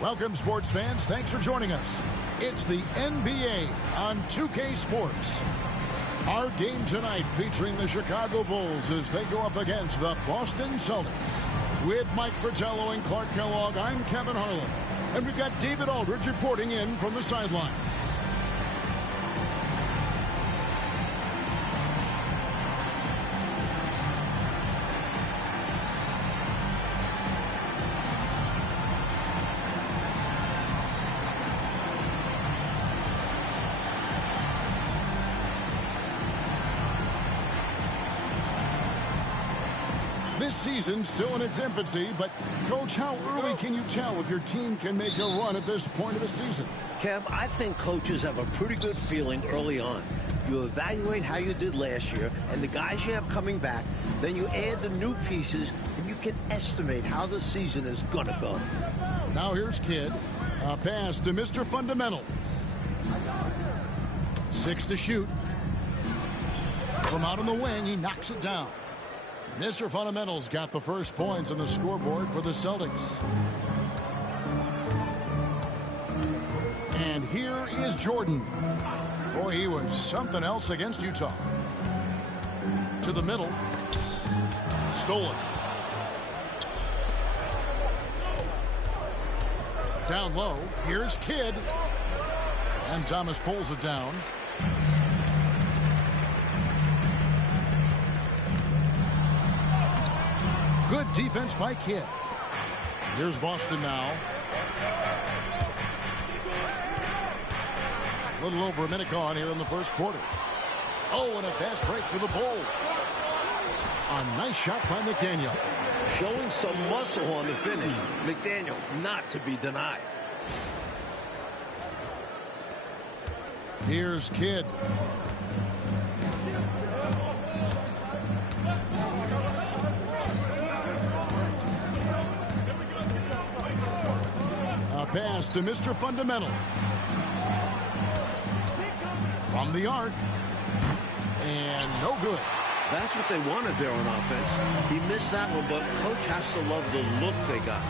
Welcome, sports fans. Thanks for joining us. It's the NBA on 2K Sports. Our game tonight featuring the Chicago Bulls as they go up against the Boston Celtics. With Mike Fratello and Clark Kellogg, I'm Kevin Harlan. And we've got David Aldridge reporting in from the sideline. This season's still in its infancy, but, Coach, how early can you tell if your team can make a run at this point of the season? Kev, I think coaches have a pretty good feeling early on. You evaluate how you did last year and the guys you have coming back, then you add the new pieces, and you can estimate how the season is going to go. Now here's Kidd. A pass to Mr. Fundamental. 6 to shoot. From out on the wing, he knocks it down. Mr. Fundamental's got the first points on the scoreboard for the Celtics. And here is Jordan. Boy, he was something else against Utah. To the middle. Stolen. Down low. Here's Kidd. And Thomas pulls it down. Good defense by Kidd. Here's Boston now. A little over a minute gone here in the first quarter. Oh, and a fast break for the Bulls. A nice shot by McDaniel. Showing some muscle on the finish. McDaniel not to be denied. Here's Kidd. A pass to Mr. Fundamental. From the arc. And no good. That's what they wanted there on offense. He missed that one, but coach has to love the look they got.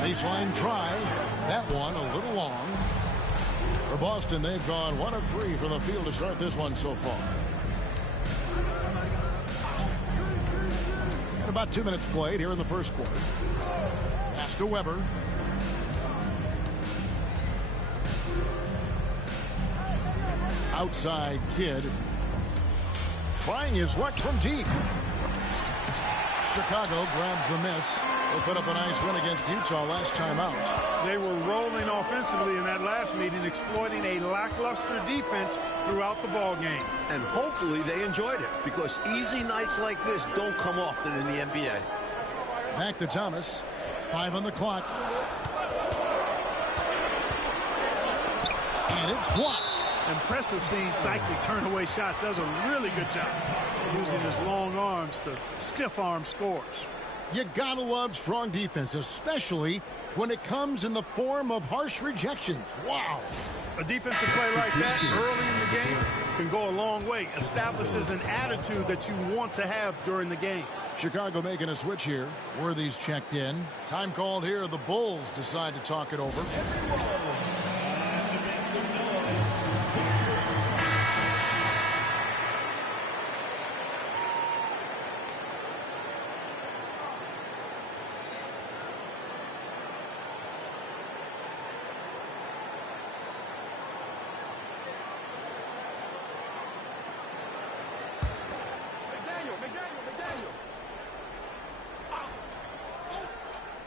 Baseline try. That one a little long. For Boston, they've gone 1 of 3 from the field to start this one so far. About 2 minutes played here in the first quarter. Pass to Weber. Outside Kidd. Trying his luck from deep. Chicago grabs the miss. They put up a nice win against Utah last time out. They were rolling offensively in that last meeting, exploiting a lackluster defense throughout the ball game. And hopefully they enjoyed it, because easy nights like this don't come often in the NBA. Back to Thomas. 5 on the clock. And it's blocked. Impressive seeing Cycli turn away shots. Does a really good job using his long arms to stiff arm scores. You gotta love strong defense, especially when it comes in the form of harsh rejections. Wow. A defensive play like that early in the game can go a long way. Establishes an attitude that you want to have during the game. Chicago making a switch here. Worthy's checked in. Time called here. The Bulls decide to talk it over.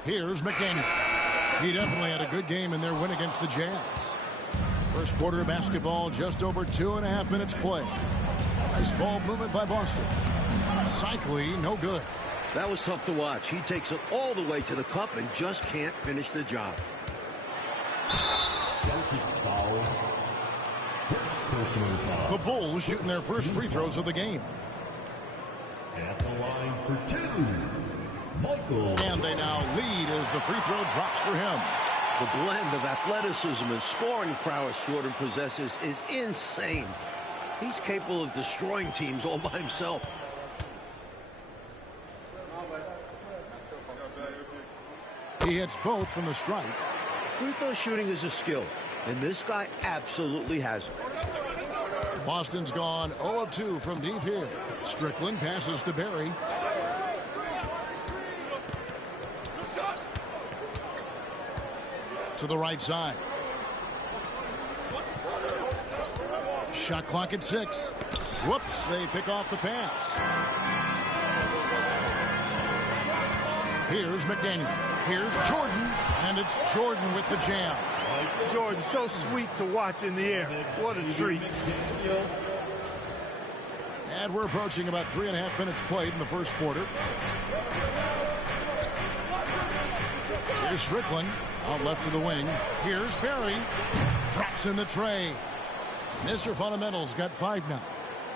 Here's McDaniel. He definitely had a good game in their win against the Jazz. First quarter of basketball, just over 2.5 minutes play. Nice ball movement by Boston. Cycli, no good. That was tough to watch. He takes it all the way to the cup and just can't finish the job. The Bulls shooting their first free throws of the game. At the line for 2. Michael. And they now lead as the free throw drops for him. The blend of athleticism and scoring prowess Jordan possesses is insane. He's capable of destroying teams all by himself. He hits both from the stripe. Free throw shooting is a skill, and this guy absolutely has it. Boston's gone 0 of 2 from deep here. Strickland passes to Barry. To the right side. Shot clock at 6. Whoops, they pick off the pass. Here's McDaniel. Here's Jordan, and it's Jordan with the jam. Jordan, so sweet to watch in the air. What a treat. And we're approaching about 3.5 minutes played in the first quarter. Here's Strickland. Out left to the wing. Here's Barry. Drops in the tray. Mr. Fundamental's got 5 now.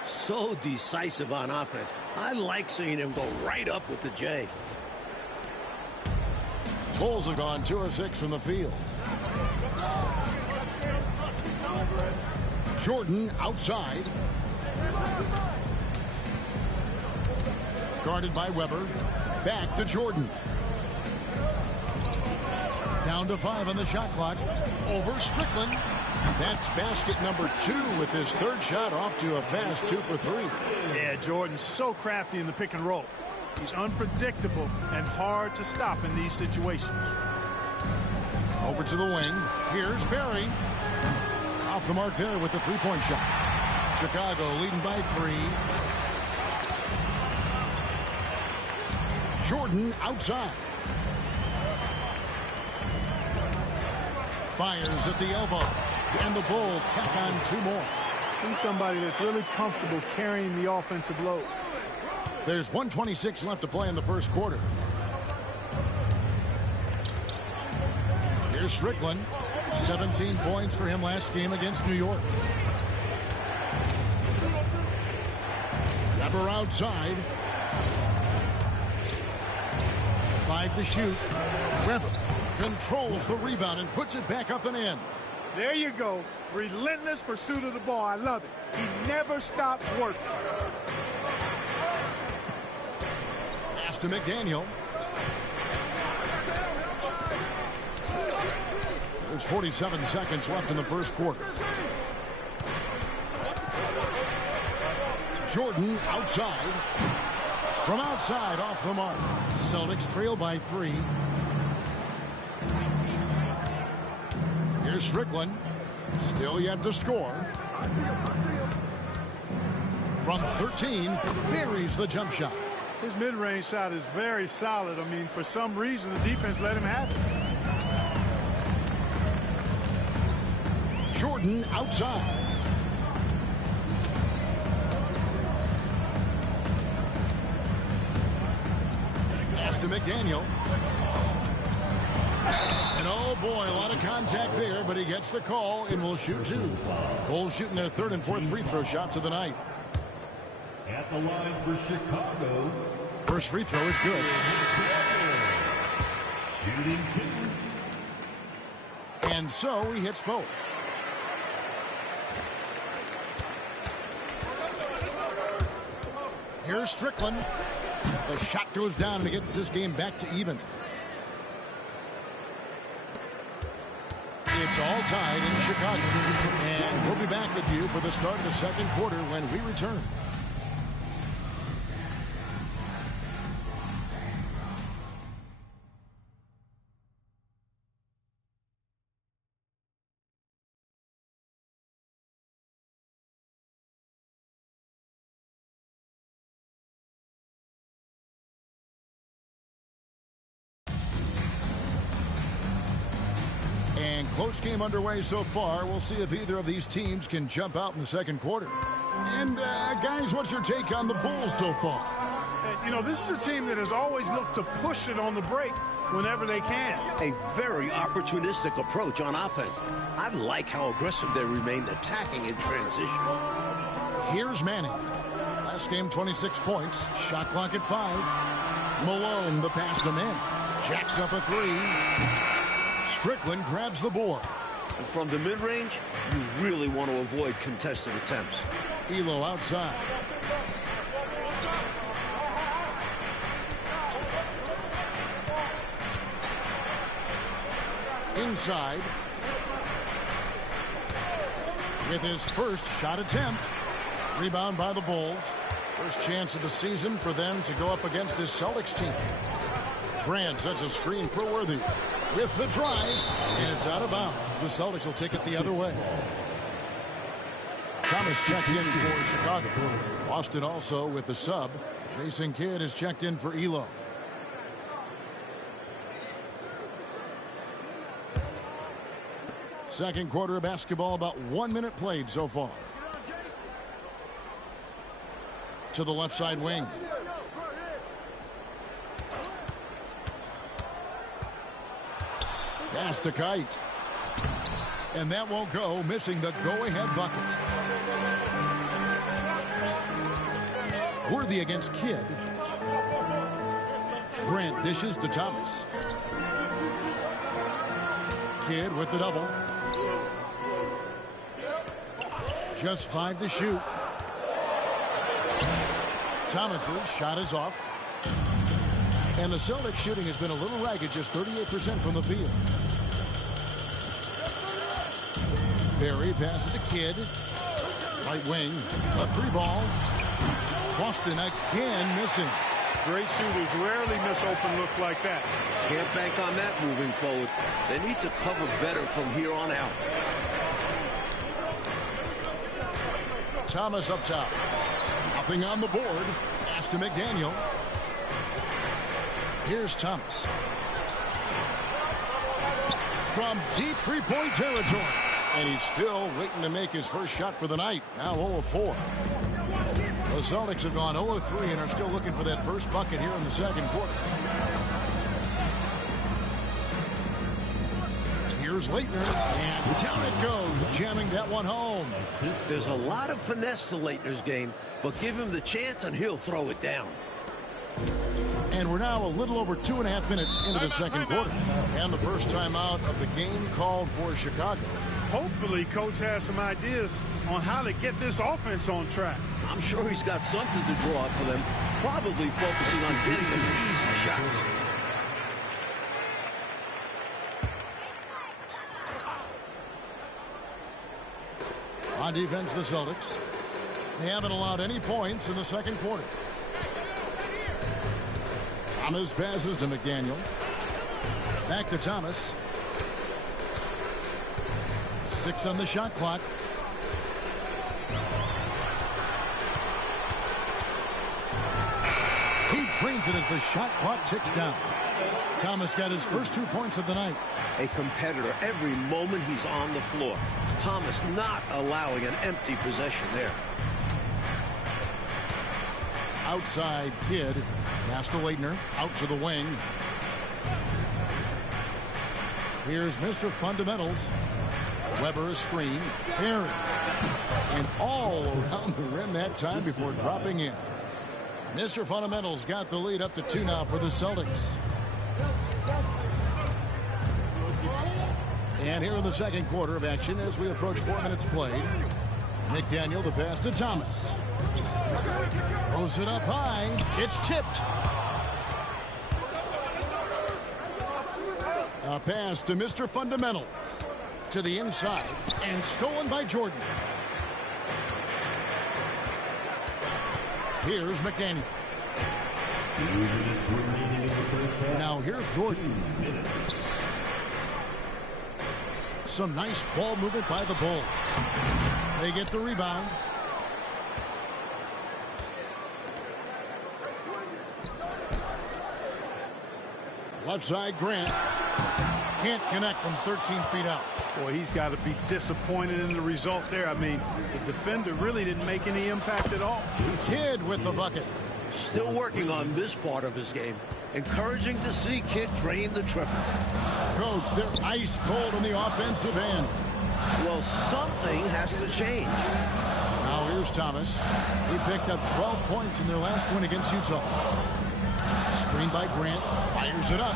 So decisive on offense. I like seeing him go right up with the J. Bulls have gone 2 of 6 from the field. Jordan outside. Guarded by Weber. Back to Jordan. Down to 5 on the shot clock. Over Strickland. That's basket number 2 with his third shot off to a fast 2 for 3. Yeah, Jordan's so crafty in the pick and roll. He's unpredictable and hard to stop in these situations. Over to the wing. Here's Barry. Off the mark there with the three-point shot. Chicago leading by 3. Jordan outside. Fires at the elbow. And the Bulls tack on 2 more. He's somebody that's really comfortable carrying the offensive load. There's 1:26 left to play in the first quarter. Here's Strickland. 17 points for him last game against New York. Weber outside. 5 to shoot. Weber controls the rebound and puts it back up and in. There you go. Relentless pursuit of the ball. I love it. He never stopped working. Pass to McDaniel. There's 47 seconds left in the first quarter. Jordan outside. From outside, off the mark. Celtics trail by 3. Here's Strickland. Still yet to score. I see him. From 13, buries the jump shot. His mid-range shot is very solid. I mean, for some reason, the defense let him have it. Jordan outside. Pass to McDaniel. And oh boy, a lot of contact there, but he gets the call and will shoot 2. Bulls shooting their 3rd and 4th free throw shots of the night. At the line for Chicago. First free throw is good. Shooting 2. And so he hits both. Here's Strickland. The shot goes down and it gets this game back to even. It's all tied in Chicago. And we'll be back with you for the start of the second quarter when we return. And close game underway so far. We'll see if either of these teams can jump out in the second quarter. And, guys, what's your take on the Bulls so far? You know, this is a team that has always looked to push it on the break whenever they can. A very opportunistic approach on offense. I like how aggressive they remain attacking in transition. Here's Manning. Last game, 26 points. Shot clock at 5. Malone, the pass to Manning. Jacks up a 3. Strickland grabs the board. From the mid-range, you really want to avoid contested attempts. Elo outside. Inside. With his first shot attempt. Rebound by the Bulls. First chance of the season for them to go up against this Celtics team. Grant sets a screen for Worthy. With the drive, and it's out of bounds. The Celtics will take it the other way. Thomas checked in for Chicago. Boston also with the sub. Jason Kidd is checked in for Elo. Second quarter of basketball, about 1 minute played so far. To the left side wing. Pass to Kite. And that won't go, missing the go-ahead bucket. Worthy against Kidd. Grant dishes to Thomas. Kidd with the double. Just 5 to shoot. Thomas's shot is off. And the Celtics shooting has been a little ragged, just 38% from the field. Barry passes to Kidd. Right wing. A 3-ball. Boston again missing. Great shooters rarely miss open looks like that. Can't bank on that moving forward. They need to cover better from here on out. Thomas up top. Nothing on the board. Pass to McDaniel. Here's Thomas. From deep three-point territory. And he's still waiting to make his first shot for the night. Now 0 of 4. The Celtics have gone 0 of 3 and are still looking for that first bucket here in the second quarter. Here's Leitner, and down it goes, jamming that one home. There's a lot of finesse to Leitner's game, but give him the chance and he'll throw it down. And we're now a little over 2.5 minutes into the second quarter. And the first timeout of the game called for Chicago. Hopefully, Coach has some ideas on how to get this offense on track. I'm sure he's got something to draw up for them, probably focusing on getting them easy shots. On defense, the Celtics. They haven't allowed any points in the second quarter. Thomas passes to McDaniel. Back to Thomas. 6 on the shot clock. He drains it as the shot clock ticks down. Thomas got his first 2 points of the night. A competitor every moment he's on the floor. Thomas not allowing an empty possession there. Outside Kidd. Pass to Leitner. Out to the wing. Here's Mr. Fundamentals. Weber a screen. Perry. And all around the rim that time before dropping in. Mr. Fundamentals got the lead up to 2 now for the Celtics. And here in the second quarter of action as we approach 4 minutes played. McDaniel the pass to Thomas. Throws it up high. It's tipped. A pass to Mr. Fundamentals. To the inside. And stolen by Jordan. Here's McDaniel. Now here's Jordan. Some nice ball movement by the Bulls. They get the rebound. Left side Grant. Can't connect from 13 feet out. Boy, he's got to be disappointed in the result there. I mean, the defender really didn't make any impact at all. Kidd with the bucket. Still working on this part of his game. Encouraging to see Kidd drain the triple. Coach, they're ice cold on the offensive end. Well, something has to change. Now here's Thomas. He picked up 12 points in their last win against Utah. Screen by Grant. Fires it up.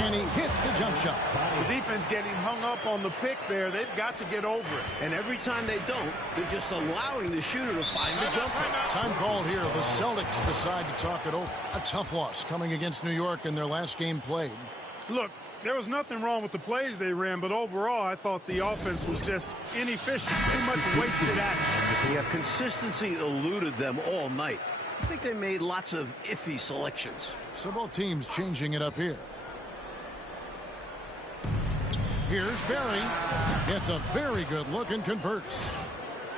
And he hits the jump shot. The defense getting hung up on the pick there. They've got to get over it. And every time they don't, they're just allowing the shooter to find the jumper. Time called here. The Celtics decide to talk it over. A tough loss coming against New York in their last game played. Look, there was nothing wrong with the plays they ran, but overall, I thought the offense was just inefficient. Too much wasted action. Yeah, consistency eluded them all night. I think they made lots of iffy selections. So both teams changing it up here. Here's Barry. Gets a very good look and converts.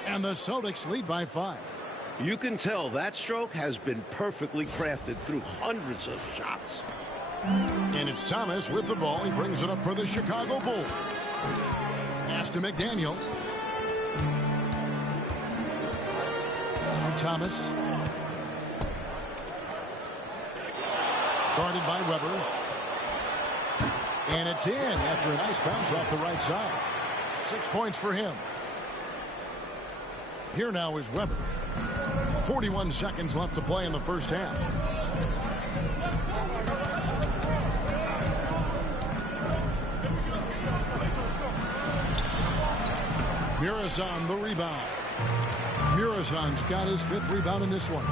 And the Celtics lead by 5. You can tell that stroke has been perfectly crafted through hundreds of shots. And it's Thomas with the ball. He brings it up for the Chicago Bulls. Pass to McDaniel. Now Thomas. Guarded by Weber. And it's in after a nice bounce off the right side. 6 points for him. Here now is Weber. 41 seconds left to play in the first half. Murazan the rebound. Murazan's got his 5th rebound in this one.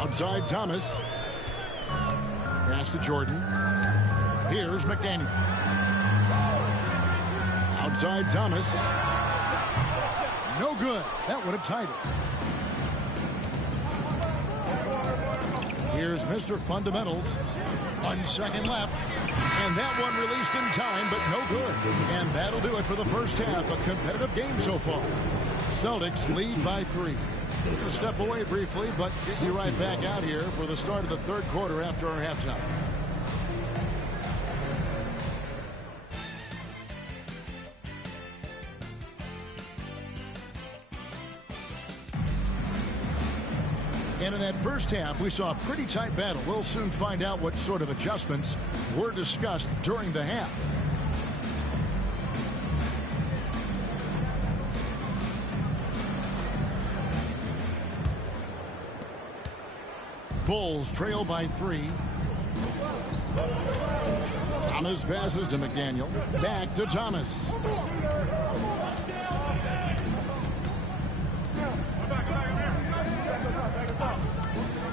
Outside Thomas. Pass to Jordan. Here's McDaniel. Outside Thomas. No good. That would have tied it. Here's Mr. Fundamentals. 1 second left. And that one released in time, but no good. And that'll do it for the first half. A competitive game so far. Celtics lead by 3. We'll step away briefly, but get you right back out here for the start of the third quarter after our halftime. And in that first half, we saw a pretty tight battle. We'll soon find out what sort of adjustments were discussed during the half. Bulls trail by 3. Thomas passes to McDaniel. Back to Thomas.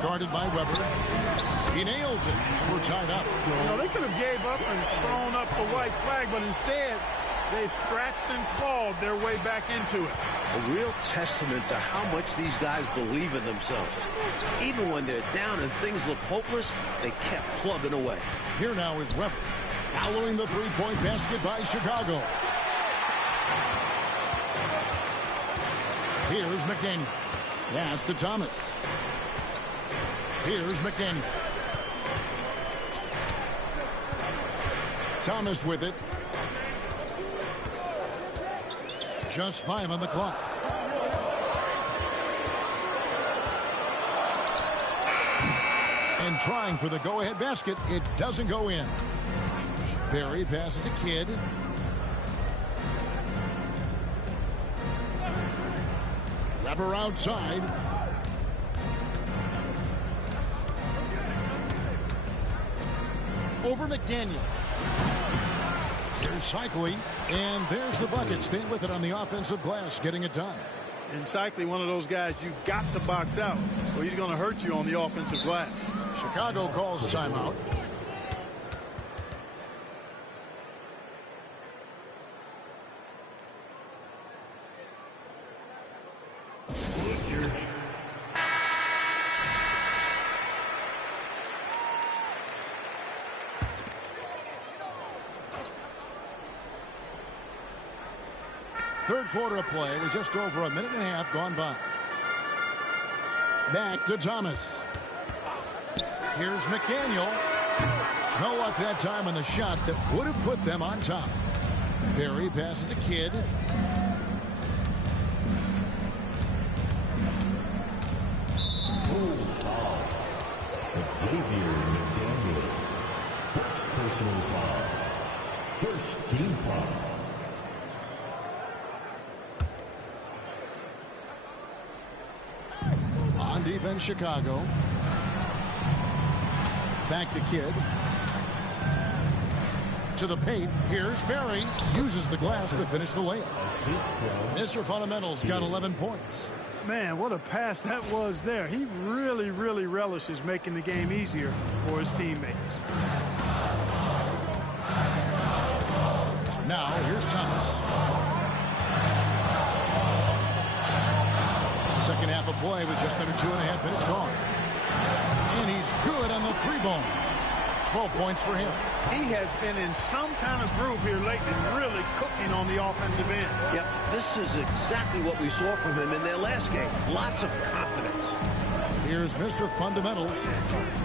Guarded by Weber. He nails it, and we're tied up. You know, they could have gave up and thrown up the white flag, but instead, they've scratched and clawed their way back into it. A real testament to how much these guys believe in themselves. Even when they're down and things look hopeless, they kept plugging away. Here now is Weber. Following the three-point basket by Chicago. Here's McDaniel. Pass to Thomas. Here's McDaniel. Thomas with it. Just 5 on the clock. And trying for the go-ahead basket. It doesn't go in. Barry passes to Kidd. Weber outside. Over McDaniel. Here's Cycli. And there's the bucket. Staying with it on the offensive glass. Getting it done. And Cycli, one of those guys you've got to box out, or he's going to hurt you on the offensive glass. Chicago calls timeout. Third quarter of play with just over a minute and a half gone by. Back to Thomas. Here's McDaniel. No luck that time on the shot that would have put them on top. Barry passes to Kidd. Full foul. Xavier McDaniel. First personal foul. First team foul. On defense, Chicago. Back to Kidd. To the paint. Here's Barry. Uses the glass to finish the layup. Mr. Fundamentals got 11 points. Man, what a pass that was there. He really, really relishes making the game easier for his teammates. Now, here's Thomas. Second half of play with just under 2.5 minutes gone. And he's good on the three-ball. 12 points for him. He has been in some kind of groove here lately, really cooking on the offensive end. Yep, this is exactly what we saw from him in their last game. Lots of confidence. Here's Mr. Fundamentals.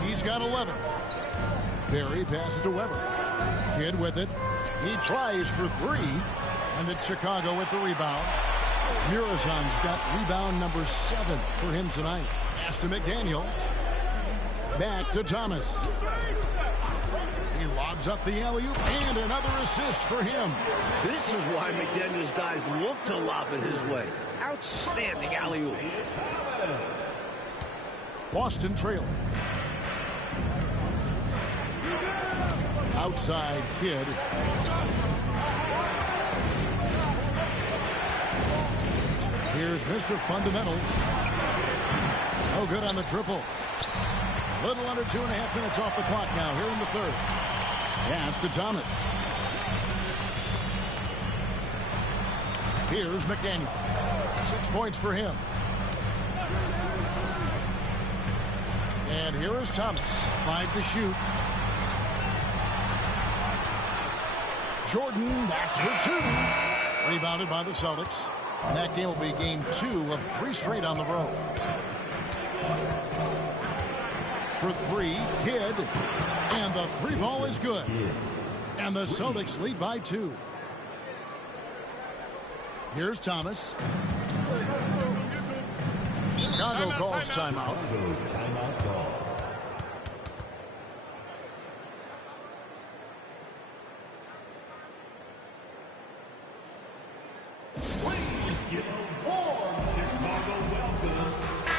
He's got 11. Barry passes to Weber. Kidd with it. He tries for 3. And it's Chicago with the rebound. Murazan's got rebound number 7 for him tonight. Pass to McDaniel. Back to Thomas. He lobs up the alley-oop and another assist for him. This is why McDaniel's guys look to lob it his way. Outstanding alley-oop. Boston trailing. Outside Kidd. Here's Mr. Fundamentals. No good on the triple. A little under 2.5 minutes off the clock now here in the third. Pass to Thomas. Here's McDaniel. 6 points for him. And here is Thomas. 5 to shoot. Jordan, that's for 2. Rebounded by the Celtics. And that game will be game 2 of 3 straight on the road. For 3, Kidd. And the 3-ball is good. And the Celtics lead by 2. Here's Thomas. Chicago calls timeout. Timeout call.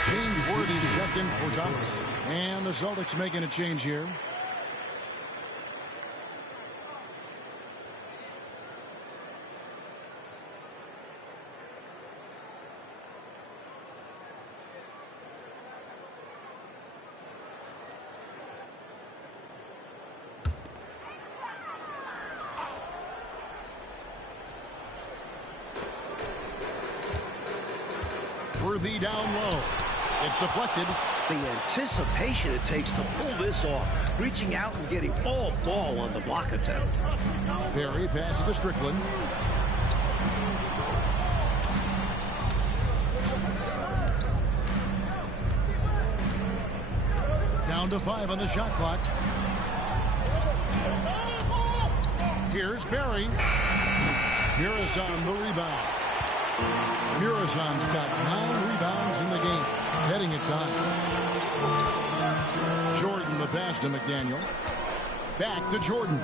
James Worthy's checked in for Thomas. And the Celtics making a change here. Worthy down low. It's deflected. The anticipation it takes to pull this off, reaching out and getting all ball on the block attempt. Perry passes to Strickland. Down to 5 on the shot clock. Here's Barry. Muresan the rebound. Muresan's got 9 rebounds in the game, getting it done. Jordan the pass to McDaniel. Back to Jordan.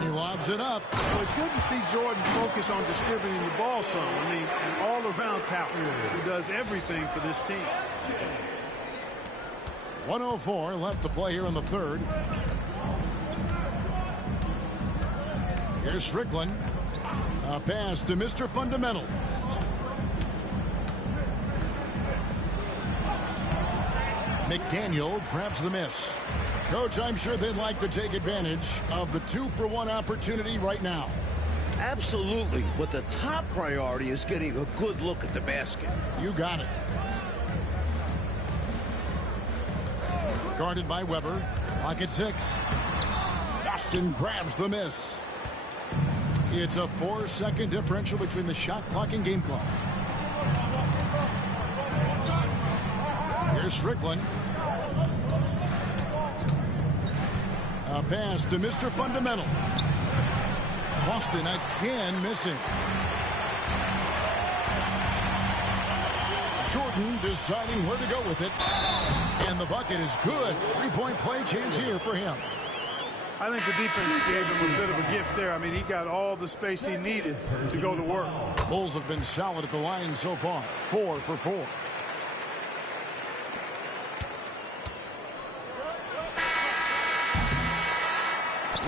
He lobs it up. Well, it's good to see Jordan focus on distributing the ball some. I mean, an all-around talent who does everything for this team. 1:04 left to play here in the third. Here's Strickland. A pass to Mr. Fundamental. McDaniel grabs the miss. Coach, I'm sure they'd like to take advantage of the 2-for-1 opportunity right now. Absolutely, but the top priority is getting a good look at the basket. You got it. Guarded by Weber. Clock at 6. Boston grabs the miss. It's a 4-second differential between the shot clock and game clock. Here's Strickland. A pass to Mr. Fundamental. Boston again missing. Jordan deciding where to go with it. And the bucket is good. 3-point play chance here for him. I think the defense gave him a bit of a gift there. I mean, he got all the space he needed to go to work. Bulls have been solid at the line so far. 4 for 4.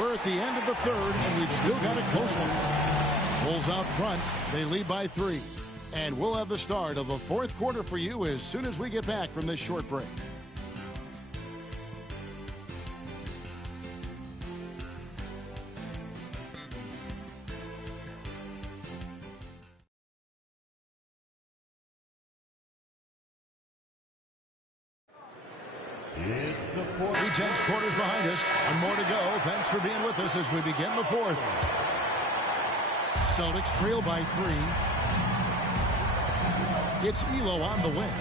We're at the end of the third, and we've still got a close one. Bulls out front. They lead by 3. And we'll have the start of the fourth quarter for you as soon as we get back from this short break. It's the fourth. 3 quarters behind us. One more to go. Thanks for being with us as we begin the fourth. Celtics trail by 3. It's Elo on the wing.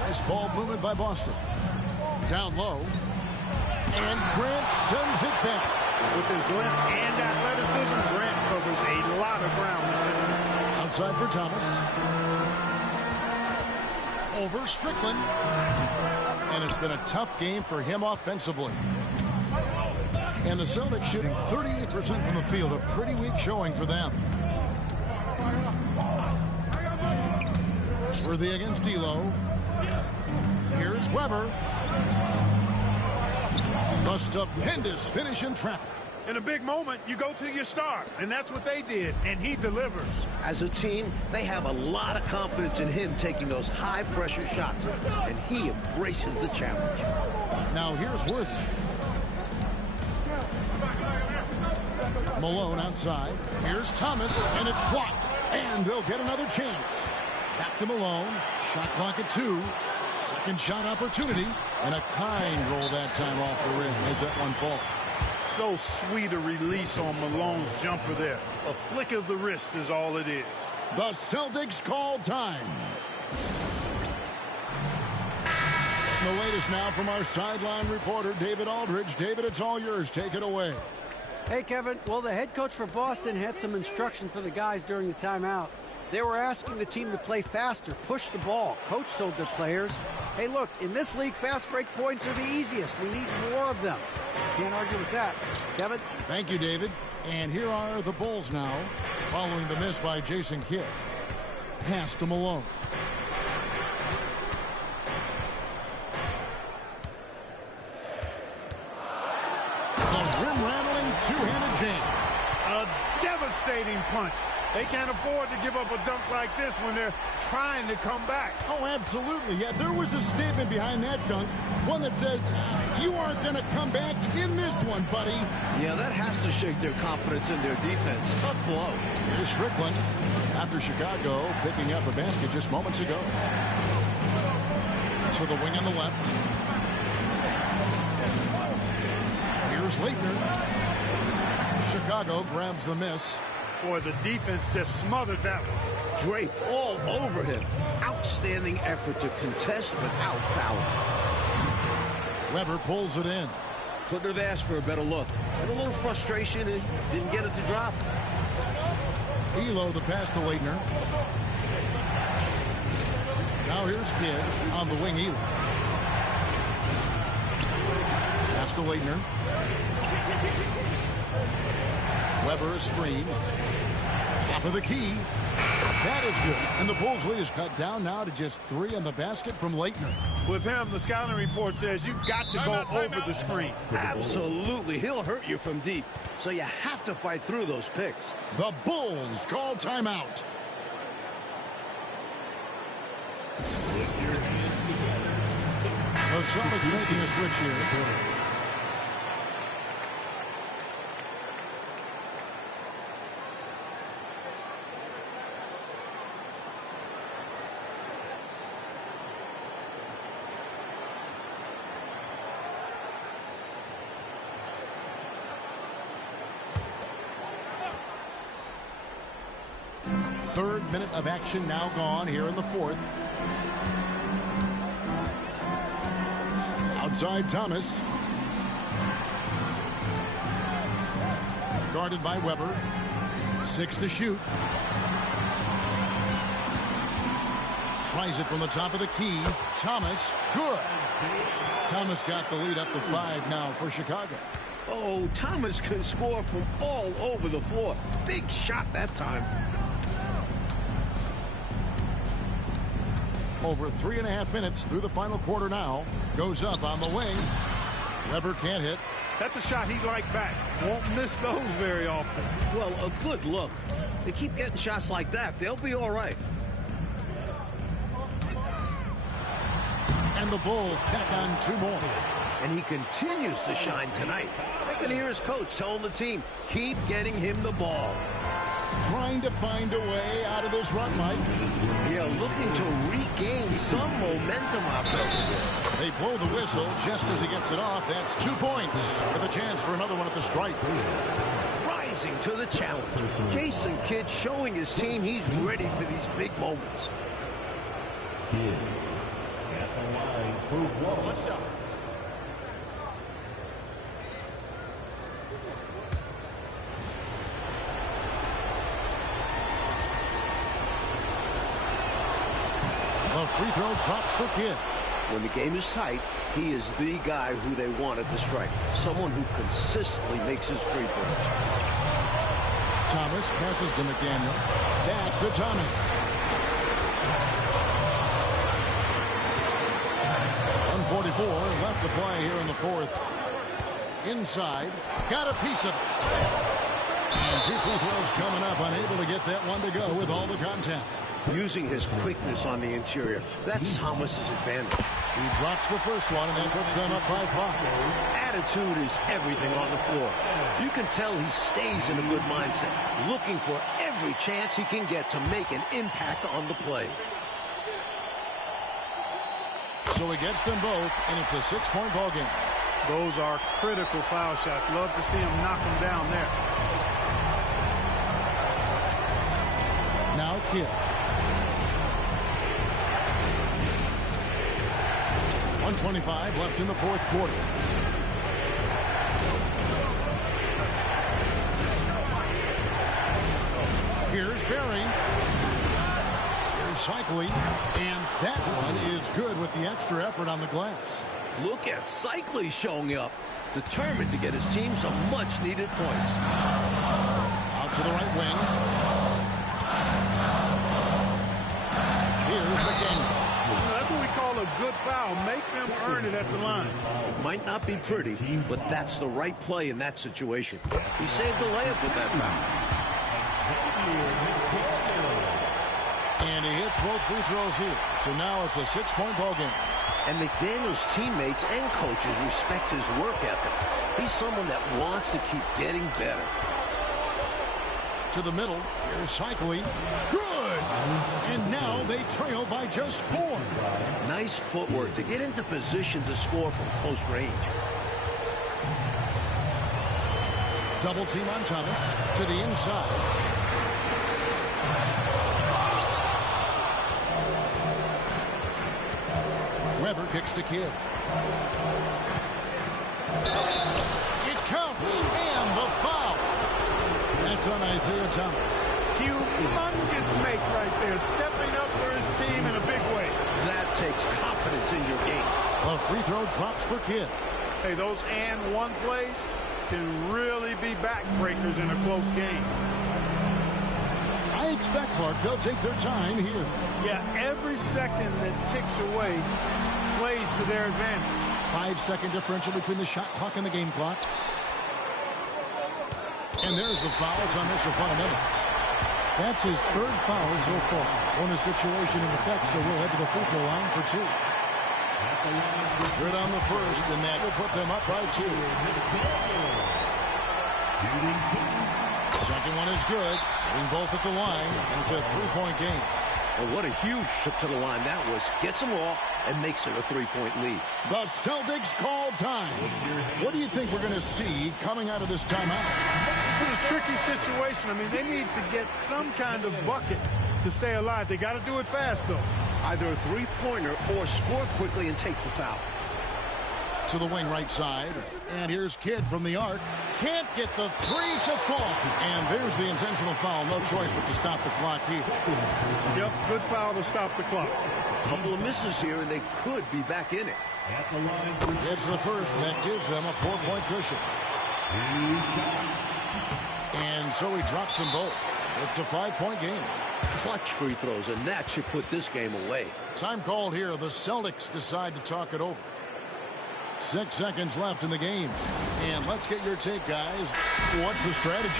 Nice ball movement by Boston. Down low. And Grant sends it back. With his length and athleticism, Grant covers a lot of ground defensively. Outside for Thomas. Over Strickland. And it's been a tough game for him offensively. And the Celtics shooting 38% from the field. A pretty weak showing for them. Worthy against Elo. Here's Weber. A stupendous finish in traffic. In a big moment, you go to your star, and that's what they did, and he delivers. As a team, they have a lot of confidence in him taking those high-pressure shots, and he embraces the challenge. Now here's Worthy. Malone outside. Here's Thomas, and it's blocked. And they'll get another chance. Back to Malone. Shot clock at 2. Second shot opportunity. And a kind roll that time off the rim as that one falls. So sweet a release on Malone's jumper there. A flick of the wrist is all it is. The Celtics call time. The latest now from our sideline reporter, David Aldridge. David, it's all yours. Take it away. Hey, Kevin. Well, the head coach for Boston had some instruction for the guys during the timeout. They were asking the team to play faster, push the ball. Coach told their players, hey, look, in this league, fast break points are the easiest. We need more of them. Can't argue with that. Kevin? Thank you, David. And here are the Bulls now, following the miss by Jason Kidd. Pass to Malone. The rim-rattling two-handed jam. A devastating punch. They can't afford to give up a dunk like this when they're trying to come back. Oh, absolutely. Yeah, there was a statement behind that dunk, one that says, you aren't going to come back in this one, buddy. Yeah, that has to shake their confidence in their defense. Tough blow. Here's Strickland after Chicago picking up a basket just moments ago. To the wing on the left. Here's Leitner. Chicago grabs the miss. Boy, the defense just smothered that one. Draped all over him. Outstanding effort to contest without fouling. Weber pulls it in. Couldn't have asked for a better look. And a little frustration and didn't get it to drop. Elo the pass to Leitner. Now here's Kidd on the wing. Elo. Pass to Leitner. Weber a screen. Top of the key. That is good. And the Bulls lead is cut down now to just 3 on the basket from Leitner. With him, the scouting report says you've got to go over the screen. Absolutely. He'll hurt you from deep. So you have to fight through those picks. The Bulls call timeout. The Celtics making a switch here. Third minute of action now gone here in the fourth. Outside Thomas. Guarded by Weber. 6 to shoot. Tries it from the top of the key. Thomas, good. Thomas got the lead up to 5 now for Chicago. Oh, Thomas can score from all over the floor. Big shot that time. Over 3.5 minutes through the final quarter now. Goes up on the wing. Weber can't hit. That's a shot he'd like back. Won't miss those very often. Well, a good look. They keep getting shots like that. They'll be all right. And the Bulls tack on 2 more. And he continues to shine tonight. I can hear his coach telling the team, keep getting him the ball. Trying to find a way out of this run, Mike. Yeah, looking to regain some momentum offensively. They blow the whistle just as he gets it off. That's 2 points with a chance for another one at the stripe. Rising to the challenge. Jason Kidd showing his team he's ready for these big moments. Kidd at the line for one. What's up? The free throw drops for Kidd. When the game is tight, he is the guy who they want at the stripe. Someone who consistently makes his free throws. Thomas passes to McDaniel. Back to Thomas. 1:44 left to play here in the fourth. Inside. Got a piece of it. And 2 free throws coming up. Unable to get that one to go with all the contact. Using his quickness on the interior. That's Thomas's advantage. He drops the first one, and that puts them up by 5. Attitude is everything on the floor. You can tell he stays in a good mindset, looking for every chance he can get to make an impact on the play. So he gets them both, and it's a 6-point ball game. Those are critical foul shots. Love to see him knock them down there. Now Kidd. 1:25 left in the fourth quarter. Here's Barry. Here's Cycling. And that one is good with the extra effort on the glass. Look at Cycling showing up, determined to get his team some much-needed points. Out to the right wing. Here's McDaniel. That's what we call a good foul. Make them earn it at the line. It might not be pretty, but that's the right play in that situation. He saved the layup with that foul. And he hits both free throws here. So now it's a 6-point ball game. And McDaniel's teammates and coaches respect his work ethic. He's someone that wants to keep getting better. To the middle. Here's Cycling. Good! And now they trail by just 4. Nice footwork to get into position to score from close range. Double team on Thomas. To the inside. Weber kicks to Kidd. It counts, and the foul. That's on Isaiah Thomas. Humongous make right there, stepping up for his team in a big way. That takes confidence in your game. A free throw drops for Kidd. Hey, those and one plays can really be backbreakers in a close game. I expect, Clark, they'll take their time here. Yeah, every second that ticks away plays to their advantage. 5-second differential between the shot clock and the game clock. And there's the foul. It's on Mr. Fundamentals. That's his 3rd foul so far. Bonus situation in effect, so we'll head to the free throw line for 2. Good on the first, and that will put them up by 2. Second one is good. Hitting both at the line, and it's a 3-point game. And what a huge trip to the line that was. Gets them all and makes it a 3-point lead. The Celtics call time. What do you think we're going to see coming out of this timeout? This is a tricky situation. I mean, they need to get some kind of bucket to stay alive. They got to do it fast, though. Either a 3-pointer or score quickly and take the foul. To the wing right side. And here's Kidd from the arc. Can't get the 3 to fall. And there's the intentional foul. No choice but to stop the clock here. Yep, good foul to stop the clock. A couple of misses here, and they could be back in it. It's the first. That gives them a 4-point cushion. And so he drops them both. It's a 5-point game. Clutch free throws, and that should put this game away. Time called here. The Celtics decide to talk it over. 6 seconds left in the game. And let's get your take, guys. What's the strategy?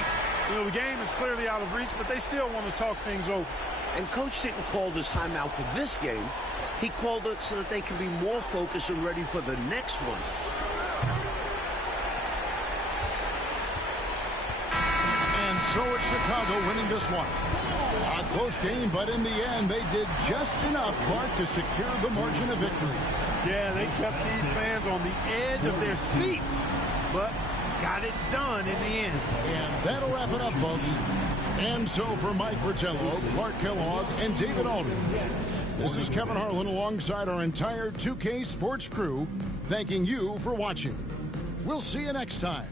You know, the game is clearly out of reach, but they still want to talk things over. And Coach didn't call this timeout for this game. He called it so that they can be more focused and ready for the next one. And so it's Chicago winning this one. A close game, but in the end, they did just enough, Clark, to secure the margin of victory. Yeah, they kept these fans on the edge of their seats, but got it done in the end. And that'll wrap it up, folks. And so for Mike Fratello, Clark Kellogg, and David Aldridge, this is Kevin Harlan alongside our entire 2K Sports crew, thanking you for watching. We'll see you next time.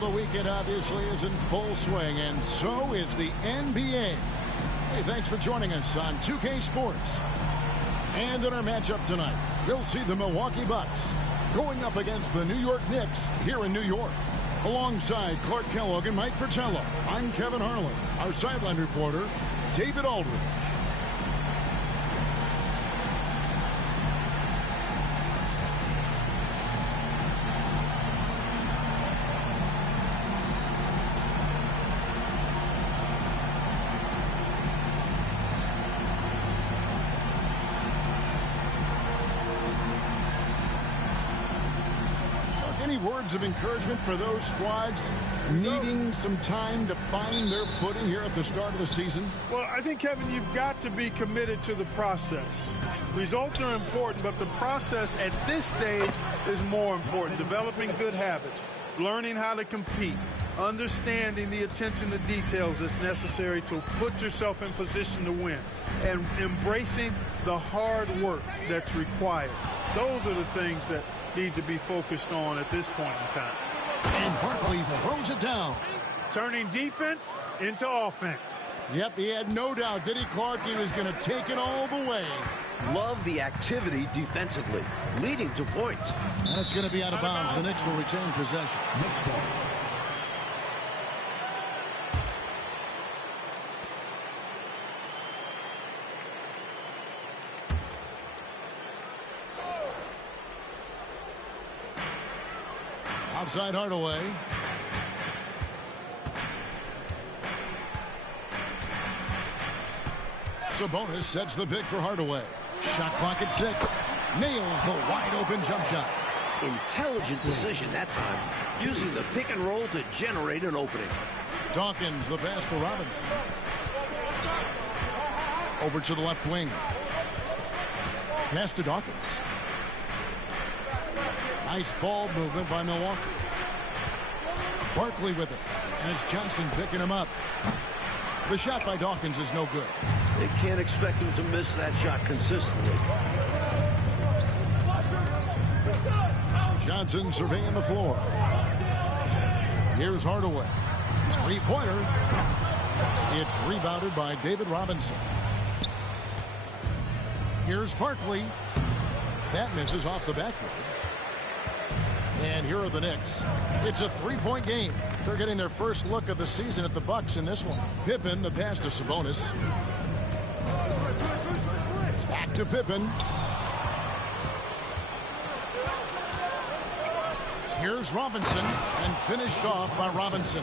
Well, the weekend obviously is in full swing, and so is the NBA. Hey, thanks for joining us on 2K Sports. And in our matchup tonight, we'll see the Milwaukee Bucks going up against the New York Knicks here in New York. Alongside Clark Kellogg and Mike Fratello, I'm Kevin Harlan. Our sideline reporter, David Aldridge. Any words of encouragement for those squads needing some time to find their footing here at the start of the season? Well, I think, Kevin, you've got to be committed to the process. Results are important, but the process at this stage is more important. Developing good habits, learning how to compete, understanding the attention to details that's necessary to put yourself in position to win, and embracing the hard work that's required. Those are the things that need to be focused on at this point in time. And Barkley throws it down. Turning defense into offense. Yep, he had no doubt, did he, Clark? He was going to take it all the way. Love the activity defensively, leading to points. And it's going to be out of bounds. The Knicks will retain possession. Next ball. Outside Hardaway. Sabonis sets the pick for Hardaway. Shot clock at 6. Nails the wide open jump shot. Intelligent decision that time, using the pick and roll to generate an opening. Dawkins the pass to Robinson. Over to the left wing. Pass to Dawkins. Nice ball movement by Milwaukee. Barkley with it. And it's Johnson picking him up. The shot by Dawkins is no good. They can't expect him to miss that shot consistently. Johnson surveying the floor. Here's Hardaway. Three-pointer. It's rebounded by David Robinson. Here's Barkley. That misses off the backboard. And here are the Knicks. It's a three-point game. They're getting their first look of the season at the Bucks in this one. Pippen, the pass to Sabonis. Back to Pippen. Here's Robinson, and finished off by Robinson.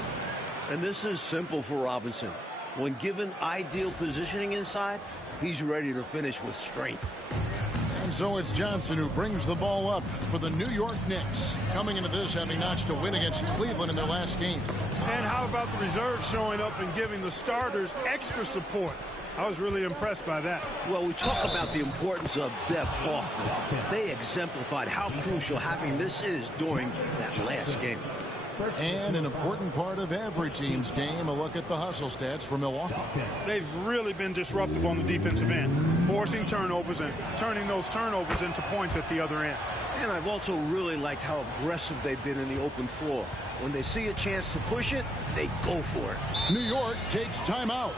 And this is simple for Robinson. When given ideal positioning inside, he's ready to finish with strength. And so it's Johnson who brings the ball up for the New York Knicks. Coming into this, having notched a win against Cleveland in their last game. And how about the reserves showing up and giving the starters extra support? I was really impressed by that. Well, we talk about the importance of depth often. They exemplified how crucial having this is during that last game. And an important part of every team's game, a look at the hustle stats for Milwaukee. They've really been disruptive on the defensive end, forcing turnovers and turning those turnovers into points at the other end. And I've also really liked how aggressive they've been in the open floor. When they see a chance to push it, they go for it. New York takes timeout.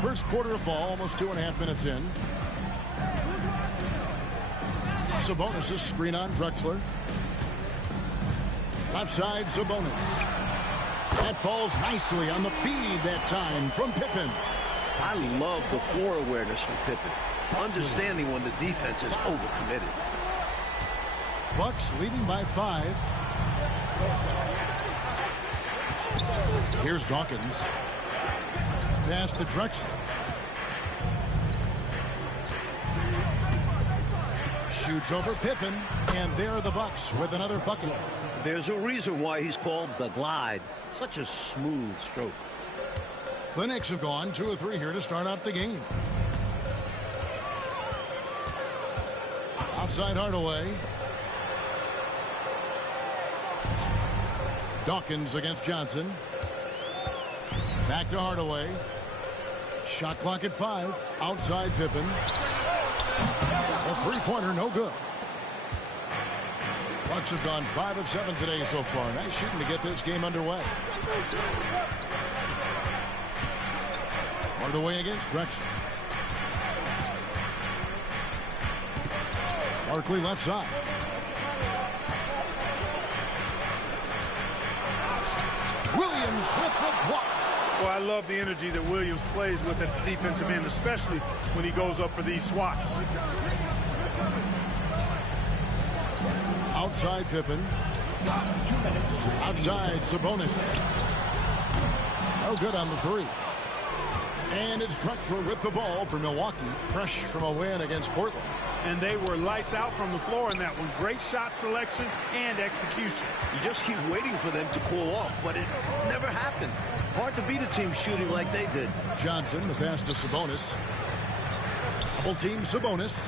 First quarter of ball, almost 2.5 minutes in. Sabonis' screen on Drexler. Left side, Sabonis. That falls nicely on the feed that time from Pippen. I love the floor awareness from Pippen, understanding when the defense is overcommitted. Bucks leading by 5. Here's Dawkins. Pass to Drexler. Shoots over Pippen, and there are the Bucks with another bucket. There's a reason why he's called the Glide. Such a smooth stroke. The Knicks have gone 2 of 3 here to start out the game. Outside Hardaway. Dawkins against Johnson. Back to Hardaway. Shot clock at 5. Outside Pippen. A three-pointer, no good. Bucks have gone 5 of 7 today so far. Nice shooting to get this game underway. Hardaway against Drexler. Barkley left side. Williams with the block. Well, I love the energy that Williams plays with at the defensive end, especially when he goes up for these swats. Outside Pippen. Outside Sabonis. No good on the three. And it's Drexler with the ball for Milwaukee, fresh from a win against Portland. And they were lights out from the floor in that one. Great shot selection and execution. You just keep waiting for them to cool off, but it never happened. Hard to beat a team shooting like they did. Johnson, the pass to Sabonis. Double team Sabonis.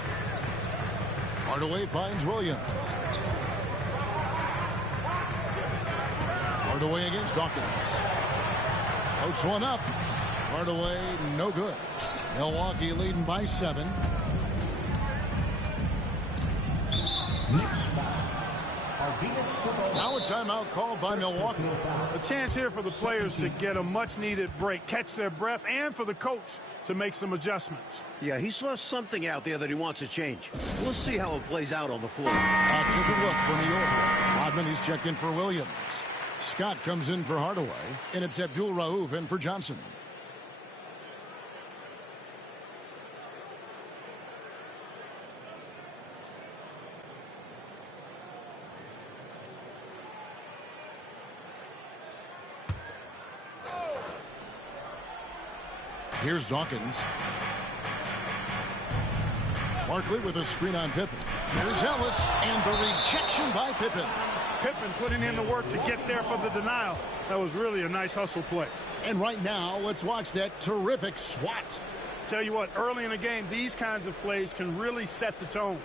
Hardaway finds Williams. Hardaway against Dawkins. Floats one up. Hardaway, no good. Milwaukee leading by 7. Now a timeout called by Milwaukee. A chance here for the players to get a much-needed break, catch their breath, and for the coach to make some adjustments. Yeah, he saw something out there that he wants to change. We'll see how it plays out on the floor. A different look for New York. Rodman, he's checked in for Williams. Scott comes in for Hardaway, and it's Abdul Rauf in for Johnson. Here's Dawkins. Barkley with a screen on Pippen. Here's Ellis, and the rejection by Pippen. Pippen putting in the work to get there for the denial. That was really a nice hustle play. And right now, let's watch that terrific swat. Tell you what, early in the game, these kinds of plays can really set the tone.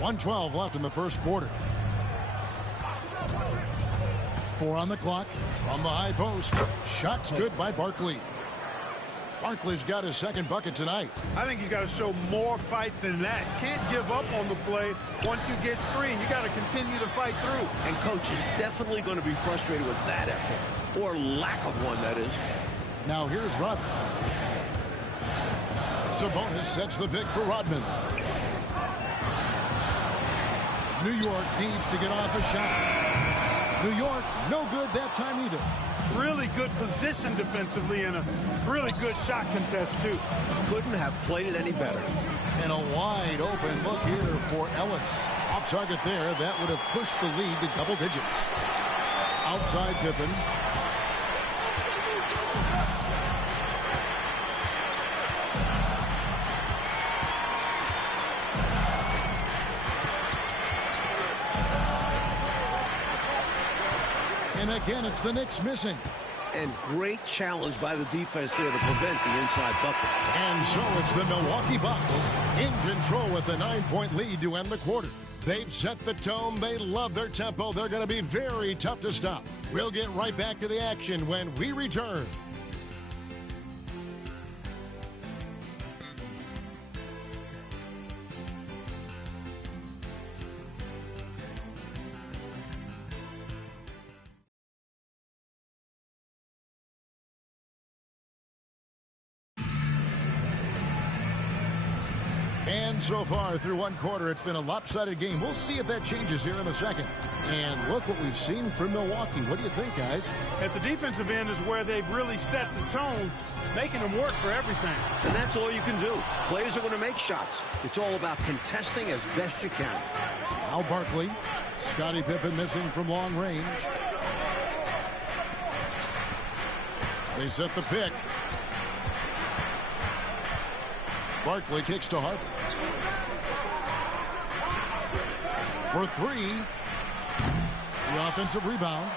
.112 left in the first quarter. 4 on the clock from the high post. Shots good by Barkley. Barkley's got his second bucket tonight. I think he's got to show more fight than that. Can't give up on the play once you get screened. You got to continue to fight through. And coach is definitely going to be frustrated with that effort, or lack of one, that is. Now here's Rodman. Sabonis sets the pick for Rodman. New York needs to get off a shot. New York, no good that time either. Really good position defensively and a really good shot contest, too. Couldn't have played it any better. And a wide open look here for Ellis. Off target there. That would have pushed the lead to double digits. Outside Pippen. And again, it's the Knicks missing. And great challenge by the defense there to prevent the inside bucket. And so it's the Milwaukee Bucks in control with a 9-point lead to end the quarter. They've set the tone. They love their tempo. They're going to be very tough to stop. We'll get right back to the action when we return. And so far through one quarter, it's been a lopsided game. We'll see if that changes here in the second. And look what we've seen from Milwaukee. What do you think, guys? At the defensive end is where they've really set the tone, making them work for everything. And that's all you can do. Players are going to make shots. It's all about contesting as best you can. Al Barkley. Scottie Pippen missing from long range. They set the pick. Barkley kicks to Harper. for three. The offensive rebound.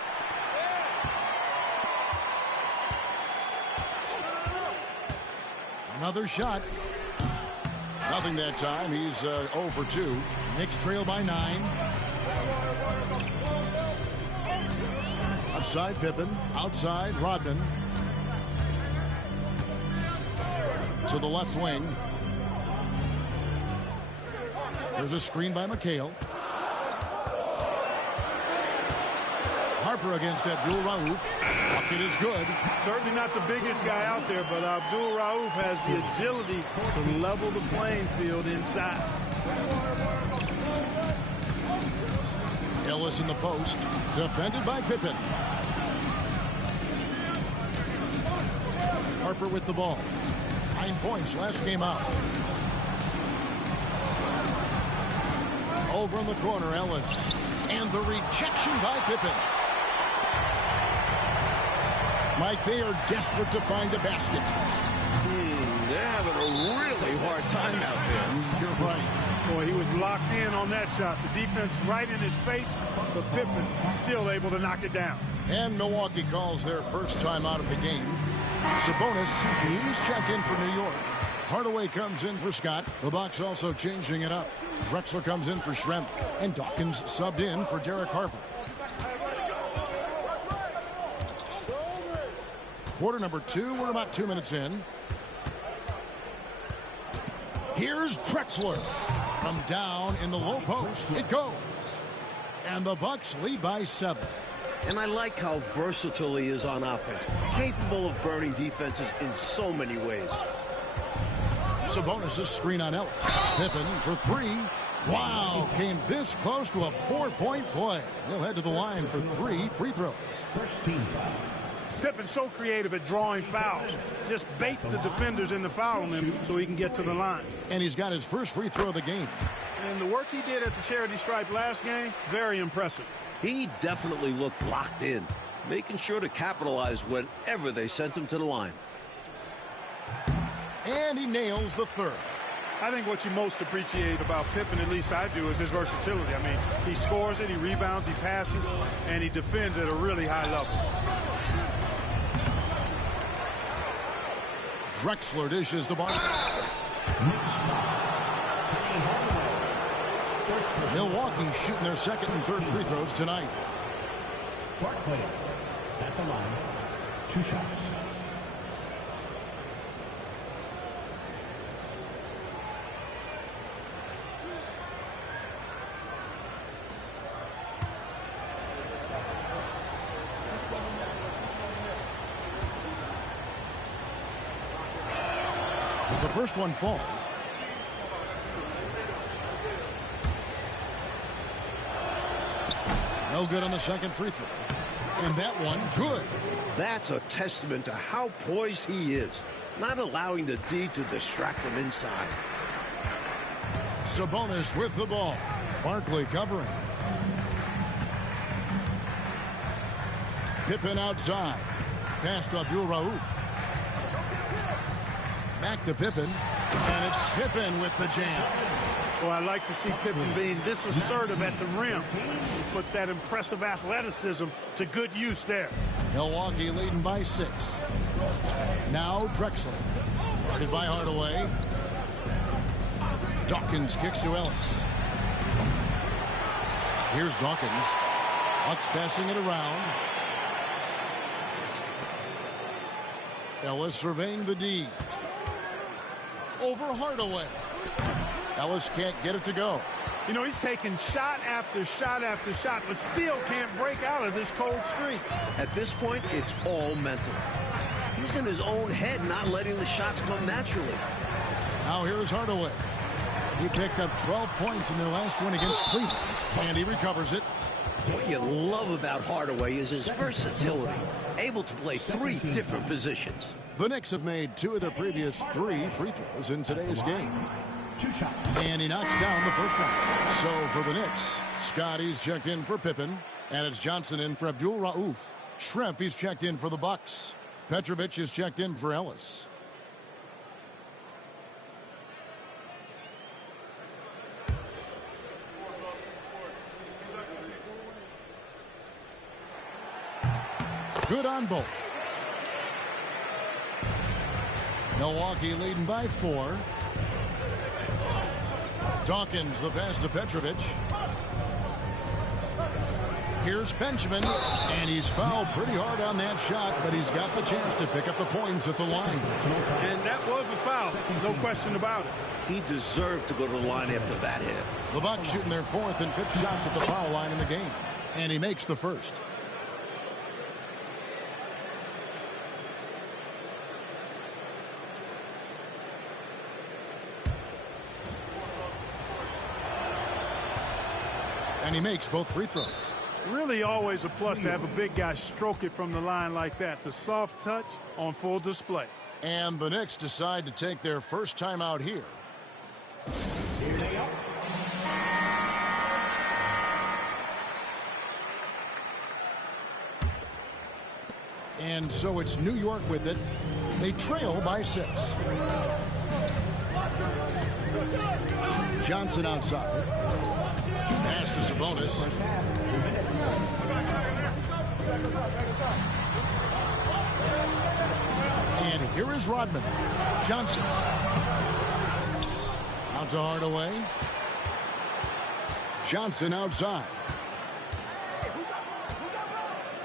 Another shot. Nothing that time. He's 0 for 2. Knicks trail by 9. Outside Pippen. Outside Rodman. To the left wing. There's a screen by McHale. Harper against Abdul-Rauf. Bucket is good. Certainly not the biggest guy out there, but Abdul-Rauf has the agility to level the playing field inside. Ellis in the post. Defended by Pippen. Harper with the ball. 9 points last game out. Over in the corner, Ellis. And the rejection by Pippen. Mike, they are desperate to find a basket. They're having a really hard time out there. You're right. Boy, he was locked in on that shot. The defense right in his face, but Pippen still able to knock it down. And Milwaukee calls their first time out of the game. Sabonis, he's checked in for New York. Hardaway comes in for Scott. The Bucks also changing it up. Drexler comes in for Schrempf. And Dawkins subbed in for Derek Harper. Quarter number 2. We're about 2 minutes in. Here's Drexler. From down in the low post, it goes. And the Bucks lead by 7. And I like how versatile he is on offense. Capable of burning defenses in so many ways. Sabonis' screen on Ellis. Pippen for 3. Wow, came this close to a 4-point play. He'll head to the line for 3 free throws. First team foul. Pippen's so creative at drawing fouls. Just baits the defenders into fouling him so he can get to the line. And he's got his first free throw of the game. And the work he did at the charity stripe last game, very impressive. He definitely looked locked in, making sure to capitalize whenever they sent him to the line. And he nails the third. I think what you most appreciate about Pippen, at least I do, is his versatility. I mean, he scores it, he rebounds, he passes, and he defends at a really high level. Drexler dishes the ball. Milwaukee shooting their second and third free throws tonight. Barkley at the line. 2 shots. The first one falls. No good on the second free throw. And that one, good. That's a testament to how poised he is, not allowing the D to distract him inside. Sabonis with the ball. Barkley covering. Pippen outside. Pass to Abdul-Rauf. Back to Pippen. And it's Pippen with the jam. Well, I like to see Pippen being this assertive at the rim. He puts that impressive athleticism to good use there. Milwaukee leading by 6. Now Drexler. Guarded by Hardaway. Dawkins kicks to Ellis. Here's Dawkins. Bucks passing it around. Ellis surveying the D. Over Hardaway. Ellis can't get it to go. You know, he's taking shot after shot after shot, but still can't break out of this cold streak. At this point, it's all mental. He's in his own head, not letting the shots come naturally. Now here's Hardaway. He picked up 12 points in their last one against Cleveland, and he recovers it. What you love about Hardaway is his versatility, able to play 3 different positions. The Knicks have made 2 of their previous 3 free throws in today's game. 2 shots. And he knocks down the first one. So for the Knicks, Scotty's checked in for Pippen, and it's Johnson in for Abdul-Rauf. Schrempf, he's checked in for the Bucks. Petrovic is checked in for Ellis. Good on both. Milwaukee leading by 4. Dawkins the pass to Petrovic. Here's Benjamin, and he's fouled pretty hard on that shot, but he's got the chance to pick up the points at the line. And that was a foul, no question about it. He deserved to go to the line after that hit. The Bucks shooting their 4th and 5th shots at the foul line in the game, and he makes the first. And he makes both free throws. Really always a plus to have a big guy stroke it from the line like that. The soft touch on full display. And the Knicks decide to take their first time out here. Here they are. And so it's New York with it. They trail by 6. Johnson outside. Pass to Sabonis. And here is Rodman. Johnson. Out to Hardaway. Johnson outside.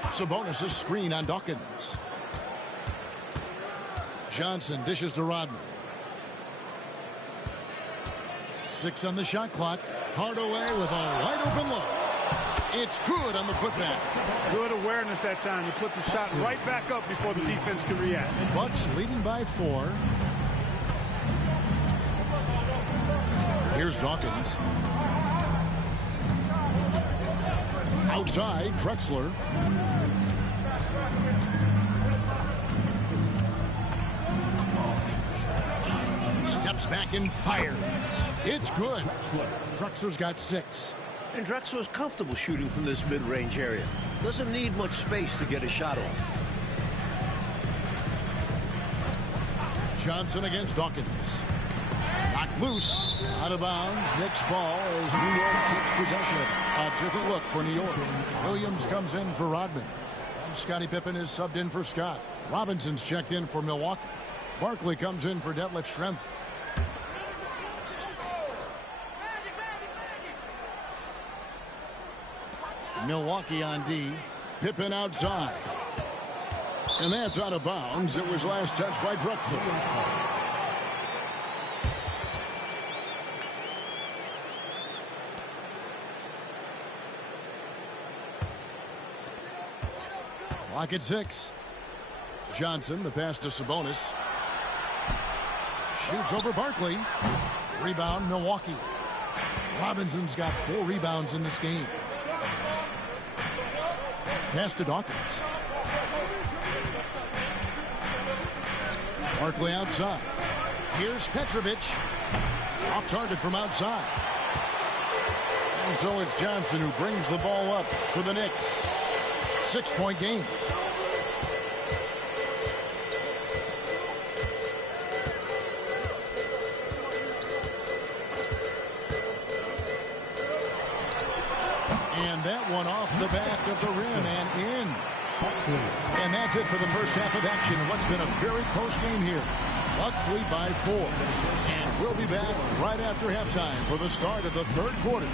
Sabonis' screen on Dawkins. Johnson dishes to Rodman. 6 on the shot clock. Hardaway with a wide open look. It's good on the putback. Good awareness that time. You put the shot right back up before the defense can react. Bucks leading by 4. Here's Dawkins. Outside, Drexler. Steps back and fires. It's good. Drexler's got 6. And Drexler's comfortable shooting from this mid-range area. Doesn't need much space to get a shot off. Johnson against Dawkins. Knocked loose. Out of bounds. Knicks ball as New York keeps possession. A different look for New York. Williams comes in for Rodman. And Scottie Pippen is subbed in for Scott. Robinson's checked in for Milwaukee. Barkley comes in for Detlef Schrempf. Milwaukee on D. Pippen outside. And that's out of bounds. It was last touched by Drexler. Clock at 6. Johnson, the pass to Sabonis. Shoots over Barkley. Rebound, Milwaukee. Robinson's got 4 rebounds in this game. Pass to Dawkins. Barkley outside. Here's Petrovic. Off target from outside. And so it's Johnson who brings the ball up for the Knicks. 6-point game. And that one off the back of the rim and in. And that's it for the first half of action. What's been a very close game here. Bucks lead by 4. And we'll be back right after halftime for the start of the 3rd quarter.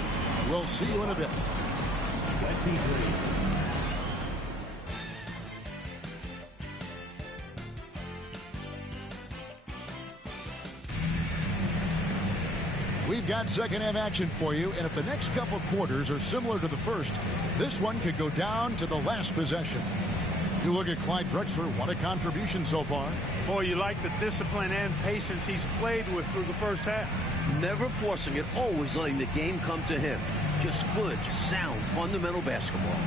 We'll see you in a bit. 23. We've got second half action for you, and if the next couple quarters are similar to the first, this one could go down to the last possession. You look at Clyde Drexler, what a contribution so far. Boy, you like the discipline and patience he's played with through the first half. Never forcing it, always letting the game come to him. Just good, sound, fundamental basketball.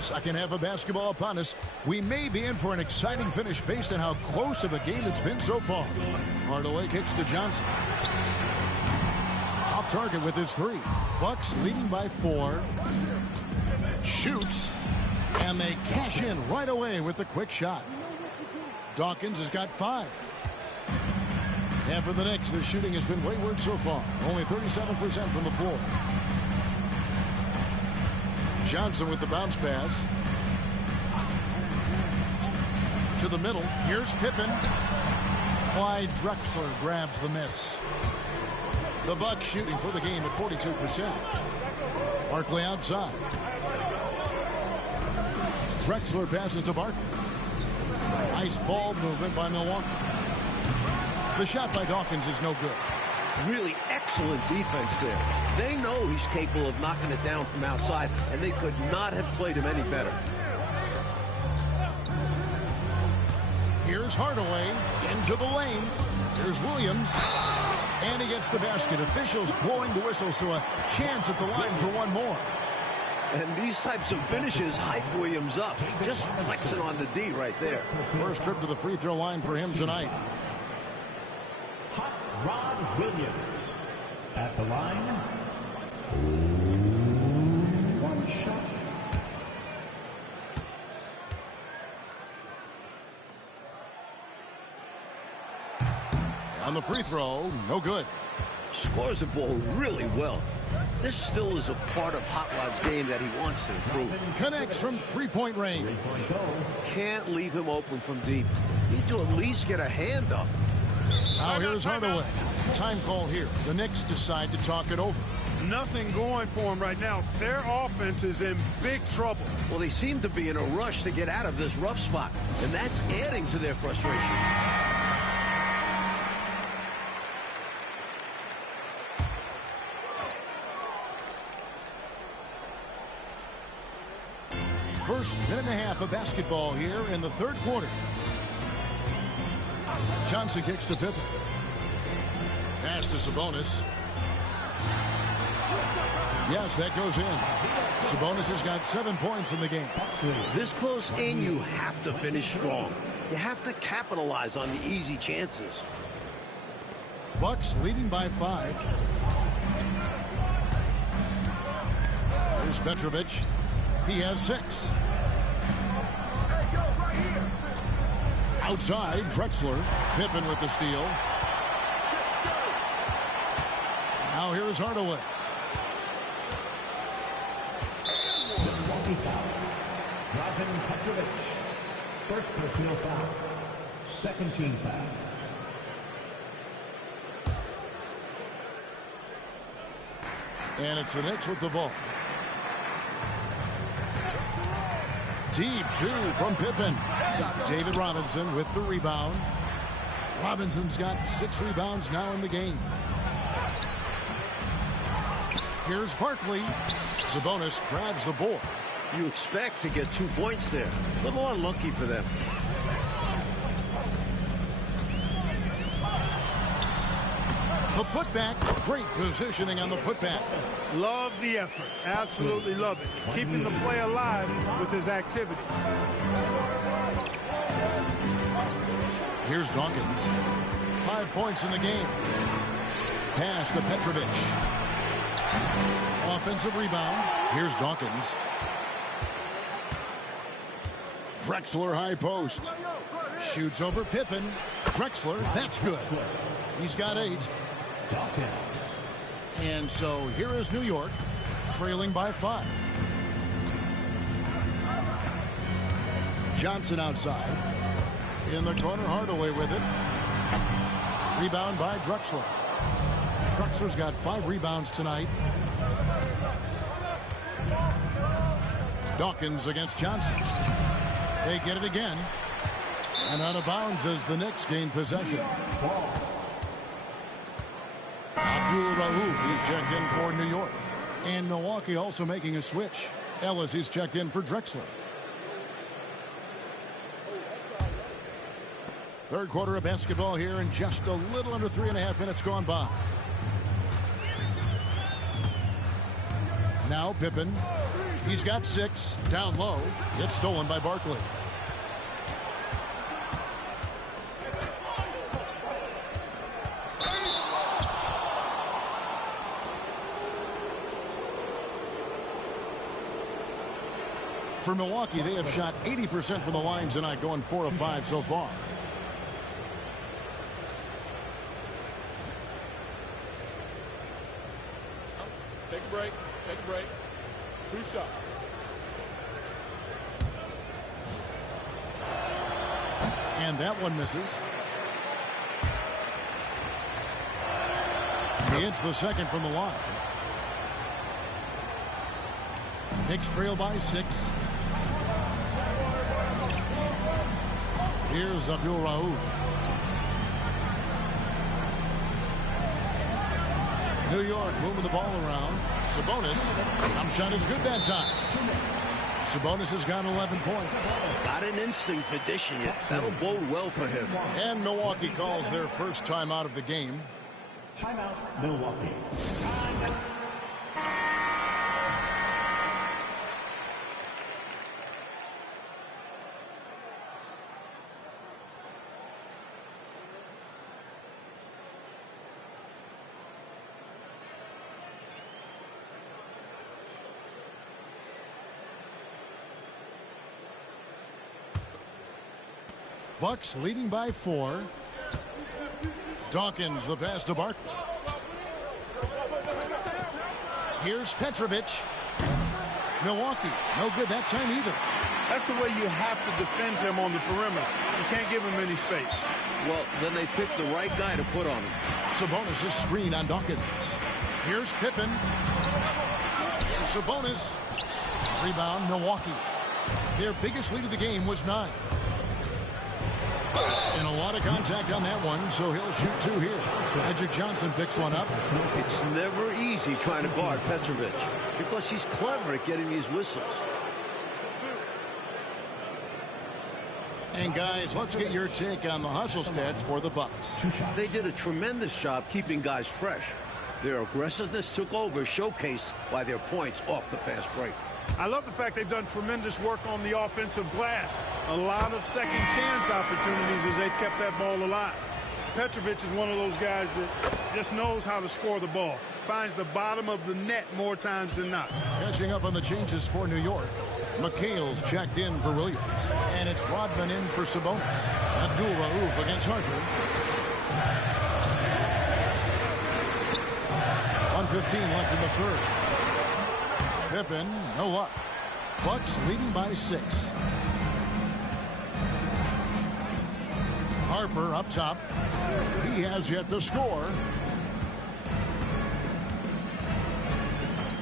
Second half of basketball upon us. We may be in for an exciting finish based on how close of a game it's been so far. Hardaway kicks to Johnson. Off target with his 3. Bucks leading by 4. Shoots. And they cash in right away with the quick shot. Dawkins has got 5. And for the Knicks, the shooting has been wayward so far. Only 37% from the floor. Johnson with the bounce pass. To the middle. Here's Pippen. Clyde Drexler grabs the miss. The Bucks shooting for the game at 42%. Barkley outside. Drexler passes to Barkley. Nice ball movement by Milwaukee. The shot by Dawkins is no good. Really excellent defense there. They know he's capable of knocking it down from outside, and they could not have played him any better. Here's Hardaway into the lane. Here's Williams. And he gets the basket. Officials blowing the whistle, so a chance at the line for one more. And these types of finishes hype Williams up. Just flexing on the D right there. First trip to the free throw line for him tonight. Hot Rod Williams at the line. One shot. On the free throw, no good. Scores the ball really well. This still is a part of Hot Rod's game that he wants to improve. Connects from three-point range. Can't leave him open from deep. Need to at least get a hand up. Now here's Hardaway. Time call here. The Knicks decide to talk it over. Nothing going for him right now. Their offense is in big trouble. Well, they seem to be in a rush to get out of this rough spot, and that's adding to their frustration. First minute and a half of basketball here in the third quarter. Johnson kicks to Pippen. Pass to Sabonis. Yes, that goes in. Sabonis has got 7 points in the game. This close in, you have to finish strong. You have to capitalize on the easy chances. Bucks leading by 5. Here's Petrovic. He has 6. Outside, Drexler. Pippen with the steal. Now here's Hardaway. Milwaukee foul. Drazen Petrovic. First personal foul. Second team foul. And it's the Knicks with the ball. Deep two from Pippen. David Robinson with the rebound. Robinson's got 6 rebounds now in the game. Here's Barkley. Sabonis grabs the board. You expect to get 2 points there. A little unlucky for them. The putback. Great positioning on the putback. Love the effort. Absolutely love it. Keeping the play alive with his activity. Here's Dawkins. 5 points in the game. Pass to Petrovic. Offensive rebound. Here's Dawkins. Drexler high post. Shoots over Pippen. Drexler, that's good. He's got 8. And so here is New York, trailing by 5. Johnson outside. In the corner, Hardaway with it. Rebound by Drexler. Drexler's got 5 rebounds tonight. Dawkins against Johnson. They get it again. And out of bounds as the Knicks gain possession. Abdul-Rauf is checked in for New York. And Milwaukee also making a switch. Ellis is checked in for Drexler. Third quarter of basketball here, and just a little under 3.5 minutes gone by. Now Pippen. He's got 6. Down low. Gets stolen by Barkley. For Milwaukee, they have shot 80% from the line tonight, going 4 of 5 so far. And that one misses. He hits the second from the line. Knicks trail by 6. Here's Abdul Rauf. New York moving the ball around. Sabonis. Jump shot is good that time. Sabonis has got 11 points. Got an instinct for dishing it. That'll bode well for him. And Milwaukee calls their first time out of the game. Timeout, Milwaukee. Bucks leading by 4. Dawkins the pass to Barkley. Here's Petrovic. Milwaukee, no good that time either. That's the way you have to defend him on the perimeter. You can't give him any space. Well, then they picked the right guy to put on him. Sabonis' screen on Dawkins. Here's Pippen. Sabonis. Rebound, Milwaukee. Their biggest lead of the game was 9. And a lot of contact on that one, so he'll shoot 2 here. Magic Johnson picks one up. It's never easy trying to guard Petrovic because he's clever at getting these whistles. And guys, let's get your take on the hustle stats for the Bucks. They did a tremendous job keeping guys fresh. Their aggressiveness took over, showcased by their points off the fast break. I love the fact they've done tremendous work on the offensive glass. A lot of second chance opportunities as they've kept that ball alive. Petrovic is one of those guys that just knows how to score the ball. Finds the bottom of the net more times than not. Catching up on the changes for New York. McHale's checked in for Williams. And it's Rodman in for Sabonis. Abdul Rauf against Harper. 1:15 left in the third. Pippen, no luck. Bucks leading by 6. Harper up top. He has yet to score.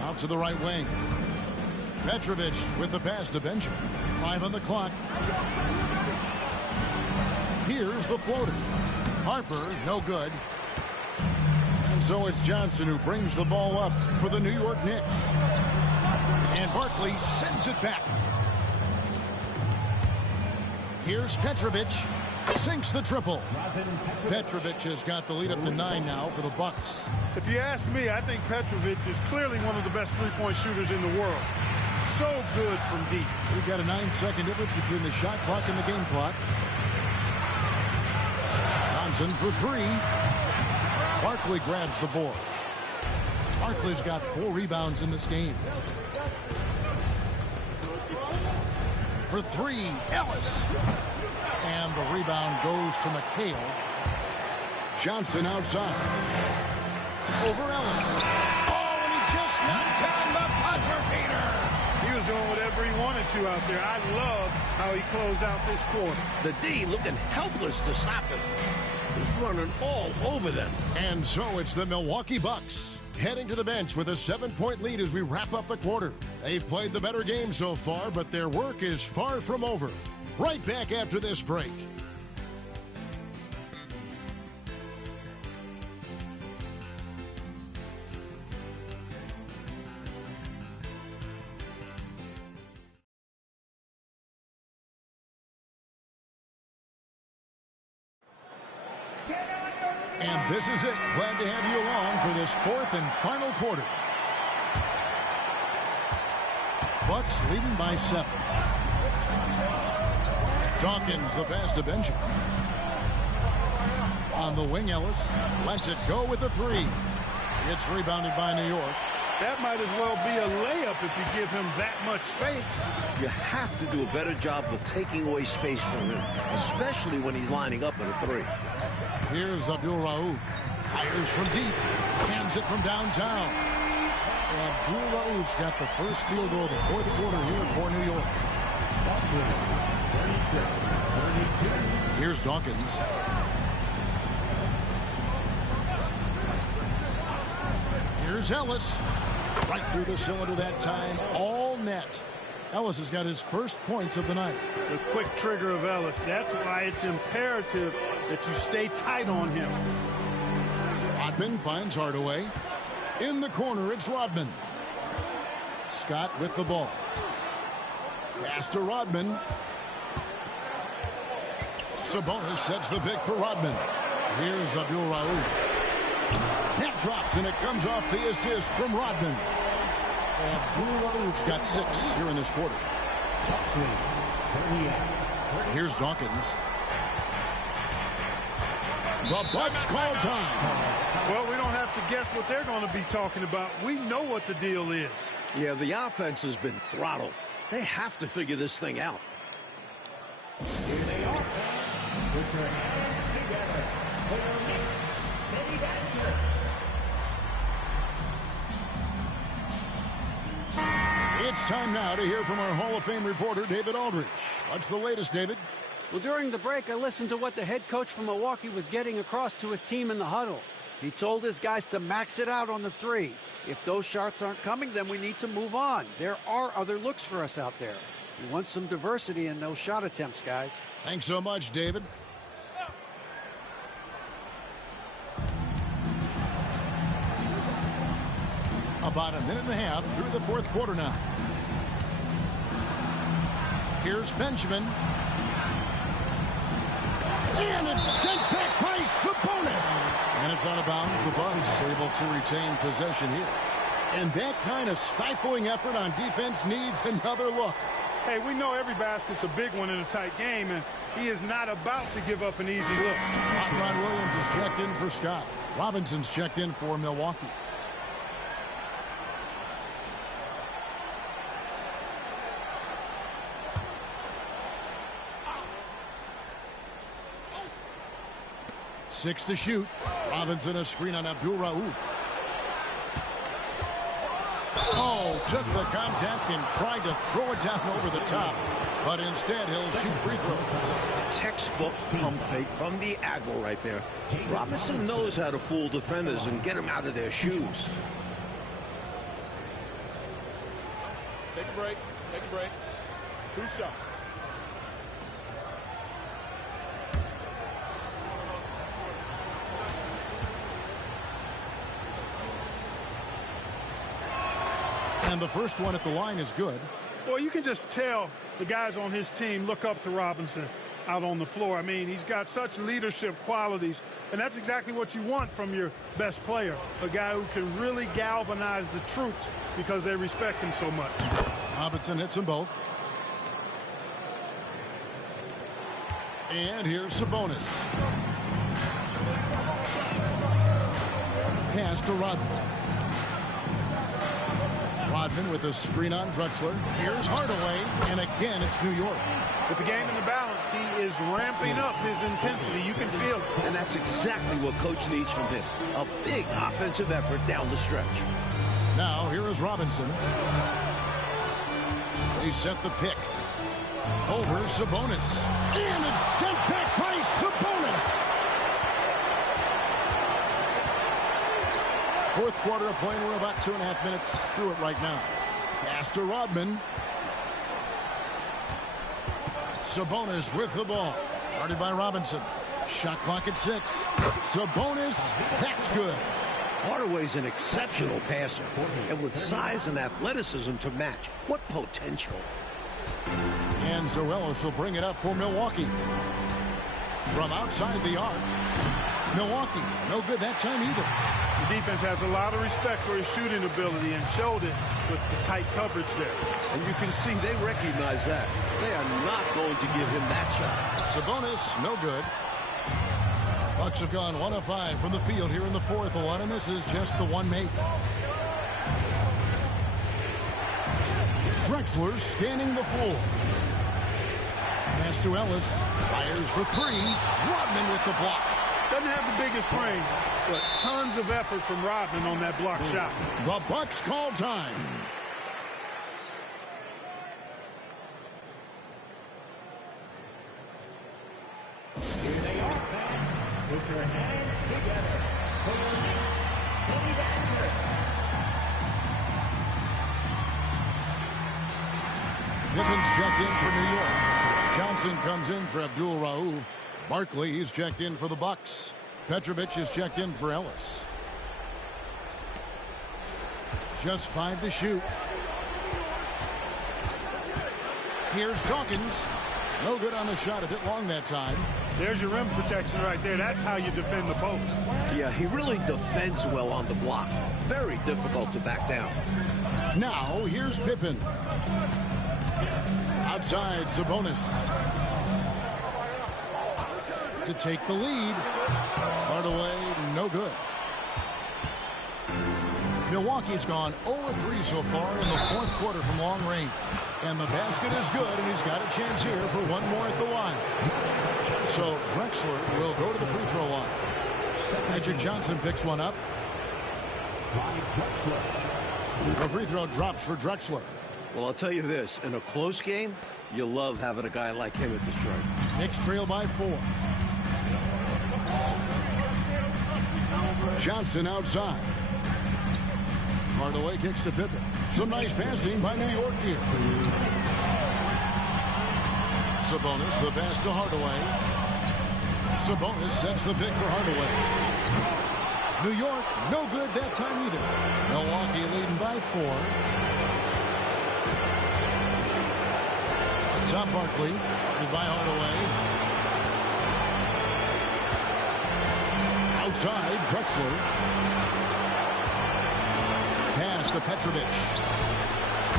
Out to the right wing. Petrovic with the pass to Benjamin. 5 on the clock. Here's the floater. Harper, no good. And so it's Johnson who brings the ball up for the New York Knicks. And Barkley sends it back. Here's Petrovic. Sinks the triple. Petrovic has got the lead up to 9 now for the Bucks. If you ask me, I think Petrovic is clearly one of the best three-point shooters in the world. So good from deep. We've got a 9-second difference between the shot clock and the game clock. Johnson for 3. Barkley grabs the board. Barkley's got 4 rebounds in this game. For 3, Ellis. And the rebound goes to McHale. Johnson outside. Over Ellis. Oh, and he just knocked down the buzzer beater. He was doing whatever he wanted to out there. I love how he closed out this quarter. The D looking helpless to stop him. He's running all over them. And so it's the Milwaukee Bucks heading to the bench with a 7-point lead as we wrap up the quarter. They've played the better game so far, but their work is far from over. Right back after this break. And this is it. Glad to have you along for this 4th and final quarter. Bucks leading by 7. Dawkins the pass to Benjamin. On the wing, Ellis lets it go with the 3. It's rebounded by New York. That might as well be a layup if you give him that much space. You have to do a better job of taking away space from him, especially when he's lining up at a 3. Here's Abdul Rauf. Fires from deep. Hands it from downtown. Abdul-Rauf's got the first field goal of the fourth quarter here for New York. Here's Dawkins. Here's Ellis. Right through the cylinder that time. All net. Ellis has got his first points of the night. The quick trigger of Ellis. That's why it's imperative that you stay tight on him. Rodman finds Hardaway. In the corner, it's Rodman. Scott with the ball. Pass to Rodman. Sabonis sets the pick for Rodman. Here's Abdul-Rauf. That drops, and it comes off the assist from Rodman. Abdul-Rauf's got 6 here in this quarter. Here's Dawkins. The Bucks call time. Well, we don't have to guess what they're going to be talking about. We know what the deal is. Yeah, the offense has been throttled. They have to figure this thing out. Here they are. Together. It's time now to hear from our Hall of Fame reporter, David Aldridge. What's the latest, David? Well, during the break, I listened to what the head coach from Milwaukee was getting across to his team in the huddle. He told his guys to max it out on the 3. If those shots aren't coming, then we need to move on. There are other looks for us out there. We want some diversity in those shot attempts, guys. Thanks so much, David. About a minute and a half through the fourth quarter now. Here's Benjamin. And it's sent back by Sabonis. And it's out of bounds. The Bucks able to retain possession here. And that kind of stifling effort on defense needs another look. Hey, we know every basket's a big one in a tight game, and he is not about to give up an easy look. Ron Williams is checked in for Scott. Robinson's checked in for Milwaukee. Six to shoot. Robinson a screen on Abdul-Rauf. Oh, took the contact and tried to throw it down over the top, but instead he'll shoot free throws. Textbook pump fake from the Admiral right there. Robinson knows how to fool defenders and get them out of their shoes. Take a break. Take a break. 2 shots. And the first one at the line is good. Well, you can just tell the guys on his team look up to Robinson out on the floor. I mean, he's got such leadership qualities, and that's exactly what you want from your best player, a guy who can really galvanize the troops because they respect him so much. Robinson hits them both. And here's Sabonis. Pass to Rodman. Rodman with a screen on Drexler. Here's Hardaway, and again it's New York. With the game in the balance, he is ramping up his intensity. You can feel it. And that's exactly what coach needs from him. A big offensive effort down the stretch. Now here is Robinson. They set the pick. Over Sabonis. And it's sent back by Sabonis. Fourth quarter of play, and we're about 2.5 minutes through it right now. Pass to Rodman. Sabonis with the ball. Guarded by Robinson. Shot clock at 6. Sabonis, that's good. Hardaway's an exceptional passer, and with size and athleticism to match. What potential. And Zoellis will bring it up for Milwaukee. From outside the arc. Milwaukee, no good that time either. The defense has a lot of respect for his shooting ability and showed it with the tight coverage there. And you can see they recognize that. They are not going to give him that shot. Sabonis, no good. Bucks have gone 1 of 5 from the field here in the fourth. A lot of misses, just the one make. Drexler scanning the floor. Pass to Ellis. Fires for 3. Rodman with the block. Doesn't have the biggest frame, but tons of effort from Rodman on that block shot. The Bucks call time. Here they are, fans. Put your hands together for your next City Badger. Pippin's checked in for New York. Johnson comes in for Abdul Rauf. Barkley, he's checked in for the Bucks. Petrovic is checked in for Ellis. Just 5 to shoot. Here's Dawkins. No good on the shot, a bit long that time. There's your rim protection right there. That's how you defend the post. Yeah, he really defends well on the block. Very difficult to back down. Now, here's Pippen. Outside, Sabonis. To take the lead. Hardaway, no good. Milwaukee's gone 0-3 so far in the fourth quarter from long range. And the basket is good, and he's got a chance here for one more at the line. So Drexler will go to the free throw line. Magic Johnson picks one up. The free throw drops for Drexler. Well, I'll tell you this. In a close game, you love having a guy like him at the stripe. Knicks trail by 4. Johnson outside. Hardaway kicks to Pippen. Some nice passing by New York here. Sabonis, the pass to Hardaway. Sabonis sets the pick for Hardaway. New York, no good that time either. Milwaukee leading by 4. Top Barkley, guarded by Hardaway. Outside, Drexler. Pass to Petrovic.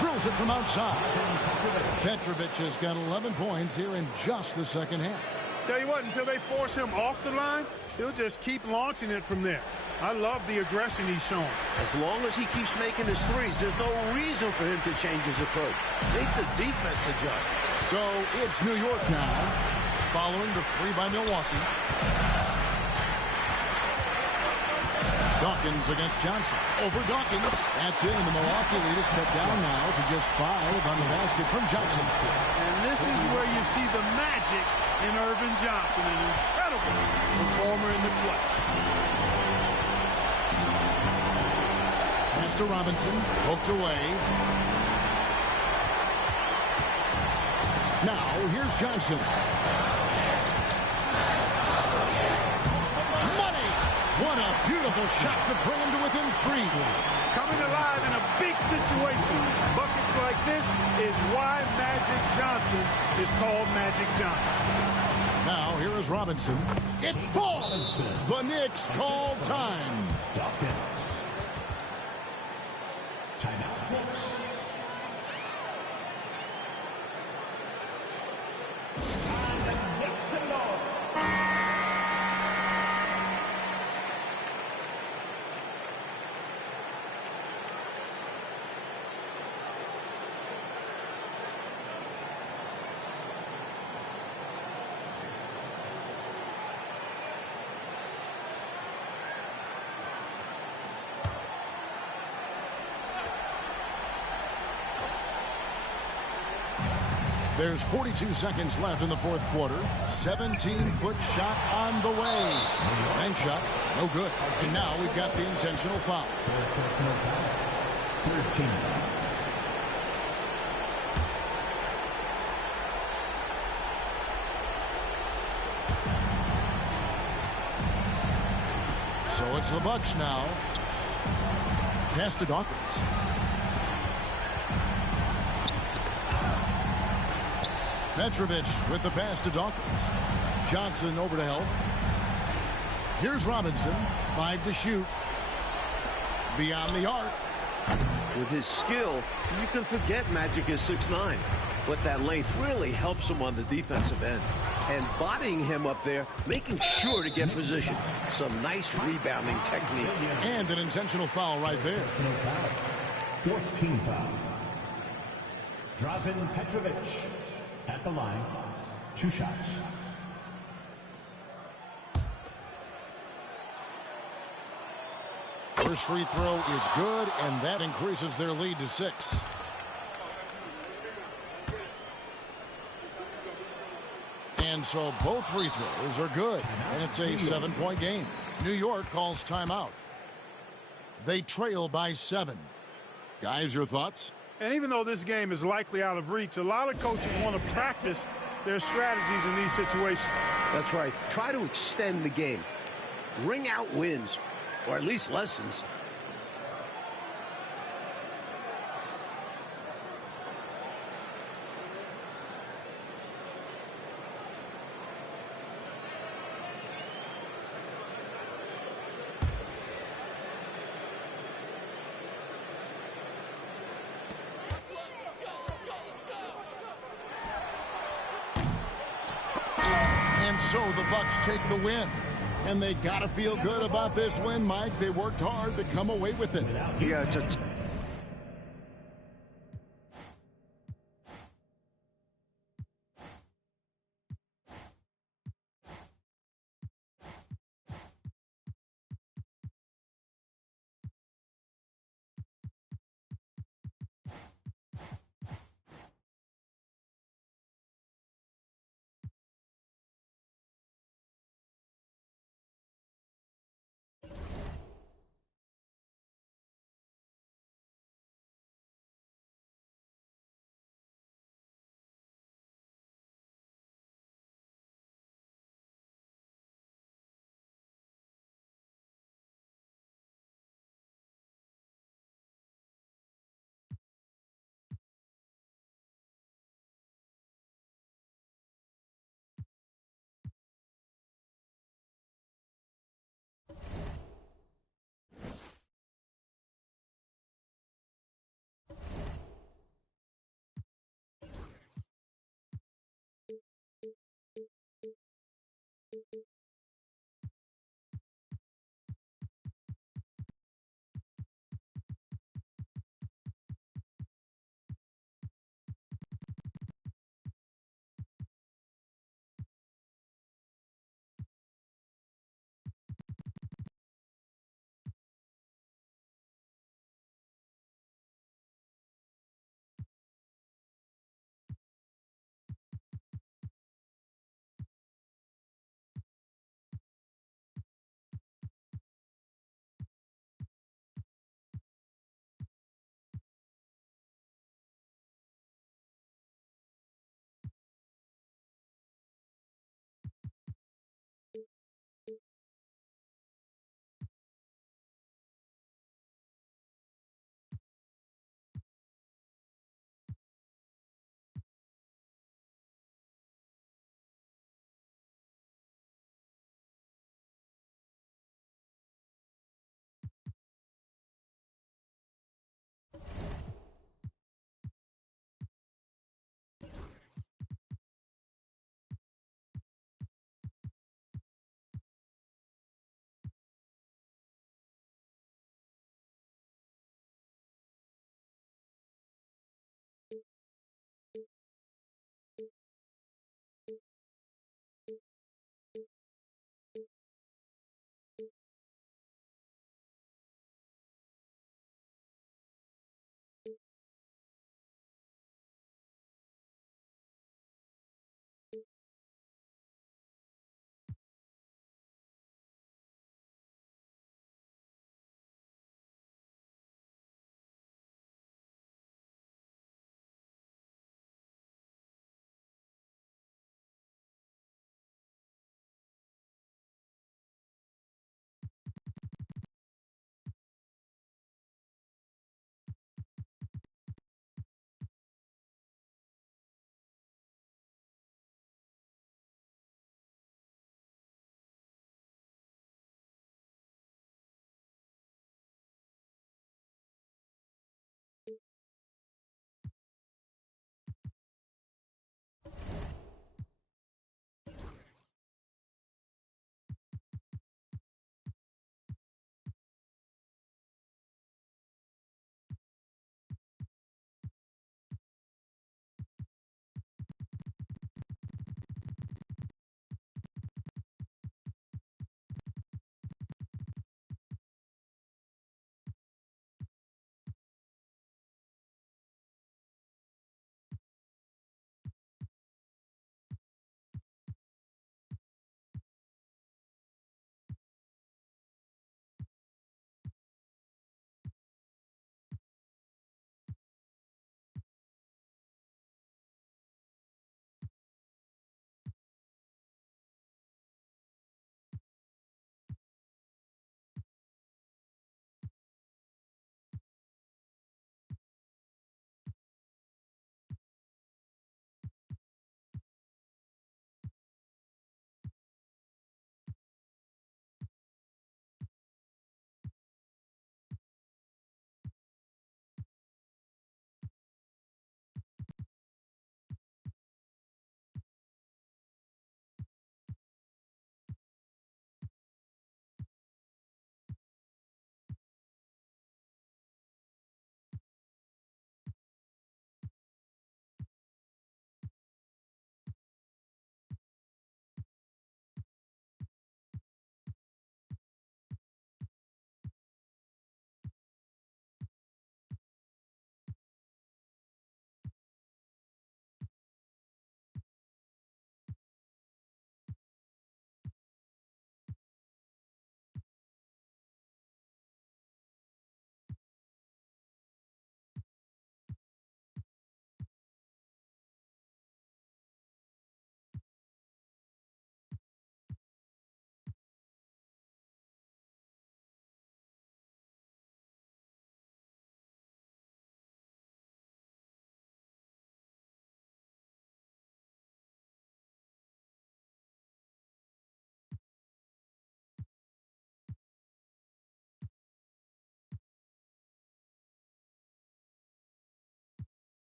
Drills it from outside. Petrovic has got 11 points here in just the second half. Tell you what, until they force him off the line, he'll just keep launching it from there. I love the aggression he's showing. As long as he keeps making his threes, there's no reason for him to change his approach. Make the defense adjust. So it's New York now, following the 3 by Milwaukee. Dawkins against Johnson. Over Dawkins. That's in, and the Milwaukee lead is cut down now to just 5 on the basket from Johnson. And this is where you see the magic in Irvin Johnson, an incredible performer in the clutch. Pass to Robinson, poked away. Now, here's Johnson. What a beautiful shot to bring him to within 3. Coming alive in a big situation. Buckets like this is why Magic Johnson is called Magic Johnson. Now, here is Robinson. It falls! The Knicks call time. Timeout, Knicks. There's 42 seconds left in the fourth quarter. 17-foot shot on the way. Bank shot, no good. And now we've got the intentional foul. 13. So it's the Bucks now. Pass to Dawkins. Petrovic with the pass to Dawkins. Johnson over to help. Here's Robinson. 5 to shoot. Beyond the arc. With his skill, you can forget Magic is 6'9". But that length really helps him on the defensive end. And bodying him up there, making sure to get position. Some nice rebounding technique. And an intentional foul right there. 4th team foul. Drazen Petrovic. At the line, 2 shots. First free throw is good, and that increases their lead to 6. And so both free throws are good, and it's a 7-point game. New York calls timeout. They trail by 7. Guys, your thoughts? And even though this game is likely out of reach, a lot of coaches want to practice their strategies in these situations. That's right. Try to extend the game. Ring out wins, or at least lessons. And so the Bucks take the win. And they got to feel good about this win, Mike. They worked hard to come away with it. Yeah, it's a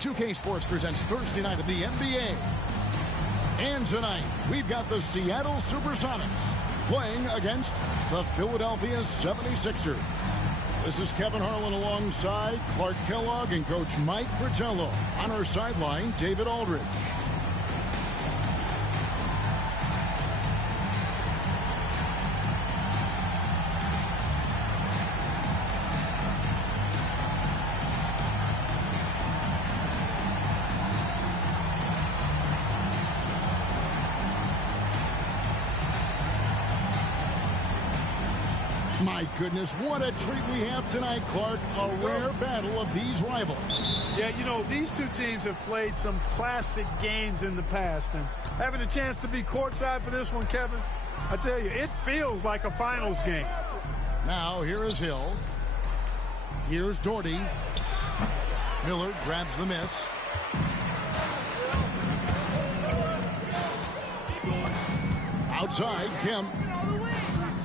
2K Sports presents Thursday night of the NBA. And tonight, we've got the Seattle Supersonics playing against the Philadelphia 76ers. This is Kevin Harlan alongside Clark Kellogg and Coach Mike Fratello. On our sideline, David Aldridge. My goodness, what a treat we have tonight, Clark. A rare battle of these rivals. Yeah, you know, these two teams have played some classic games in the past, and having a chance to be courtside for this one, Kevin, I tell you, it feels like a finals game. Now, here is Hill. Here's Doherty. Miller grabs the miss. Outside, Kemp.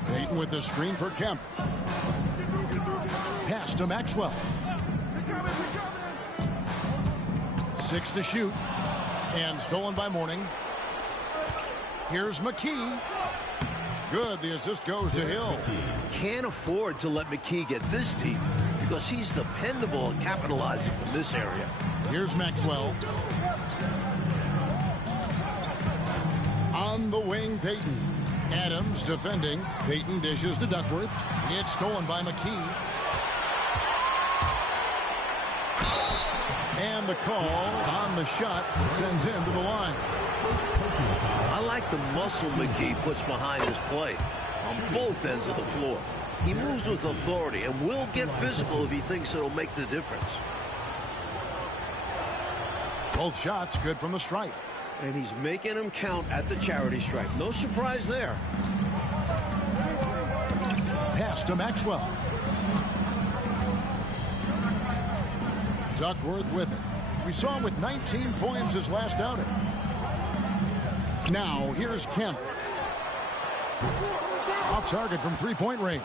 Payton with the screen for Kemp. Pass to Maxwell. 6 to shoot. And stolen by Mourning. Here's McKee. Good. The assist goes to Hill. Can't afford to let McKee get this deep because he's dependable at capitalizing from this area. Here's Maxwell. On the wing, Payton. Adams defending. Payton dishes to Duckworth. It's stolen by McKee. And the call on the shot sends him to the line. I like the muscle McKee puts behind his play on both ends of the floor. He moves with authority and will get physical if he thinks it'll make the difference. Both shots good from the stripe. And he's making them count at the charity stripe. No surprise there. Pass to Maxwell. Duckworth with it. We saw him with 19 points his last outing. Now, here's Kemp. Off target from three-point range.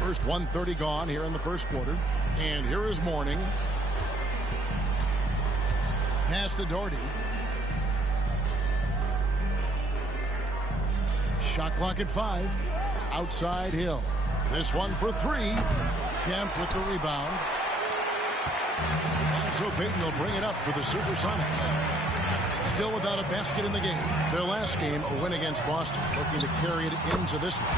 First 1:30 gone here in the first quarter. And here is Mourning. Pass to Doherty. Shot clock at 5. Outside Hill. This one for 3. Kemp with the rebound. And so Payton will bring it up for the Supersonics. Still without a basket in the game. Their last game, a win against Boston. Looking to carry it into this one.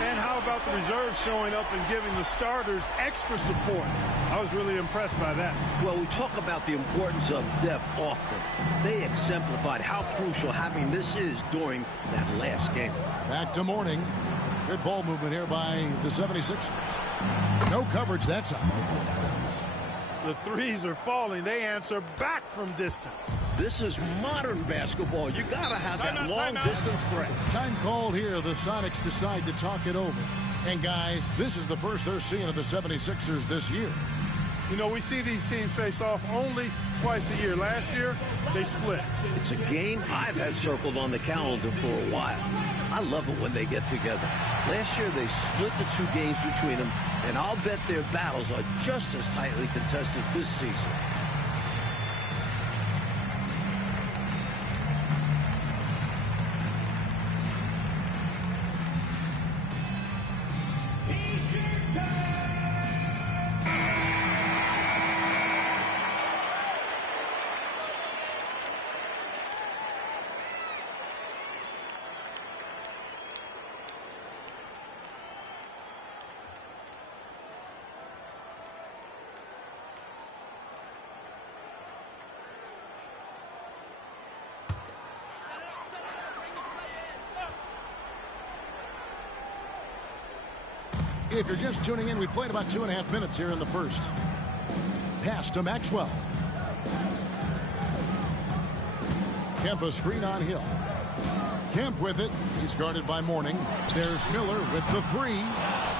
And how about the reserves showing up and giving the starters extra support? I was really impressed by that. Well, we talk about the importance of depth often. They exemplified how crucial having this is during that last game. Back to Mourning. Good ball movement here by the 76ers. No coverage that time. The threes are falling. They answer back from distance. This is modern basketball. You got to have that long-distance threat. Time called here. The Sonics decide to talk it over. And, guys, this is the first they're seeing of the 76ers this year. You know, we see these teams face off only twice a year. Last year, they split. It's a game I've had circled on the calendar for a while. I love it when they get together. Last year, they split the 2 games between them, and I'll bet their battles are just as tightly contested this season. If you're just tuning in, we played about 2.5 minutes here in the first. Pass to Maxwell. Kemp a screen on Hill. Kemp with it. He's guarded by Mourning. There's Miller with the three.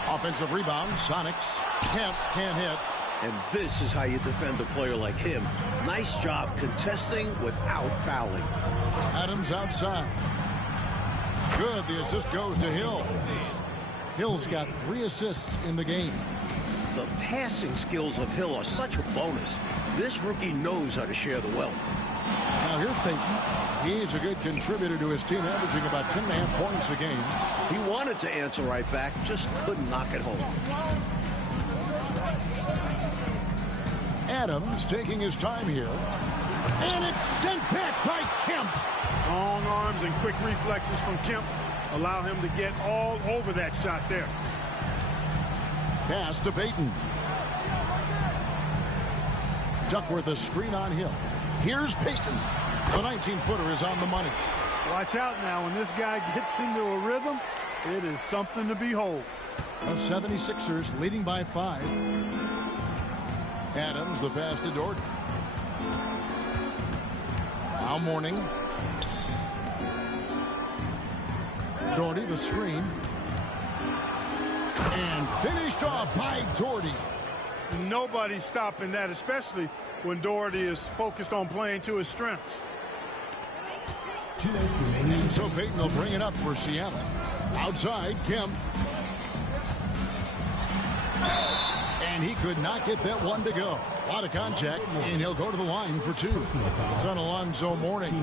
Offensive rebound. Sonics. Kemp can't hit. And this is how you defend a player like him. Nice job contesting without fouling. Adams outside. Good. The assist goes to Hill. Hill's got 3 assists in the game. The passing skills of Hill are such a bonus. This rookie knows how to share the wealth. Now here's Payton. He's a good contributor to his team, averaging about 10.5 points a game. He wanted to answer right back, just couldn't knock it home. Adams taking his time here. And it's sent back by Kemp. Long arms and quick reflexes from Kemp allow him to get all over that shot there. Pass to Payton. Duckworth a screen on Hill. Here's Payton. The 19-footer is on the money. Watch out now. When this guy gets into a rhythm, it is something to behold. The 76ers leading by 5. Adams the pass to Doherty. Now Mourning. Doherty the screen. And finished off by Doherty. Nobody's stopping that, especially when Doherty is focused on playing to his strengths. And so Payton will bring it up for Seattle. Outside, Kemp. And he could not get that one to go. A lot of contact, and he'll go to the line for 2. It's on Alonzo Mourning.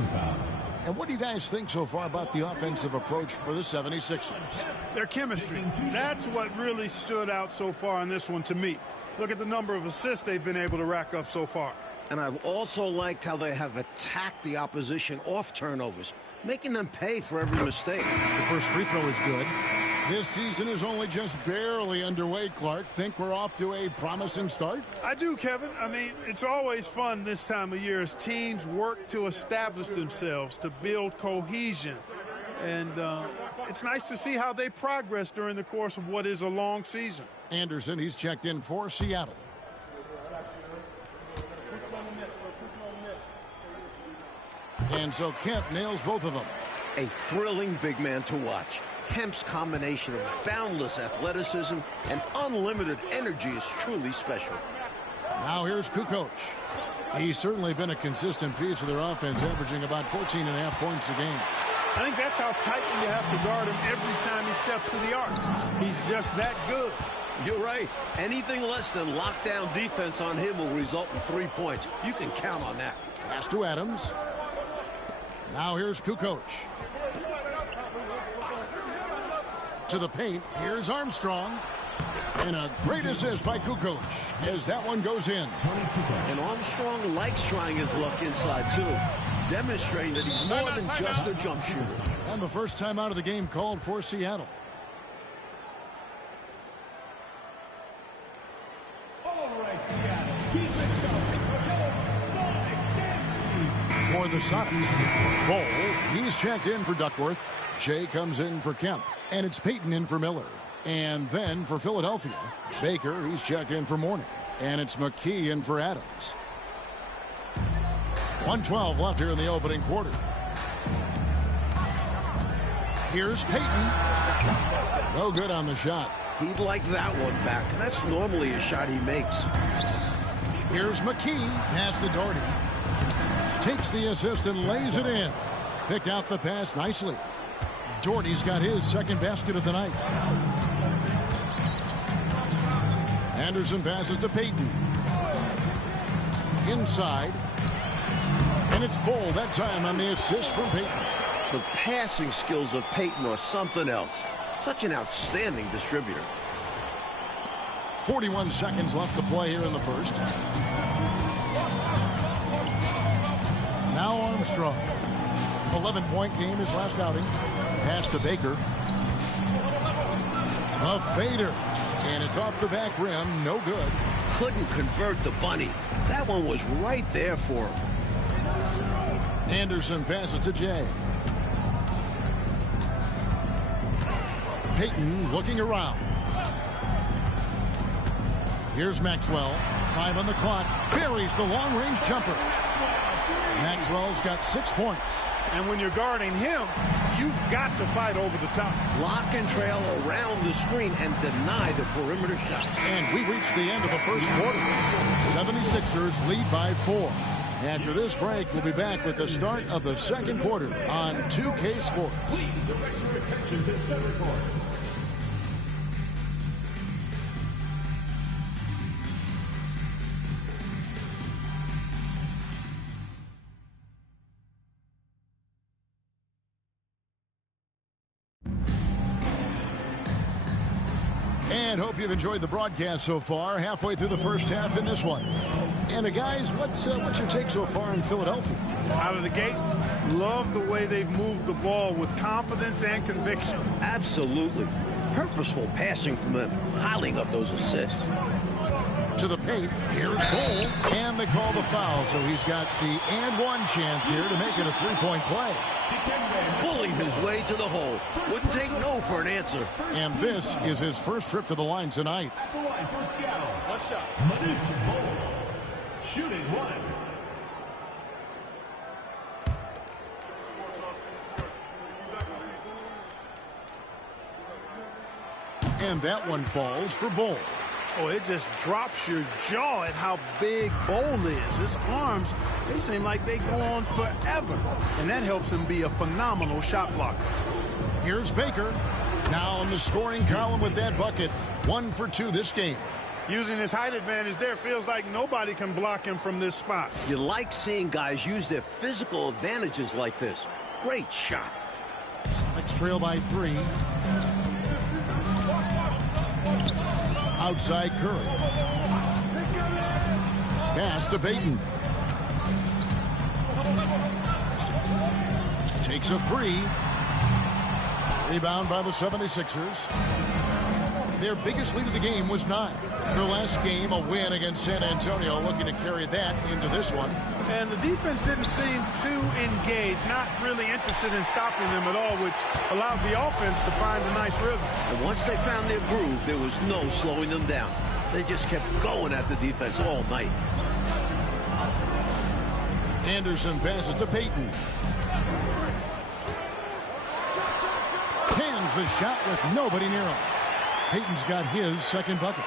And what do you guys think so far about the offensive approach for the 76ers? Their chemistry. That's what really stood out so far in this one to me. Look at the number of assists they've been able to rack up so far. And I've also liked how they have attacked the opposition off turnovers, making them pay for every mistake. The first free throw is good. This season is only just barely underway, Clark. Think we're off to a promising start? I do, Kevin. I mean, it's always fun this time of year as teams work to establish themselves, to build cohesion. And it's nice to see how they progress during the course of what is a long season. Anderson, he's checked in for Seattle. And so Kemp nails both of them. A thrilling big man to watch. Kemp's combination of boundless athleticism and unlimited energy is truly special. Now here's Kukoc. He's certainly been a consistent piece of their offense, averaging about 14.5 points a game. I think that's how tightly you have to guard him every time he steps to the arc. He's just that good. You're right. Anything less than lockdown defense on him will result in 3 points. You can count on that. Pass to Adams. Now here's Kukoc. To the paint. Here's Armstrong. And a great assist by Kukoc as that one goes in. And Armstrong likes trying his luck inside, too, demonstrating that he's more than just a jump shooter. And the first time out of the game called for Seattle. All right, Seattle. Keep it going. Sonic For the Sonics. Ball, he's checked in for Duckworth. Shea comes in for Kemp. And it's Payton in for Miller. And then for Philadelphia, Baker, he's checked in for Mourning. And it's McKee in for Adams. 1:12 left here in the opening quarter. Here's Payton. No good on the shot. He'd like that one back. That's normally a shot he makes. Here's McKee. Pass to Doherty. Takes the assist and lays it in. Picked out the pass nicely. Doherty's got his second basket of the night. Anderson passes to Payton. Inside. And it's Bull that time on the assist from Payton. The passing skills of Payton are something else. Such an outstanding distributor. 41 seconds left to play here in the first. Now Armstrong. 11-point game his last outing. Pass to Baker. A fader. And it's off the back rim. No good. Couldn't convert the bunny. That one was right there for him. Anderson passes to Jay. Payton looking around. Here's Maxwell. Time on the clock. Buries the long-range jumper. Maxwell's got 6 points. And when you're guarding him, you've got to fight over the top. Lock and trail around the screen and deny the perimeter shot. And we reach the end of the first quarter. 76ers lead by 4. After this break, we'll be back with the start of the second quarter on 2K Sports. Please direct your attention to center court. And hope you've enjoyed the broadcast so far. Halfway through the first half in this one. And guys, what's your take so far in Philadelphia? Out of the gates, love the way they've moved the ball with confidence and conviction. Absolutely. Purposeful passing from them, piling up those assists. To the paint, here's Cole, and they call the foul, so he's got the and one chance here to make it a three-point play. Bullied his way to the hole. Wouldn't take no for an answer. And this is his first trip to the line tonight. At the line for Seattle. One shot. Manute Bol. Shooting one. And that one falls for Bol. Oh, it just drops your jaw at how big Bol is. His arms, they seem like they go on forever. And that helps him be a phenomenal shot blocker. Here's Baker. Now in the scoring column with that bucket. 1 for 2 this game. Using his height advantage there, feels like nobody can block him from this spot. You like seeing guys use their physical advantages like this. Great shot. Sonics trail by 3. Outside Curry. Pass to Payton. Takes a 3. Rebound by the 76ers. Their biggest lead of the game was 9. Their last game, a win against San Antonio, looking to carry that into this one. And the defense didn't seem too engaged, not really interested in stopping them at all, which allowed the offense to find a nice rhythm. And once they found their groove, there was no slowing them down. They just kept going at the defense all night. Anderson passes to Payton. Hands the shot with nobody near him. Payton's got his second bucket.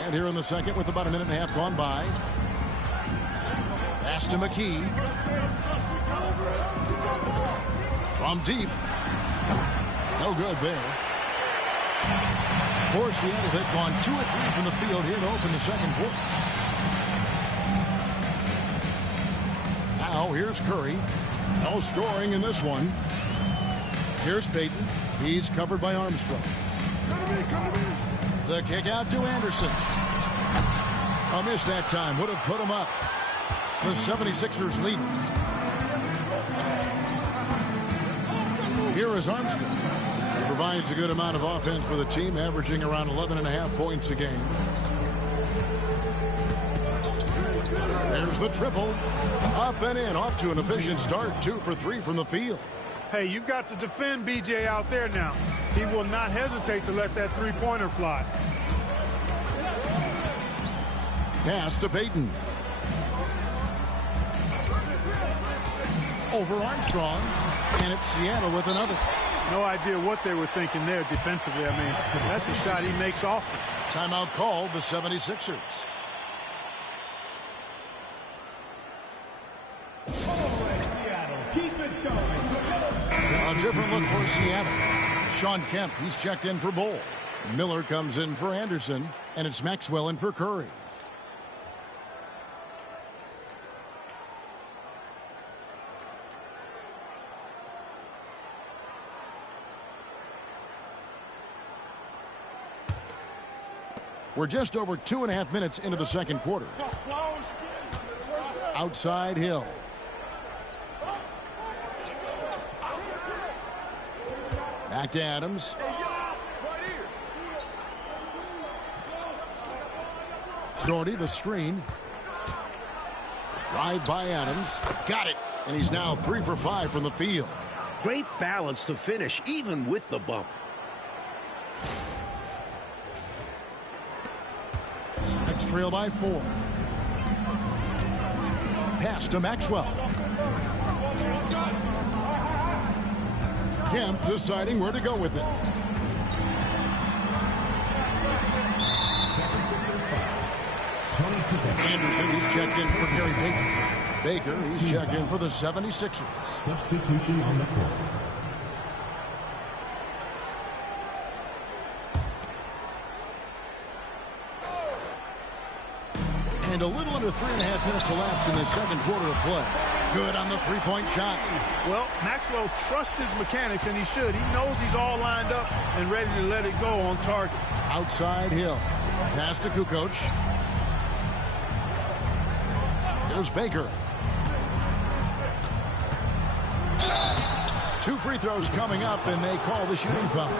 And here in the second with about a minute and a half gone by. Pass to McKee. From deep. No good there. For Seattle, they've gone 2 of 3 from the field here to open the second quarter. Now here's Curry. No scoring in this one. Here's Payton. He's covered by Armstrong. The kick out to Anderson. A miss that time. Would have put him up. The 76ers lead. Here is Armstrong. He provides a good amount of offense for the team, averaging around 11.5 points a game. There's the triple. Up and in. Off to an efficient start. 2 for 3 from the field. Hey, you've got to defend BJ out there now. He will not hesitate to let that three-pointer fly. Pass to Payton. Over Armstrong. And it's Seattle with another. No idea what they were thinking there defensively. I mean, that's a shot he makes often. Timeout called the 76ers. Seattle, keep it going. A different look for Seattle. Sean Kemp, he's checked in for Bol. Miller comes in for Anderson, and it's Maxwell in for Curry. We're just over 2.5 minutes into the second quarter. Outside Hill. Back to Adams. Doherty, the screen. Drive by Adams. Got it. And he's now 3 for 5 from the field. Great balance to finish, even with the bump. trail by 4. Pass to Maxwell. Kemp deciding where to go with it. Anderson, he's checked in for Gary Baker. Baker, he's checked in for the 76ers. Substitution on the court. And a little under 3.5 minutes elapsed in the second quarter of play. Good on the three-point shot. Well, Maxwell trusts his mechanics, and he should. He knows he's all lined up and ready to let it go on target. Outside Hill. Pass to Kukoc. There's Baker. 2 free throws coming up, and they call the shooting foul.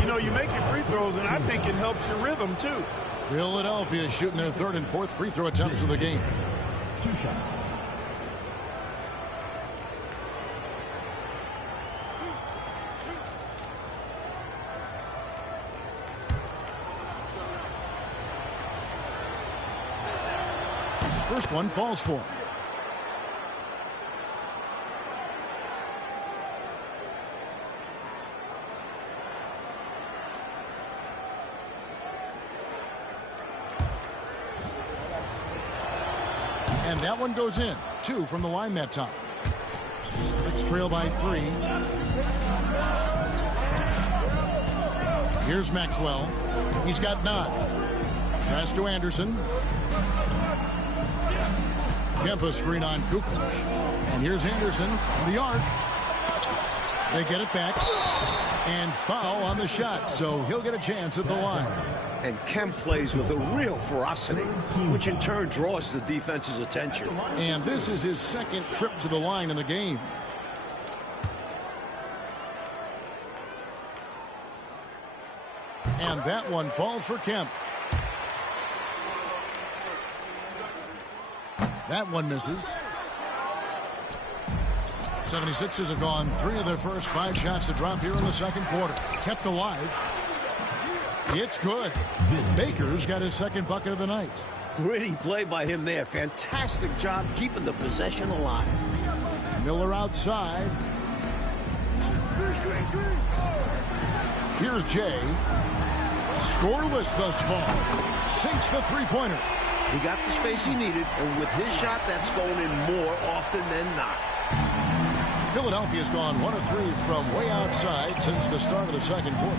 You know, you make your free throws, and I think it helps your rhythm, too. Philadelphia is shooting their 3rd and 4th free throw attempts of the game. 2 shots. First one falls for him. And that one goes in. 2 from the line that time. Celtics trail by 3. Here's Maxwell. He's got 9. Pass to Anderson. Kempa screen on Kukoc. And here's Anderson from the arc. They get it back. And foul on the shot, so he'll get a chance at the line. And Kemp plays with a real ferocity, which in turn draws the defense's attention. And this is his 2nd trip to the line in the game. And that one falls for Kemp. That one misses. 76ers have gone 3 of their first 5 shots to drop here in the second quarter. Kept alive. It's good. Baker's got his 2nd bucket of the night. Gritty play by him there. Fantastic job keeping the possession alive. Miller outside. Here's Jay. Scoreless thus far. Sinks the three-pointer. He got the space he needed, and with his shot, that's going in more often than not. Philadelphia's gone 1 of 3 from way outside since the start of the second quarter.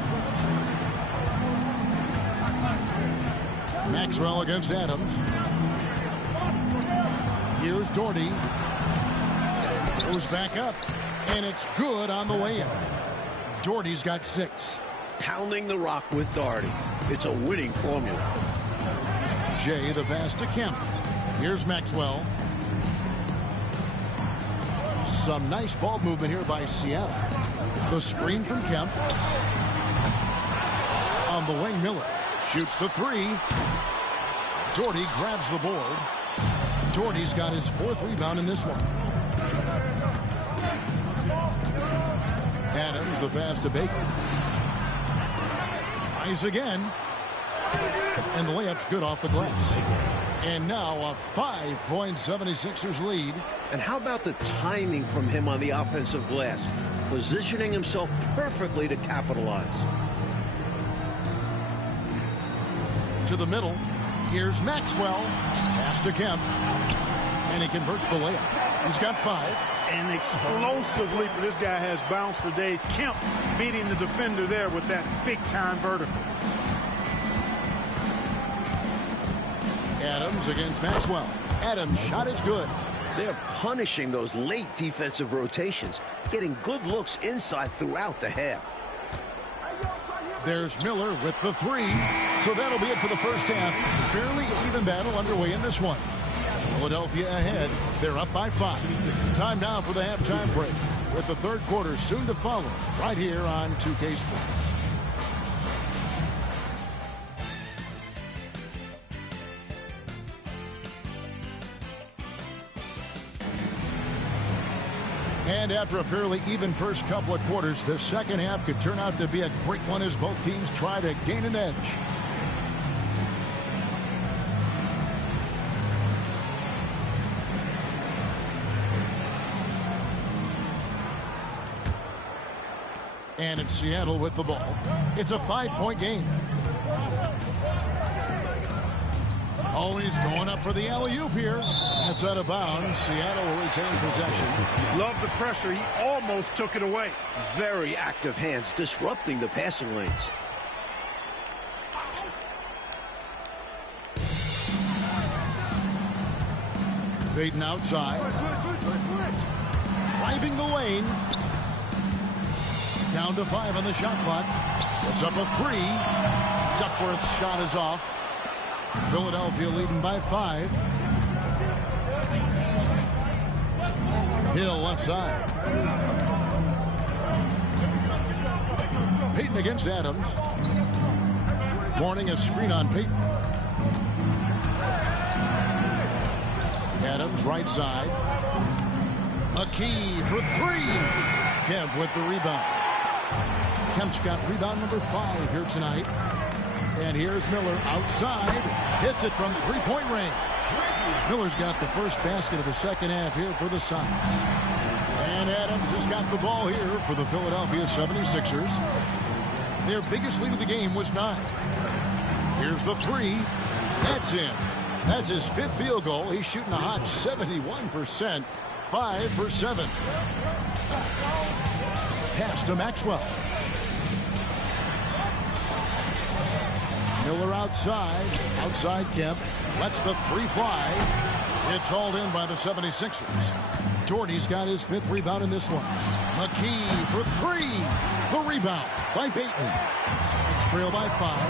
Maxwell against Adams. Here's Doherty. Goes back up, and it's good on the way in. Doherty's got 6. Pounding the rock with Doherty. It's a winning formula. Jay, the pass to Kemp. Here's Maxwell. Some nice ball movement here by Seattle. The screen from Kemp. On the wing, Miller shoots the 3. Doherty grabs the board. Doherty's got his 4th rebound in this one. Adams, the pass to Baker. Tries again. And the layup's good off the glass. And now a 5-point 76ers lead. And how about the timing from him on the offensive glass? Positioning himself perfectly to capitalize. To the middle. Here's Maxwell. Pass to Kemp. And he converts the layup. He's got 5. An explosive leaper. This guy has bounce for days. Kemp beating the defender there with that big-time vertical. Adams against Maxwell. Adams' shot is good. They're punishing those late defensive rotations, getting good looks inside throughout the half. There's Miller with the 3. So that'll be it for the first half. Fairly even battle underway in this one. Philadelphia ahead. They're up by 5. Time now for the halftime break, with the third quarter soon to follow right here on 2K Sports. And after a fairly even first couple of quarters, the second half could turn out to be a great one as both teams try to gain an edge. And it's Seattle with the ball. It's a 5-point game. Oh, he's going up for the alley-oop here. That's out of bounds. Seattle will retain possession. Love the pressure. He almost took it away. Very active hands, disrupting the passing lanes. Payton outside. Driving the lane. Down to 5 on the shot clock. It's up a 3. Duckworth's shot is off. Philadelphia leading by 5. Hill left side. Payton against Adams. Warning a screen on Payton. Adams right side. McKee for 3. Kemp with the rebound. Kemp's got rebound number 5 here tonight. And here's Miller outside. Hits it from 3-point range. Miller's got the first basket of the second half here for the Suns. And Adams has got the ball here for the Philadelphia 76ers. Their biggest lead of the game was 9. Here's the 3. That's in. That's his 5th field goal. He's shooting a hot 71%. 5 for 7. Pass to Maxwell. Miller outside Kemp, lets the 3 fly. It's hauled in by the 76ers. Doherty's got his 5th rebound in this one. McKee for 3. The rebound by Payton. Suns trail by 5.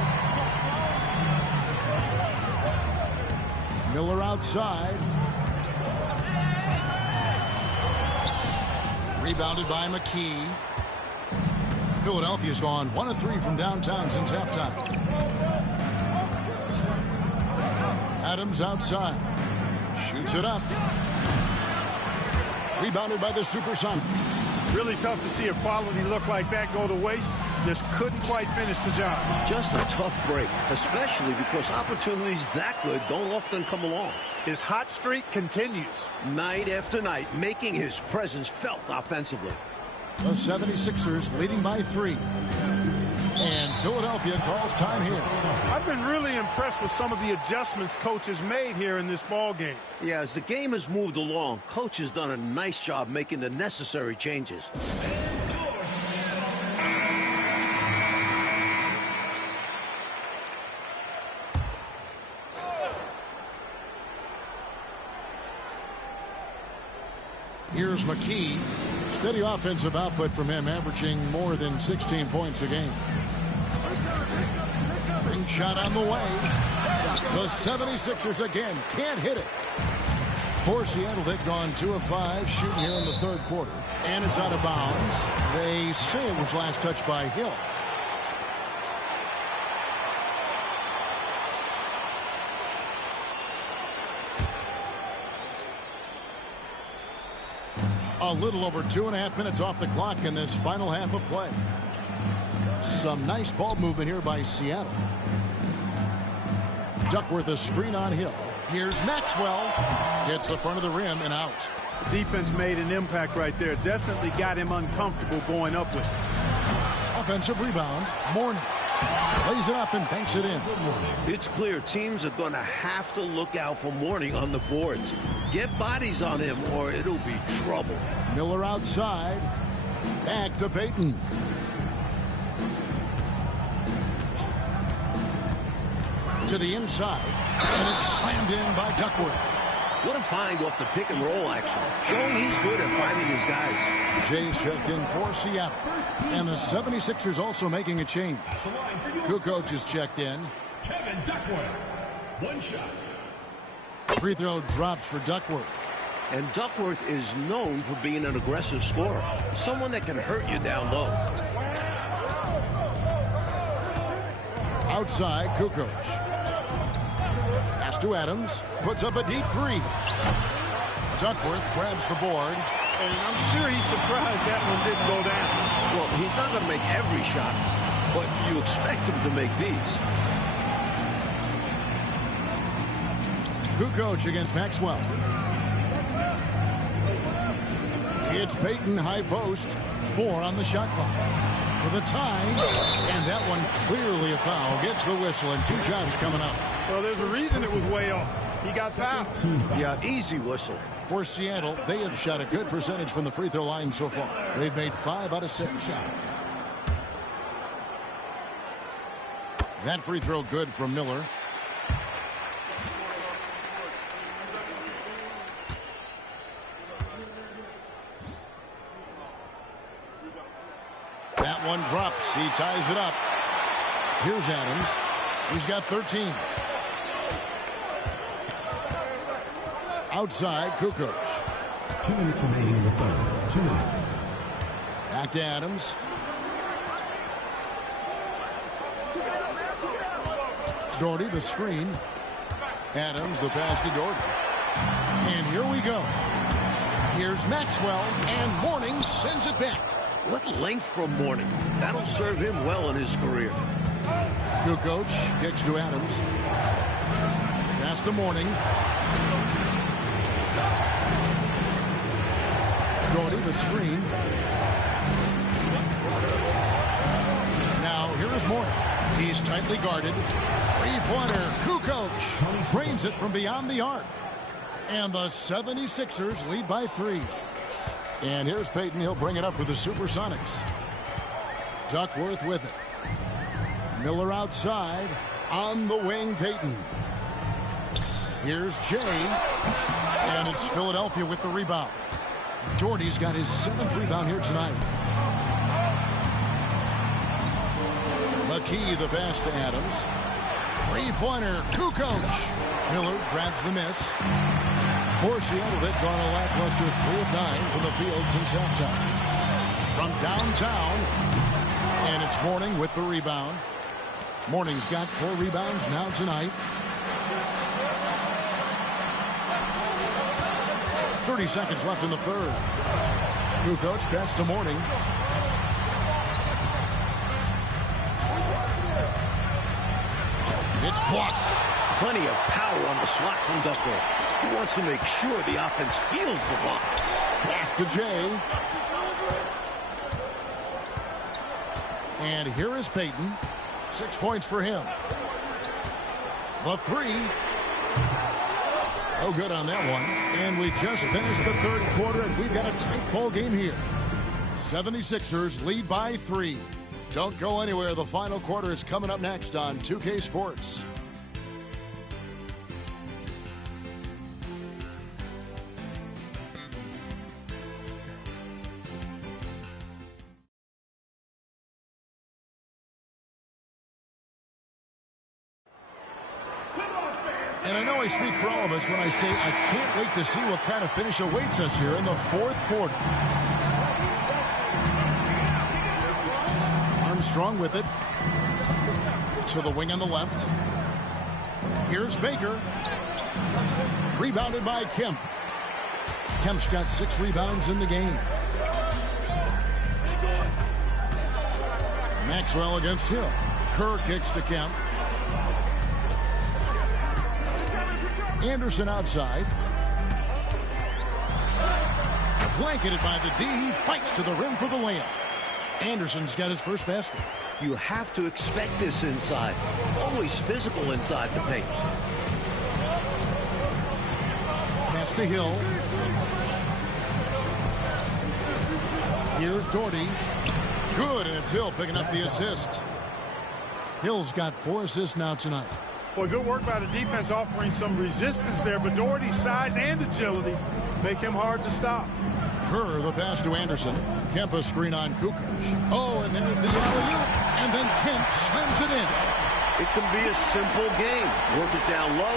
Miller outside. Rebounded by McKee. Philadelphia's gone 1 of 3 from downtown since halftime. Adams outside. Shoots it up. Rebounded by the Supersonics. Really tough to see a quality look like that go to waste. Just couldn't quite finish the job. Just a tough break, especially because opportunities that good don't often come along. His hot streak continues. Night after night, making his presence felt offensively. The 76ers leading by 3. And Philadelphia calls time here. I've been really impressed with some of the adjustments coach has made here in this ball game. Yeah, as the game has moved along, coach has done a nice job making the necessary changes. Here's McKee. Steady offensive output from him, averaging more than 16 points a game. Ring shot on the way. The 76ers again can't hit it. For Seattle, they've gone 2 of 5 shooting here in the 3rd quarter. And it's out of bounds. They say it was last touched by Hill. A little over 2.5 minutes off the clock in this final half of play. Some nice ball movement here by Seattle. Duckworth a screen on Hill. Here's Maxwell. Hits the front of the rim and out. Defense made an impact right there. Definitely got him uncomfortable going up with it. Offensive rebound. Mourning. Lays it up and banks it in. It's clear teams are going to have to look out for Mourning on the boards. Get bodies on him or it'll be trouble. Miller outside. Back to Payton. To the inside. And it's slammed in by Duckworth. What a find off the pick and roll action. Showing he's good at finding his guys. Jay's checked in for Seattle. And the 76ers also making a change. Kukoc is checked in. Kevin Duckworth. 1 shot. Free throw drops for Duckworth. And Duckworth is known for being an aggressive scorer. Someone that can hurt you down low. Outside, Kukoc. Pass to Adams. Puts up a deep 3. Duckworth grabs the board. And I'm sure he's surprised that one didn't go down. Well, he's not going to make every shot, but you expect him to make these. Kukoc against Maxwell. It's Payton high post. 4 on the shot clock. For the tie, and that one clearly a foul. Gets the whistle, and 2 shots coming up. Well, there's a reason it was way off. He got fouled. Yeah, easy whistle. For Seattle, they have shot a good percentage from the free throw line so far. They've made 5 out of 6. That free throw good from Miller. That one drops. He ties it up. Here's Adams. He's got 13. Outside, Kukoc. 2 minutes remaining in the third. 2 minutes. Back to Adams. Doherty, the screen. Adams, the pass to Doherty. And here we go. Here's Maxwell, and Mourning sends it back. What length from Mourning? That'll serve him well in his career. Kukoc kicks to Adams. Pass to Mourning. Doherty, the screen. Now, here is Mourning. He's tightly guarded. Three-pointer. Kukoc drains it from beyond the arc. And the 76ers lead by 3. And here's Payton. He'll bring it up for the Supersonics. Duckworth with it. Miller outside. On the wing, Payton. Here's Jay. And it's Philadelphia with the rebound. Doherty's got his 7th rebound here tonight. McKee, the pass to Adams. Three-pointer, Kukoc. Miller grabs the miss. For Seattle, they've gone a lackluster 3 of 9 from the field since halftime. From downtown, and it's Mourning with the rebound. Mourning's got 4 rebounds now tonight. 30 seconds left in the third. Kukoc pass to Mourning. It's blocked. Plenty of power on the swat from Duckworth. He wants to make sure the offense feels the block. Pass to Jay. And here is Payton. 6 points for him. The 3. No good on that one. And we just finished the third quarter, and we've got a tight ball game here. 76ers lead by 3. Don't go anywhere. The final quarter is coming up next on 2K Sports. And I know I speak for all of us when I say I can't wait to see what kind of finish awaits us here in the fourth quarter. Armstrong with it. To the wing on the left. Here's Baker. Rebounded by Kemp. Kemp's got 6 rebounds in the game. Maxwell against Hill. Kerr kicks to Kemp. Anderson outside. Blanketed by the D. He fights to the rim for the layup. Anderson's got his first basket. You have to expect this inside. Always physical inside the paint. Pass to Hill. Here's Doherty. Good, and it's Hill picking up the assist. Hill's got 4 assists now tonight. Boy, good work by the defense offering some resistance there, but Doherty's size and agility make him hard to stop. Kerr, the pass to Anderson. Kemp a screen on Kukoc. Oh, and there's the alley-oop, and then Kemp slams it in. It can be a simple game. Work it down low,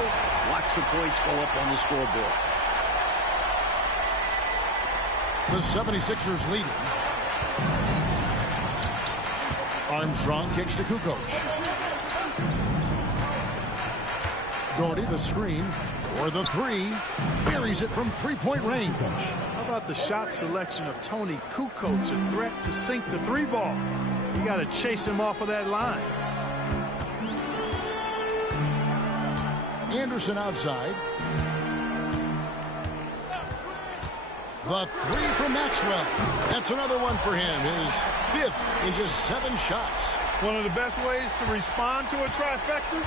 watch the points go up on the scoreboard. The 76ers leading. Armstrong kicks to Kukoc. Doherty, the screen, or the 3, buries it from 3-point range. How about the shot selection of Tony Kukoc, a threat to sink the 3-ball? You got to chase him off of that line. Anderson outside. The three from Maxwell. That's another one for him. His fifth in just 7 shots. One of the best ways to respond to a trifecta,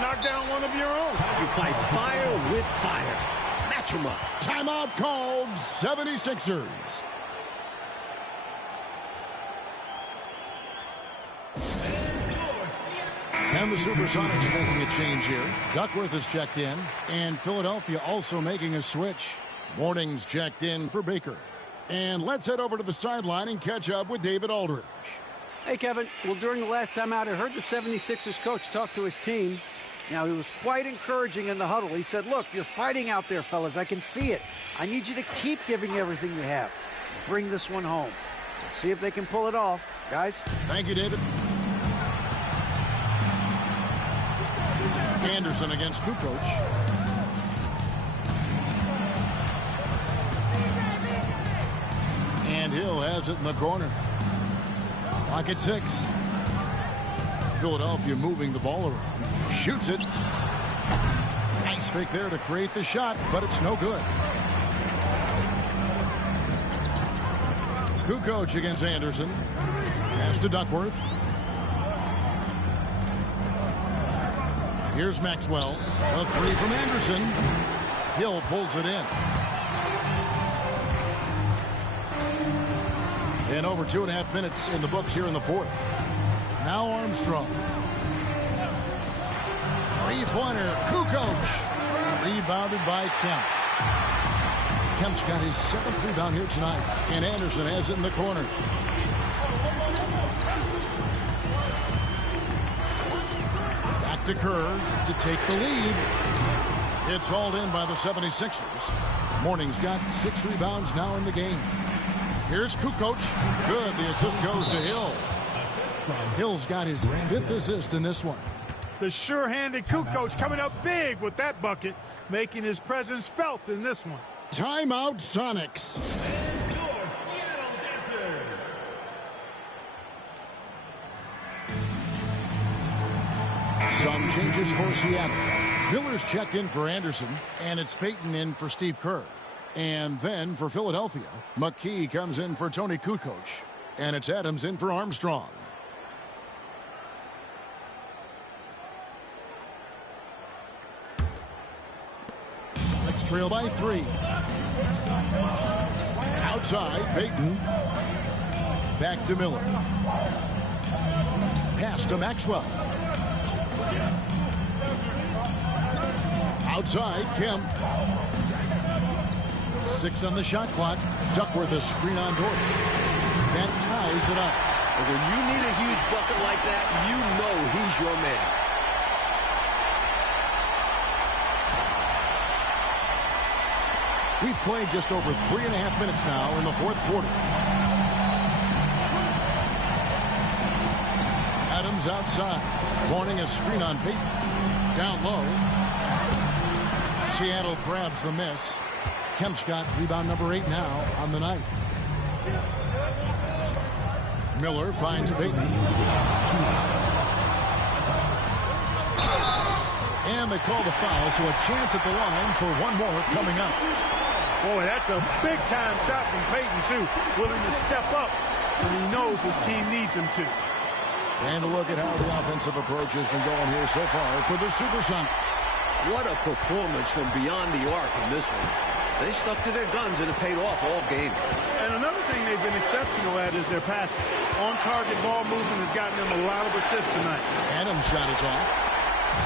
knock down one of your own. You fight fire with fire. Match them up. Timeout called, 76ers. And the Supersonics making a change here. Duckworth is checked in, and Philadelphia also making a switch. Morning's checked in for Baker. And let's head over to the sideline and catch up with David Aldridge. Hey, Kevin. Well, during the last time out, I heard the 76ers coach talk to his team. Now, he was quite encouraging in the huddle. He said, look, you're fighting out there, fellas. I can see it. I need you to keep giving everything you have. Bring this one home. Let's see if they can pull it off. Guys? Thank you, David. Anderson against Kukoc. And Hill has it in the corner. Lock at 6. Philadelphia moving the ball around. Shoots it. Nice fake there to create the shot, but it's no good. Kukoc against Anderson. Pass to Duckworth. Here's Maxwell. A three from Anderson. Hill pulls it in. And over 2.5 minutes in the books here in the fourth. Now Armstrong. Three-pointer. Kukoc. Rebounded by Kemp. Kemp's got his 7th rebound here tonight. And Anderson has it in the corner. To Kerr to take the lead. It's hauled in by the 76ers. Morning's got 6 rebounds now in the game. Here's Kukoc. Good. The assist goes to Hill. Hill's got his 5th assist in this one. The sure-handed Kukoc coming up big with that bucket, making his presence felt in this one. Timeout Sonics. Some changes for Seattle. Miller's checked in for Anderson, and it's Payton in for Steve Kerr. And then for Philadelphia, McKee comes in for Tony Kukoc, and it's Adams in for Armstrong. Sonics trail by 3. Outside, Payton. Back to Miller. Pass to Maxwell. Outside, Kemp. 6 on the shot clock. Duckworth a screen on Dorton. That ties it up. And when you need a huge bucket like that, you know he's your man. We've played just over 3.5 minutes now in the fourth quarter. Adams outside. Morning a screen on Payton. Down low. Seattle grabs the miss. Kemp's got rebound number 8 now on the night. Miller finds Payton. And they call the foul, so a chance at the line for one more coming up. Boy, that's a big-time shot from Payton, too. Willing to step up when he knows his team needs him to. And a look at how the offensive approach has been going here so far for the Supersonics. What a performance from beyond the arc in this one. They stuck to their guns and it paid off all game. And another thing they've been exceptional at is their passing. On-target ball movement has gotten them a lot of assists tonight. Adams' shot is off.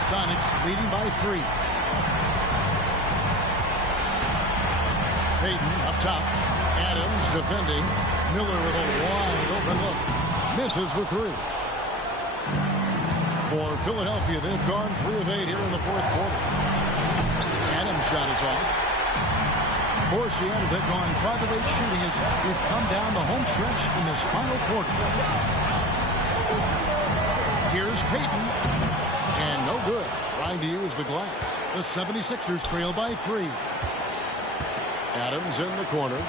Sonics leading by 3. Payton up top. Adams defending. Miller with a wide open look. Misses the 3. For Philadelphia, they've gone 3 of 8 here in the fourth quarter. Adams' shot is off. For Seattle, they've gone 5 of 8 shooting as they've come down the home stretch in this final quarter. Here's Payton. And no good. Trying to use the glass. The 76ers trail by 3. Adams in the corner.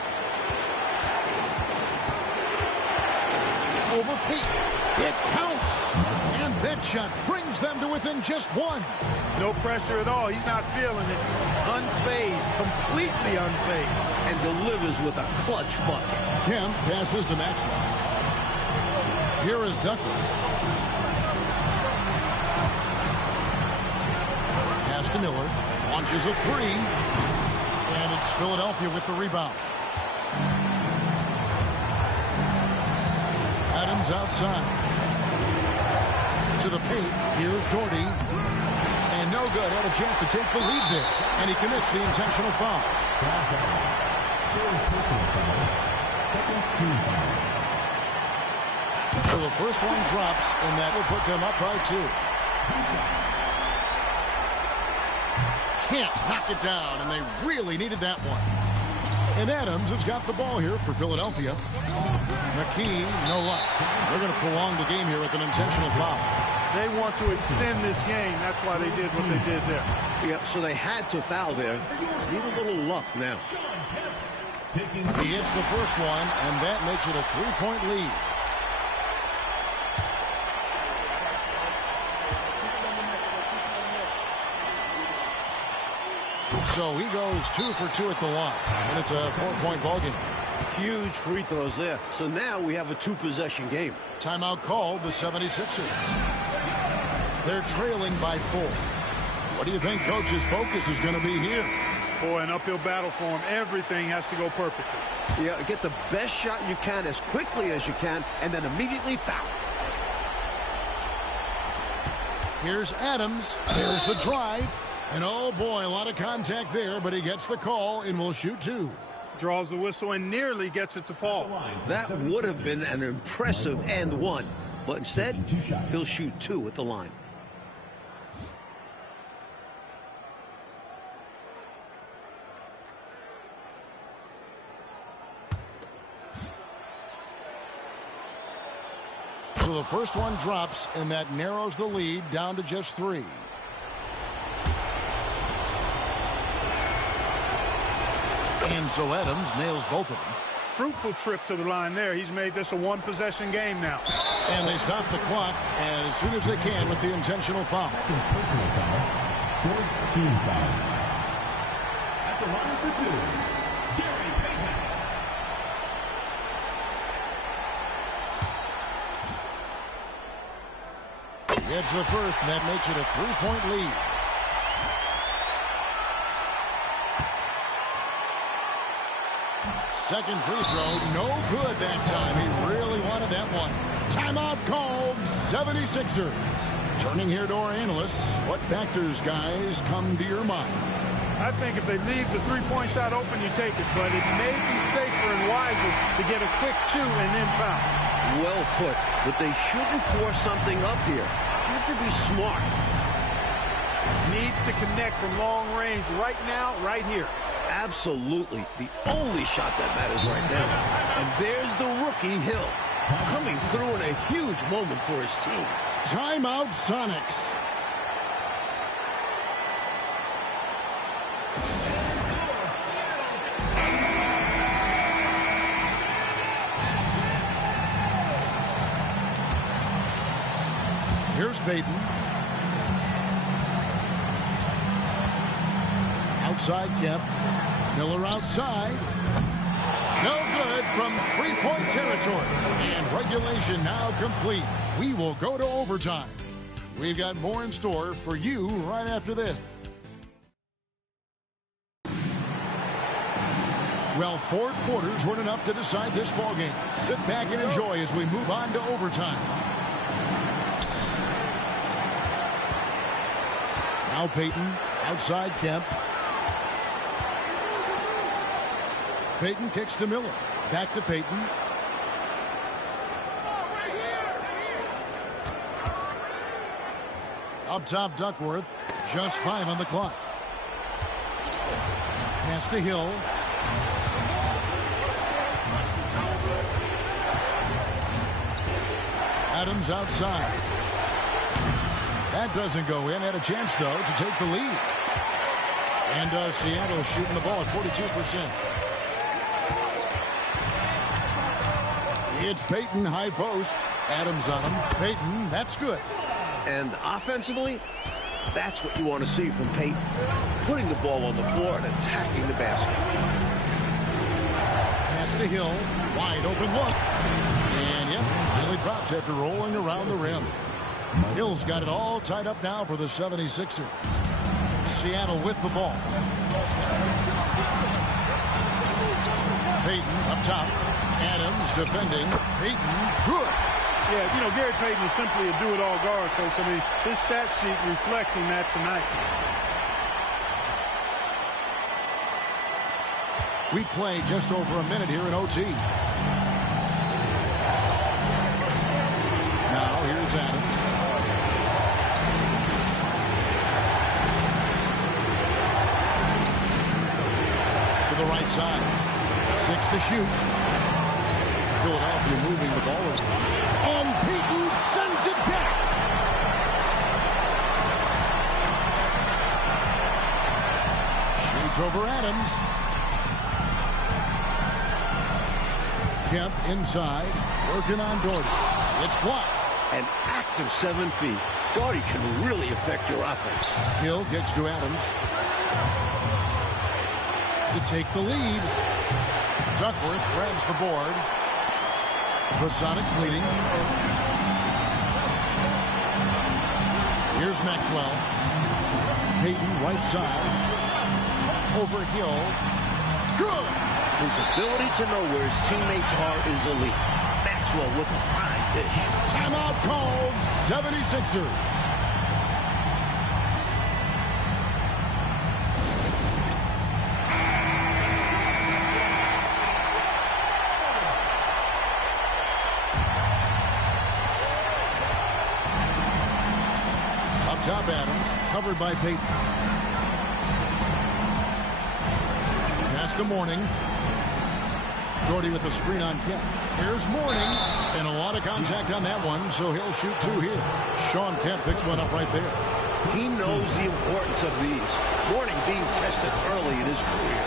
Over Payton. It counts. And that shot brings them to within just one. No pressure at all. He's not feeling it. Unfazed, completely unfazed. And delivers with a clutch bucket. Kemp passes to Maxwell. Here is Duckworth. Pass to Miller. Launches a three. And it's Philadelphia with the rebound. Adams outside. To the paint. Here's Doherty. And no good. Had a chance to take the lead there. And he commits the intentional foul. Second team foul. So the first one drops, and that will put them up by 2. Can't knock it down, and they really needed that one. And Adams has got the ball here for Philadelphia. McKee, no luck. They're going to prolong the game here with an intentional foul. They want to extend this game. That's why they did what they did there. Yeah, so they had to foul there. Need a little luck now. He hits the first one, and that makes it a 3-point lead. So he goes 2 for 2 at the line, and it's a 4-point ball game. Huge free throws there. So now we have a 2-possession game. Timeout called the 76ers. They're trailing by 4. What do you think coach's focus is going to be here? Boy, an uphill battle for him. Everything has to go perfectly. Yeah, get the best shot you can as quickly as you can, and then immediately foul. Here's Adams. There's the drive. And oh boy, a lot of contact there, but he gets the call and will shoot 2. Draws the whistle and nearly gets it to fall. That would have been an impressive and 1. But instead, he'll shoot 2 at the line. So the first one drops, and that narrows the lead down to just 3. And so Adams nails both of them. Fruitful trip to the line there. He's made this a 1-possession game now. And they stop the clock as soon as they can with the intentional foul. Personal foul. Fourth team foul. At the line for 2, Gary Payton. Gets the first, and that makes it a 3-point lead. Second free throw, no good that time. He really wanted that one. Timeout called, 76ers. Turning here to our analysts, what factors, guys, come to your mind? I think if they leave the three-point shot open, you take it. But it may be safer and wiser to get a quick 2 and then foul. Well put. But they shouldn't force something up here. You have to be smart. Needs to connect from long range right now, right here. Absolutely. The only shot that matters right now. And there's the rookie, Hill, coming through in a huge moment for his team. Timeout, Sonics. Here's Payton. Outside Kemp. Miller outside. No good from 3-point territory. And regulation now complete. We will go to overtime. We've got more in store for you right after this. Well, 4 quarters weren't enough to decide this ballgame. Sit back and enjoy as we move on to overtime. Now Payton, outside Kemp. Payton kicks to Miller. Back to Payton. Up top, Duckworth. Just 5 on the clock. Pass to Hill. Adams outside. That doesn't go in. Had a chance, though, to take the lead. And Seattle shooting the ball at 42%. It's Payton, high post. Adams on him. Payton, that's good. And offensively, that's what you want to see from Payton. Putting the ball on the floor and attacking the basket. Pass to Hill. Wide open look. And yep, really drops after rolling around the rim. Hill's got it all tied up now for the 76ers. Seattle with the ball. Payton up top. Adams defending. Payton, good. Yeah, you know, Gary Payton is simply a do-it-all guard, folks. I mean, his stat sheet reflecting that tonight. We play just over a minute here in OT. Now here's Adams. To the right side. 6 to shoot. Philadelphia moving the ball around. And Payton sends it back. Shoots over Adams. Kemp inside, working on Doherty. It's blocked. An active 7 feet. Doherty can really affect your offense. Hill gets to Adams. To take the lead. Duckworth grabs the board. The Sonics leading. Here's Maxwell. Payton right side. Over Hill. Good! His ability to know where his teammates are is elite. Maxwell with a fine dish. Timeout called. 76ers. Up top, Adams, covered by Payton. Pass to Mourning. Doherty with the screen on Kemp. Here's Mourning. And a lot of contact on that one, so he'll shoot 2 here. Sean Kemp picks one up right there. He knows the importance of these. Mourning being tested early in his career.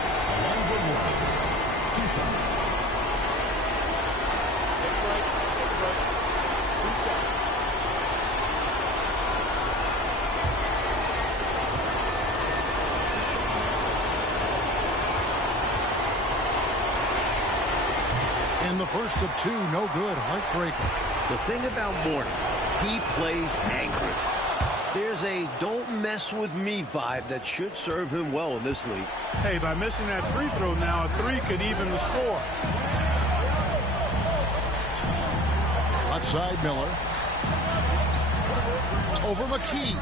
And the first of 2, no good. Heartbreaker. The thing about Mourning, he plays angry. There's a don't mess with me vibe that should serve him well in this league. Hey, by missing that free throw now, a 3 could even the score. Outside Miller. Over McKee.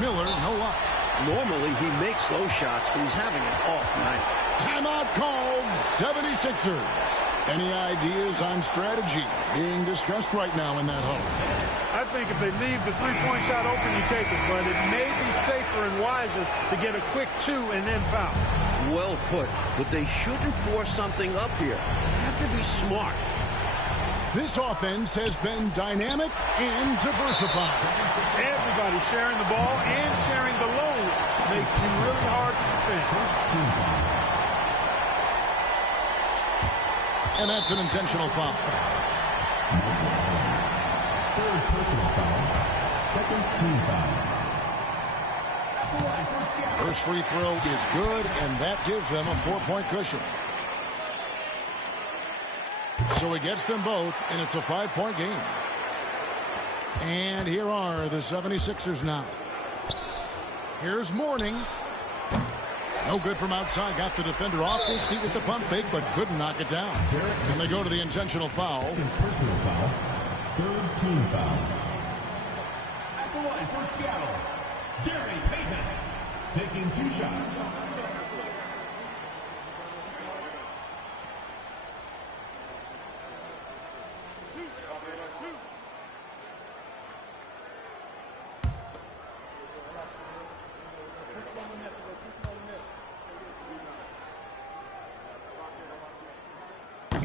Miller, no luck. Normally, he makes those shots, but he's having an off night. Timeout called. 76ers. Any ideas on strategy being discussed right now in that huddle? I think if they leave the three-point shot open, you take it. But it may be safer and wiser to get a quick 2 and then foul. Well put. But they shouldn't force something up here. They have to be smart. This offense has been dynamic and diversified. Everybody sharing the ball and sharing the load makes you really hard to defend. And that's an intentional foul. Third personal foul. Second team foul. First free throw is good, and that gives them a 4-point cushion. So he gets them both, and it's a 5-point game. And here are the 76ers now. Here's Mourning. No good from outside. Got the defender off his feet with the pump fake, but couldn't knock it down. And they go to the intentional foul. Personal foul. Third team foul. At the line for Seattle, Gary Payton taking 2 shots.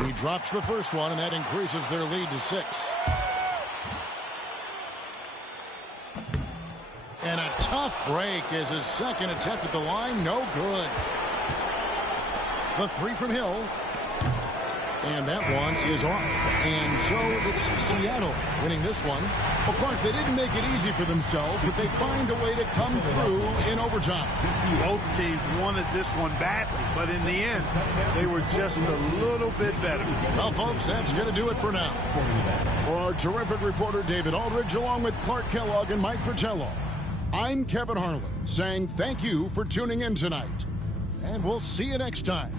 He drops the first one, and that increases their lead to 6. And a tough break is his second attempt at the line. No good. The 3 from Hill. And that one is off. And so it's Seattle winning this one. Well, Clark, they didn't make it easy for themselves, but they find a way to come through in overtime. Both teams wanted this one badly, but in the end, they were just a little bit better. Well, folks, that's going to do it for now. For our terrific reporter, David Aldridge, along with Clark Kellogg and Mike Fratello, I'm Kevin Harlan, saying thank you for tuning in tonight. And we'll see you next time.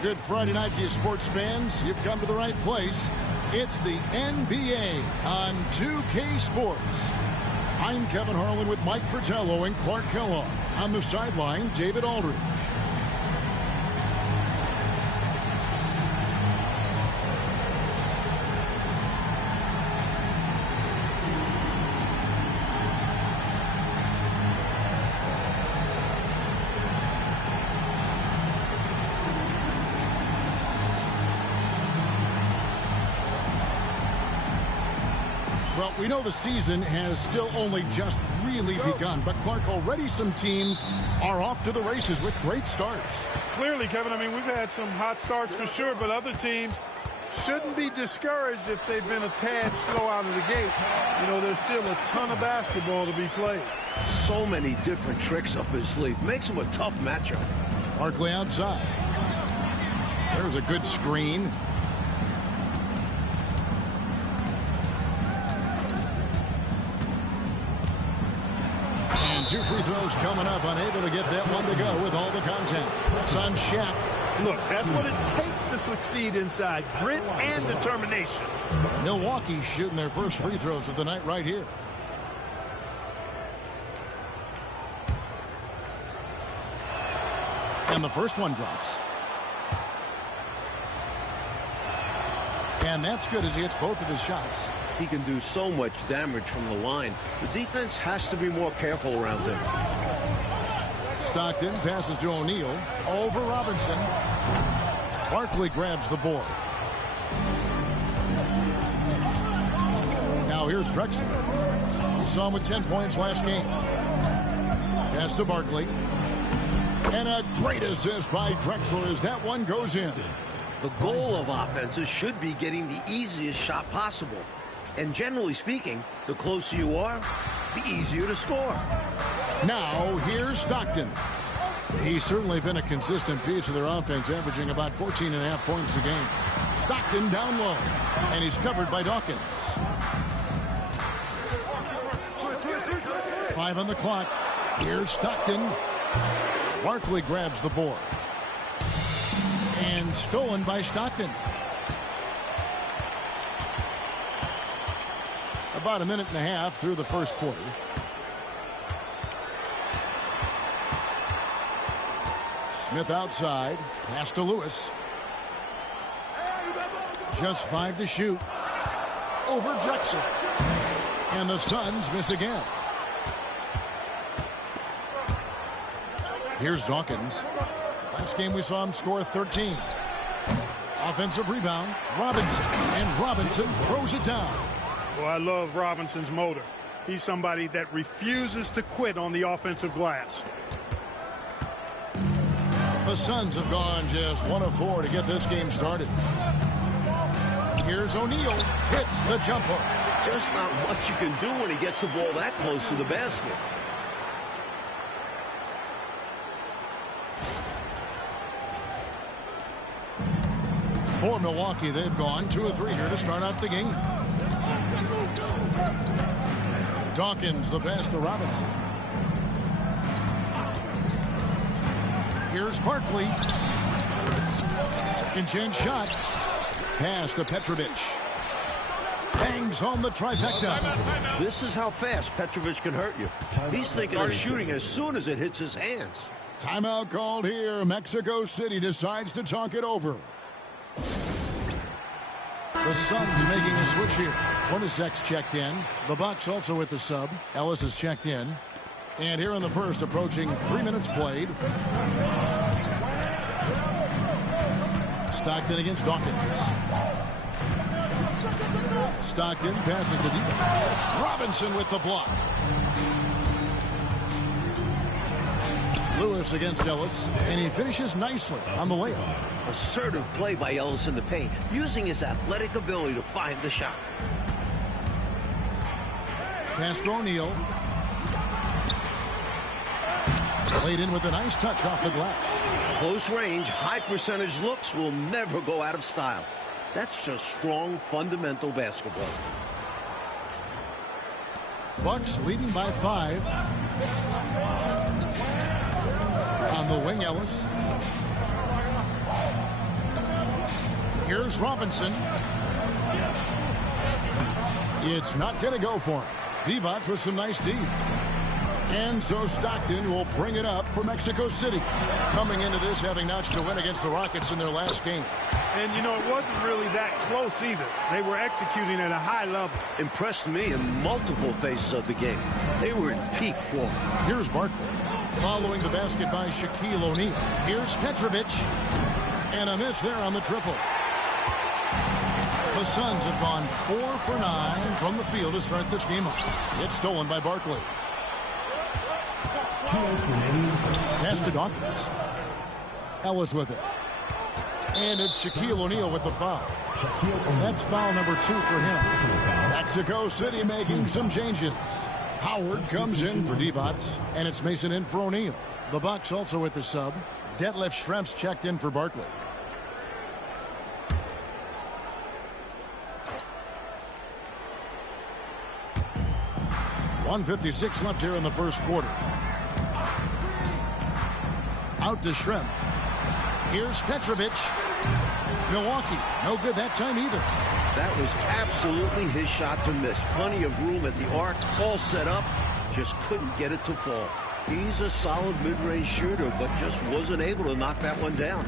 Good Friday night to you sports fans. You've come to the right place. It's the NBA on 2K Sports. I'm Kevin Harlan with Mike Fratello and Clark Kellogg. On the sideline, David Aldridge. Well, we know the season has still only just really begun, but Clark, already some teams are off to the races with great starts. Clearly, Kevin, I mean, we've had some hot starts for sure, but other teams shouldn't be discouraged if they've been a tad slow out of the gate. You know, there's still a ton of basketball to be played. So many different tricks up his sleeve. Makes him a tough matchup. Barkley outside. There's a good screen. And two free throws coming up, unable to get that one to go with all the contact. That's on Shaq. Look, that's what it takes to succeed inside. Grit and determination. Milwaukee shooting their first free throws of the night right here. And the first one drops. And that's good as he hits both of his shots. He can do so much damage from the line. The defense has to be more careful around him. Stockton passes to O'Neal. Over Robinson. Barkley grabs the board. Now here's Drexler. We saw him with 10 points last game. Pass to Barkley. And a great assist by Drexler as that one goes in. The goal of offenses should be getting the easiest shot possible. And generally speaking, the closer you are, the easier to score. Now here's Stockton. He's certainly been a consistent piece of their offense, averaging about 14.5 points a game. Stockton down low, and he's covered by Dawkins. 5 on the clock. Here's Stockton. Barkley grabs the board. And stolen by Stockton. About a minute and a half through the first quarter. Smith outside. Pass to Lewis. Just 5 to shoot. Over Drexel. And the Suns miss again. Here's Dawkins. Last game we saw him score 13. Offensive rebound. Robinson. And Robinson throws it down. Well, I love Robinson's motor. He's somebody that refuses to quit on the offensive glass. The Suns have gone just 1 of 4 to get this game started. Here's O'Neal. Hits the jumper. Just not much you can do when he gets the ball that close to the basket. For Milwaukee, they've gone 2 of 3 here to start out the game. Dawkins, the pass to Robinson. Here's Barkley. Second chance shot. Pass to Petrovic. Bangs home the trifecta. This is how fast Petrovic can hurt you. He's thinking of shooting as soon as it hits his hands. Timeout called here. Mexico City decides to talk it over. The Suns making a switch here. Hornacek's checked in. The Bucks also with the sub. Ellis is checked in. And here in the first, approaching 3 minutes played. Stockton against Dawkins. Stockton passes to defense. Robinson with the block. Lewis against Ellis, and he finishes nicely on the layup. Assertive play by Ellis in the paint, using his athletic ability to find the shot. Pass to O'Neal. Played in with a nice touch off the glass. Close range, high percentage looks will never go out of style. That's just strong, fundamental basketball. Bucks leading by 5. On the wing, Ellis. Here's Robinson. It's not going to go for him. Divac with some nice D. And so Stockton will bring it up for Mexico City. Coming into this having notched a win against the Rockets in their last game. And, you know, it wasn't really that close either. They were executing at a high level. Impressed me in multiple phases of the game. They were in peak form. Here's Barkley. Following the basket by Shaquille O'Neal. Here's Petrovic. And a miss there on the triple. The Suns have gone 4 for 9 from the field to start this game off. It's stolen by Barkley. Pass to Dawkins. Ellis with it. And it's Shaquille O'Neal with the foul. That's foul number 2 for him. Mexico City making some changes. Howard comes in for Divac, and it's Mason in for O'Neal. The Bucks also with the sub. Detlef Schrempf's checked in for Barkley. .156 left here in the first quarter. Out to Schrempf. Here's Petrovic. Milwaukee, no good that time either. That was absolutely his shot to miss. Plenty of room at the arc, all set up, just couldn't get it to fall. He's a solid mid-range shooter, but just wasn't able to knock that one down.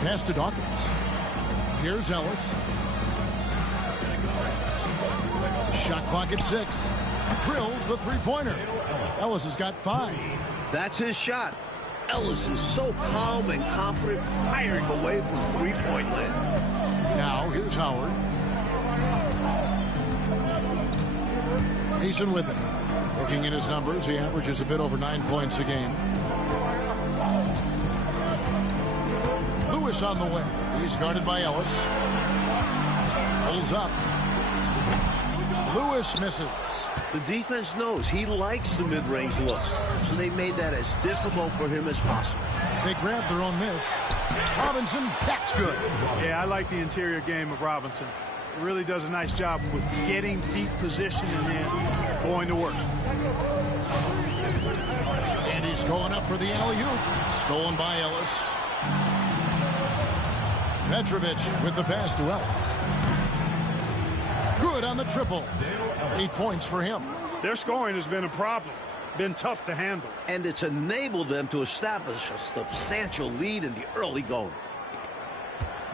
Pass to Dawkins. Here's Ellis. Shot clock at 6. Drills the three-pointer. Ellis has got 5. That's his shot. Ellis is so calm and confident, firing away from three-point land. Now, here's Howard. Mason with it. Looking at his numbers, he averages a bit over 9 points a game. Lewis on the wing. He's guarded by Ellis. Pulls up. Lewis misses. The defense knows he likes the mid-range looks, so they made that as difficult for him as possible. They grabbed their own miss. Robinson, that's good. Yeah, I like the interior game of Robinson. He really does a nice job with getting deep position and then going to work. And he's going up for the alley-oop. Stolen by Ellis. Petrovic with the pass to Ellis. Good on the triple. 8 points for him. Their scoring has been a problem. Been tough to handle. And it's enabled them to establish a substantial lead in the early going.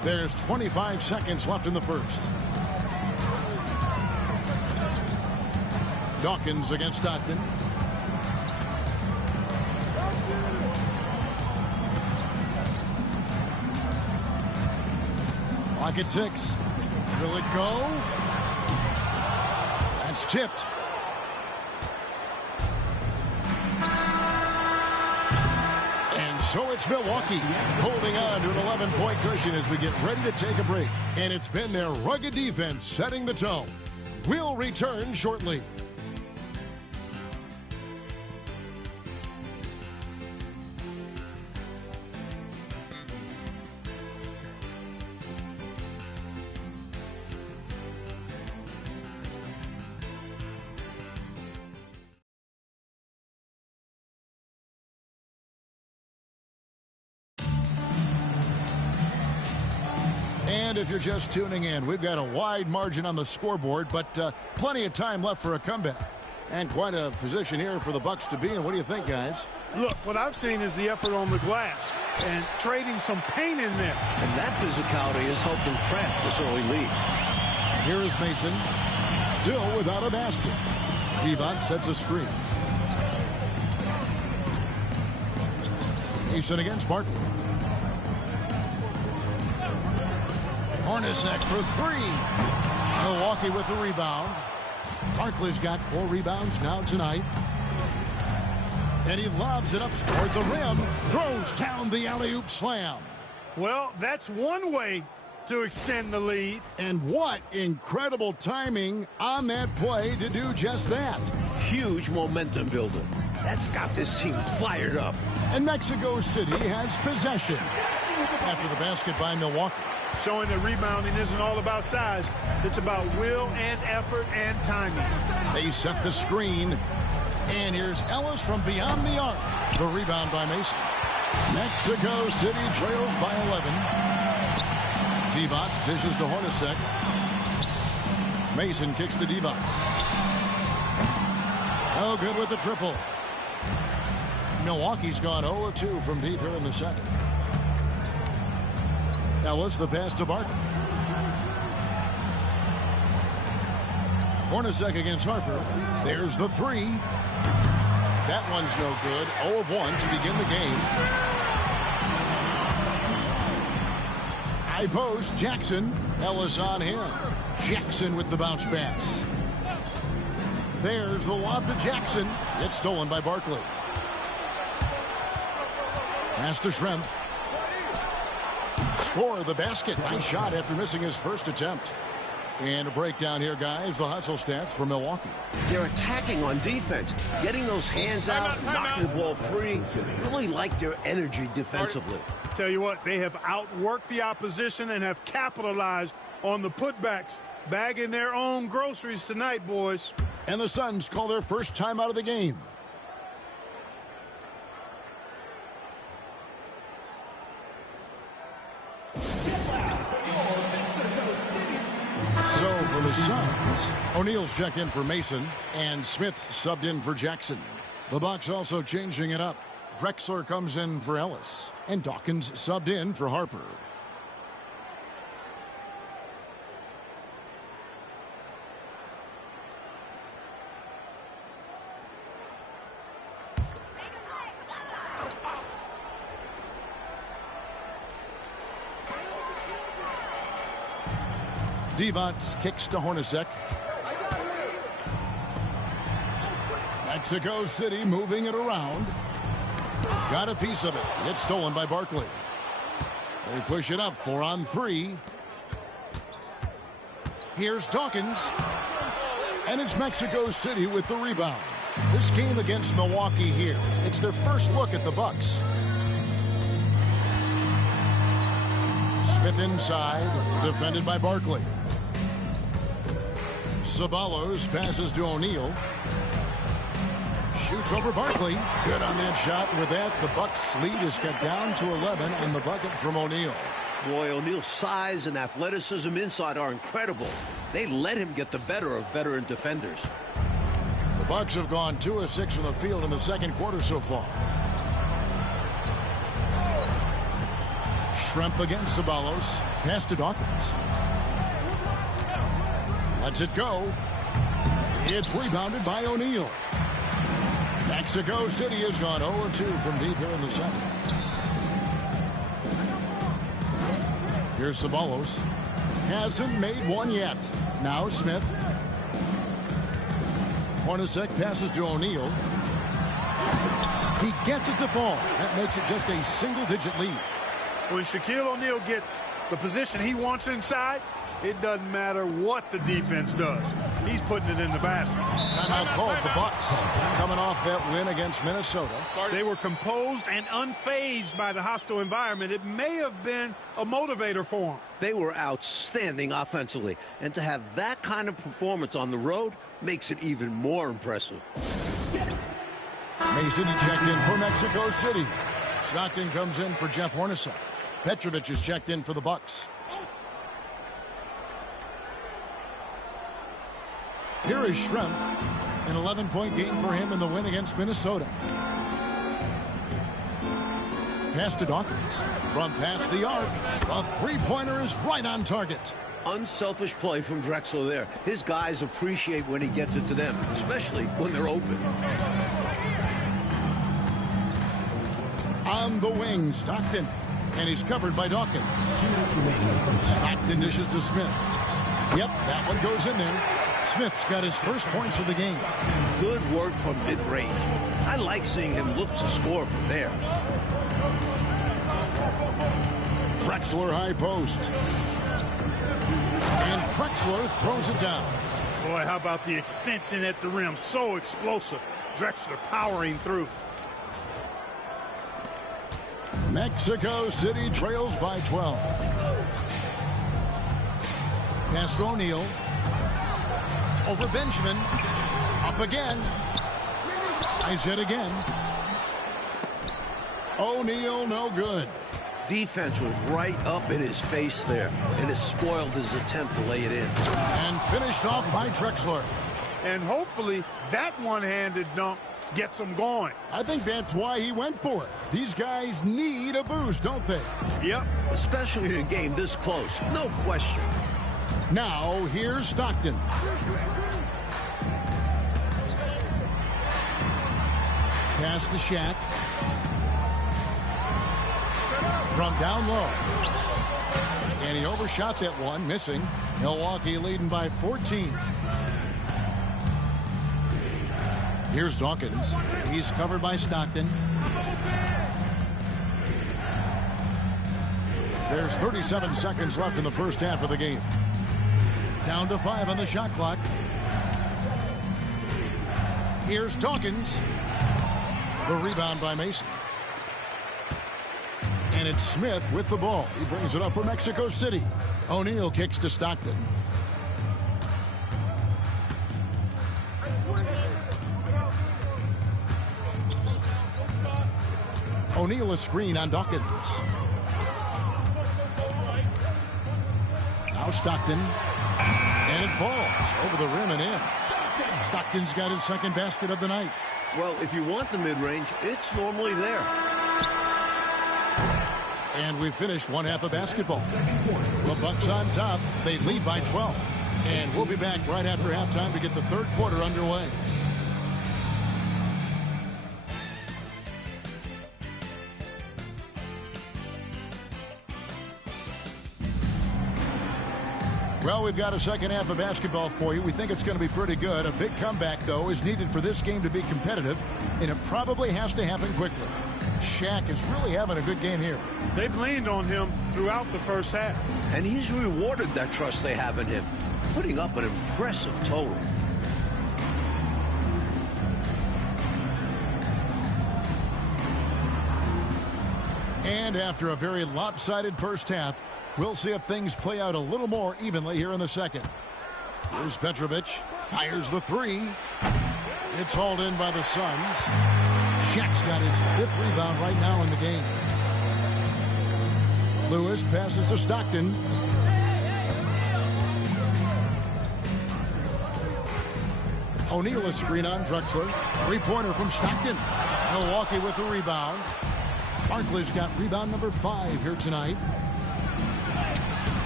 There's 25 seconds left in the first. Dawkins against Stockton. Clock at 6. Will it go? That's tipped. And so it's Milwaukee holding on to an 11-point cushion as we get ready to take a break. And it's been their rugged defense setting the tone. We'll return shortly. And if you're just tuning in, we've got a wide margin on the scoreboard, but plenty of time left for a comeback. And quite a position here for the Bucks to be in. What do you think, guys? Look, what I've seen is the effort on the glass and trading some paint in there. And that physicality has helped them craft this early lead. Here is Mason, still without a basket. Divac sets a screen. Mason against Barkley. Hornacek for 3. Milwaukee with the rebound. Barkley's got 4 rebounds now tonight. And he lobs it up toward the rim. Throws down the alley-oop slam. Well, that's one way to extend the lead. And what incredible timing on that play to do just that. Huge momentum builder. That's got this team fired up. And Mexico City has possession after the basket by Milwaukee. Showing that rebounding isn't all about size. It's about will and effort and timing. They set the screen. And here's Ellis from beyond the arc. The rebound by Mason. Mexico City trails by 11. Divac dishes to Hornacek. Mason kicks to Divac. No good with the triple. Milwaukee's gone 0 of 2 from deep here in the second. Ellis, the pass to Barkley. Hornacek against Harper. There's the 3. That one's no good. 0 of 1 to begin the game. High post, Jackson. Ellis on him. Jackson with the bounce pass. There's the lob to Jackson. It's stolen by Barkley. Pass to Schrempf. Score the basket. Nice shot after missing his first attempt. And a breakdown here, guys. The hustle stats for Milwaukee. They're attacking on defense, getting those hands out, knocking the ball free. Really like their energy defensively. Tell you what, they have outworked the opposition and have capitalized on the putbacks, bagging their own groceries tonight, boys. And the Suns call their first time out of the game. So for the Suns, O'Neal's checked in for Mason, and Smith subbed in for Jackson. The Bucks also changing it up. Drexler comes in for Ellis, and Dawkins subbed in for Harper. Divac kicks to Hornacek. Mexico City moving it around. Got a piece of it. It's stolen by Barkley. They push it up 4 on 3. Here's Dawkins. And it's Mexico City with the rebound. This game against Milwaukee here, it's their first look at the Bucks. Smith inside, defended by Barkley. Ceballos passes to O'Neal. Shoots over Barkley. Good on that shot. With that, the Bucks lead is cut down to 11 and the bucket from O'Neal. Boy, O'Neal's size and athleticism inside are incredible. They let him get the better of veteran defenders. The Bucks have gone 2 of 6 from the field in the second quarter so far. Schrempf against Ceballos. Pass to Dawkins. Lets it go. It's rebounded by O'Neal. Mexico City has gone 0-2 from deep here in the second. Here's Ceballos. Hasn't made one yet. Now Smith. Hornacek passes to O'Neal. He gets it to fall. That makes it just a single-digit lead. When Shaquille O'Neal gets the position he wants inside, it doesn't matter what the defense does. He's putting it in the basket. Timeout called. The Bucks coming off that win against Minnesota. They were composed and unfazed by the hostile environment. It may have been a motivator for them. They were outstanding offensively, and to have that kind of performance on the road makes it even more impressive. Mason checked in for Mexico City. Stockton comes in for Jeff Hornacek. Petrovic is checked in for the Bucks. Here is Schrempf. An 11-point game for him in the win against Minnesota. Pass to Dawkins. From past the arc. A three-pointer is right on target. Unselfish play from Drexler there. His guys appreciate when he gets it to them, especially when they're open. On the wing, Stockton. And he's covered by Dawkins. Stockton dishes to Smith. Yep, that one goes in there. Smith's got his first points of the game. Good work from mid-range. I like seeing him look to score from there. Drexler high post. And Drexler throws it down. Boy, how about the extension at the rim? So explosive. Drexler powering through. Mexico City trails by 12. Pass to O'Neal. Over Benjamin. Up again. Nice hit again. O'Neal no good. Defense was right up in his face there, and it spoiled his attempt to lay it in. And finished off by Drexler. And hopefully that one-handed dunk gets him going. I think that's why he went for it. These guys need a boost, don't they? Yep. Especially in a game this close. No question. Now, here's Stockton. Pass to Shaq. From down low. And he overshot that one, missing. Milwaukee leading by 14. Here's Dawkins. He's covered by Stockton. There's 37 seconds left in the first half of the game. Down to 5 on the shot clock. Here's Dawkins. The rebound by Mason. And it's Smith with the ball. He brings it up for Mexico City. O'Neal kicks to Stockton. O'Neal a screen on Dawkins. Now Stockton. And it falls over the rim and in. Stockton's got his second basket of the night. Well, if you want the mid-range, it's normally there. And we finished one half of basketball. The Bucks on top. They lead by 12. And we'll be back right after halftime to get the third quarter underway. Well, we've got a second half of basketball for you. We think it's going to be pretty good. A big comeback, though, is needed for this game to be competitive, and it probably has to happen quickly. Shaq is really having a good game here. They've leaned on him throughout the first half. And he's rewarded that trust they have in him, putting up an impressive total. And after a very lopsided first half, we'll see if things play out a little more evenly here in the second. Here's Petrovic. Fires the three. It's hauled in by the Suns. Shaq's got his 5th rebound right now in the game. Lewis passes to Stockton. O'Neal a screen on Drexler. Three-pointer from Stockton. Milwaukee with the rebound. Barkley's got rebound number 5 here tonight.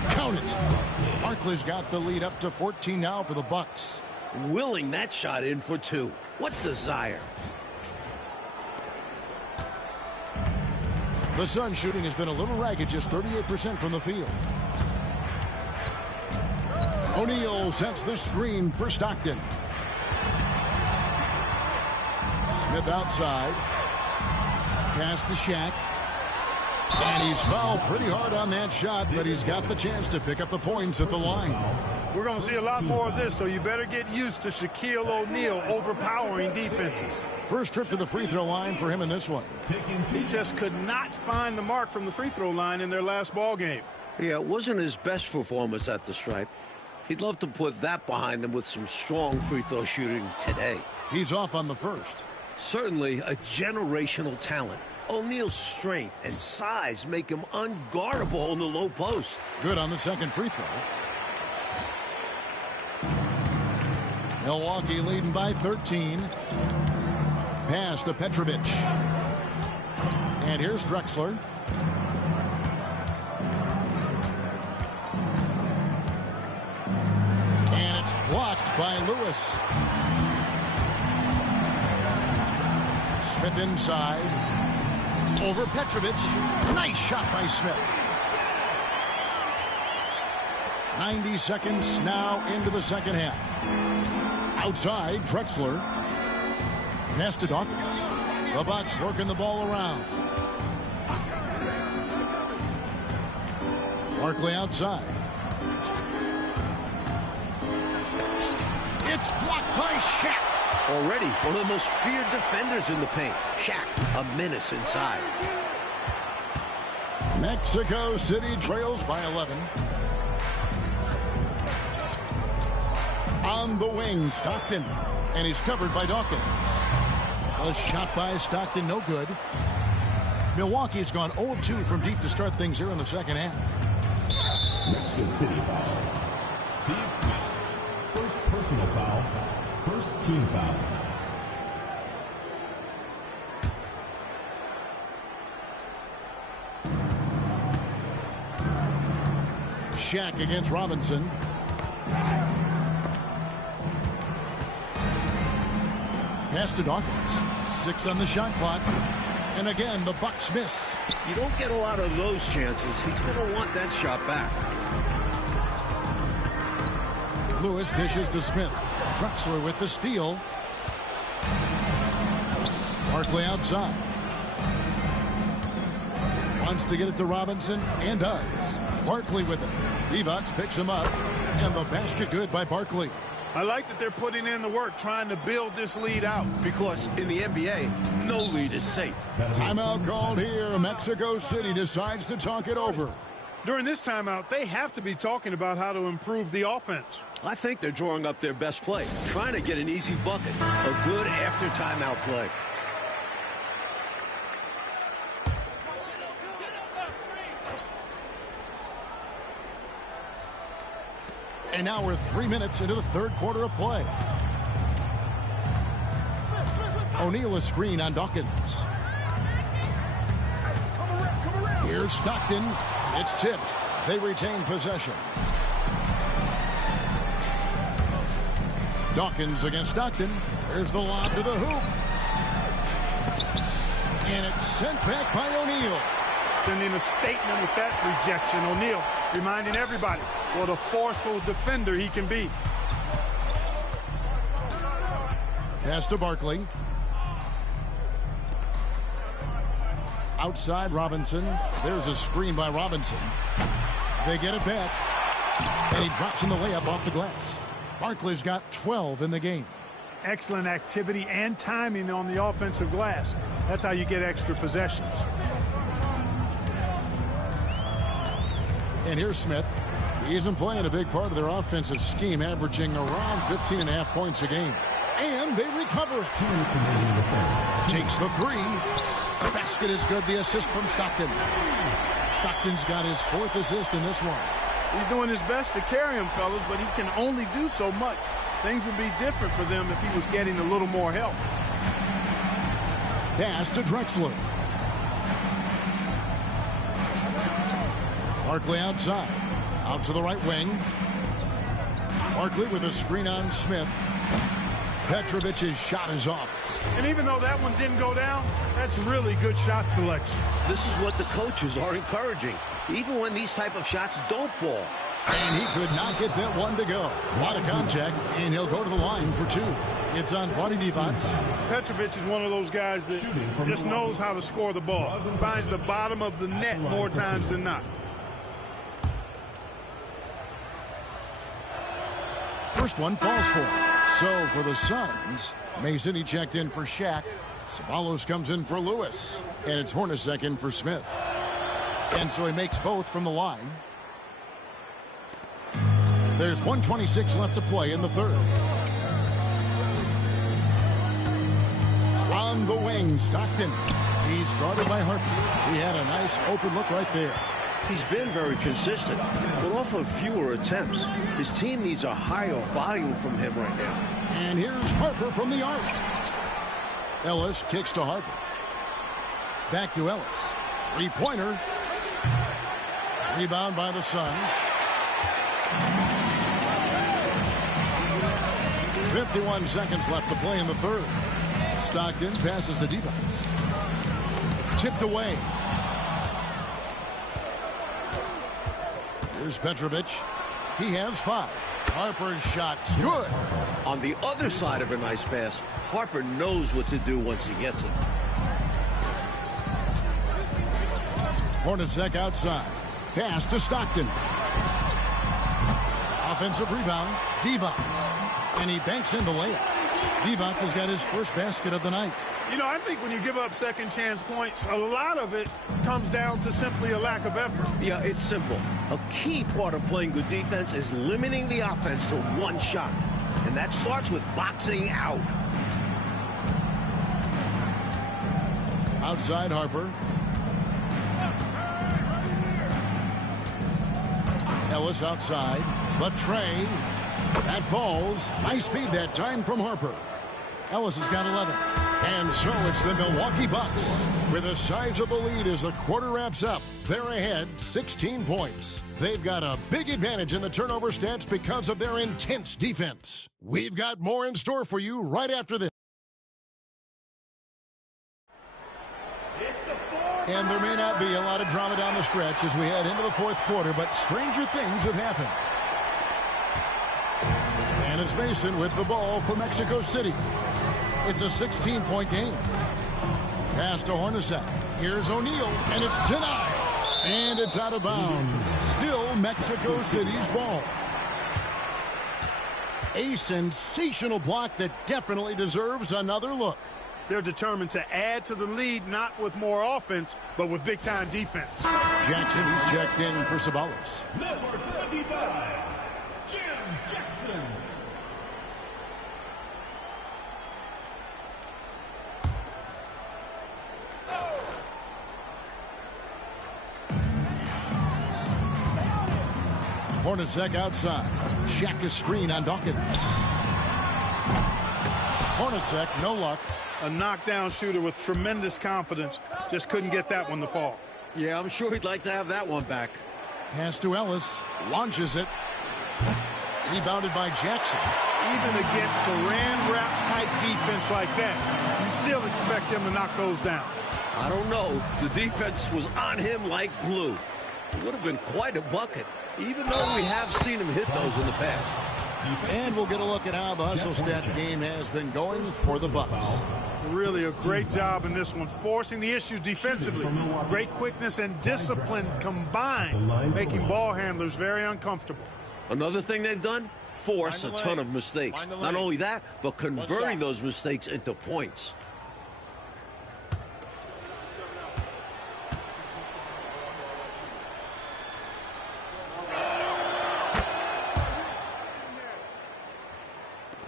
Count it. Barkley's got the lead up to 14 now for the Bucks. Willing that shot in for 2. What desire. The Suns shooting has been a little ragged, just 38% from the field. O'Neal sets the screen for Stockton. Smith outside. Pass to Shaq. And he's fouled pretty hard on that shot, but he's got the chance to pick up the points at the line. We're going to see a lot more of this, so you better get used to Shaquille O'Neal overpowering defenses. First trip to the free throw line for him in this one. He just could not find the mark from the free throw line in their last ball game. Yeah, it wasn't his best performance at the stripe. He'd love to put that behind him with some strong free throw shooting today. He's off on the first. Certainly a generational talent. O'Neal's strength and size make him unguardable in the low post. Good on the second free throw. Milwaukee leading by 13. Pass to Petrovic. And here's Drexler. And it's blocked by Lewis. Smith inside. Over Petrovic. Nice shot by Smith. 90 seconds now into the second half. Outside, Drexler. Pass to Dawkins. The Bucks working the ball around. Barkley outside. It's blocked by Shaq. Already one of the most feared defenders in the paint. Shaq, a menace inside. Mexico City trails by 11. On the wing, Stockton. And he's covered by Dawkins. A shot by Stockton, no good. Milwaukee's gone 0 of 2 from deep to start things here in the second half. Mexico City foul. Steve Smith. First personal foul. First team foul. Shaq against Robinson. Pass to Dawkins. 6 on the shot clock. And again, the Bucks miss. You don't get a lot of those chances. He's going to want that shot back. Lewis dishes to Smith. Drexler with the steal. Barkley outside. Wants to get it to Robinson and does. Barkley with it. Divac picks him up. And the basket good by Barkley. I like that they're putting in the work trying to build this lead out. Because in the NBA, no lead is safe. Timeout called here. Mexico City decides to talk it over. During this timeout, they have to be talking about how to improve the offense. I think they're drawing up their best play, trying to get an easy bucket. A good after timeout play. And now we're 3 minutes into the third quarter of play. O'Neal a screen on Dawkins. Here's Stockton. It's tipped. They retain possession. Dawkins against Stockton. There's the lob to the hoop. And it's sent back by O'Neal. Sending a statement with that rejection. O'Neal reminding everybody what a forceful defender he can be. Pass to Barkley. Outside Robinson. There's a screen by Robinson. They get it back. And he drops in the layup off the glass. Barkley's got 12 in the game. Excellent activity and timing on the offensive glass. That's how you get extra possessions. And here's Smith. He's been playing a big part of their offensive scheme, averaging around 15.5 points a game. And they recover it. Takes the three. The basket is good. The assist from Stockton. Stockton's got his 4th assist in this one. He's doing his best to carry him, fellas, but he can only do so much. Things would be different for them if he was getting a little more help. Pass to Drexler. Barkley outside. Out to the right wing. Barkley with a screen on Smith. Petrovic's shot is off. And even though that one didn't go down, that's really good shot selection. This is what the coaches are encouraging, even when these type of shots don't fall. And he could not get that one to go. A lot of contact, and he'll go to the line for 2. It's on Vladdy Divac. Petrovic is one of those guys that just knows how to score the ball. Finds the bottom of the net more times than not. First one falls for him. So for the Suns, Mason, he checked in for Shaq. Ceballos comes in for Lewis. And it's Hornacek in for Smith. And so he makes both from the line. There's 1:26 left to play in the third. On the wing, Stockton. He's guarded by Harper. He had a nice open look right there. He's been very consistent, but off of fewer attempts. His team needs a higher volume from him right now. And here's Harper from the arc. Ellis kicks to Harper. Back to Ellis. Three-pointer. Rebound by the Suns. 51 seconds left to play in the third. Stockton passes to Divac. Tipped away. Here's Petrovic. He has 5. Harper's shot's good. On the other side of a nice pass, Harper knows what to do once he gets it. Hornacek outside. Pass to Stockton. Offensive rebound. Divac. And he banks in the layup. Divac has got his first basket of the night. You know, I think when you give up second chance points, a lot of it comes down to simply a lack of effort. Yeah, it's simple. A key part of playing good defense is limiting the offense to one shot. And that starts with boxing out. Outside Harper. Ellis outside. The tray. That falls. Nice feed that time from Harper. Ellis has got 11. And so it's the Milwaukee Bucks with a sizable lead as the quarter wraps up. They're ahead 16 points. They've got a big advantage in the turnover stats because of their intense defense. We've got more in store for you right after this. And there may not be a lot of drama down the stretch as we head into the fourth quarter, but stranger things have happened. And it's Mason with the ball for Mexico City. It's a 16-point game. Pass to Hornacek. Here's O'Neal, and it's denied. And it's out of bounds. Still Mexico City's ball. A sensational block that definitely deserves another look. They're determined to add to the lead, not with more offense, but with big-time defense. Jackson, he's checked in for Ceballos. Number 25, Jim Jackson. Hornacek outside. Shaq a screen on Dawkins. Hornacek, no luck. A knockdown shooter with tremendous confidence. Just couldn't get that one to fall. Yeah, I'm sure he'd like to have that one back. Pass to Ellis. Launches it. Rebounded by Jackson. Even against saran wrap type defense like that, you still expect him to knock those down. I don't know. The defense was on him like glue. It would have been quite a bucket, even though we have seen him hit those in the past. And we'll get a look at how the hustle stat game has been going for the Bucks. Really a great job in this one, forcing the issues defensively. Great quickness and discipline combined, making ball handlers very uncomfortable. Another thing they've done, force a ton of mistakes. Not only that, but converting those mistakes into points.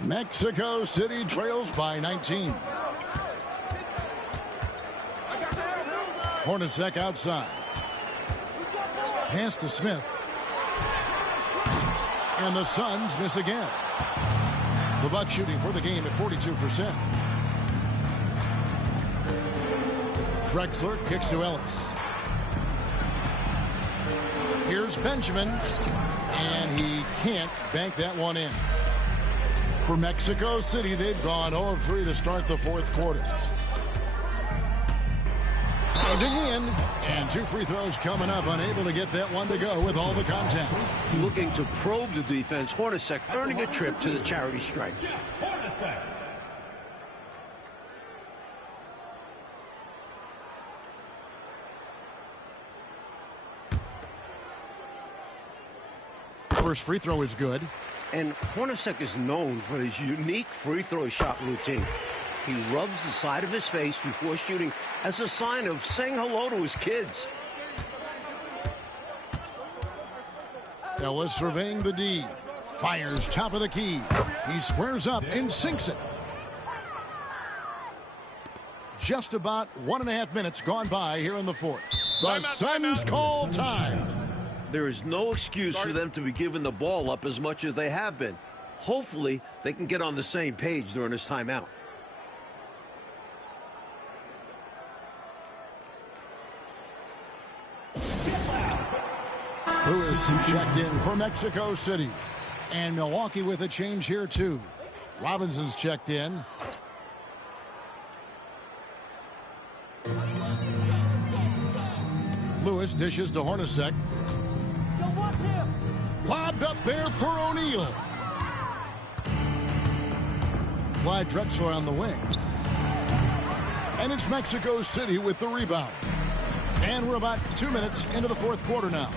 Mexico City trails by 19. Hornacek outside. Pass to Smith. And the Suns miss again. The Bucks shooting for the game at 42%. Drexler kicks to Ellis. Here's Benjamin. And he can't bank that one in. For Mexico City, they've gone 0 of 3 to start the fourth quarter. Pounding in, and 2 free throws coming up, unable to get that one to go with all the contact. Looking to probe the defense, Hornacek earning a trip to the charity stripe. First free throw is good. And Hornacek is known for his unique free throw shot routine. He rubs the side of his face before shooting as a sign of saying hello to his kids. Ellis surveying the D. Fires top of the key. He squares up and sinks it. Just about 1.5 minutes gone by here in the fourth. The Suns call time. There is no excuse for them to be giving the ball up as much as they have been. Hopefully, they can get on the same page during this timeout. Lewis checked in for Mexico City. And Milwaukee with a change here, too. Robinson's checked in. Lewis dishes to Hornacek. Lobbed up there for O'Neal. Clyde Drexler on the wing. And it's Mexico City with the rebound. And we're about 2 minutes into the fourth quarter now.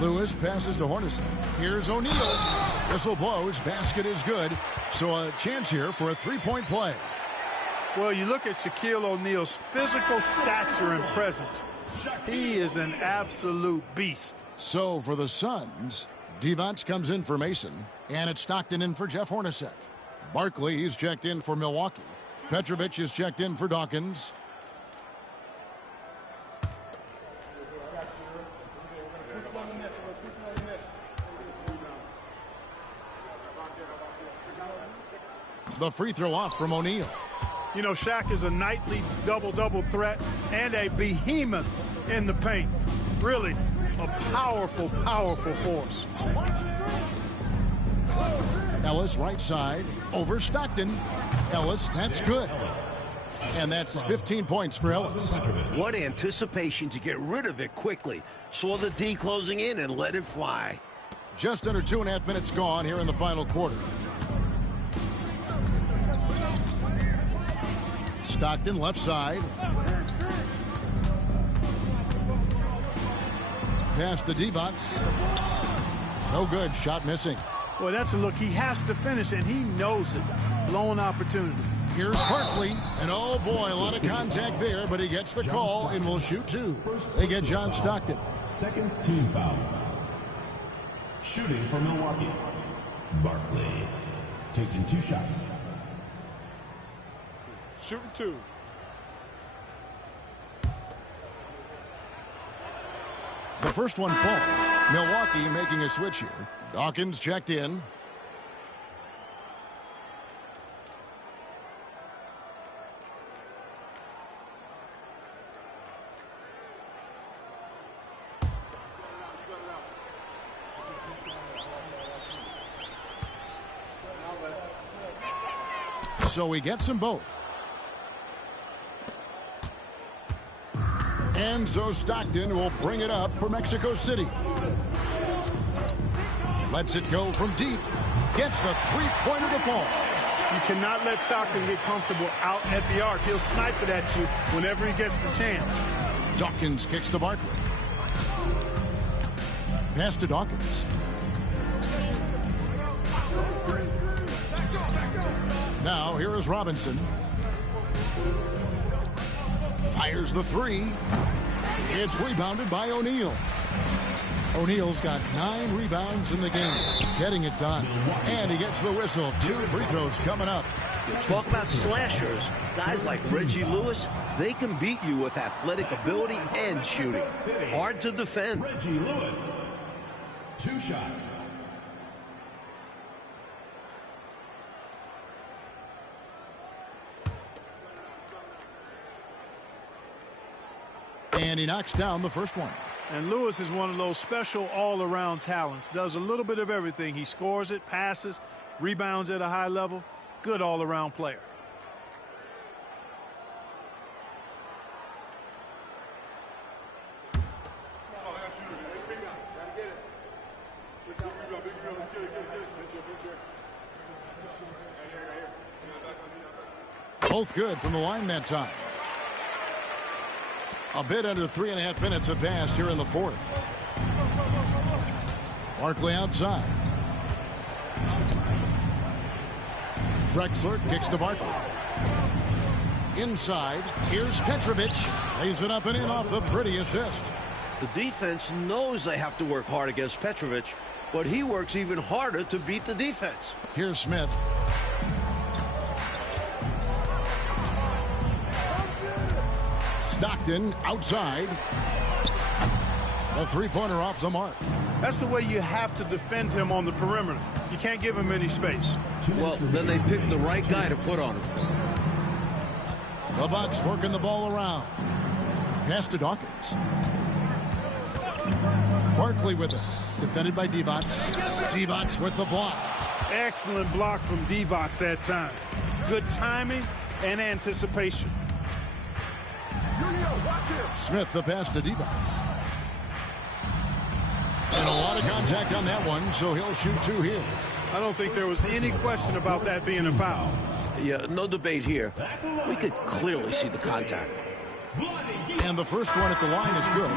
Lewis passes to Hornacek. Here's O'Neal. Whistle blows. Basket is good. So a chance here for a three-point play. Well, you look at Shaquille O'Neal's physical stature and presence. He is an absolute beast. So for the Suns, Devonts comes in for Mason, and it's Stockton in for Jeff Hornacek. Barkley, he's checked in for Milwaukee. Petrovic is checked in for Dawkins. The free throw off from O'Neal. You know, Shaq is a nightly double-double threat and a behemoth in the paint. Really a powerful, powerful force. Ellis right side over Stockton. Ellis, that's good. And that's 15 points for Ellis. What anticipation to get rid of it quickly. Saw the D closing in and let it fly. Just under 2.5 minutes gone here in the final quarter. Stockton left side. Pass to Devonts. No good. Shot missing. Well, that's a look. He has to finish, and he knows it. Blown opportunity. Here's Barkley. And oh boy, a lot of contact there, but he gets the call and will shoot two. They get John Stockton. Second team foul. Shooting for Milwaukee. Barkley taking 2 shots. Shooting 2. The first one falls. Milwaukee making a switch here. Dawkins checked in. So he gets them both. And so Stockton will bring it up for Mexico City. Lets it go from deep. Gets the three-pointer to fall. You cannot let Stockton get comfortable out at the arc. He'll snipe it at you whenever he gets the chance. Dawkins kicks to Barkley. Pass to Dawkins. Now here is Robinson. Fires the three. It's rebounded by O'Neal. O'Neal's got 9 rebounds in the game, getting it done. And he gets the whistle. 2 free throws coming up. Talk about slashers. Guys like Reggie Lewis, they can beat you with athletic ability and shooting. Hard to defend. Reggie Lewis. 2 shots. And he knocks down the first one. And Lewis is one of those special all-around talents. Does a little bit of everything. He scores it, passes, rebounds at a high level. Good all-around player. Both good from the line that time. A bit under 3.5 minutes have passed here in the fourth. Barkley outside. Drexler kicks to Barkley. Inside, here's Petrovic. Lays it up and in off the pretty assist. The defense knows they have to work hard against Petrovic, but he works even harder to beat the defense. Here's Smith. Stockton outside. A three-pointer off the mark. That's the way you have to defend him on the perimeter. You can't give him any space. Well, then they picked the right guy to put on him. The Bucks working the ball around. Pass to Dawkins. Barkley with it. Defended by Divac. Divac with the block. Excellent block from Divac that time. Good timing and anticipation. Smith the pass to Divac. And a lot of contact on that one, so he'll shoot 2 here. I don't think there was any question about that being a foul. Yeah, no debate here. We could clearly see the contact. And the first one at the line is good.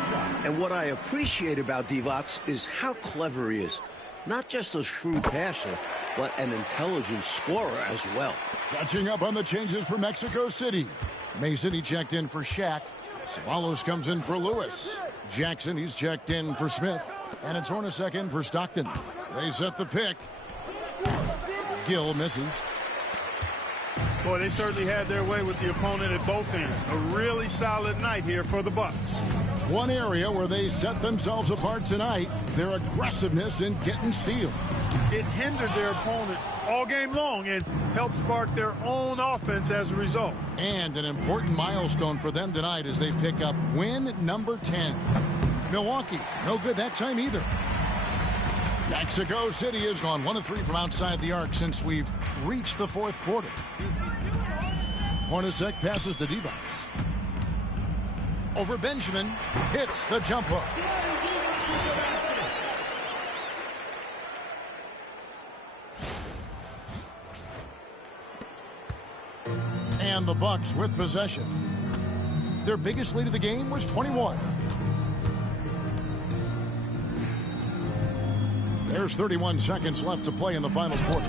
And what I appreciate about Divac is how clever he is. Not just a shrewd passer, but an intelligent scorer as well. Catching up on the changes for Mexico City. Mason, he checked in for Shaq. Ceballos comes in for Lewis. Jackson, he's checked in for Smith. And it's Hornacek in for Stockton. They set the pick. Gill misses. Boy, they certainly had their way with the opponent at both ends. A really solid night here for the Bucks. One area where they set themselves apart tonight, their aggressiveness in getting steals. It hindered their opponent all game long and helped spark their own offense as a result. And an important milestone for them tonight as they pick up win number 10. Milwaukee, no good that time either. Mexico City has gone 1 of 3 from outside the arc since we've reached the fourth quarter. Hornacek passes to Divac. Over Benjamin, hits the jump hook. And the Bucks with possession. Their biggest lead of the game was 21. There's 31 seconds left to play in the final quarter.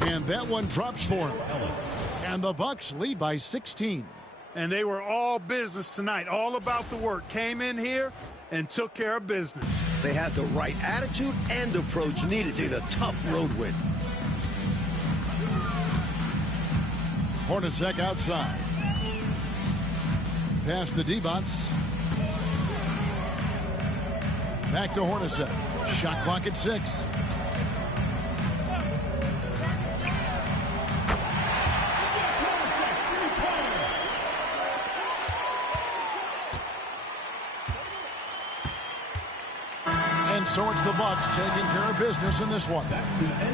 And that one drops for him. And the Bucks lead by 16. And they were all business tonight, all about the work. Came in here and took care of business. They had the right attitude and approach needed to get a tough road win. Hornacek outside. Pass to Divac. Back to Hornacek. Shot clock at 6. And so it's the Bucks taking care of business in this one.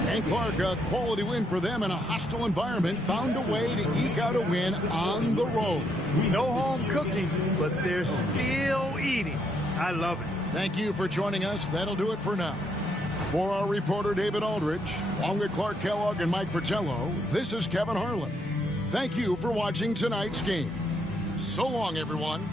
And Clark, a quality win for them in a hostile environment, found a way to eke out a win on the road. No home cooking, but they're still eating. I love it. Thank you for joining us. That'll do it for now. For our reporter, David Aldridge, along with Clark Kellogg and Mike Fratello, this is Kevin Harlan. Thank you for watching tonight's game. So long, everyone.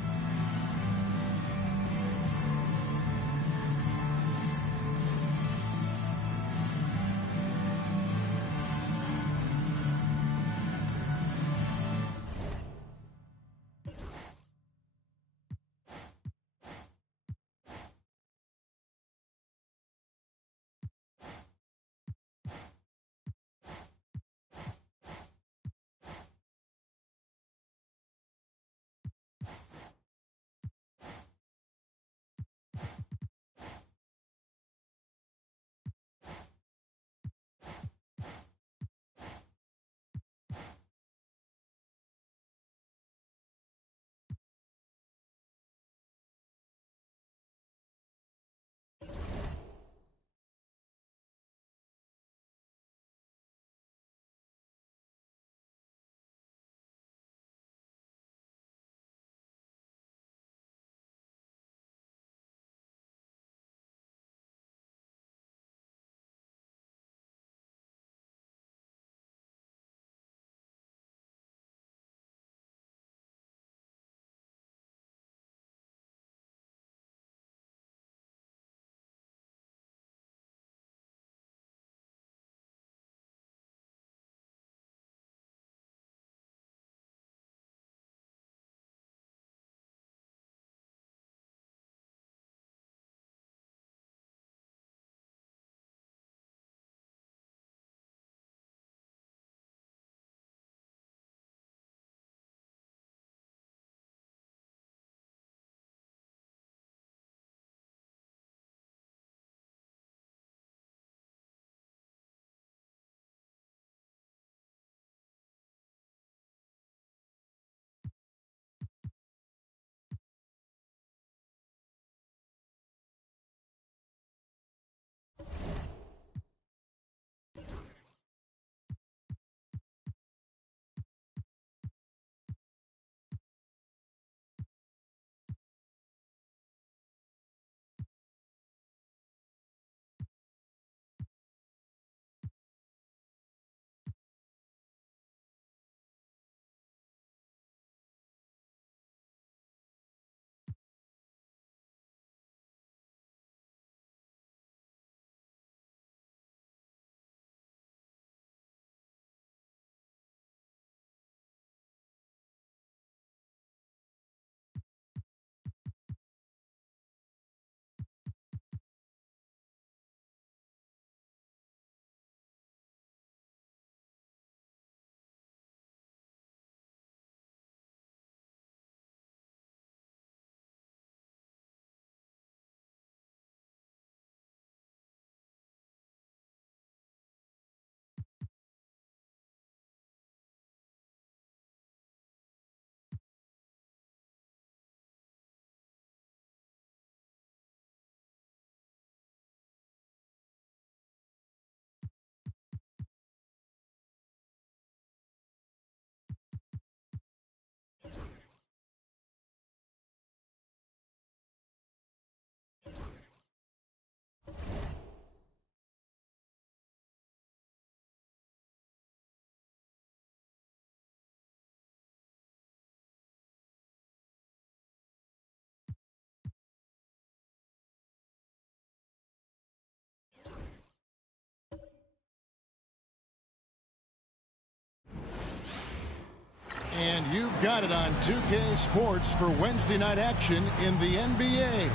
You've got it on 2K Sports for Wednesday night action in the NBA.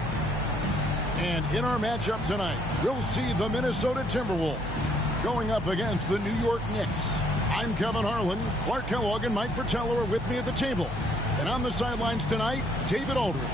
And in our matchup tonight, we'll see the Minnesota Timberwolves going up against the New York Knicks. I'm Kevin Harlan. Clark Kellogg and Mike Fratello are with me at the table. And on the sidelines tonight, David Aldridge.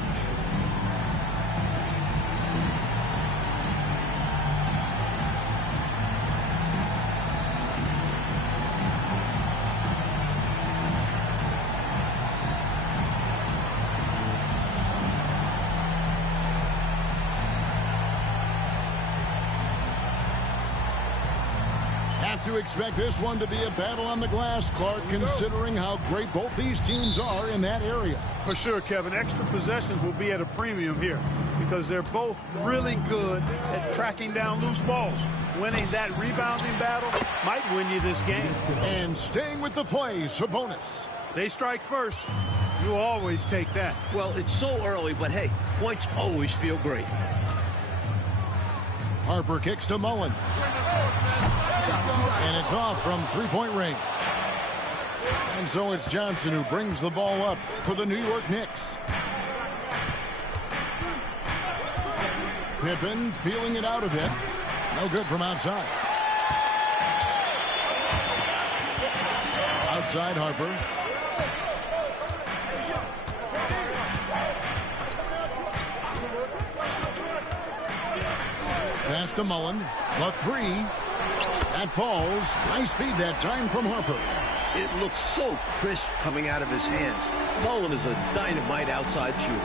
To expect this one to be a battle on the glass, Clark, considering how great both these teams are in that area. For sure, Kevin. Extra possessions will be at a premium here because they're both really good at tracking down loose balls. Winning that rebounding battle might win you this game. And staying with the play, Sabonis. They strike first. You'll always take that. Well, it's so early, but hey, points always feel great. Harper kicks to Mullen. And it's off from three-point range. And so it's Johnson who brings the ball up for the New York Knicks. Pippen feeling it out a bit. No good from outside. Outside Harper. Pass to Mullen. The three. That falls. Nice feed that time from Harper. It looks so crisp coming out of his hands. Mullen is a dynamite outside shooter.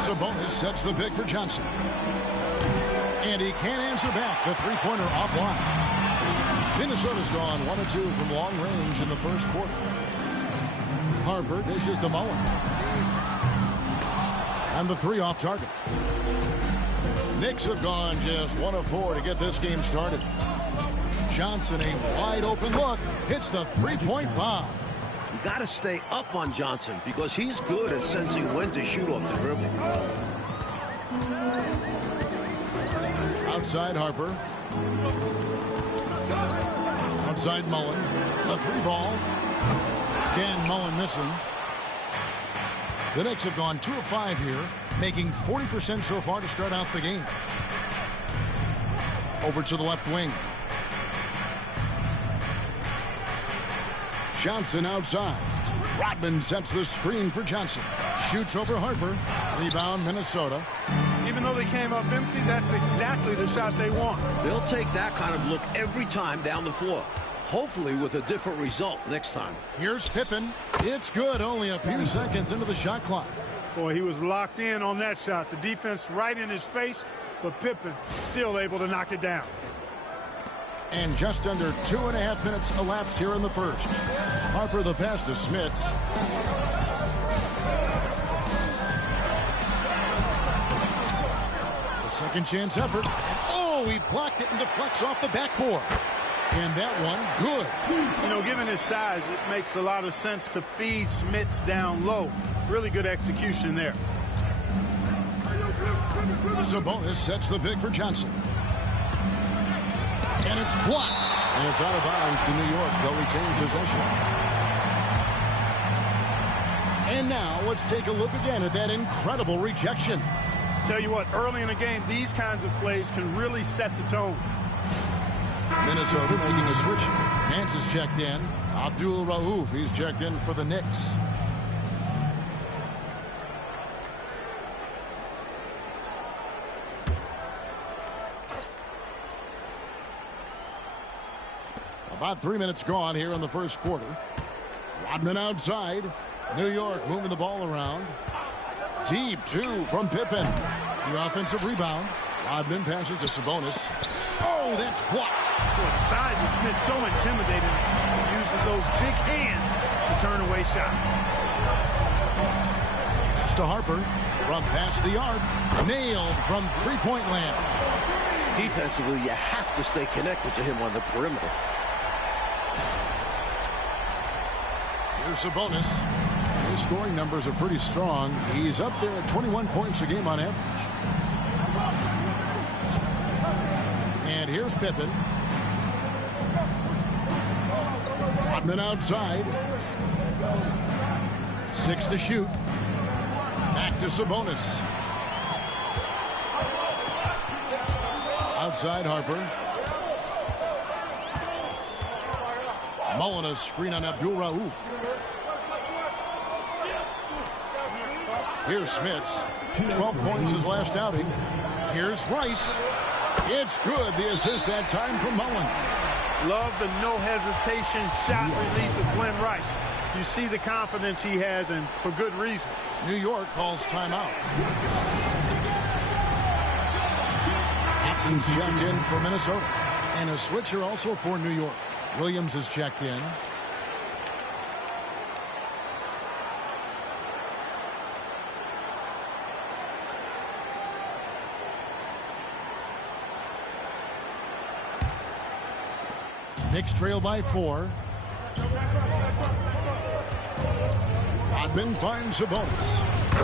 Sabonis sets the pick for Johnson. And he can't answer back. The three-pointer offline. Minnesota's gone 1 of 2 from long range in the first quarter. Harper dishes to Mullen. And the three off target. Knicks have gone just 1 of 4 to get this game started. Johnson, a wide open look, hits the three-point bomb. You got to stay up on Johnson because he's good at sensing when to shoot off the dribble. Outside Harper. Outside Mullen. A three ball. Again, Mullen missing. The Knicks have gone 2 of 5 here, making 40% so far to start out the game. Over to the left wing. Johnson outside. Rodman sets the screen for Johnson. Shoots over Harper. Rebound Minnesota. Even though they came up empty, that's exactly the shot they want. They'll take that kind of look every time down the floor. Hopefully with a different result next time. Here's Pippen. It's good. Only a few seconds into the shot clock. Boy, he was locked in on that shot. The defense right in his face, but Pippen still able to knock it down. And just under 2.5 minutes elapsed here in the first. Harper the pass to Smits. A second chance effort. Oh, he blocked it and deflects off the backboard. And that one, good. You know, given his size, it makes a lot of sense to feed Smits down low. Really good execution there. Sabonis sets the pick for Johnson. And it's blocked. And it's out of bounds to New York. They'll retain possession. And now let's take a look again at that incredible rejection. Tell you what, early in the game, these kinds of plays can really set the tone. Minnesota making a switch. Nance is checked in. Abdul Rauf, he's checked in for the Knicks. About 3 minutes gone here in the first quarter. Rodman outside. New York moving the ball around. Deep two from Pippen. The offensive rebound. Rodman passes to Sabonis. Oh, that's blocked. Boy, the size of Smith so intimidating. He uses those big hands to turn away shots. Pass to Harper from past the arc. Nailed from three-point land. Defensively, you have to stay connected to him on the perimeter. Here's Sabonis. His scoring numbers are pretty strong. He's up there at 21 points a game on average. And here's Pippen. Rodman outside. 6 to shoot. Back to Sabonis. Outside Harper. Mullen, a screen on Abdul Rauf. Here's Smits. 12 points his last outing. Here's Rice. It's good. The assist that time from Mullen. Love the no hesitation shot release of Glenn Rice. You see the confidence he has, and for good reason. New York calls timeout. Hobson's checked in for Minnesota. And a switcher also for New York. Williams is checked in. Knicks trail by 4. Rodman finds Sabonis.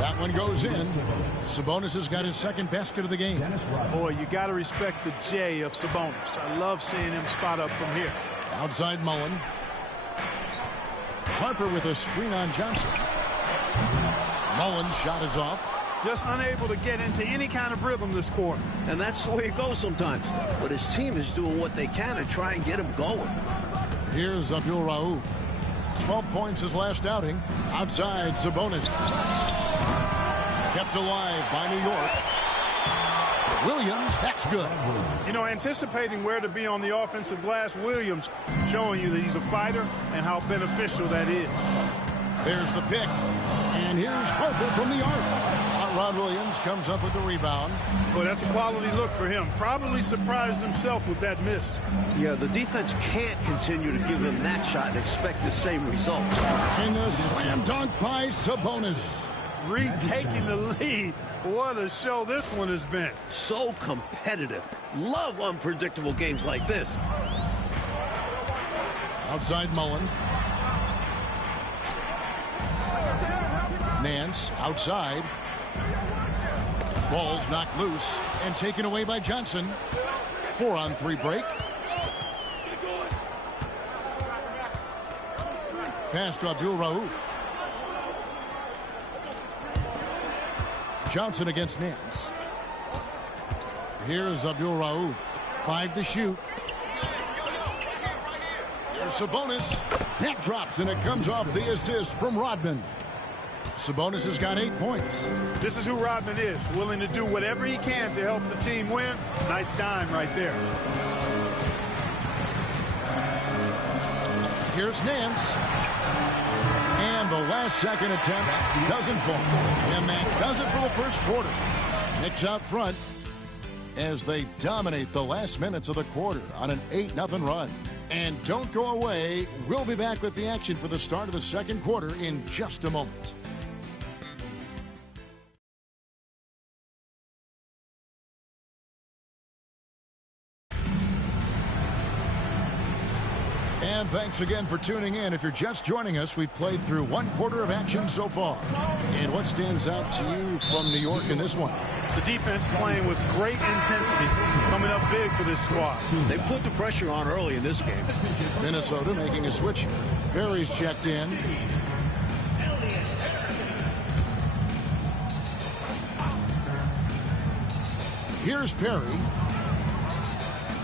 That one goes in. Sabonis has got his second basket of the game. Boy, you got to respect the J of Sabonis. I love seeing him spot up from here. Outside Mullen. Harper with a screen on Johnson. Mullen's shot is off. Just unable to get into any kind of rhythm this quarter. And that's the way it goes sometimes. But his team is doing what they can to try and get him going. Here's Abdul Rauf. 12 points his last outing. Outside Sabonis. Kept alive by New York. Williams, that's good. You know, anticipating where to be on the offensive glass, Williams showing you that he's a fighter and how beneficial that is. There's the pick. And here's Harper from the arc. Rod Williams comes up with the rebound. Well, that's a quality look for him. Probably surprised himself with that miss. Yeah, the defense can't continue to give him that shot and expect the same results. And the slam dunk by Sabonis. Retaking the lead. What a show this one has been. So competitive. Love unpredictable games like this. Outside Mullen. Nance outside. Ball's knocked loose and taken away by Johnson. 4-on-3 break. Pass to Abdul Rauf. Johnson against Nance. Here's Abdul Rauf. 5 to shoot. Here's Sabonis. That drops, and it comes off the assist from Rodman. Sabonis has got 8 points. This is who Rodman is, willing to do whatever he can to help the team win. Nice dime right there. Here's Nance. And the last second attempt doesn't fall. And that does it for the first quarter. Knicks out front as they dominate the last minutes of the quarter on an 8-0 run. And don't go away. We'll be back with the action for the start of the second quarter in just a moment. And thanks again for tuning in. If you're just joining us, we've played through one quarter of action so far. And what stands out to you from New York in this one? The defense playing with great intensity, coming up big for this squad. They put the pressure on early in this game. Minnesota making a switch. Perry's checked in. Here's Perry.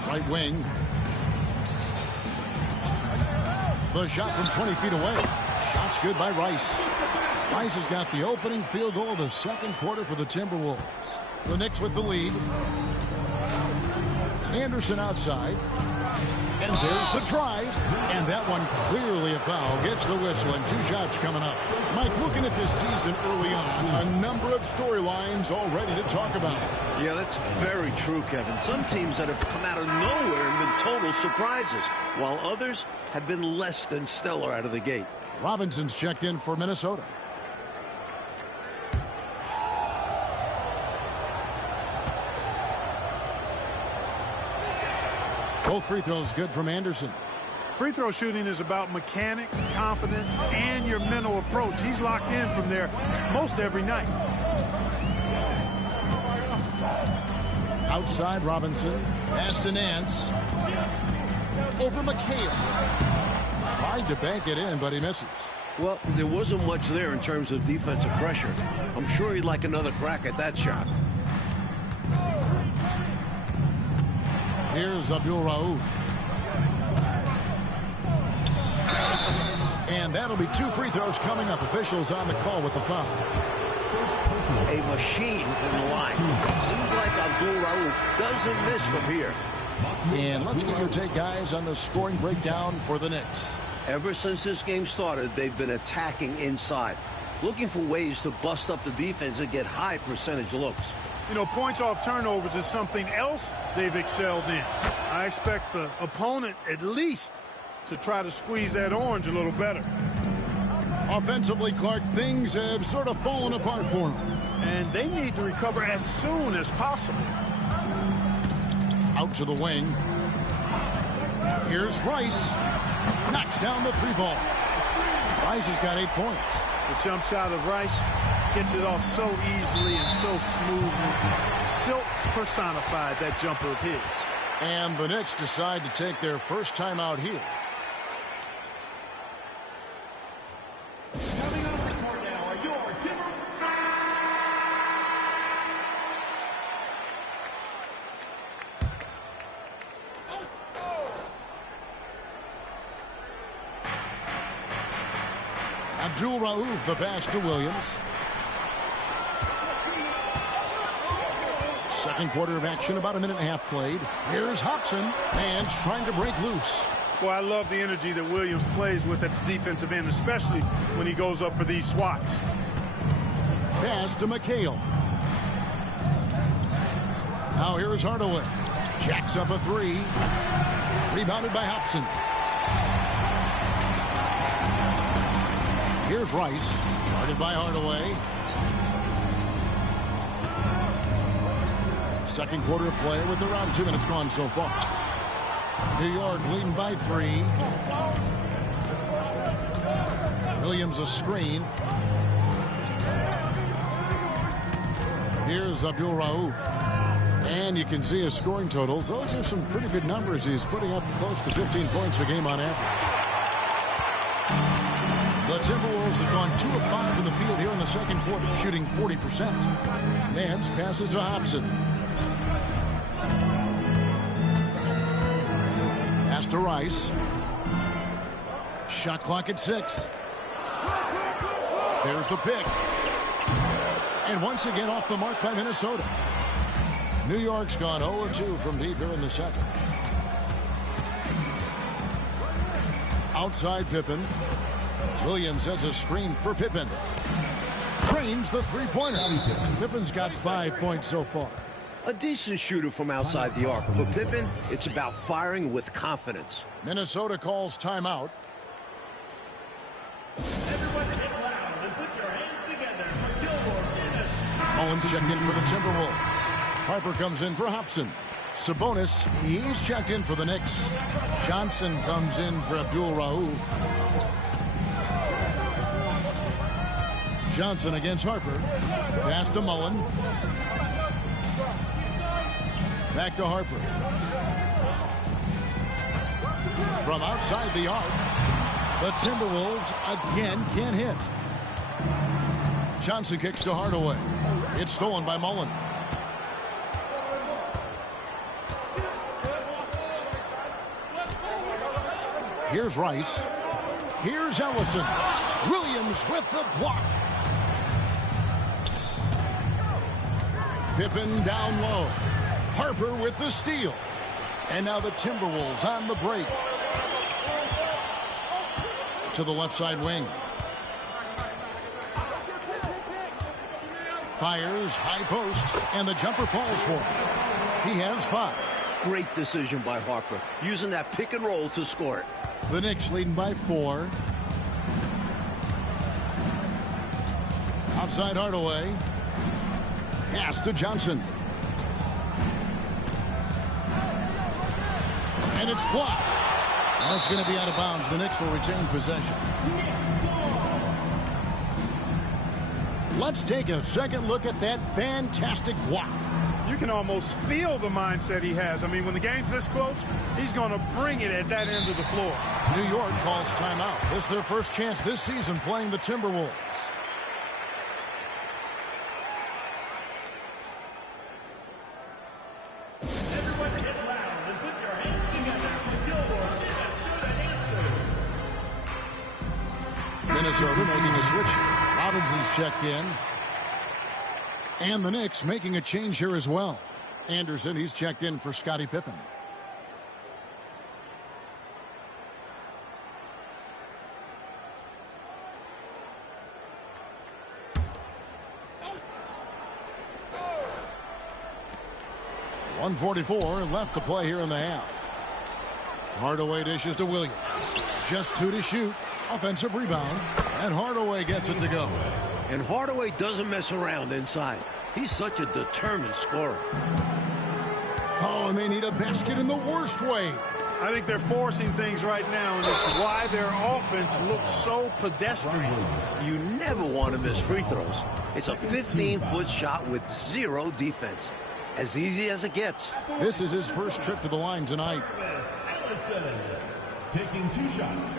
Right wing. The shot from 20 feet away. Shot's good by Rice. Rice has got the opening field goal of the second quarter for the Timberwolves. The Knicks with the lead. Anderson outside. And there's the drive. And that one clearly a foul. Gets the whistle, and 2 shots coming up. Mike, looking at this season early on, a number of storylines already to talk about. Yeah, that's very true, Kevin. Some teams that have come out of nowhere and been total surprises, while others have been less than stellar out of the gate. Robinson's checked in for Minnesota. Both free throws good from Anderson. Free throw shooting is about mechanics, confidence, and your mental approach. He's locked in from there most every night. Outside Robinson. Pass to Nance. Over McHale. Tried to bank it in, but he misses. Well, there wasn't much there in terms of defensive pressure. I'm sure he'd like another crack at that shot. Here's Abdul Rauf. And that'll be 2 free throws coming up. Officials on the call with the foul. A machine from the line. Seems like Abdul Rauf doesn't miss from here. And let's get your take, guys, on the scoring breakdown for the Knicks. Ever since this game started, they've been attacking inside, looking for ways to bust up the defense and get high percentage looks. You know, points off turnovers is something else they've excelled in. I expect the opponent at least to try to squeeze that orange a little better. Offensively, Clark, things have sort of fallen apart for them. And they need to recover as soon as possible. Out to the wing. Here's Rice. Knocks down the 3-ball. Rice has got 8 points. The jump shot of Rice gets it off so easily and so smoothly. Silk personified that jumper of his. And the Knicks decide to take their first time out here. Coming on the court now are your Timber. Abdul Rauf, the pass to Williams. Second quarter of action, about a minute and a half played. Here's Hobson, and trying to break loose. Well, I love the energy that Williams plays with at the defensive end, especially when he goes up for these swats. Pass to McHale. Now here's Hardaway. Jacks up a 3. Rebounded by Hobson. Here's Rice. Guarded by Hardaway. Second quarter of play with around 2 minutes gone so far. New York leading by 3. Williams a screen. Here's Abdul Rauf. And you can see his scoring totals. Those are some pretty good numbers. He's putting up close to 15 points a game on average. The Timberwolves have gone 2 of 5 from the field here in the second quarter, shooting 40%. Nance passes to Hobson. Pass to Rice. Shot clock at 6. There's the pick. And once again off the mark by Minnesota. New York's gone 0-2 from deep here in the second. Outside Pippen. Williams has a screen for Pippen. Drains the 3-pointer. Pippen's got 5 points so far. A decent shooter from outside the arc. For Pippen, it's about firing with confidence. Minnesota calls timeout. Everyone get loud and put your hands together for Gilmore. Owens checked in for the Timberwolves. Harper comes in for Hobson. Sabonis, he's checked in for the Knicks. Johnson comes in for Abdul Rauf. Johnson against Harper. Pass to Mullen. Back to Harper. From outside the arc, the Timberwolves again can't hit. Johnson kicks to Hardaway. It's stolen by Mullen. Here's Rice. Here's Ellison. Williams with the block. Pippen down low. Harper with the steal. And now the Timberwolves on the break. To the left side wing. Fires, high post, and the jumper falls for him. He has 5. Great decision by Harper, using that pick and roll to score it. The Knicks leading by 4. Outside Hardaway. Pass to Johnson. And it's blocked. That's going to be out of bounds. The Knicks will retain possession. Let's take a second look at that fantastic block. You can almost feel the mindset he has. I mean, when the game's this close, He's going to bring it at that end of the floor. New York calls timeout. This is their first chance this season playing the Timberwolves. Everyone get loud and put your hands together for your Minnesota making a switch. Robinson's checked in. And the Knicks making a change here as well. Anderson, he's checked in for Scottie Pippen. .144 left to play here in the half. Hardaway dishes to Williams. Just 2 to shoot. Offensive rebound. And Hardaway gets it to go. And Hardaway doesn't mess around inside. He's such a determined scorer. Oh, and they need a basket in the worst way. I think they're forcing things right now, and it's why their offense looks so pedestrian. You never want to miss free throws. It's a 15-foot shot with 0 defense. As easy as it gets. This is his first trip to the line tonight. Ellison taking 2 shots.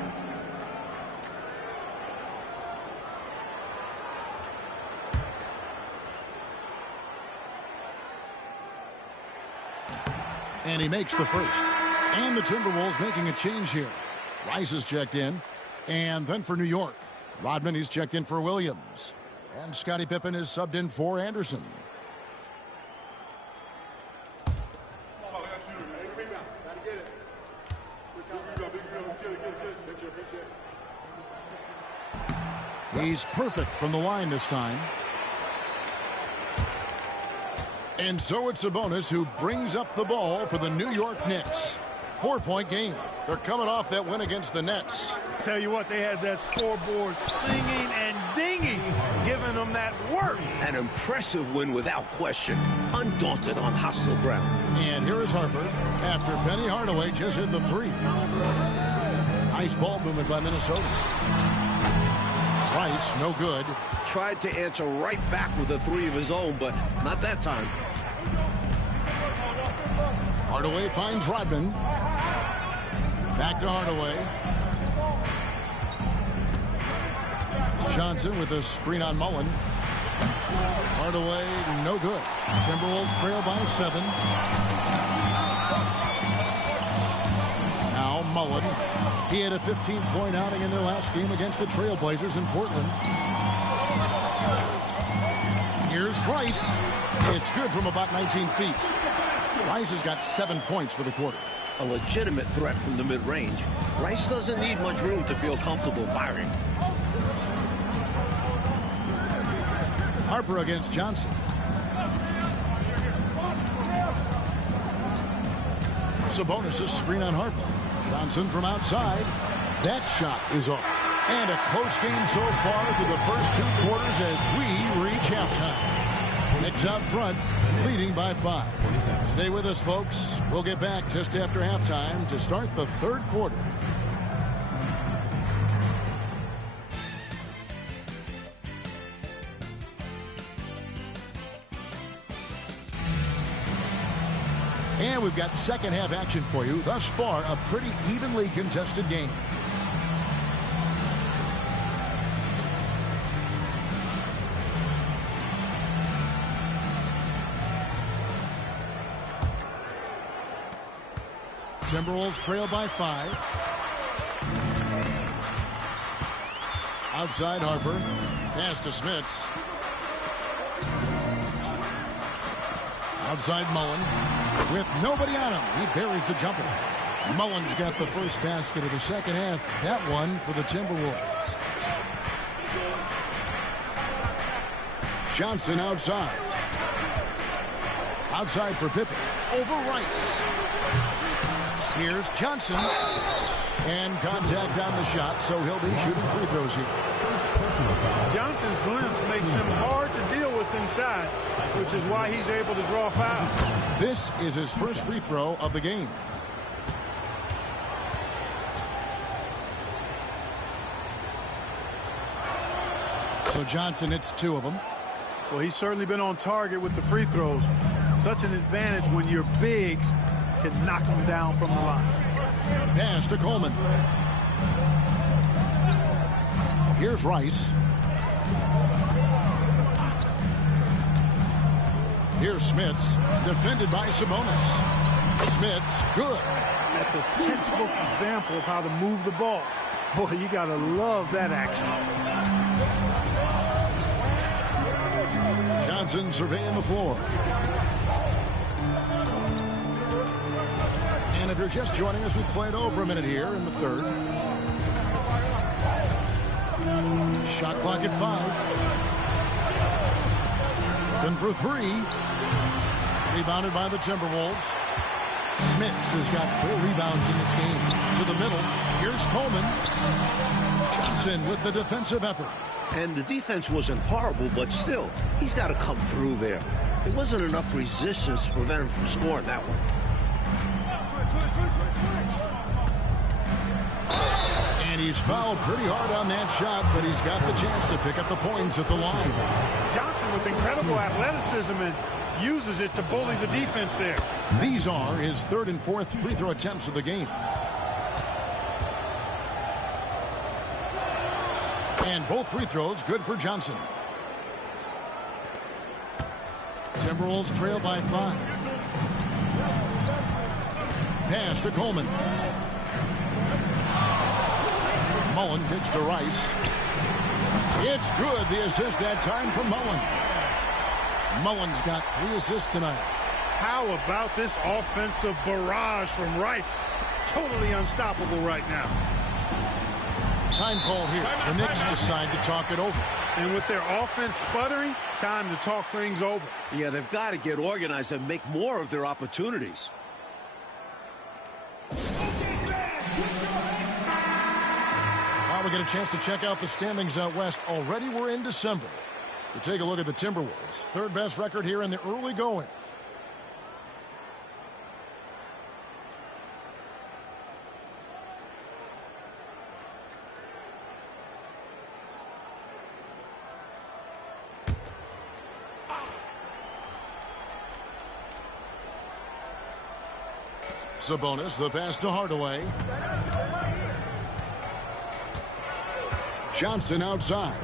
And he makes the first. And the Timberwolves making a change here. Rice is checked in. And then for New York, Rodman, he's checked in for Williams. And Scottie Pippen is subbed in for Anderson. He's perfect from the line this time. And so it's Sabonis who brings up the ball for the New York Knicks. 4-point game. They're coming off that win against the Nets. Tell you what, they had that scoreboard singing and dinging, giving them that work. An impressive win without question. Undaunted on hostile ground. And here is Harper after Penny Hardaway just hit the 3. Nice ball movement by Minnesota. Rice, no good. Tried to answer right back with a 3 of his own, but not that time. Hardaway finds Rodman. Back to Hardaway. Johnson with a screen on Mullen. Hardaway, no good. Timberwolves trail by 7. Now Mullen. He had a 15-point outing in their last game against the Trailblazers in Portland. Here's Rice. It's good from about 19 feet. Rice has got 7 points for the quarter. A legitimate threat from the mid-range. Rice doesn't need much room to feel comfortable firing. Harper against Johnson. Sabonis' screen on Harper. Johnson from outside. That shot is off. And a close game so far through the first 2 quarters as we reach halftime. Knicks out front, leading by 5. Stay with us, folks. We'll get back just after halftime to start the 3rd quarter. And we've got second half action for you. Thus far, a pretty evenly contested game. Timberwolves trail by 5. Outside Harper. Pass to Smits. Outside Mullen. With nobody on him, he buries the jumper. Mullen's got the first basket of the second half. That one for the Timberwolves. Johnson outside. Outside for Pippen. Over Rice. Here's Johnson. And contact on the shot, so he'll be shooting free throws here. Johnson's length makes him hard to deal with inside, which is why he's able to draw fouls. This is his first free throw of the game. So Johnson hits 2 of them. Well, he's certainly been on target with the free throws. Such an advantage when your bigs can knock them down from the line. Pass to Coleman. Here's Rice. Here's Smits, defended by Sabonis. Smits, good. That's a textbook example of how to move the ball. Boy, you got to love that action. Johnson surveying the floor. And if you're just joining us, we played over a minute here in the third. Shot clock at 5. Open for 3. Rebounded by the Timberwolves. Smits has got 4 rebounds in this game. To the middle. Here's Coleman. Johnson with the defensive effort. And the defense wasn't horrible, but still, he's got to come through there. There wasn't enough resistance to prevent him from scoring that one. And he's fouled pretty hard on that shot, but he's got the chance to pick up the points at the line. Johnson with incredible athleticism and uses it to bully the defense there. These are his 3rd and 4th free throw attempts of the game. And both free throws good for Johnson. Timberwolves trail by 5. Pass to Coleman. Mullen kicks to Rice. It's good. The assist that time from Mullen. Mullen's got 3 assists tonight. How about this offensive barrage from Rice? Totally unstoppable right now. Time call here. The Knicks decide to talk it over. And with their offense sputtering, time to talk things over. Yeah, they've got to get organized and make more of their opportunities. Now we get a chance to check out the standings out west. Already we're in December. We take a look at the Timberwolves. 3rd best record here in the early going. Sabonis, the pass to Hardaway. Johnson outside.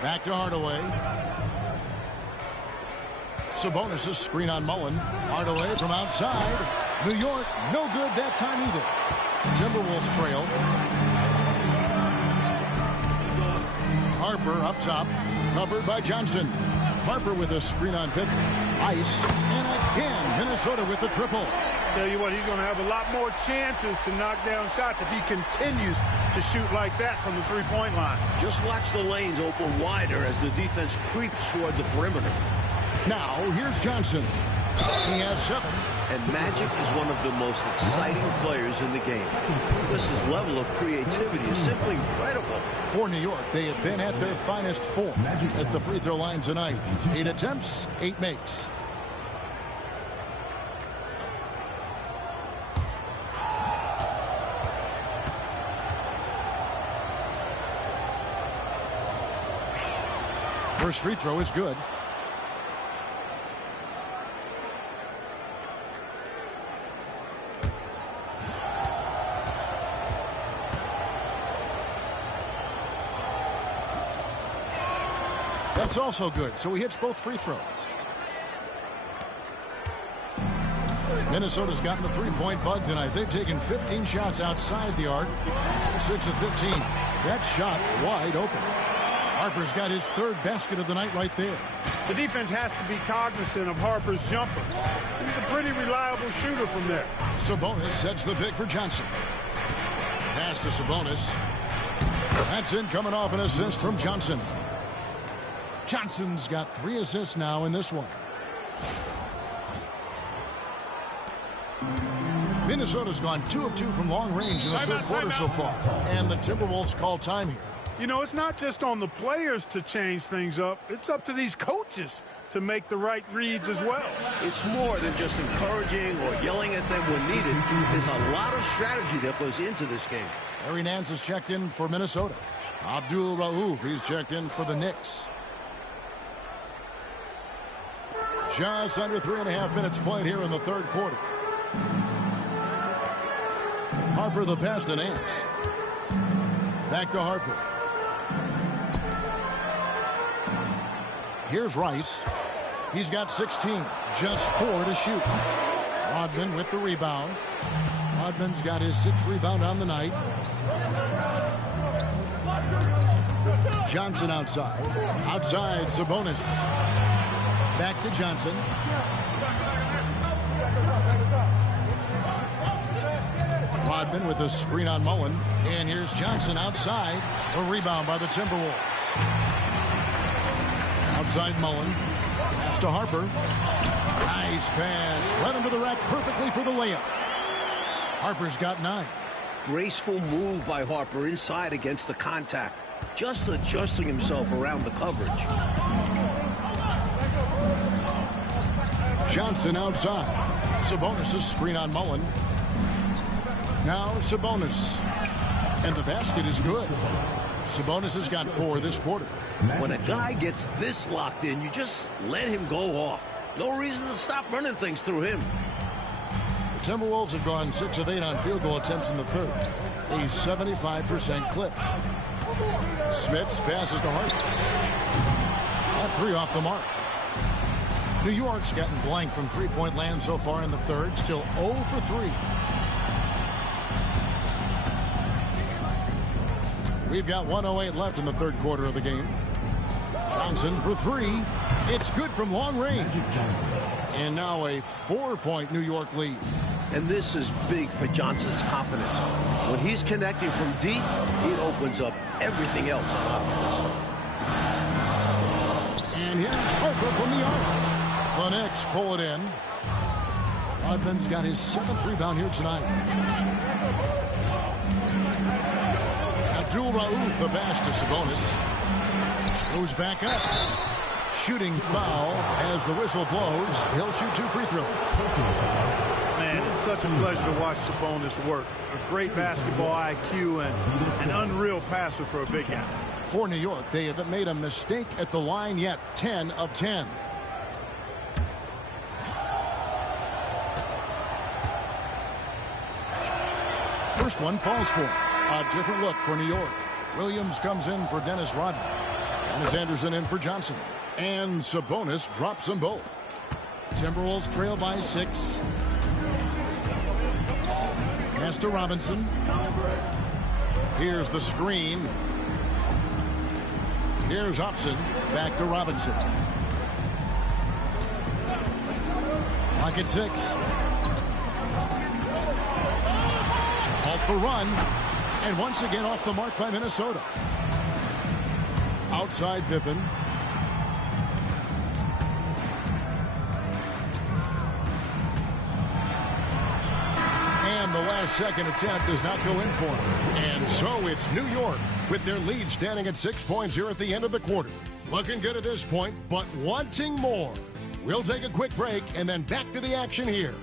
Back to Hardaway. Sabonis' screen on Mullen. Hardaway from outside. New York, no good that time either. Timberwolves trail. Harper up top. Covered by Johnson. Harper with a screen on Pippen. Ice. And again, Minnesota with the triple. Tell you what, he's going to have a lot more chances to knock down shots if he continues to shoot like that from the three-point line. Just watch the lanes open wider as the defense creeps toward the perimeter. Now, here's Johnson. He has 7. And Magic is one of the most exciting players in the game. This level of creativity is simply incredible. For New York, they have been at their finest form at the free throw line tonight. 8 attempts, 8 makes. First free throw is good. That's also good, so he hits both free throws. Minnesota's gotten the three-point bug tonight. They've taken 15 shots outside the arc. 6 of 15. That shot wide open. Harper's got his 3rd basket of the night right there. The defense has to be cognizant of Harper's jumper. He's a pretty reliable shooter from there. Sabonis sets the pick for Johnson. Pass to Sabonis. That's in, coming off an assist from Johnson. Johnson's got 3 assists now in this one. Minnesota's gone 2 of 2 from long range in the third quarter so far. And the Timberwolves call time here. You know, it's not just on the players to change things up. It's up to these coaches to make the right reads as well. It's more than just encouraging or yelling at them when needed. There's a lot of strategy that goes into this game. Larry Nance is checked in for Minnesota. Abdul Rauf, he's checked in for the Knicks. Just under 3.5 minutes played here in the third quarter. Harper the pass to Nance. Back to Harper. Here's Rice. He's got 16. Just 4 to shoot. Rodman with the rebound. Rodman's got his 6th rebound on the night. Johnson outside. Outside, Sabonis. Back to Johnson. Rodman with a screen on Mullen. And here's Johnson outside. A rebound by the Timberwolves. Outside Mullen. Pass to Harper. Nice pass. Led him to the rack perfectly for the layup. Harper's got 9. Graceful move by Harper inside against the contact. Just adjusting himself around the coverage. Johnson outside. Sabonis' screen on Mullen. Now Sabonis. And the basket is good. Sabonis has got 4 this quarter. When a guy gets this locked in, you just let him go off. No reason to stop running things through him. The Timberwolves have gone 6 of 8 on field goal attempts in the third. A 75% clip. Smits passes to Harper. That 3 off the mark. New York's gotten blank from three-point land so far in the third. Still 0 for 3. We've got 1:08 left in the third quarter of the game. Johnson for 3. It's good from long range. And now a 4-point New York lead. And this is big for Johnson's confidence. When he's connecting from deep, it opens up everything else on offense. And here's Harper from the arc. The Knicks pull it in. Rodman's got his 7th rebound here tonight. Abdul Rauf the pass to Sabonis. Goes back up. Shooting foul as the whistle blows. He'll shoot 2 free throws. Man, it's such a pleasure to watch Sabonis work. A great basketball IQ and an unreal passer for a big guy. For New York, they haven't made a mistake at the line yet. 10 of 10. First one falls for him. A different look for New York. Williams comes in for Dennis Rodman. And it's Anderson in for Johnson. And Sabonis drops them both. Timberwolves trail by 6. Pass to Robinson. Here's the screen. Here's Hobson. Back to Robinson. Pocket 6. To halt the run. And once again off the mark by Minnesota. Outside Pippen. And the last second attempt does not go in for him. And so it's New York with their lead standing at 6 points here at the end of the quarter. Looking good at this point, but wanting more. We'll take a quick break and then back to the action here.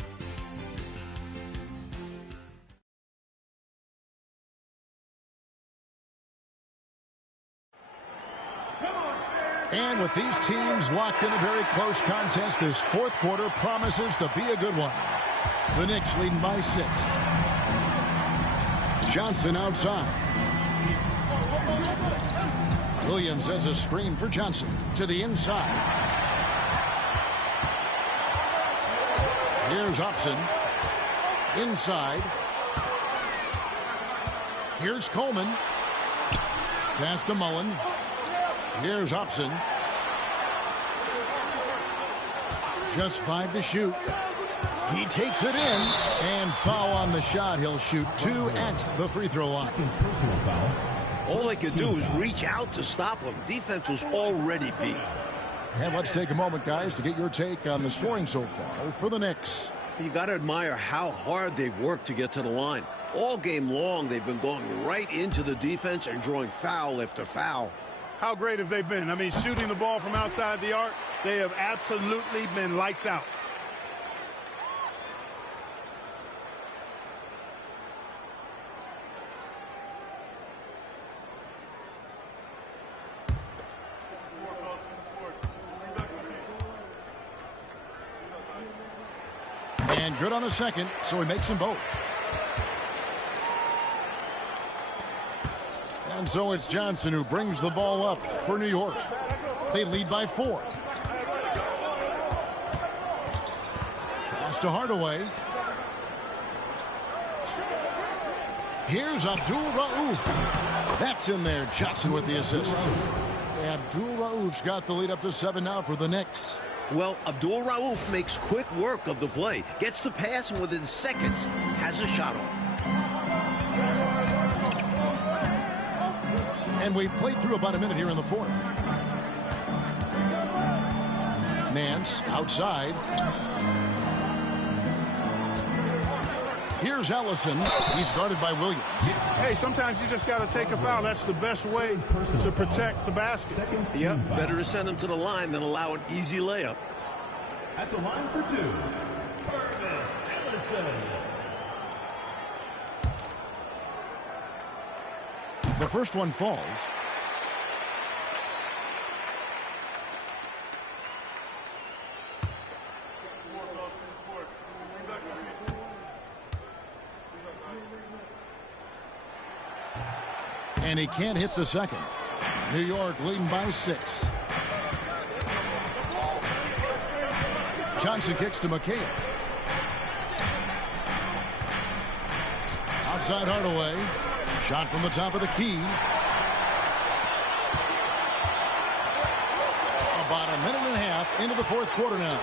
And with these teams locked in a very close contest, this fourth quarter promises to be a good one. The Knicks leading by 6. Johnson outside. Williams has a screen for Johnson to the inside. Here's Hobson. Inside. Here's Coleman. Pass to Mullen. Here's Hobson. Just 5 to shoot. He takes it in. And foul on the shot. He'll shoot 2 at the free throw line. All they could do is reach out to stop him. Defense was already beat. And let's take a moment, guys, to get your take on the scoring so far for the Knicks. You got to admire how hard they've worked to get to the line. All game long, they've been going right into the defense and drawing foul after foul. How great have they been? I mean, shooting the ball from outside the arc, they have absolutely been lights out. And good on the second, so he makes them both. And so it's Johnson who brings the ball up for New York. They lead by 4. Pass to Hardaway. Here's Abdul Rauf. That's in there. Johnson with the assist. Abdul Rauf's got the lead up to 7 now for the Knicks. Well, Abdul Rauf makes quick work of the play. Gets the pass and within seconds has a shot off. And we've played through about a minute here in the fourth. Nance outside. Here's Ellison. He's guarded by Williams. Hey, sometimes you just got to take a foul. That's the best way to protect the basket. Yep, better to send him to the line than allow an easy layup. At the line for 2, Purvis Ellison. The first one falls. And he can't hit the second. New York leading by 6. Johnson kicks to McHale. Outside Hardaway. Shot from the top of the key. About a minute and a half into the fourth quarter now.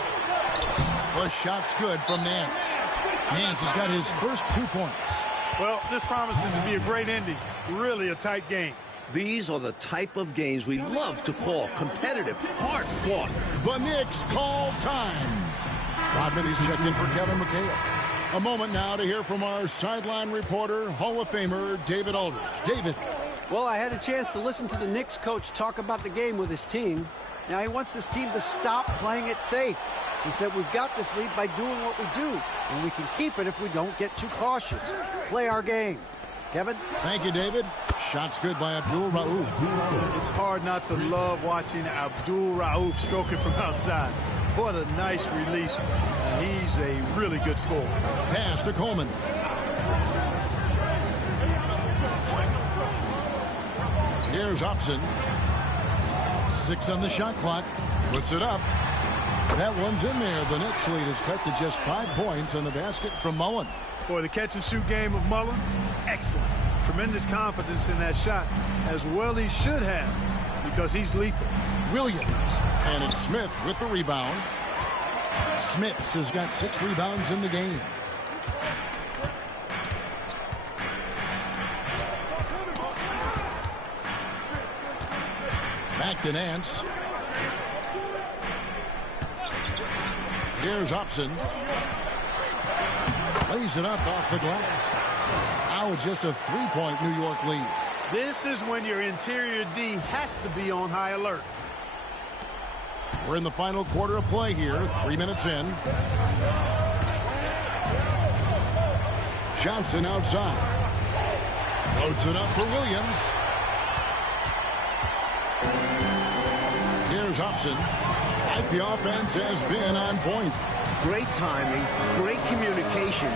The shot's good from Nance. Nance has got his first 2 points. Well, this promises to be a great ending. Really a tight game. These are the type of games we love to call competitive, hard-fought. The Knicks call time. 5 minutes checked in for Kevin McHale. A moment now to hear from our sideline reporter, Hall of Famer David Aldridge. David. Well, I had a chance to listen to the Knicks coach talk about the game with his team. Now he wants his team to stop playing it safe. He said we've got this lead by doing what we do, and we can keep it if we don't get too cautious. Play our game. Kevin? Thank you, David. Shot's good by Abdul Rauf. It's hard not to love watching Abdul Rauf stroking from outside. What a nice release. And he's a really good scorer. Pass to Coleman. Here's Upson. 6 on the shot clock. Puts it up. That one's in there. The Knicks lead is cut to just 5 points on the basket from Mullen. Boy, the catch-and-shoot game of Mullen, excellent. Tremendous confidence in that shot, as well he should have, because he's lethal. Williams. And it's Smith with the rebound. Smith has got 6 rebounds in the game. Back to Nance. Here's Upson. Lays it up off the glass. Now it's just a 3-point New York lead. This is when your interior D has to be on high alert. We're in the final quarter of play here. 3 minutes in. Johnson outside. Floats it up for Williams. Here's Upson. Like the offense has been on point. Great timing, great communication.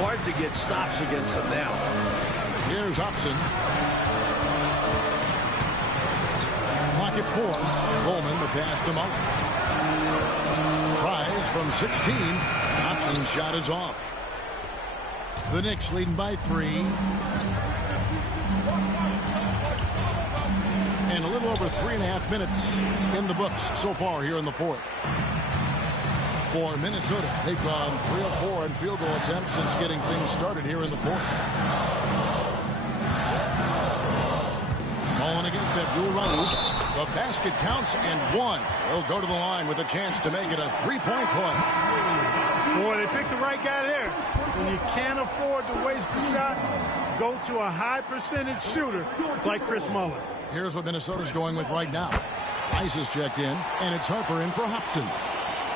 Hard to get stops against them now. Here's Upson. Clock at 4. Coleman, the pass to Mullen. Tries from 16. Upson's shot is off. The Knicks leading by 3. And a little over 3.5 minutes in the books so far here in the fourth. For Minnesota, they've gone 3 of 4 in field goal attempts since getting things started here in the fourth. Mullen against Abdul Rauf. The basket counts and 1. He'll go to the line with a chance to make it a 3-point play. Boy, they picked the right guy there. When you can't afford to waste a shot, go to a high percentage shooter like Chris Mullen. Here's what Minnesota's going with right now. Ice is checked in, and it's Harper in for Hobson.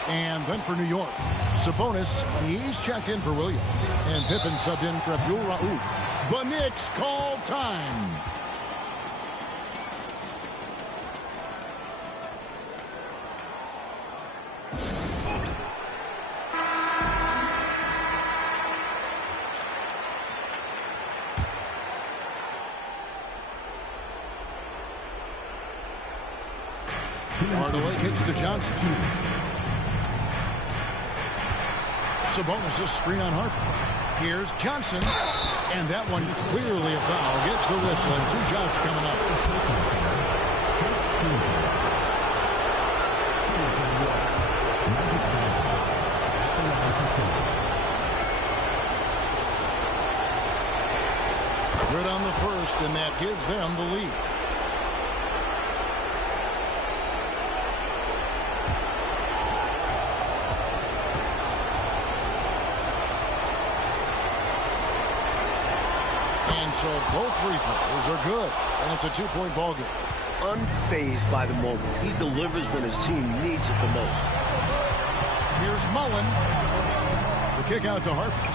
And then for New York, Sabonis, he's checked in for Williams. And Pippen subbed in for Abdul Rauf. The Knicks call time. Hardaway kicks to Johnson. Sabonis' screen on Harper. Here's Johnson. And that one clearly a foul. Gets the whistle and 2 shots coming up. Good on the first, and that gives them the lead. And so both free throws are good, and it's a 2-point ball game. Unfazed by the moment. He delivers when his team needs it the most. Here's Mullen. The kick out to Harper.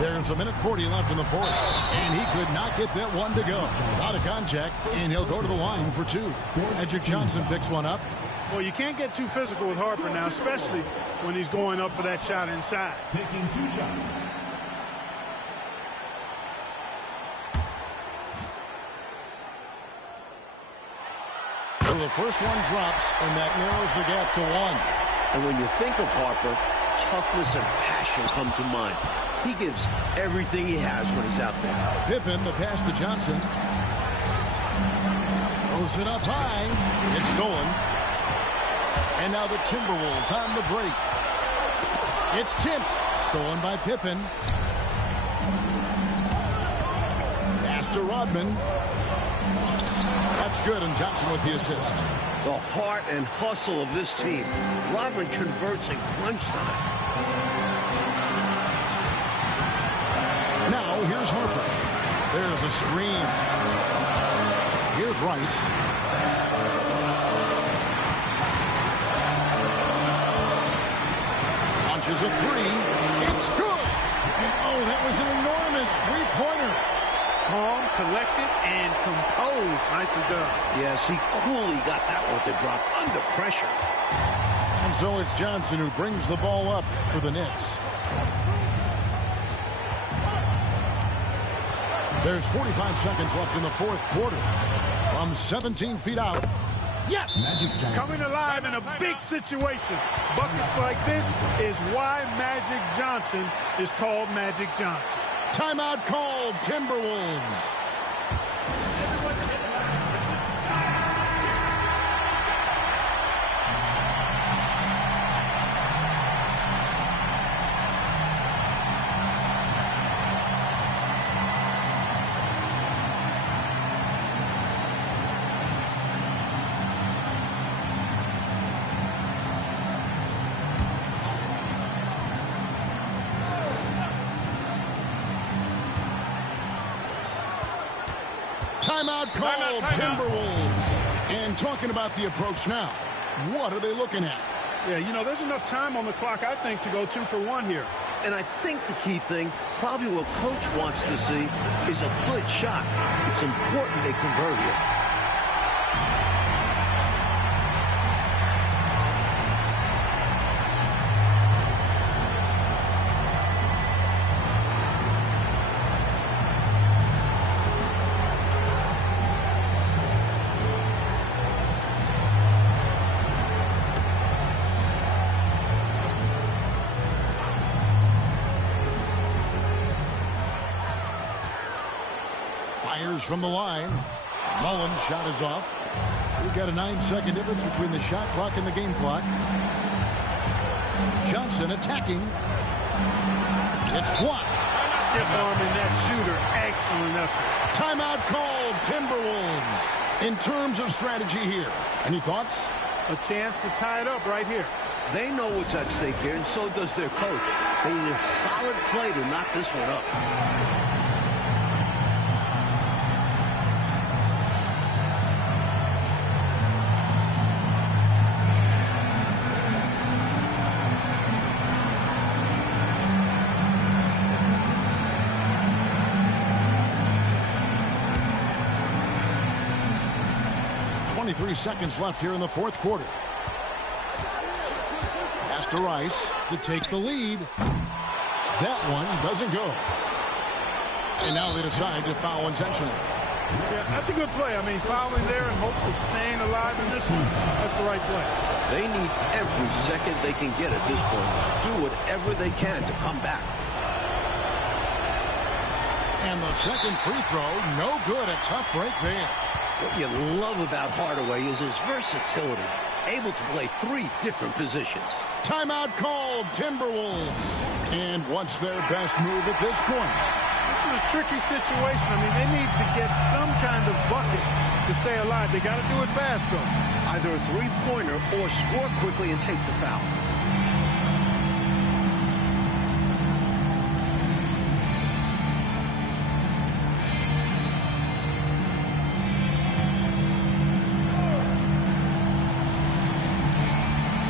There's 1:40 left in the fourth, and he could not get that one to go. Out of contact, and he'll go to the line for 2. Magic Johnson picks one up. Well, you can't get too physical with Harper now, especially when he's going up for that shot inside. Taking 2 shots. So the first one drops, and that narrows the gap to 1. And when you think of Harper, toughness and passion come to mind. He gives everything he has when he's out there. Pippen, the pass to Johnson. Throws it up high. It's stolen. And now the Timberwolves on the break. It's tipped. Stolen by Pippen. Pass to Rodman. That's good, and Johnson with the assist. The heart and hustle of this team. Rodman converts in crunch time. Now here's Harper. There's a screen. Here's Rice. Launches a 3. It's good. And oh, that was an enormous 3-pointer. Calm, collected, and composed. Nicely done. Yes, he coolly got that one to drop under pressure. And so it's Johnson who brings the ball up for the Knicks. There's 45 seconds left in the fourth quarter. From 17 feet out. Yes! Coming alive in a big situation. Buckets like this is why Magic Johnson is called Magic Johnson. Timeout called, Timberwolves. Timeout called, Timberwolves. And talking about the approach now, what are they looking at? Yeah, you know, there's enough time on the clock, I think, to go 2 for 1 here. And I think the key thing, probably what Coach wants to see, is a good shot. It's important they convert here. Fires from the line. Mullen's shot is off. We've got a 9-second difference between the shot clock and the game clock. Johnson attacking. It's blocked. Stiff arming that shooter. Excellent effort. Timeout called, Timberwolves. In terms of strategy here, any thoughts? A chance to tie it up right here. They know what's at stake here, and so does their coach. They need a solid play to knock this one up. 23 seconds left here in the fourth quarter. Pass to Rice to take the lead. That one doesn't go. And now they decide to foul intentionally. Yeah, that's a good play. I mean, fouling there in hopes of staying alive in this one, that's the right play. They need every second they can get at this point. Do whatever they can to come back. And the second free throw, no good. A tough break there. What you love about Hardaway is his versatility, able to play 3 different positions. Timeout called, Timberwolves. And what's their best move at this point? This is a tricky situation. I mean, they need to get some kind of bucket to stay alive. They got to do it fast, though. Either a three-pointer or score quickly and take the foul.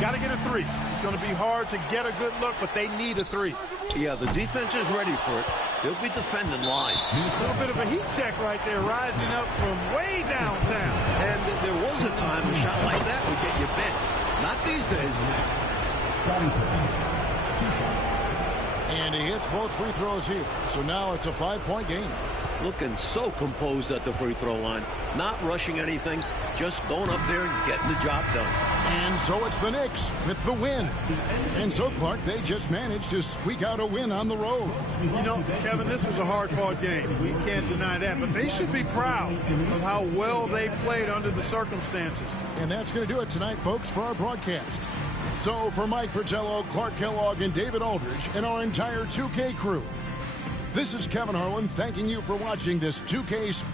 Got to get a 3. It's going to be hard to get a good look, but they need a 3. Yeah, the defense is ready for it. They'll be defending line. A little bit of a heat check right there, rising up from way downtown. And there was a time a shot like that would get you benched. Not these days. Next, Scotty Pippen. 2 shots. And he hits both free throws here. So now it's a 5-point game. Looking so composed at the free throw line. Not rushing anything, just going up there and getting the job done. And so it's the Knicks with the win. And so, Clark, they just managed to squeak out a win on the road. You know, Kevin, this was a hard-fought game. We can't deny that. But they should be proud of how well they played under the circumstances. And that's going to do it tonight, folks, for our broadcast. So for Mike Fratello, Clark Kellogg, and David Aldridge, and our entire 2K crew, this is Kevin Harlan thanking you for watching this 2K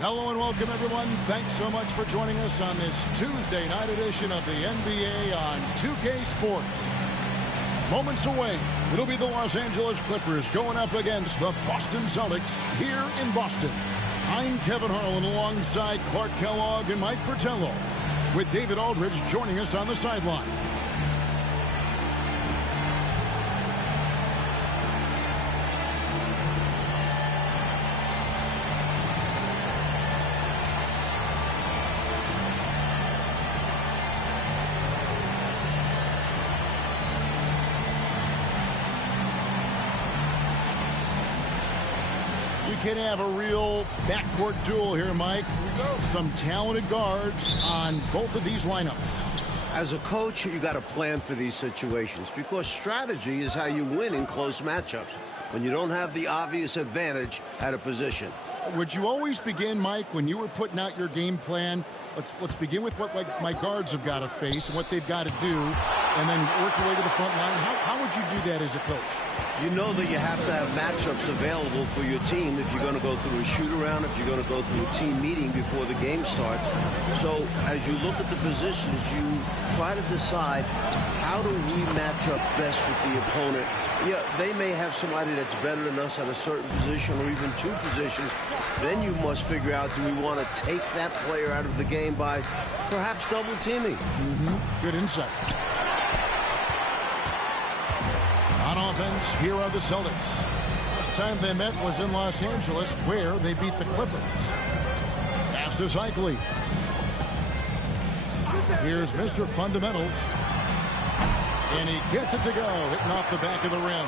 Hello and welcome, everyone. Thanks so much for joining us on this Tuesday night edition of the NBA on 2K Sports. Moments away, it'll be the Los Angeles Clippers going up against the Boston Celtics here in Boston. I'm Kevin Harlan alongside Clark Kellogg and Mike Fratello, with David Aldridge joining us on the sidelines. Can have a real backcourt duel here, Mike. Some talented guards on both of these lineups. As a coach, you got to plan for these situations because strategy is how you win in close matchups when you don't have the obvious advantage at a position. Would you always begin, Mike, when you were putting out your game plan? Let's begin with what my guards have got to face and what they've got to do, and then work your way to the front line. How would you do that as a coach? You know that you have to have matchups available for your team if you're going to go through a shoot-around, if you're going to go through a team meeting before the game starts. So as you look at the positions, you try to decide how do we match up best with the opponent. Yeah, they may have somebody that's better than us at a certain position or even two positions. Then you must figure out, do we want to take that player out of the game by perhaps double teaming? Good insight. On offense, here are the Celtics. Last time they met was in Los Angeles, where they beat the Clippers. Pass to Cycli. Here's Mr. Fundamentals. And he gets it to go, hitting off the back of the rim.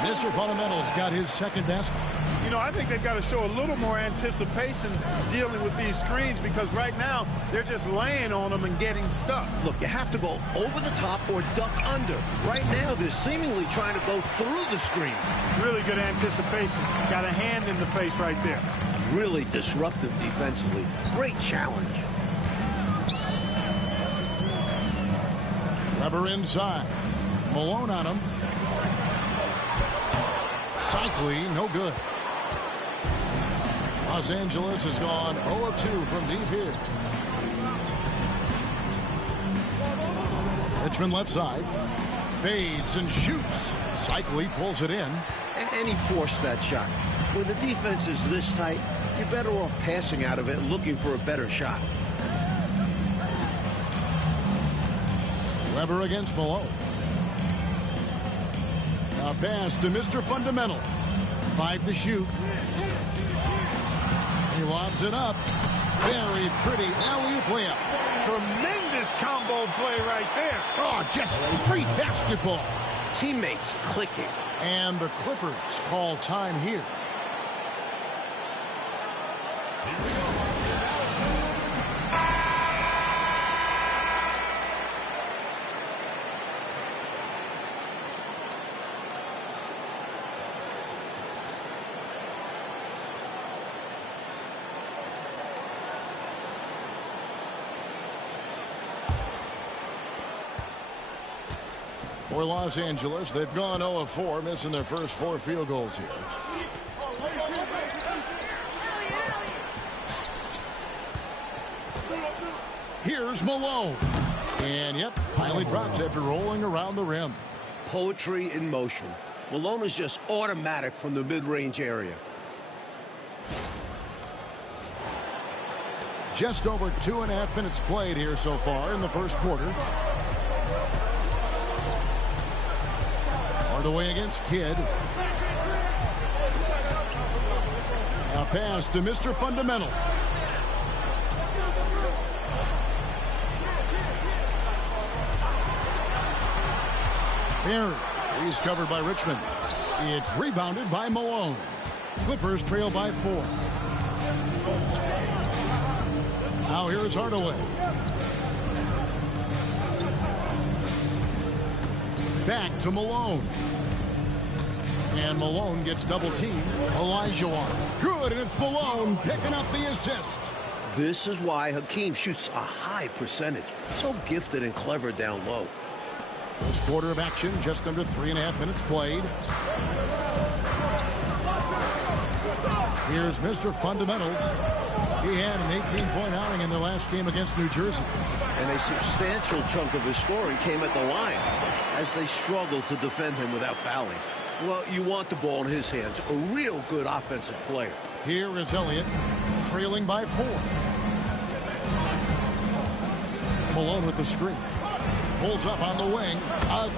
Mr. Fundamentals got his second basket. You know, I think they've got to show a little more anticipation dealing with these screens because right now they're just laying on them and getting stuck. Look, you have to go over the top or duck under. Right now, they're seemingly trying to go through the screen. Really good anticipation. Got a hand in the face right there. Really disruptive defensively. Great challenge. Weber inside. Malone on him. Cycli, no good. Los Angeles has gone 0 of 2 from deep here. Richmond left side. Fades and shoots. Cycli pulls it in. And he forced that shot. When the defense is this tight, you're better off passing out of it and looking for a better shot. Weber against Malone. A pass to Mr. Fundamentals. 5 to shoot. He lobs it up. Very pretty alley-oop layup. Tremendous combo play right there. Oh, just great basketball. Teammates clicking. And the Clippers call time here. For Los Angeles, they've gone 0 of 4, missing their first 4 field goals here. Here's Malone. And, yep, finally drops after rolling around the rim. Poetry in motion. Malone is just automatic from the mid-range area. Just over 2.5 minutes played here so far in the first quarter. Hardaway against Kidd. A pass to Mr. Fundamental. Barry. He's covered by Richmond. It's rebounded by Malone. Clippers trail by 4. Now here is Hardaway. Back to Malone. And Malone gets double teamed. Olajuwon. Good, and it's Malone picking up the assist. This is why Hakeem shoots a high percentage. So gifted and clever down low. First quarter of action, just under 3.5 minutes played. Here's Mr. Fundamentals. He had an 18-point outing in their last game against New Jersey. And a substantial chunk of his scoring came at the line as they struggled to defend him without fouling. Well, you want the ball in his hands. A real good offensive player. Here is Elliott, trailing by 4. Malone with the screen. Pulls up on the wing.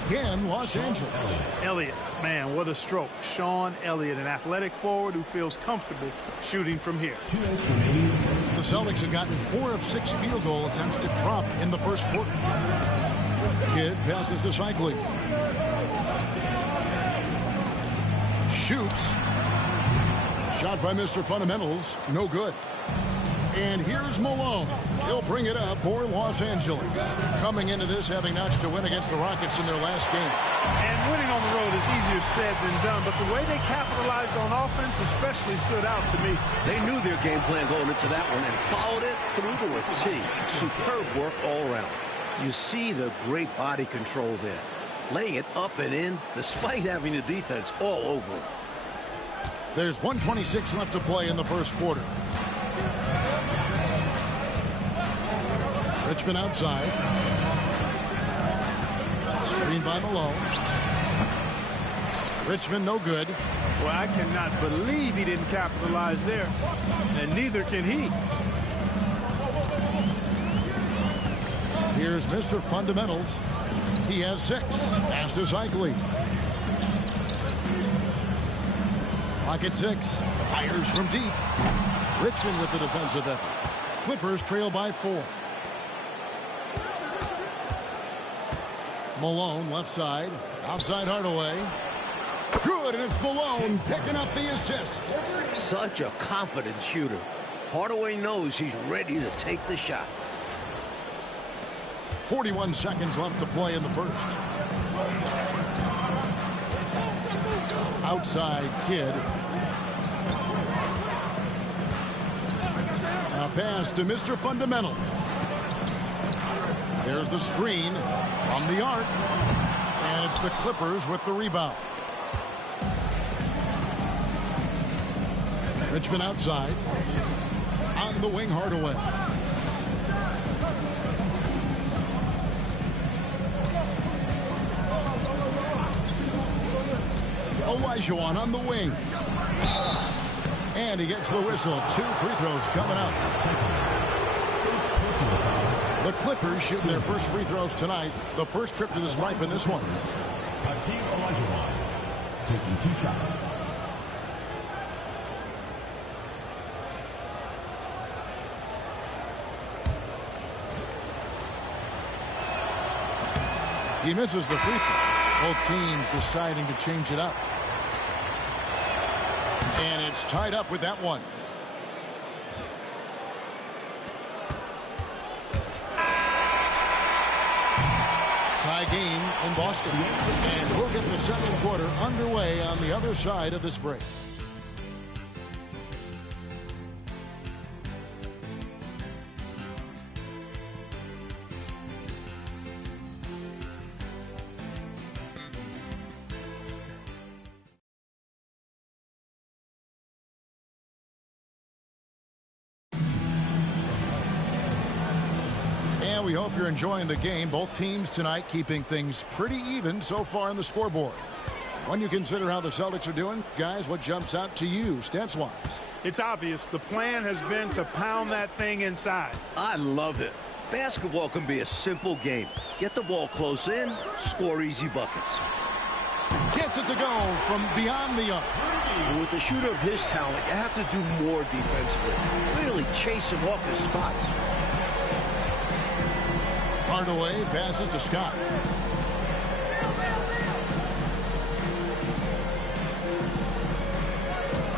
Again, Los Angeles. Elliott, man, what a stroke. Sean Elliott, an athletic forward who feels comfortable shooting from here. The Celtics have gotten 4 of 6 field goal attempts to drop in the first quarter. Kidd passes to Cycling. Shoots. Shot by Mr. Fundamentals. No good. And here's Malone. He'll bring it up for Los Angeles. Coming into this having notched a win against the Rockets in their last game. And winning on the road is easier said than done, but the way they capitalized on offense especially stood out to me. They knew their game plan going into that one and followed it through to a T. Superb work all around. You see the great body control there. Laying it up and in despite having the defense all over him. There's 1:26 left to play in the first quarter. Richmond outside. Screen by Malone. Richmond no good. Well, I cannot believe he didn't capitalize there. And neither can he. Here's Mr. Fundamentals. He has 6. Pass to Cycling. Pocket 6. Fires from deep. Richmond with the defensive effort. Clippers trail by 4. Malone left side. Outside Hardaway. Good, and it's Malone picking up the assist. Such a confident shooter. Hardaway knows he's ready to take the shot. 41 seconds left to play in the first. Outside Kidd. A pass to Mr. Fundamental. There's the screen from the arc. And it's the Clippers with the rebound. Richmond outside. On the wing, Hardaway. Olajuwon on the wing. And he gets the whistle. 2 free throws coming up. The Clippers shooting their first free throws tonight. The first trip to the stripe in this one. Olajuwon taking 2 shots. He misses the free throw. Both teams deciding to change it up. And it's tied up with that one. Tie game in Boston. And we'll get the second quarter underway on the other side of this break. We hope you're enjoying the game. Both teams tonight keeping things pretty even so far on the scoreboard. When you consider how the Celtics are doing, guys, what jumps out to you stats-wise? It's obvious. The plan has been to pound that thing inside. I love it. Basketball can be a simple game. Get the ball close in, score easy buckets. Gets it to go from beyond the arc. And with a shooter of his talent, you have to do more defensively. Really chase him off his spots. Hardaway passes to Scott.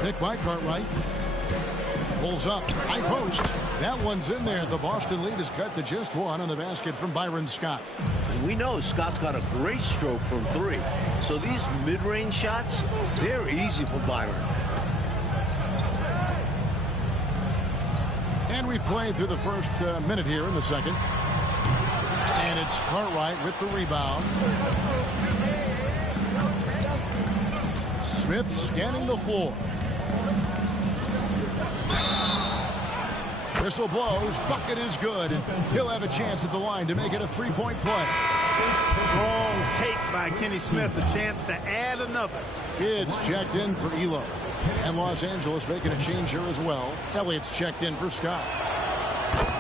Pick by Cartwright. Pulls up. High post. That one's in there. The Boston lead is cut to just 1 on the basket from Byron Scott. And we know Scott's got a great stroke from 3. So these mid-range shots, they're easy for Byron. And we've played through the first minute here in the second. And it's Cartwright with the rebound. Smith scanning the floor. Whistle blows. Bucket is good. And he'll have a chance at the line to make it a 3-point play. Strong take by Kenny Smith. A chance to add another. Kidd's checked in for Elo. And Los Angeles making a change here as well. Elliott's checked in for Scott.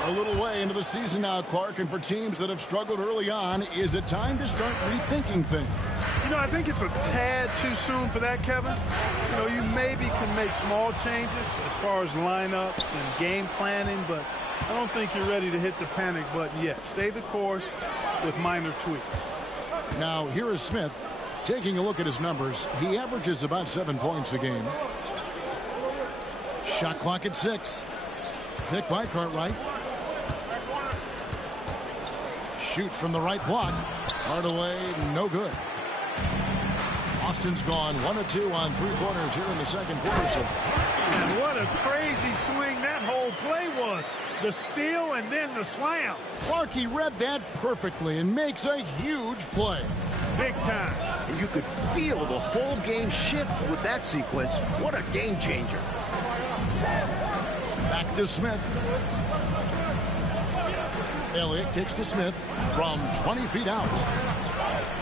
A little way into the season now, Clark, and for teams that have struggled early on, is it time to start rethinking things? You know, I think it's a tad too soon for that, Kevin. You know, you maybe can make small changes as far as lineups and game planning, but I don't think you're ready to hit the panic button yet. Stay the course with minor tweaks. Now, here is Smith. Taking a look at his numbers, he averages about 7 points a game. Shot clock at 6. Pick by Cartwright. Shoot from the right block. Hardaway, no good. Austin's gone 1 of 2 on 3 corners here in the second quarter. So. And what a crazy swing that whole play was. The steal and then the slam. Clark, he read that perfectly and makes a huge play. Big time. And you could feel the whole game shift with that sequence. What a game changer. Back to Smith. Elliott kicks to Smith from 20 feet out.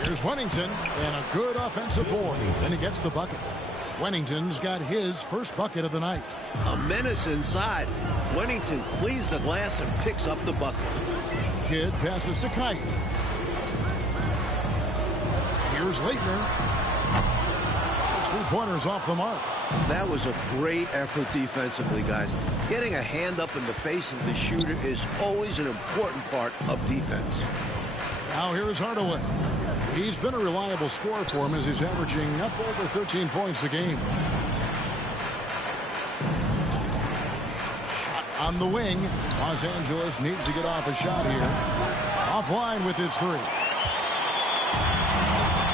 Here's Wennington and a good offensive board. And he gets the bucket. Wennington's got his first bucket of the night. A menace inside. Wennington cleans the glass and picks up the bucket. Kidd passes to Kite. Here's Leitner. Those 3-pointers off the mark. That was a great effort defensively, guys. Getting a hand up in the face of the shooter is always an important part of defense. Now here's Hardaway. He's been a reliable scorer for him as he's averaging up over 13 points a game. Shot on the wing. Los Angeles needs to get off a shot here. Offline with his 3.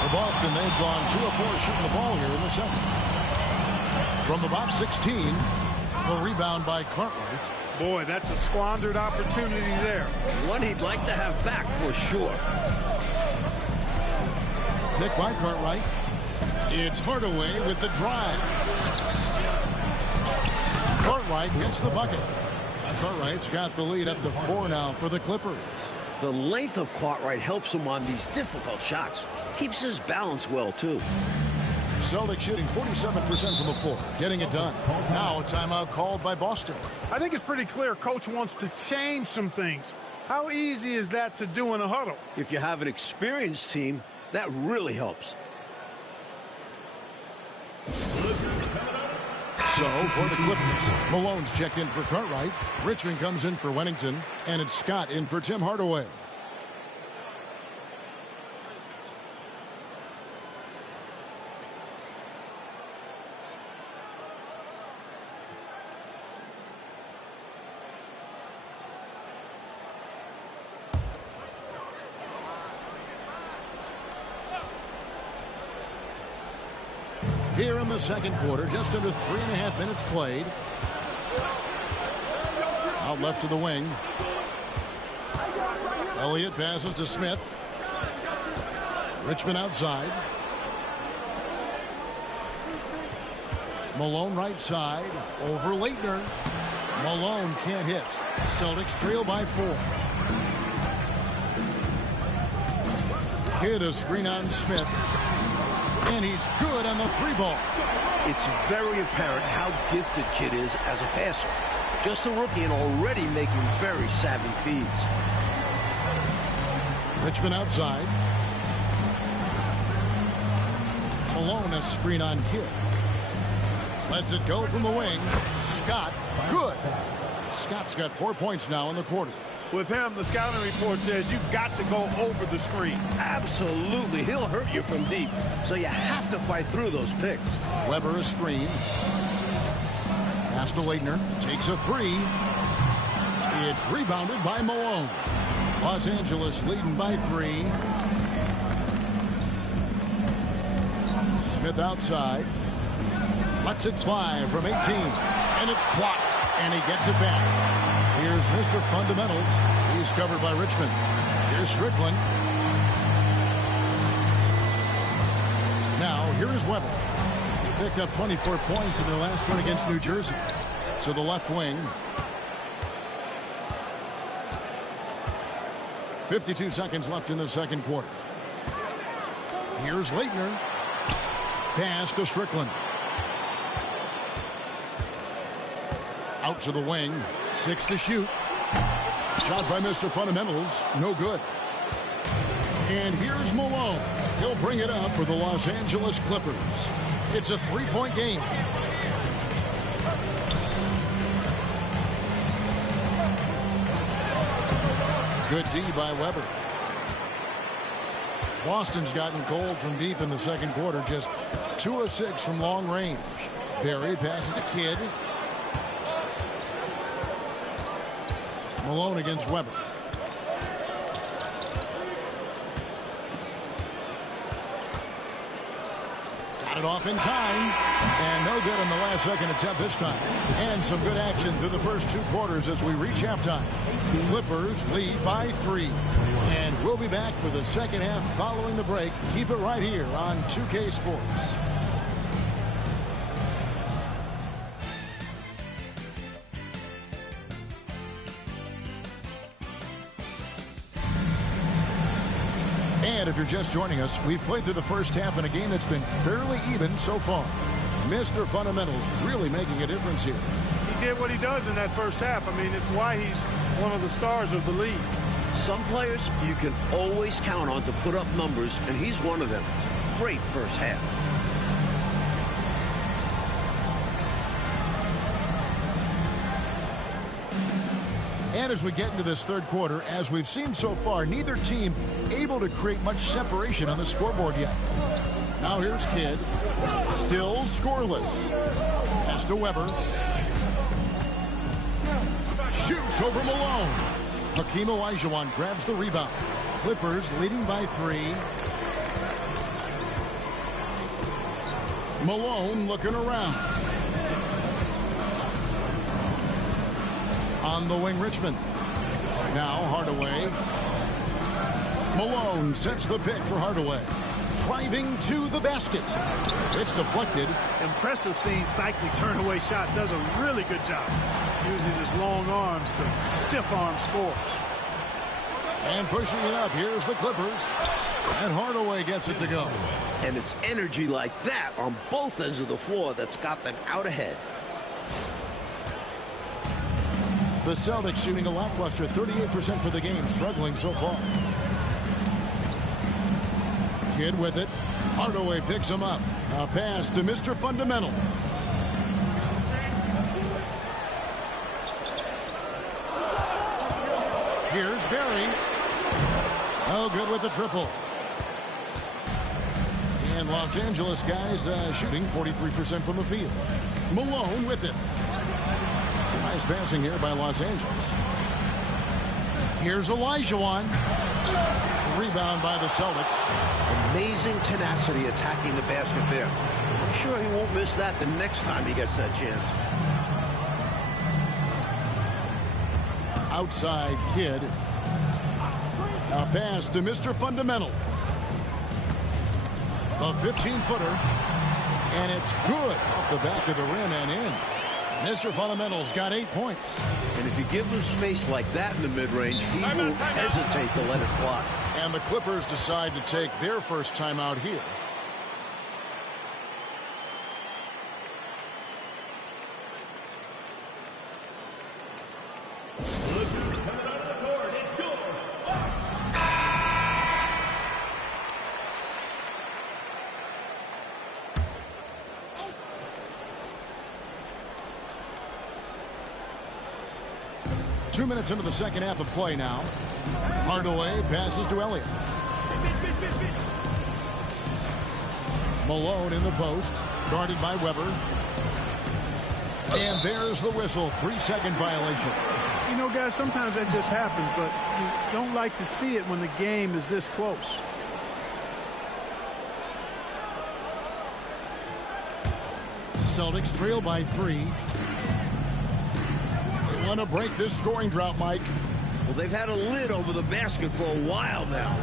For Boston, they've gone 2 of 4 shooting the ball here in the second. From about 16, the rebound by Cartwright. Boy, that's a squandered opportunity there. One he'd like to have back for sure. Pick by Cartwright. It's Hardaway with the drive. Cartwright gets the bucket. Cartwright's got the lead up to 4 now for the Clippers. The length of Cartwright helps him on these difficult shots. Keeps his balance well, too. Celtics shooting 47% from the floor, getting it done. Now a timeout called by Boston. I think it's pretty clear Coach wants to change some things. How easy is that to do in a huddle? If you have an experienced team, that really helps. So for the Clippers, Malone's checked in for Cartwright. Richmond comes in for Wennington, and it's Scott in for Tim Hardaway. Here in the second quarter, just under 3.5 minutes played. Out left to the wing. Elliott passes to Smith. Richmond outside. Malone right side. Over Leitner. Malone can't hit. Celtics trail by 4. Kidd a screen on Smith. And he's good on the 3-ball. It's very apparent how gifted Kidd is as a passer. Just a rookie and already making very savvy feeds. Richmond outside. Malone a screen on Kidd. Lets it go from the wing. Scott, good. Scott's got 4 points now in the quarter. With him, the scouting report says you've got to go over the screen. Absolutely. He'll hurt you from deep. So you have to fight through those picks. Weber a screen. Pass to Leitner. Takes a 3. It's rebounded by Malone. Los Angeles leading by 3. Smith outside. Lets it fly from 18. And it's blocked. And he gets it back. Here's Mr. Fundamentals. He's covered by Richmond. Here's Strickland. Now, here is Weber. He picked up 24 points in their last one against New Jersey. To the left wing. 52 seconds left in the second quarter. Here's Leitner. Pass to Strickland. Out to the wing. 6 to shoot. Shot by Mr. Fundamentals. No good. And here's Malone. He'll bring it up for the Los Angeles Clippers. It's a 3-point game. Good D by Weber. Boston's gotten cold from deep in the second quarter. Just 2 of 6 from long range. Barry passes to Kidd. Malone against Weber. Got it off in time. And no good on the last second attempt this time. And some good action through the first 2 quarters as we reach halftime. Clippers lead by 3. And we'll be back for the second half following the break. Keep it right here on 2K Sports. And if you're just joining us, we've played through the first half in a game that's been fairly even so far. Mr. Fundamentals really making a difference here. He did what he does in that first half. I mean, it's why he's one of the stars of the league. Some players you can always count on to put up numbers, and he's one of them. Great first half. And as we get into this third quarter, as we've seen so far, neither team able to create much separation on the scoreboard yet. Now here's Kidd. Still scoreless. Pass to Weber. Shoots over Malone. Hakeem Olajuwon grabs the rebound. Clippers leading by 3. Malone looking around. On the wing, Richmond. Now Hardaway. Malone sets the pick for Hardaway. Driving to the basket. It's deflected. Impressive seeing Cycli turn away shots. Does a really good job using his long arms to stiff arm scores. And pushing it up. Here's the Clippers. And Hardaway gets it to go. And it's energy like that on both ends of the floor that's got them out ahead. The Celtics shooting a lackluster 38% for the game, struggling so far. Kidd with it. Hardaway picks him up. A pass to Mr. Fundamental. Here's Barry. Oh, good with the triple. And Los Angeles guys shooting 43% from the field. Malone with it. Nice passing here by Los Angeles. Here's Olajuwon. Rebound by the Celtics. Amazing tenacity attacking the basket there. I'm sure he won't miss that the next time he gets that chance. Outside Kidd. A pass to Mr. Fundamental. The 15-footer. And it's good off the back of the rim and in. Mr. Fundamental's got 8 points. And if you give him space like that in the mid-range, he won't hesitate to let it fly. And the Clippers decide to take their first timeout here. Clippers coming out of the court. It's yours. 2 minutes into the second half of play now. Hardaway passes to Elliott. Malone in the post, guarded by Weber. And there's the whistle. 3-second violation. You know, guys, sometimes that just happens, but you don't like to see it when the game is this close. Celtics trail by 3. They want to break this scoring drought, Mike. Well, they've had a lid over the basket for a while now.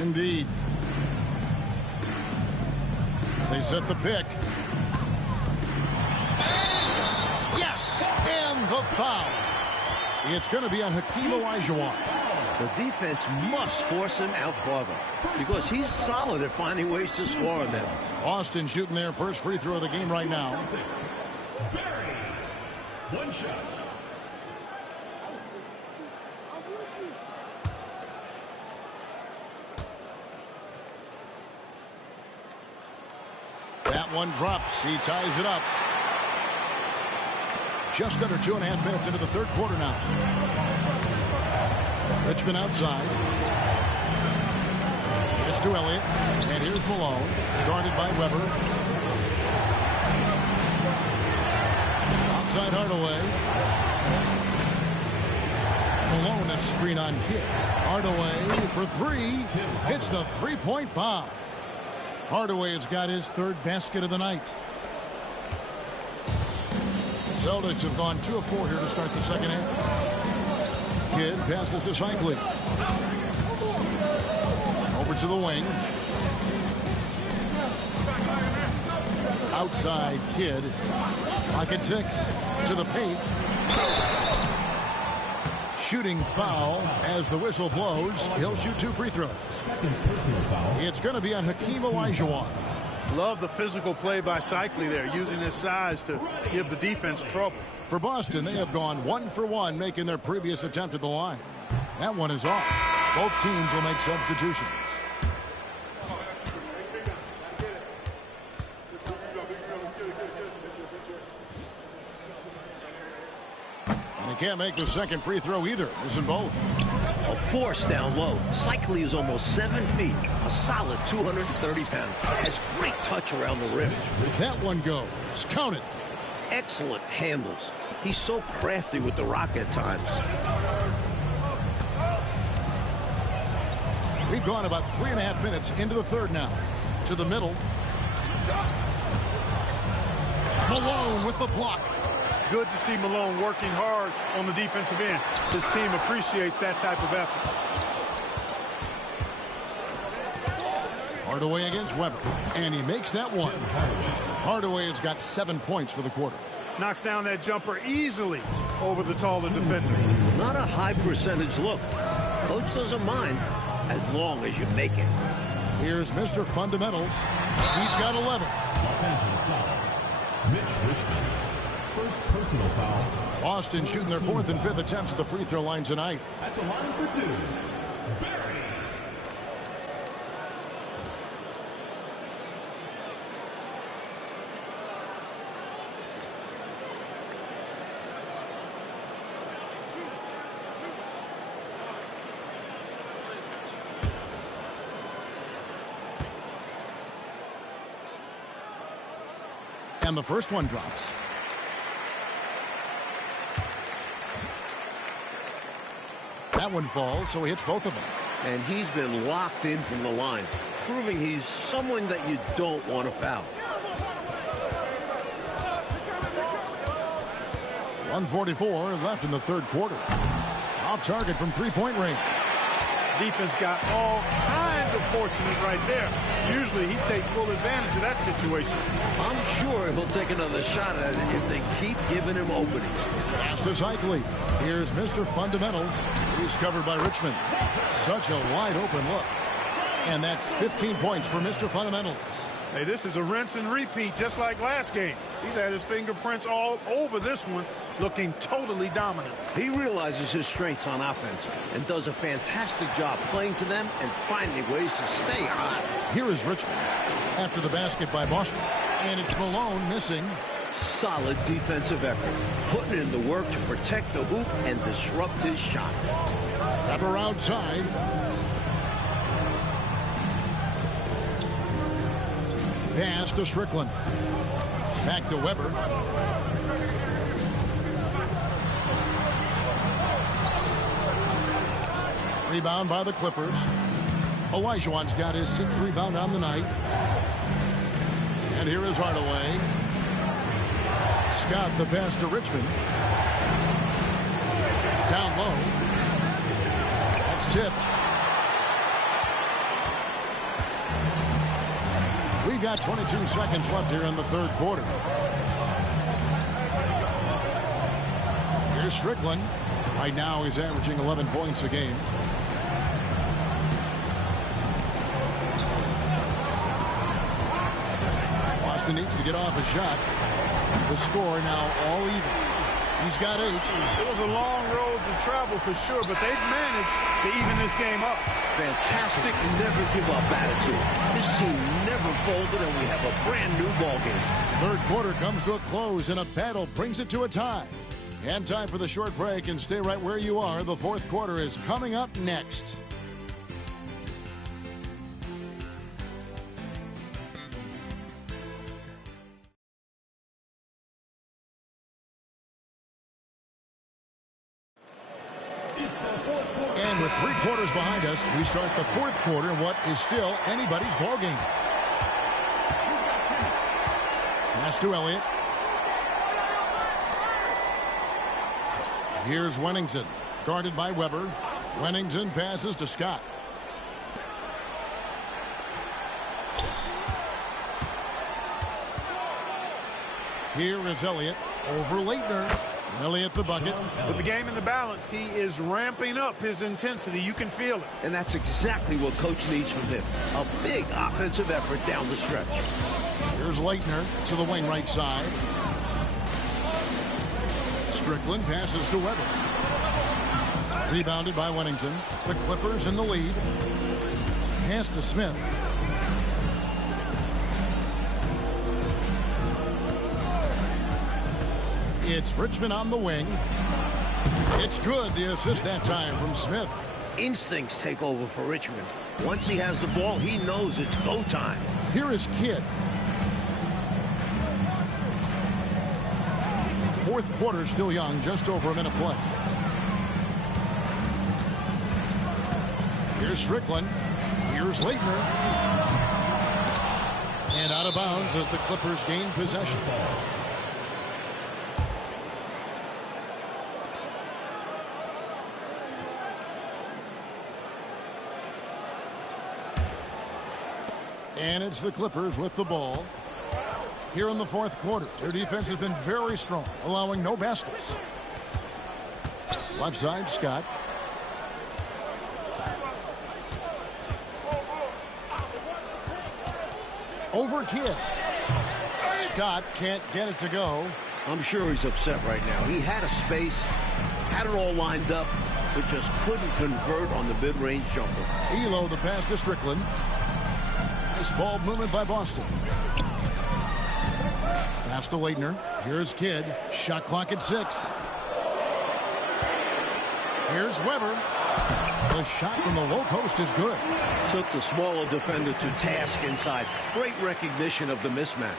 Indeed. They set the pick. Yes! And the foul. It's going to be on Hakeem Olajuwon. The defense must force him out farther because he's solid at finding ways to score on them. Boston shooting their first free throw of the game right now. Barry. One shot. That one drops. He ties it up. Just under 2.5 minutes into the third quarter now. Richmond outside. It's to Elliott. And here's Malone. Guarded by Weber. Outside Hardaway. Malone, a screen on Kidd. Hardaway for three. Hits the three-point bomb. Hardaway has got his third basket of the night. Celtics have gone 2 of 4 here to start the second half. Kidd passes to Cycling. Over to the wing. Outside Kidd. Pocket 6 to the paint. Shooting foul as the whistle blows. He'll shoot 2 free throws. It's going to be on Hakeem Olajuwon. Love the physical play by Cycling there, using his size to give the defense trouble. For Boston, they have gone 1 for 1, making their previous attempt at the line. That one is off. Both teams will make substitutions. And he can't make the second free throw either. Missing both. A force down low. Cycling is almost 7 feet. A solid 230 pounds. Has great touch around the rim. That one goes. Count it. Excellent handles. He's so crafty with the rock at times. We've gone about 3.5 minutes into the third now. To the middle. Malone with the block. Good to see Malone working hard on the defensive end. His team appreciates that type of effort. Hardaway against Weber. And he makes that one. Hardaway has got 7 points for the quarter. Knocks down that jumper easily over the taller defender. Not a high percentage look. Coach doesn't mind as long as you make it. Here's Mr. Fundamentals. He's got 11. Los Angeles foul. Mitch Richmond. First personal foul. Boston shooting their 4th and 5th attempts at the free throw line tonight. At the line for 2. Barry. And the first one drops. That one falls, so he hits both of them. And he's been locked in from the line, proving he's someone that you don't want to foul. 1:44 left in the third quarter. Off target from three-point range. Defense got all kinds of fortunate right there. Usually he'd take full advantage of that situation. I'm sure he'll take another shot at it if they keep giving him openings. Pass to Cycling. Here's Mr. Fundamentals. He's covered by Richmond. Such a wide open look. And that's 15 points for Mr. Fundamentals. Hey, this is a rinse and repeat just like last game. He's had his fingerprints all over this one, looking totally dominant. He realizes his strengths on offense and does a fantastic job playing to them and finding ways to stay hot. Here is Richmond after the basket by Boston. And it's Malone missing. Solid defensive effort, putting in the work to protect the hoop and disrupt his shot. Weber outside. Pass to Strickland. Back to Weber. Rebound by the Clippers. Olajuwon's got his 6th rebound on the night. And here is Hardaway. Scott the pass to Richmond. Down low. That's tipped. We've got 22 seconds left here in the third quarter. Here's Strickland. Right now he's averaging 11 points a game. Boston needs to get off a shot. The score now all even. He's got 8. It was a long road to travel for sure, but they've managed to even this game up. Fantastic never-give-up attitude. This team never folded, and we have a brand-new ballgame. Third quarter comes to a close, and a battle brings it to a tie. And time for the short break, and stay right where you are. The fourth quarter is coming up next. And with 3 quarters behind us, we start the fourth quarter in what is still anybody's ballgame. Pass to Elliott. Here's Wennington, guarded by Weber. Wennington passes to Scott. Here is Elliott over Leitner. Elliott the bucket. With the game in the balance, he is ramping up his intensity. You can feel it. And that's exactly what Coach needs from him. A big offensive effort down the stretch. Here's Leitner to the wing right side. Strickland passes to Weber. Rebounded by Wennington. The Clippers in the lead. Pass to Smith. It's Richmond on the wing. It's good. The assist that time from Smith. Instincts take over for Richmond. Once he has the ball, he knows it's go time. Here is Kidd. Fourth quarter still young, just over a minute play. Here's Strickland. Here's Leitner. And out of bounds as the Clippers gain possession. And it's the Clippers with the ball. Here in the fourth quarter, their defense has been very strong, allowing no baskets. Left side, Scott. Over Kidd. Scott can't get it to go. I'm sure he's upset right now. He had a space, had it all lined up, but just couldn't convert on the mid-range jumper. Elo, the pass to Strickland. Nice ball movement by Boston. Pass to Leitner. Here's Kidd. Shot clock at 6. Here's Weber. The shot from the low post is good. Took the smaller defender to task inside. Great recognition of the mismatch.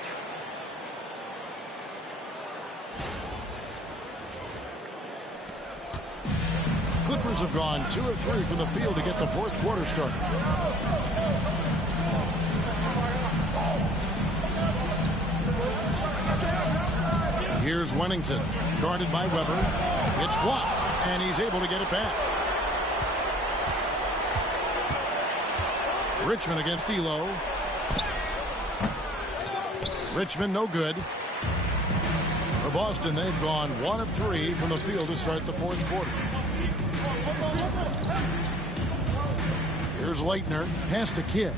Clippers have gone 2 of 3 from the field to get the fourth quarter started. Here's Wennington, guarded by Weber. It's blocked, and he's able to get it back. Richmond against Elo. Richmond no good. For Boston, they've gone 1 of 3 from the field to start the fourth quarter. Here's Leitner, pass to Kidd.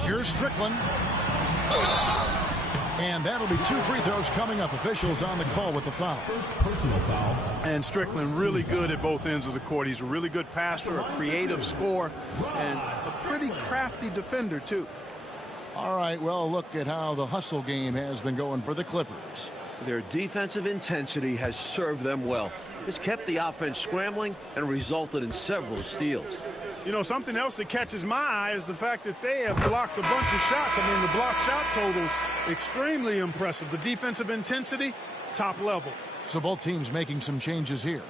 Here's Strickland. And that'll be 2 free throws coming up. Officials on the call with the foul. First personal foul. And Strickland really good at both ends of the court. He's a really good passer, a creative scorer, and a pretty crafty defender, too. All right, well, look at how the hustle game has been going for the Clippers. Their defensive intensity has served them well. It's kept the offense scrambling and resulted in several steals. You know, something else that catches my eye is the fact that they have blocked a bunch of shots. I mean, the block shot total, extremely impressive. The defensive intensity, top level. So both teams making some changes here.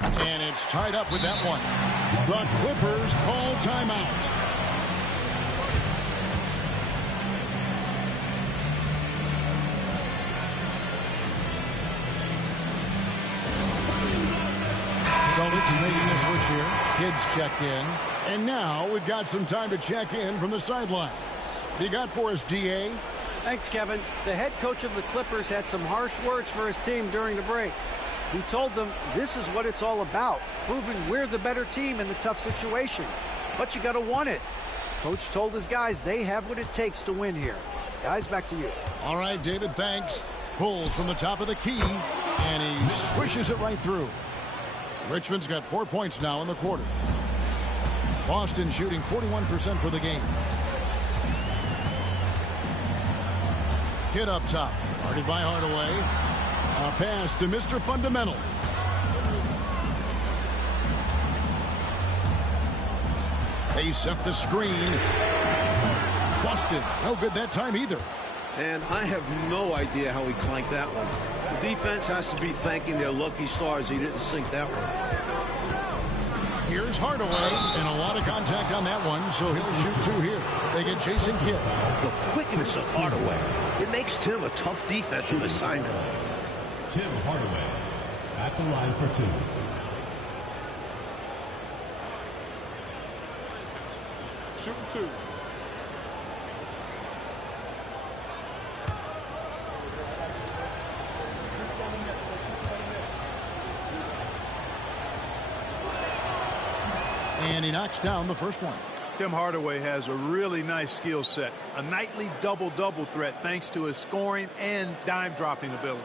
And it's tied up with that one. The Clippers call timeout. Celtics making a switch here. Kids checked in. And now we've got some time to check in from the sidelines. You got for us, DA? Thanks, Kevin. The head coach of the Clippers had some harsh words for his team during the break. He told them this is what it's all about, proving we're the better team in the tough situations. But you got to want it. Coach told his guys they have what it takes to win here. Guys, back to you. All right, David, thanks. Pulls from the top of the key, and he swishes it right through. Richmond's got 4 points now in the quarter. Boston shooting 41% for the game. Kidd up top. Guarded by Hardaway. A pass to Mr. Fundamental. They set the screen. Busted. No good that time either. And I have no idea how he clanked that one. The defense has to be thanking their lucky stars he didn't sink that one. Here's Hardaway, and a lot of contact on that one, so he'll shoot 2 here. They get Jason Kidd. The quickness of Hardaway, it makes Tim a tough defensive assignment. Tim Hardaway at the line for 2. Shooting 2. And he knocks down the first one. Tim Hardaway has a really nice skill set. A nightly double-double threat thanks to his scoring and dime-dropping ability.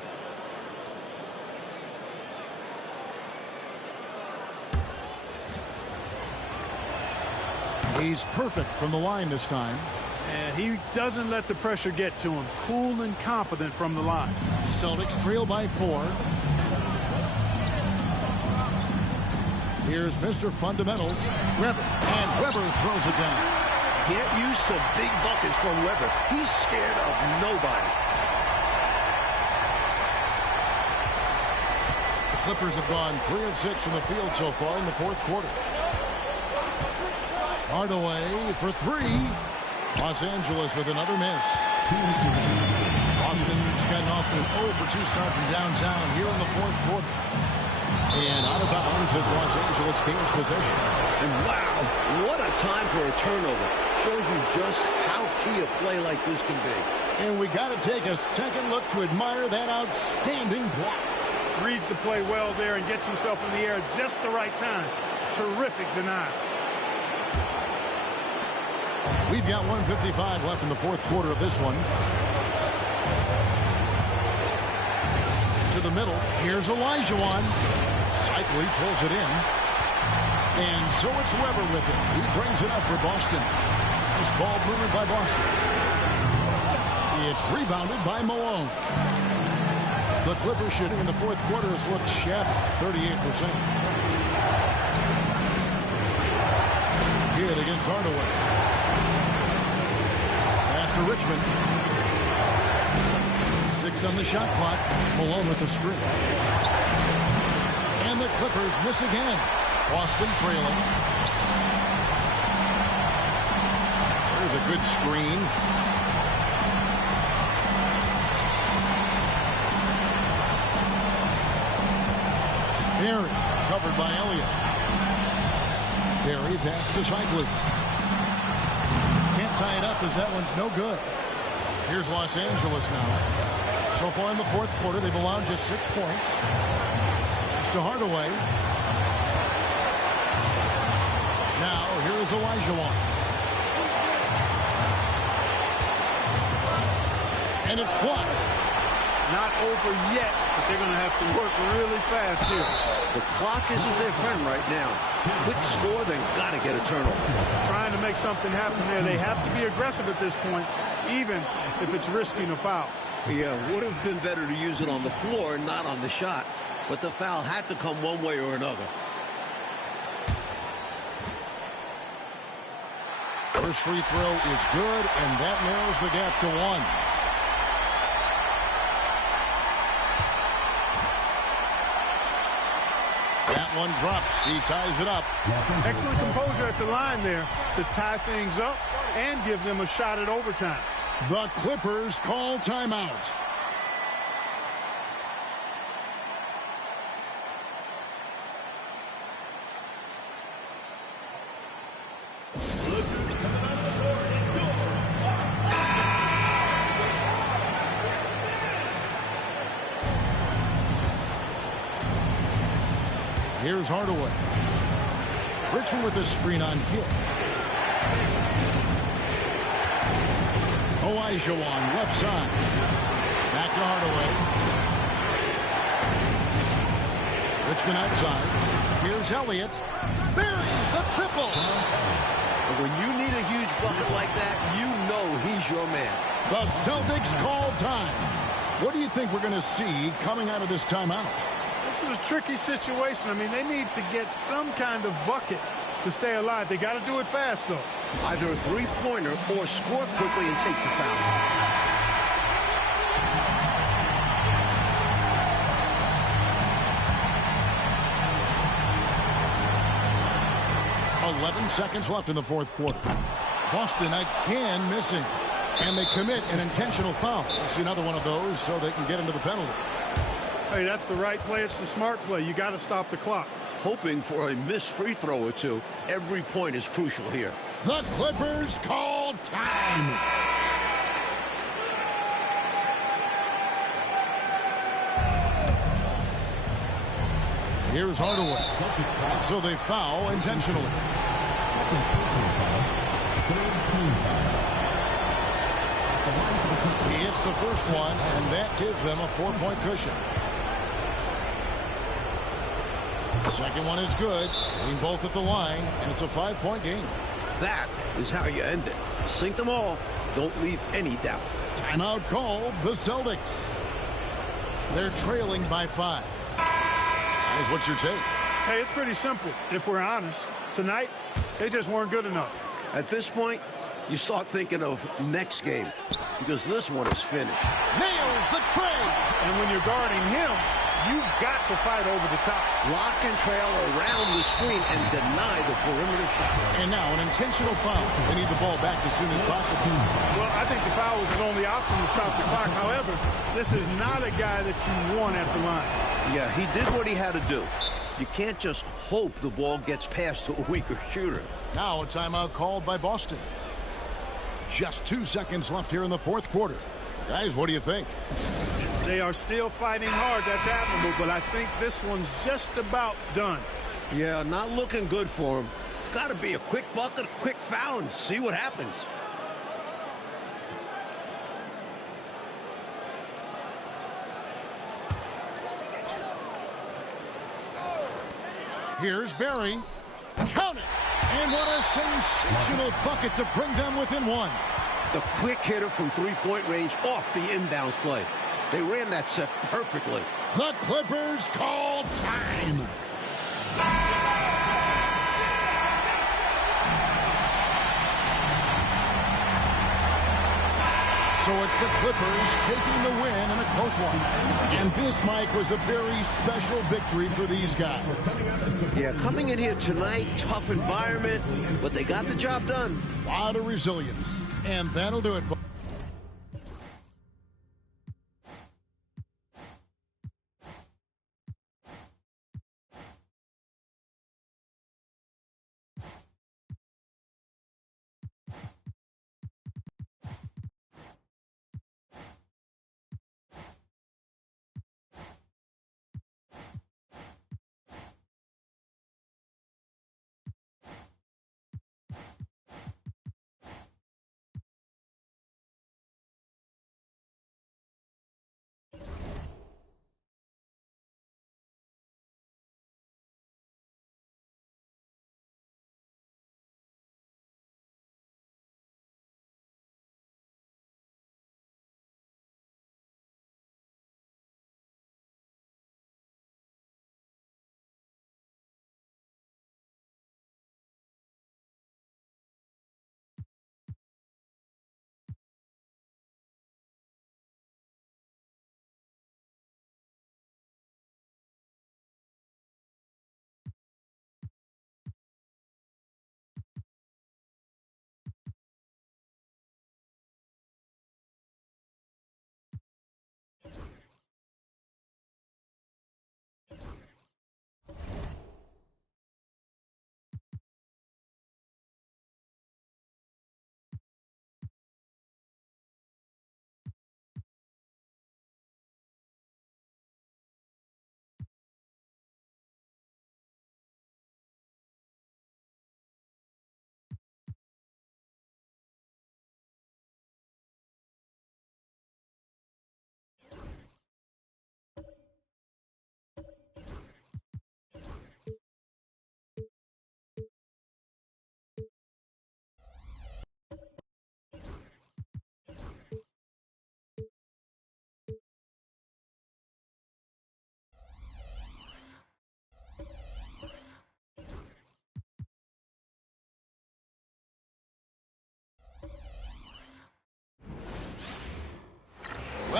He's perfect from the line this time. And he doesn't let the pressure get to him. Cool and confident from the line. Celtics trail by 4. Here's Mr. Fundamentals, Weber, and Weber throws it down. Get used to big buckets from Weber. He's scared of nobody. The Clippers have gone 3 of 6 from the field so far in the fourth quarter. Hardaway for 3. Los Angeles with another miss. Boston's gotten off to an 0 for 2 start from downtown here in the fourth quarter. And out of bounds as Los Angeles gains possession. And wow, what a time for a turnover. Shows you just how key a play like this can be. And we got to take a second look to admire that outstanding block. Reads the play well there and gets himself in the air at just the right time. Terrific denial. We've got 1:55 left in the fourth quarter of this one. To the middle. Here's Olajuwon. Cycli pulls it in. And so it's Weber with it. He brings it up for Boston. This ball movement by Boston. It's rebounded by Malone. The Clippers shooting in the fourth quarter has looked shabby, 38%. Kidd against Hardaway. Pass to Richmond. 6 on the shot clock. Malone with the string. And the Clippers miss again. Boston trailing. There's a good screen. Barry covered by Elliott. Barry pass to Cycli. Can't tie it up as that one's no good. Here's Los Angeles now. So far in the fourth quarter, they've allowed just 6 points. Pass to Hardaway. Now, here is Olajuwon. And it's blocked. Not over yet, but they're going to have to work really fast here. The clock isn't their friend right now. Quick score, then got to get a turnover. Trying to make something happen there. They have to be aggressive at this point, even if it's risking a foul. Yeah, would have been better to use it on the floor and not on the shot. But the foul had to come one way or another. First free throw is good, and that narrows the gap to 1. That one drops. He ties it up. Excellent composure at the line there to tie things up and give them a shot at overtime. The Clippers call timeout. Here's Hardaway. Richmond with the screen on kick. Olajuwon left side. Back to Hardaway. Richmond outside. Here's Elliott. Buries the triple. When you need a huge bucket like that, you know he's your man. The Celtics call time. What do you think we're going to see coming out of this timeout? This is a tricky situation. I mean, they need to get some kind of bucket to stay alive. They got to do it fast, though. Either a three-pointer or score quickly and take the foul. 11 seconds left in the fourth quarter. Boston again missing. And they commit an intentional foul. It's another one of those so they can get into the penalty. Hey, that's the right play. It's the smart play. You got to stop the clock. Hoping for a missed free throw or two. Every point is crucial here. The Clippers call time. Here's Hardaway. So they foul intentionally. Second personal foul. Third team foul. He hits the first one, and that gives them a 4-point cushion. Second one is good. Hitting both at the line, and it's a 5-point game. That is how you end it. Sink them all. Don't leave any doubt. Timeout called the Celtics. They're trailing by 5. Guys, what's your take? Hey, it's pretty simple, if we're honest. Tonight, they just weren't good enough. At this point, you start thinking of next game, because this one is finished. Nails the trade. And when you're guarding him, you've got to fight over the top. Lock and trail around the screen and deny the perimeter shot. And now an intentional foul. They need the ball back as soon as possible. Well, I think the foul was his only option to stop the clock. However, this is not a guy that you want at the line. Yeah, he did what he had to do. You can't just hope the ball gets past to a weaker shooter. Now a timeout called by Boston. Just 2 seconds left here in the fourth quarter. Guys, what do you think? They are still fighting hard. That's admirable, but I think this one's just about done. Yeah, not looking good for him. It's got to be a quick bucket, a quick foul, and see what happens. Here's Barry. Count it! And what a sensational bucket to bring them within 1. The quick hitter from three-point range off the inbounds play. They ran that set perfectly. The Clippers call time. So it's the Clippers taking the win in a close one. And this, Mike, was a very special victory for these guys. Yeah, coming in here tonight, tough environment, but they got the job done. A lot of resilience. And that'll do it, folks.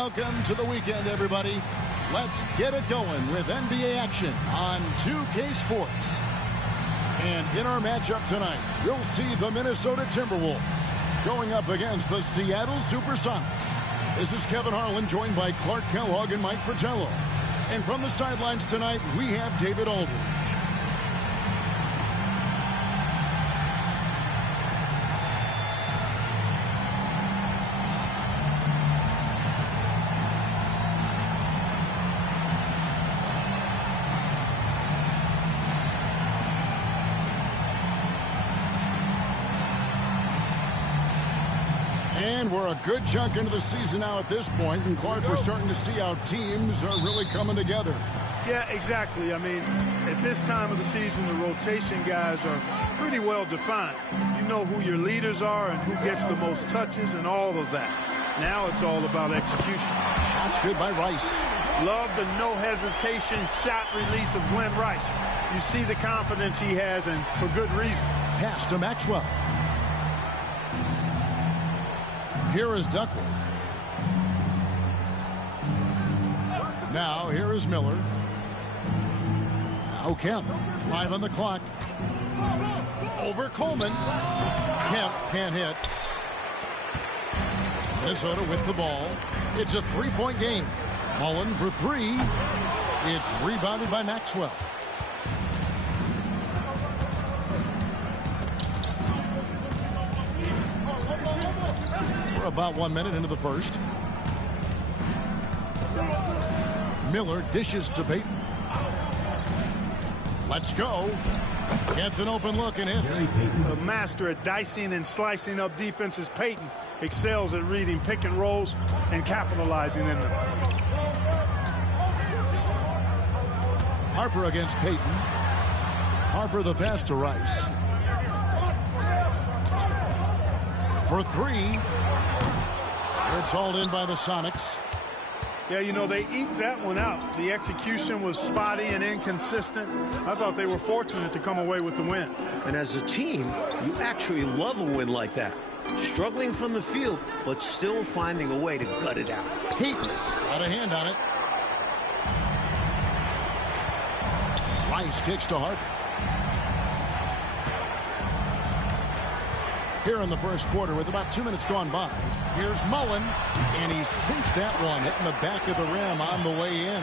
Welcome to the weekend, everybody. Let's get it going with NBA action on 2K Sports. And in our matchup tonight, we'll see the Minnesota Timberwolves going up against the Seattle Supersonics. This is Kevin Harlan, joined by Clark Kellogg and Mike Fratello. And from the sidelines tonight, we have David Aldridge. And we're a good chunk into the season now at this point. And Clark, we're starting to see how teams are really coming together. Yeah, exactly. I mean, at this time of the season, the rotation guys are pretty well defined. You know who your leaders are and who gets the most touches and all of that. Now it's all about execution. Shots good by Rice. Love the no hesitation shot release of Glenn Rice. You see the confidence he has, and for good reason. Pass to Maxwell. Here is Duckworth. Now here is Miller. Now Kemp. 5 on the clock. Over Coleman. Kemp can't hit. Minnesota with the ball. It's a three-point game. Mullen for three. It's rebounded by Maxwell. About 1 minute into the first. Miller dishes to Payton. Let's go. Gets an open look and hits. The master at dicing and slicing up defenses, Payton excels at reading pick and rolls and capitalizing in them. Harper against Payton. Harper the pass to Rice. For three. It's hauled in by the Sonics. Yeah, you know, they eked that one out. The execution was spotty and inconsistent. I thought they were fortunate to come away with the win. And as a team, you actually love a win like that. Struggling from the field, but still finding a way to gut it out. Payton got a hand on it. Rice kicks to Harper. Here in the first quarter with about 2 minutes gone by. Here's Mullen, and he sinks that one, hitting the back of the rim on the way in.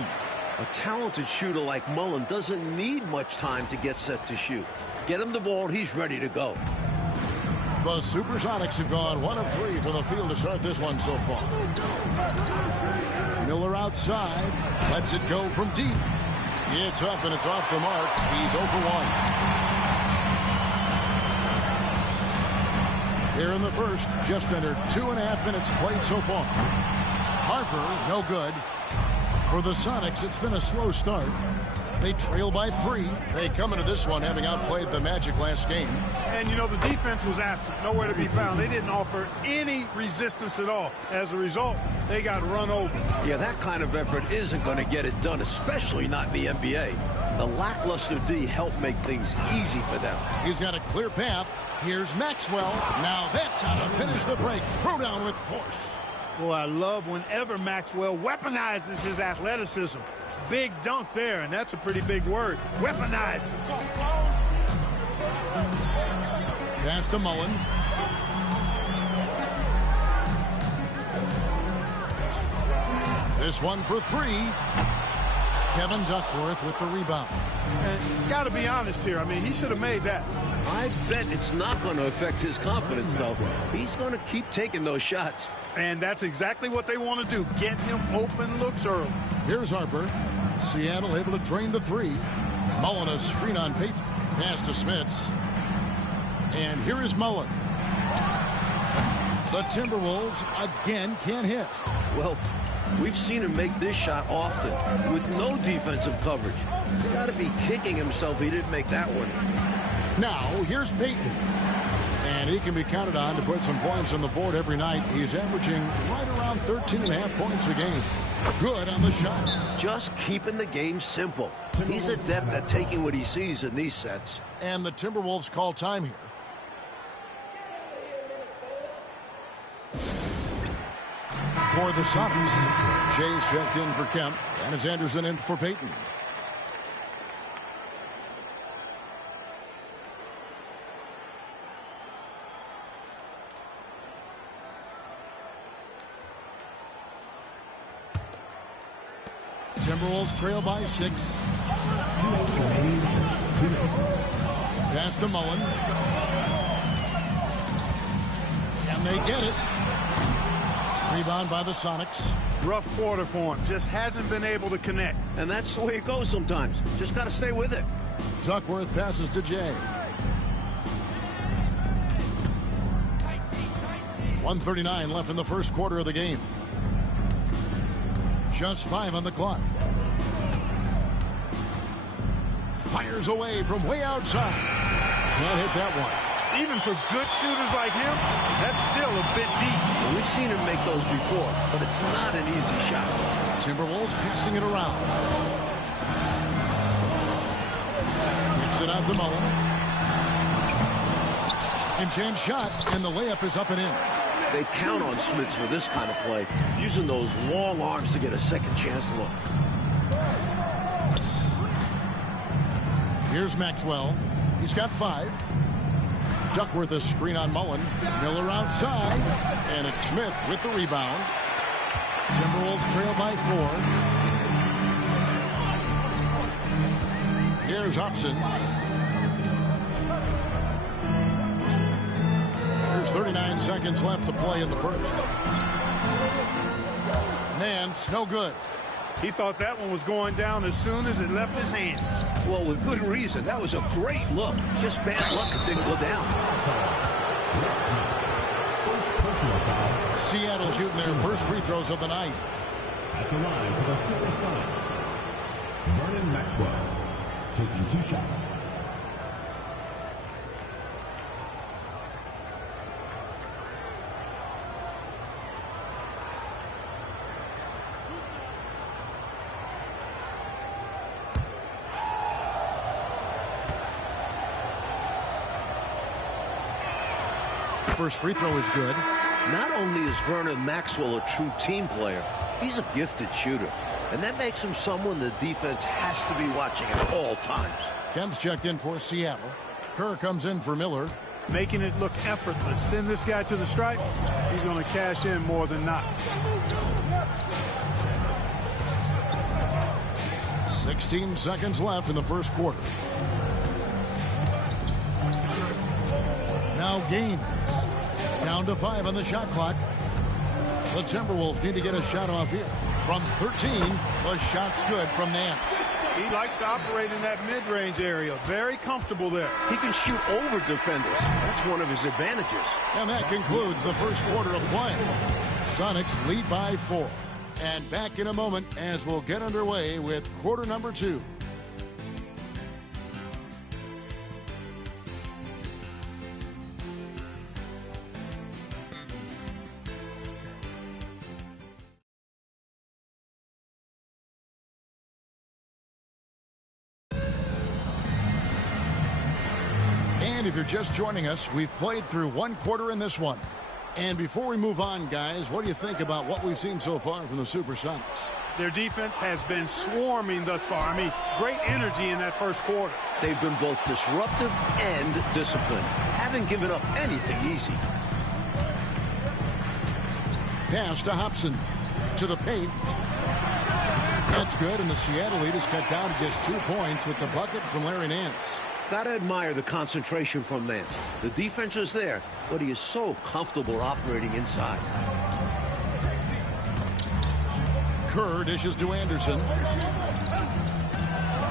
A talented shooter like Mullen doesn't need much time to get set to shoot. Get him the ball, he's ready to go. The Supersonics have gone 1 of 3 from the field to start this one so far. Miller outside, lets it go from deep. It's up and it's off the mark. He's 0 for 1. Here in the first, just under 2.5 minutes played so far. Harper, no good. For the Sonics, it's been a slow start. They trail by 3. They come into this one having outplayed the Magic last game. And, you know, the defense was absent, nowhere to be found. They didn't offer any resistance at all. As a result, they got run over. Yeah, that kind of effort isn't going to get it done, especially not in the NBA. The lackluster D helped make things easy for them. He's got a clear path. Here's Maxwell. Now that's how to finish the break. Throw down with force. Well, I love whenever Maxwell weaponizes his athleticism. Big dunk there, and that's a pretty big word. Weaponizes. Pass to Mullen. This one for 3. Kevin Duckworth with the rebound. And got to be honest here. I mean, he should have made that. I bet it's not going to affect his confidence, though. He's going to keep taking those shots. And that's exactly what they want to do. Get him open looks early. Here's Harper. Seattle able to drain the 3. Mullen a screen on Payton. Pass to Smits. And here is Mullen. The Timberwolves again can't hit. Well, we've seen him make this shot often with no defensive coverage. He's got to be kicking himself he didn't make that one. Now, here's Payton. And he can be counted on to put some points on the board every night. He's averaging right around 13.5 points a game. Good on the shot. Just keeping the game simple. He's adept at taking what he sees in these sets. And the Timberwolves call time here. for the Sonics. Jay's checked in for Kemp, and it's Anderson in for Peyton. Timberwolves trail by 6. Pass to Mullen. And they get it. Rebound by the Sonics. Rough quarter for him. Just hasn't been able to connect. And that's the way it goes sometimes. Just got to stay with it. Duckworth passes to Jay. 1:39 left in the first quarter of the game. Just 5 on the clock. Fires away from way outside. Can't hit that one. Even for good shooters like him, that's still a bit deep. Well, we've seen him make those before, but it's not an easy shot. Timberwolves passing it around. Kicks it out to Mullen. And chance shot, and the layup is up and in. They count on Smits for this kind of play, using those long arms to get a second chance look. Here's Maxwell. He's got 5. Duckworth a screen on Mullen. Miller outside. And it's Smith with the rebound. Timberwolves trail by 4. Here's Hobson. There's 39 seconds left to play in the first. Nance, no good. He thought that one was going down as soon as it left his hands. Well, with good reason. That was a great look. Just bad luck it didn't go down. Seattle shooting their first free throws of the night. At the line for the Sonics, Vernon Maxwell taking 2 shots. First free throw is good. Not only is Vernon Maxwell a true team player, he's a gifted shooter. And that makes him someone the defense has to be watching at all times. Kemp's checked in for Seattle. Kerr comes in for Miller. Making it look effortless. Send this guy to the stripe. He's going to cash in more than not. 16 seconds left in the first quarter. Now Gaines. Down to 5 on the shot clock. The Timberwolves need to get a shot off here. From 13, the shot's good from Nance. He likes to operate in that mid-range area. Very comfortable there. He can shoot over defenders. That's one of his advantages. And that concludes the first quarter of play. Sonics lead by 4. And back in a moment as we'll get underway with quarter number 2. And if you're just joining us, we've played through 1 quarter in this one. And before we move on, guys, what do you think about what we've seen so far from the Supersonics? Their defense has been swarming thus far. I mean, great energy in that first quarter. They've been both disruptive and disciplined. Haven't given up anything easy. Pass to Hobson. To the paint. That's good, and the Seattle lead is cut down to just 2 points with the bucket from Larry Nance. Gotta admire the concentration from Nance. The defense is there, but he is so comfortable operating inside. Kerr dishes to Anderson.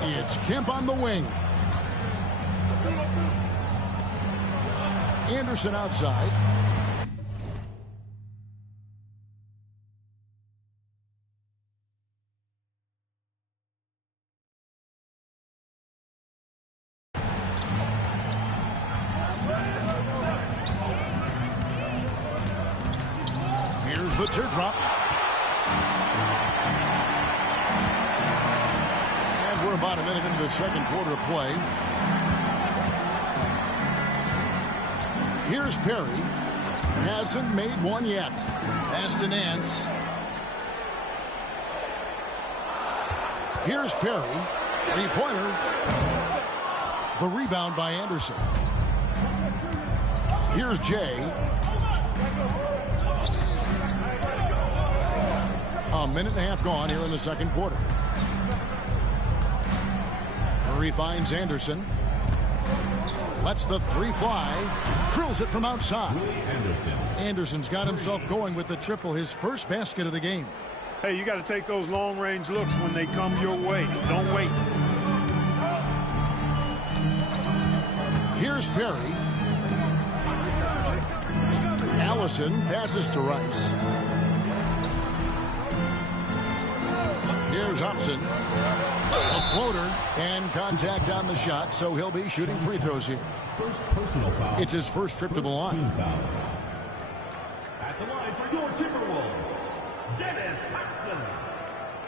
It's Kemp on the wing. Anderson outside. Here's the teardrop. And we're about a minute into the second quarter of play. Here's Perry. Hasn't made one yet. Pass to Nance. Here's Perry. Three-pointer. The rebound by Anderson. Here's Jay. A minute and a half gone here in the second quarter. Murray finds Anderson. Lets the three fly. Drills it from outside. Anderson's got himself going with the triple, his first basket of the game. Hey, you got to take those long-range looks when they come your way. Don't wait. Here's Perry. Allison passes to Rice. Here's Upson. A floater and contact on the shot, so he'll be shooting free throws here. First personal foul. It's his first trip to the line. At the line for your Timberwolves, Dennis Hudson.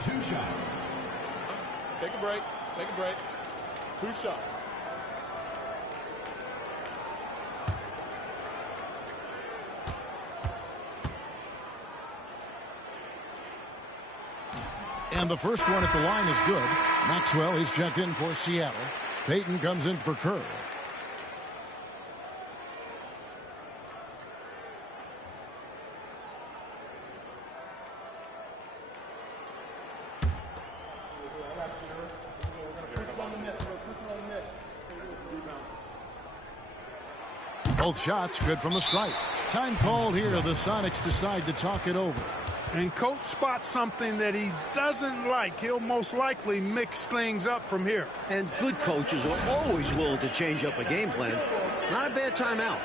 2 shots. Take a break. Take a break. 2 shots. And the first one at the line is good. Maxwell is checked in for Seattle. Payton comes in for Kerr. Both shots good from the stripe. Time called here. The Sonics decide to talk it over. And coach spots something that he doesn't like. He'll most likely mix things up from here. And good coaches are always willing to change up a game plan. Not a bad timeout.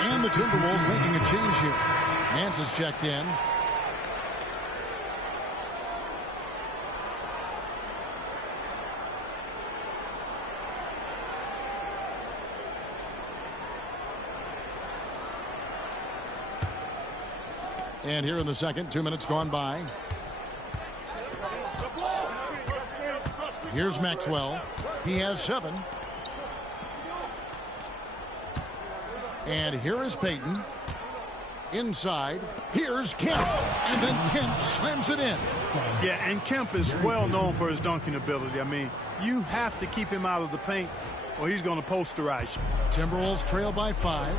And the Timberwolves making a change here. Nance is checked in. And here in the second, 2 minutes gone by. Here's Maxwell. He has 7. And here is Payton. Inside. Here's Kemp. And then Kemp slams it in. Yeah, and Kemp is well known for his dunking ability. I mean, you have to keep him out of the paint or he's going to posterize you. Timberwolves trail by 5.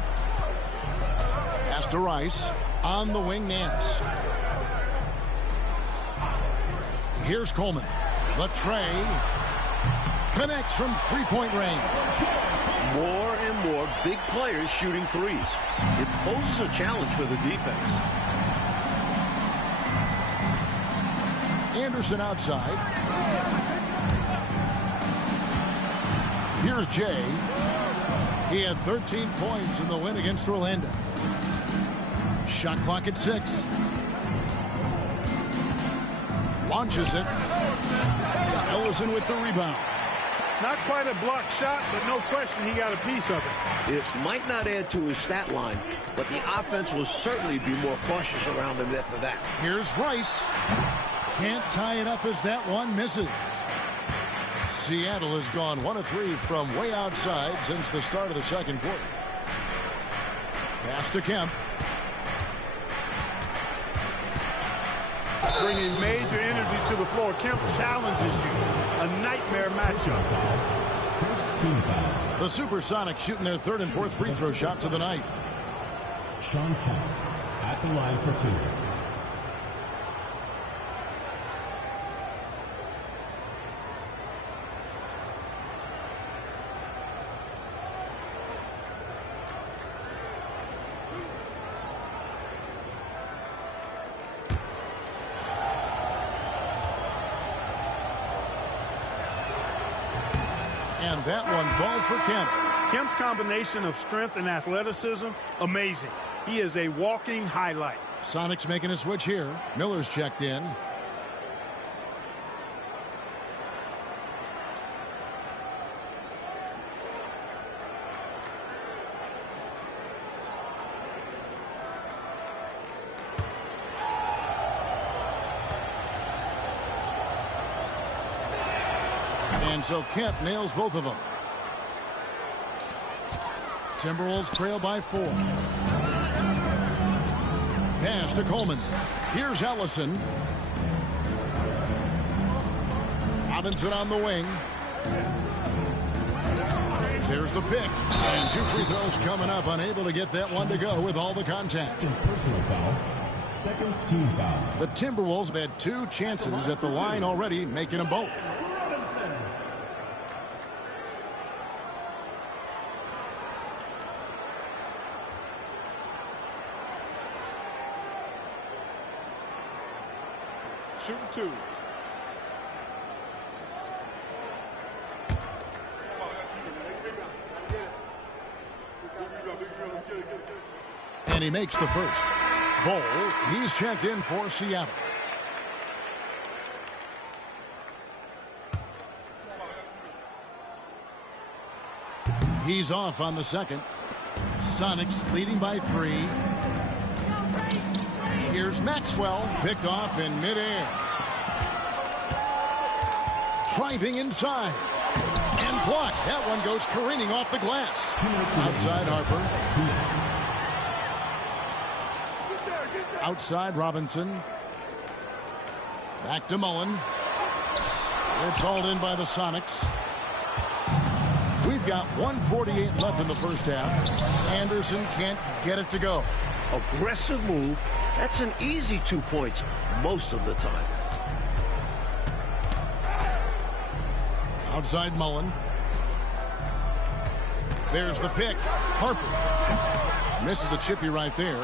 Pass to Rice. On the wing, Nance. Here's Coleman. The tray. Connects from three-point range. More and more big players shooting threes. It poses a challenge for the defense. Anderson outside. Here's Jay. He had 13 points in the win against Orlando. Shot clock at 6. Launches it. Ellison with the rebound. Not quite a blocked shot, but no question he got a piece of it. It might not add to his stat line, but the offense will certainly be more cautious around him after that. Here's Rice. Can't tie it up as that one misses. Seattle has gone 1 of 3 from way outside since the start of the second quarter. Pass to Kemp. Bringing major energy to the floor. Kemp challenges you. A nightmare matchup. First team foul. The Supersonics shooting their 3rd and 4th free throw shots of the night. Sean Kemp at the line for 2. And that one falls for Kemp. Kemp's combination of strength and athleticism, amazing. He is a walking highlight. Sonics making a switch here. Miller's checked in. And so Kemp nails both of them. Timberwolves trail by 4. Pass to Coleman. Here's Ellison. Robinson on the wing. There's the pick. And 2 free throws coming up. Unable to get that one to go with all the contact. Personal foul. Second team foul. The Timberwolves have had 2 chances at the line already, making them both. Shooting 2. And he makes the first. Ball, he's checked in for Seattle. He's off on the second. Sonics leading by 3. Here's Maxwell, picked off in midair. Driving inside. And blocked. That one goes careening off the glass. Outside Harper. Outside Robinson. Back to Mullen. It's hauled in by the Sonics. We've got 1:48 left in the first half. Anderson can't get it to go. Aggressive move. That's an easy 2 points most of the time. Outside Mullen. There's the pick. Harper. Misses the chippy right there.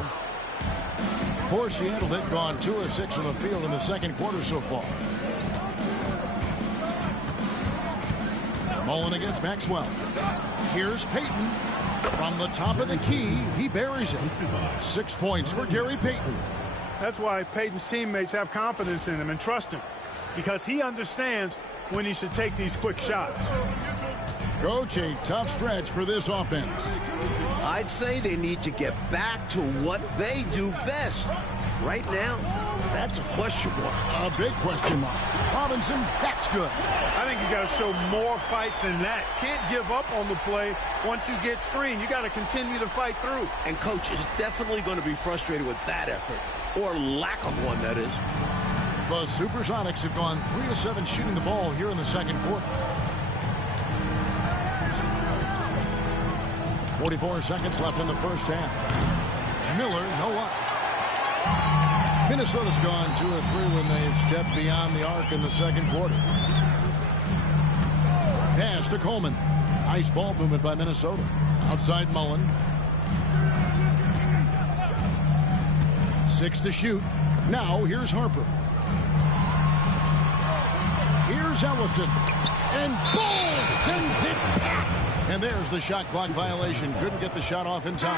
For Seattle, they've gone 2 of 6 from the field in the second quarter so far. Mullen against Maxwell. Here's Payton. From the top of the key, he buries it. 6 points for Gary Payton. That's why Payton's teammates have confidence in him and trust him, because he understands when he should take these quick shots. Coach, a tough stretch for this offense. I'd say they need to get back to what they do best. Right now, that's a question mark. A big question mark. Robinson, that's good. I think you got to show more fight than that. Can't give up on the play once you get screened. You got to continue to fight through. And coach is definitely going to be frustrated with that effort, or lack of one, that is. The Supersonics have gone 3 of 7 shooting the ball here in the second quarter. 44 seconds left in the first half. Miller, no luck. Minnesota's gone 2 of 3 when they've stepped beyond the arc in the second quarter. Pass to Coleman. Nice ball movement by Minnesota. Outside Mullen. 6 to shoot. Now here's Harper. Here's Ellison. And Ball sends it back. And there's the shot clock violation. Couldn't get the shot off in time.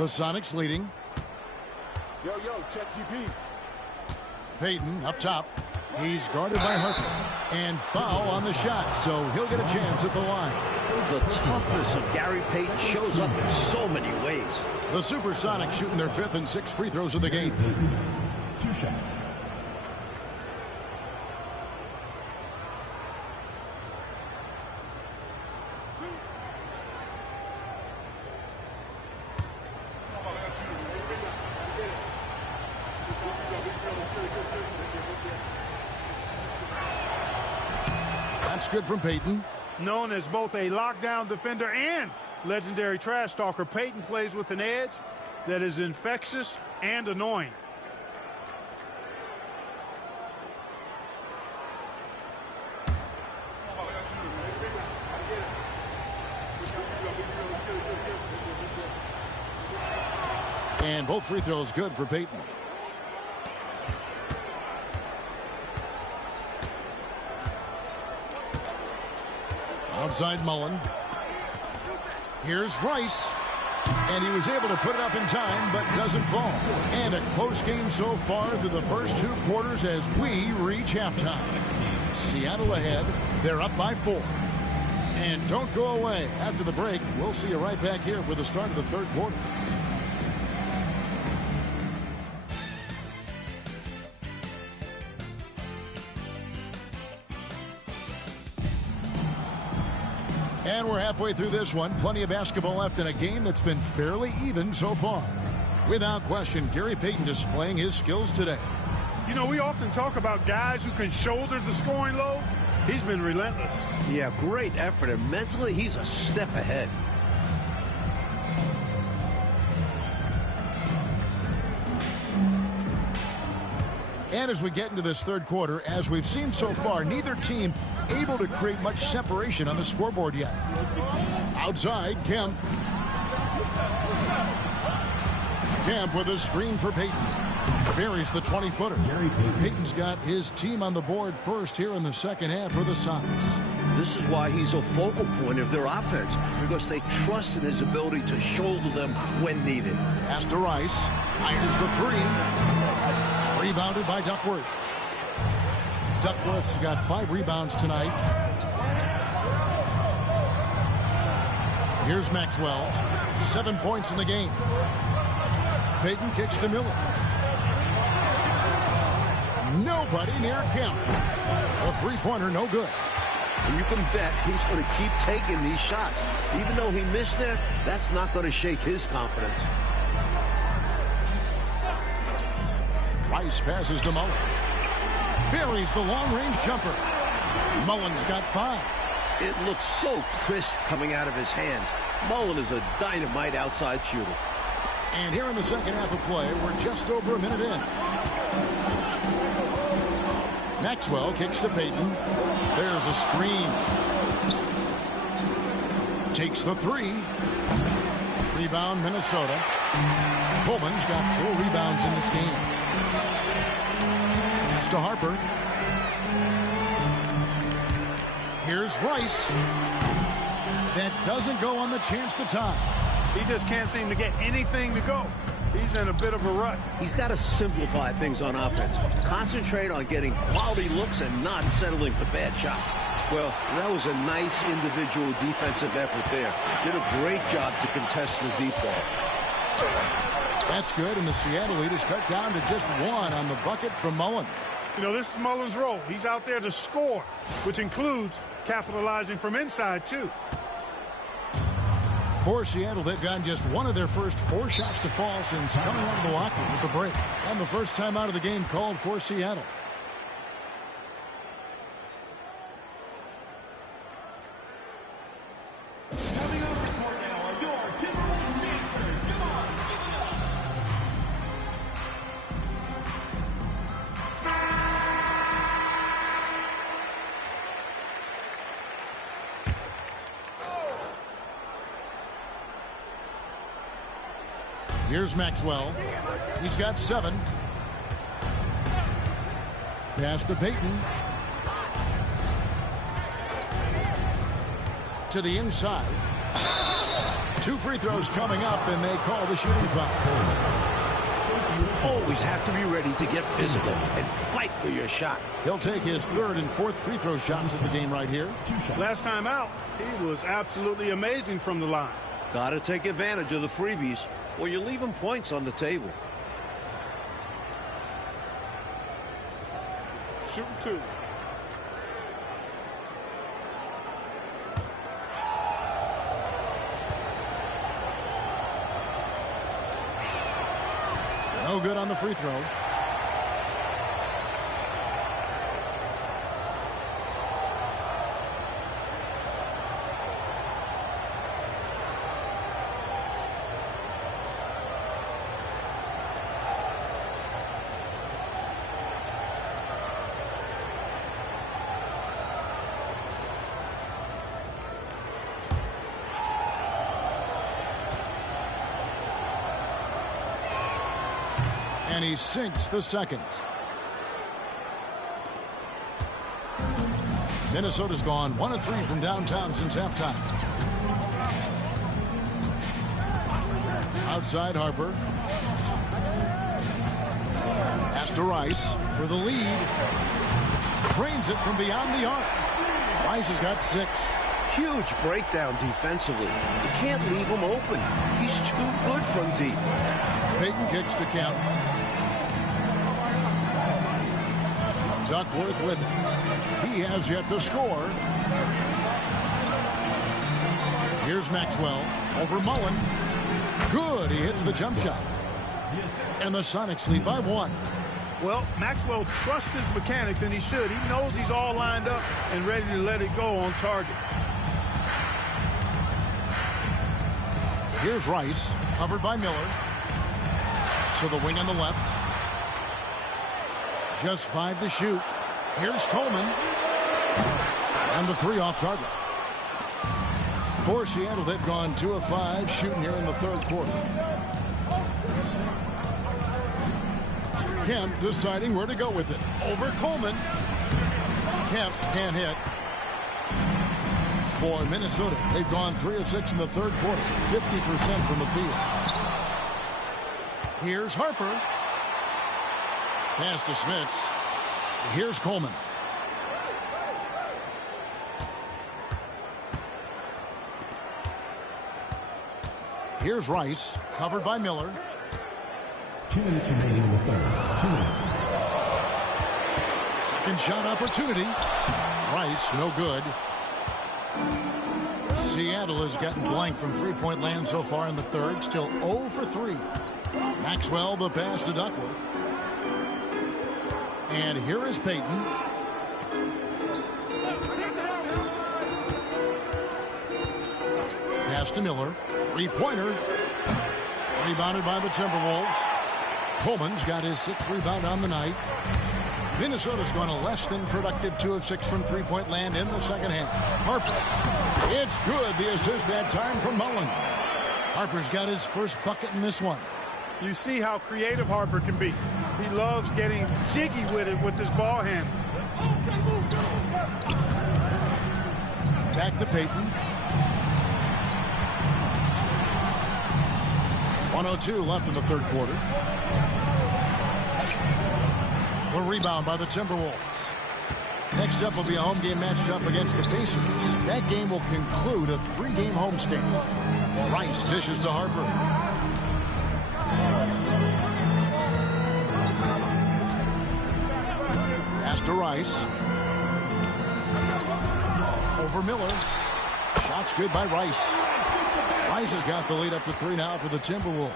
The Sonics leading. Yo, check GP. Payton up top. He's guarded by Harper. And foul on the shot, so he'll get a chance at the line. The toughness of Gary Payton shows up in so many ways. The Supersonics shooting their 5th and 6th free throws of the game. 2 shots. That's good from Payton. Known as both a lockdown defender and legendary trash talker, Payton plays with an edge that is infectious and annoying. And both free throws good for Payton. Outside Mullen. Here's Rice. And he was able to put it up in time, but doesn't fall. And a close game so far through the first 2 quarters as we reach halftime. Seattle ahead. They're up by 4. And don't go away. After the break, we'll see you right back here for the start of the 3rd quarter. And we're halfway through this one. Plenty of basketball left in a game that's been fairly even so far. Without question, Gary Payton displaying his skills today. You know, we often talk about guys who can shoulder the scoring load. He's been relentless. Yeah, great effort, and mentally he's a step ahead. And as we get into this 3rd quarter, as we've seen so far, neither team able to create much separation on the scoreboard yet. Outside, Kemp. Kemp with a screen for Payton. Buries the 20-footer. Payton's got his team on the board first here in the 2nd half for the Sonics. This is why he's a focal point of their offense, because they trust in his ability to shoulder them when needed. Pass to Rice. Fires the 3. Rebounded by Duckworth. Duckworth's got 5 rebounds tonight. Here's Maxwell. 7 points in the game. Payton kicks to Miller. Nobody near Kemp. A 3-pointer, no good. And you can bet he's going to keep taking these shots. Even though he missed there, that's not going to shake his confidence. Rice passes to Mullen. Buries the long-range jumper. Mullen's got 5. It looks so crisp coming out of his hands. Mullen is a dynamite outside shooter. And here in the 2nd half of play, we're just over a minute in. Maxwell kicks to Payton. There's a screen. Takes the 3. Rebound, Minnesota. Coleman's got 4 rebounds in this game. Pass to Harper. Here's Rice. That doesn't go on the chance to tie. He just can't seem to get anything to go. He's in a bit of a rut. He's got to simplify things on offense. Concentrate on getting quality looks and not settling for bad shots. Well, that was a nice individual defensive effort there. Did a great job to contest the deep ball. That's good, and the Seattle lead is cut down to just 1 on the bucket from Mullen. You know, this is Mullen's role. He's out there to score, which includes capitalizing from inside, too. For Seattle, they've gotten just 1 of their first 4 shots to fall since coming out of the locker room with the break. And the first time out of the game called for Seattle. Coming up right now are your Timberwolves dancers. Come on, give it up. Here's Maxwell. He's got 7. Pass to Payton. To the inside. 2 free throws coming up, and they call the shooting foul. Always have to be ready to get physical and fight for your shot. He'll take his 3rd and 4th free throw shots of the game right here. Last time out, he was absolutely amazing from the line. Got to take advantage of the freebies, or you're leaving points on the table. Shooting 2. No good on the free throw. And he sinks the second. Minnesota's gone 1 of 3 from downtown since halftime. Outside Harper. Pass to Rice for the lead. Trains it from beyond the arc. Rice has got 6. Huge breakdown defensively. You can't leave him open. He's too good from deep. Payton kicks to Kemp. Duckworth with it. He has yet to score. Here's Maxwell over Mullen. Good. He hits the jump shot. And the Sonics lead by 1. Well, Maxwell trusts his mechanics, and he should. He knows he's all lined up and ready to let it go on target. Here's Rice, covered by Miller. To the wing on the left. Just 5 to shoot. Here's Coleman. And the 3 off target. For Seattle, they've gone 2 of 5 shooting here in the 3rd quarter. Kemp deciding where to go with it. Over Coleman. Kemp can't hit. For Minnesota, they've gone 3 of 6 in the 3rd quarter. 50% from the field. Here's Harper. Pass to Smits. Here's Coleman. Here's Rice, covered by Miller. 2 minutes remaining in the 3rd. 2 minutes. Second shot opportunity. Rice, no good. Seattle has gotten blank from 3-point land so far in the 3rd. Still 0 for 3. Maxwell, the pass to Duckworth. And here is Payton. Pass to Miller. 3-pointer. Rebounded by the Timberwolves. Coleman's got his 6th rebound on the night. Minnesota's gone a less than productive 2 of 6 from 3-point land in the 2nd half. Harper. It's good. The assist that time from Mullen. Harper's got his first bucket in this one. You see how creative Harper can be. He loves getting jiggy with it with his ball handle. Back to Payton. 1:02 left in the 3rd quarter. The rebound by the Timberwolves. Next up will be a home game matched up against the Pacers. That game will conclude a 3-game homestand. Rice dishes to Harper. Pass to Rice. Over Miller. Shot's good by Rice. Rice has got the lead up to 3 now for the Timberwolves.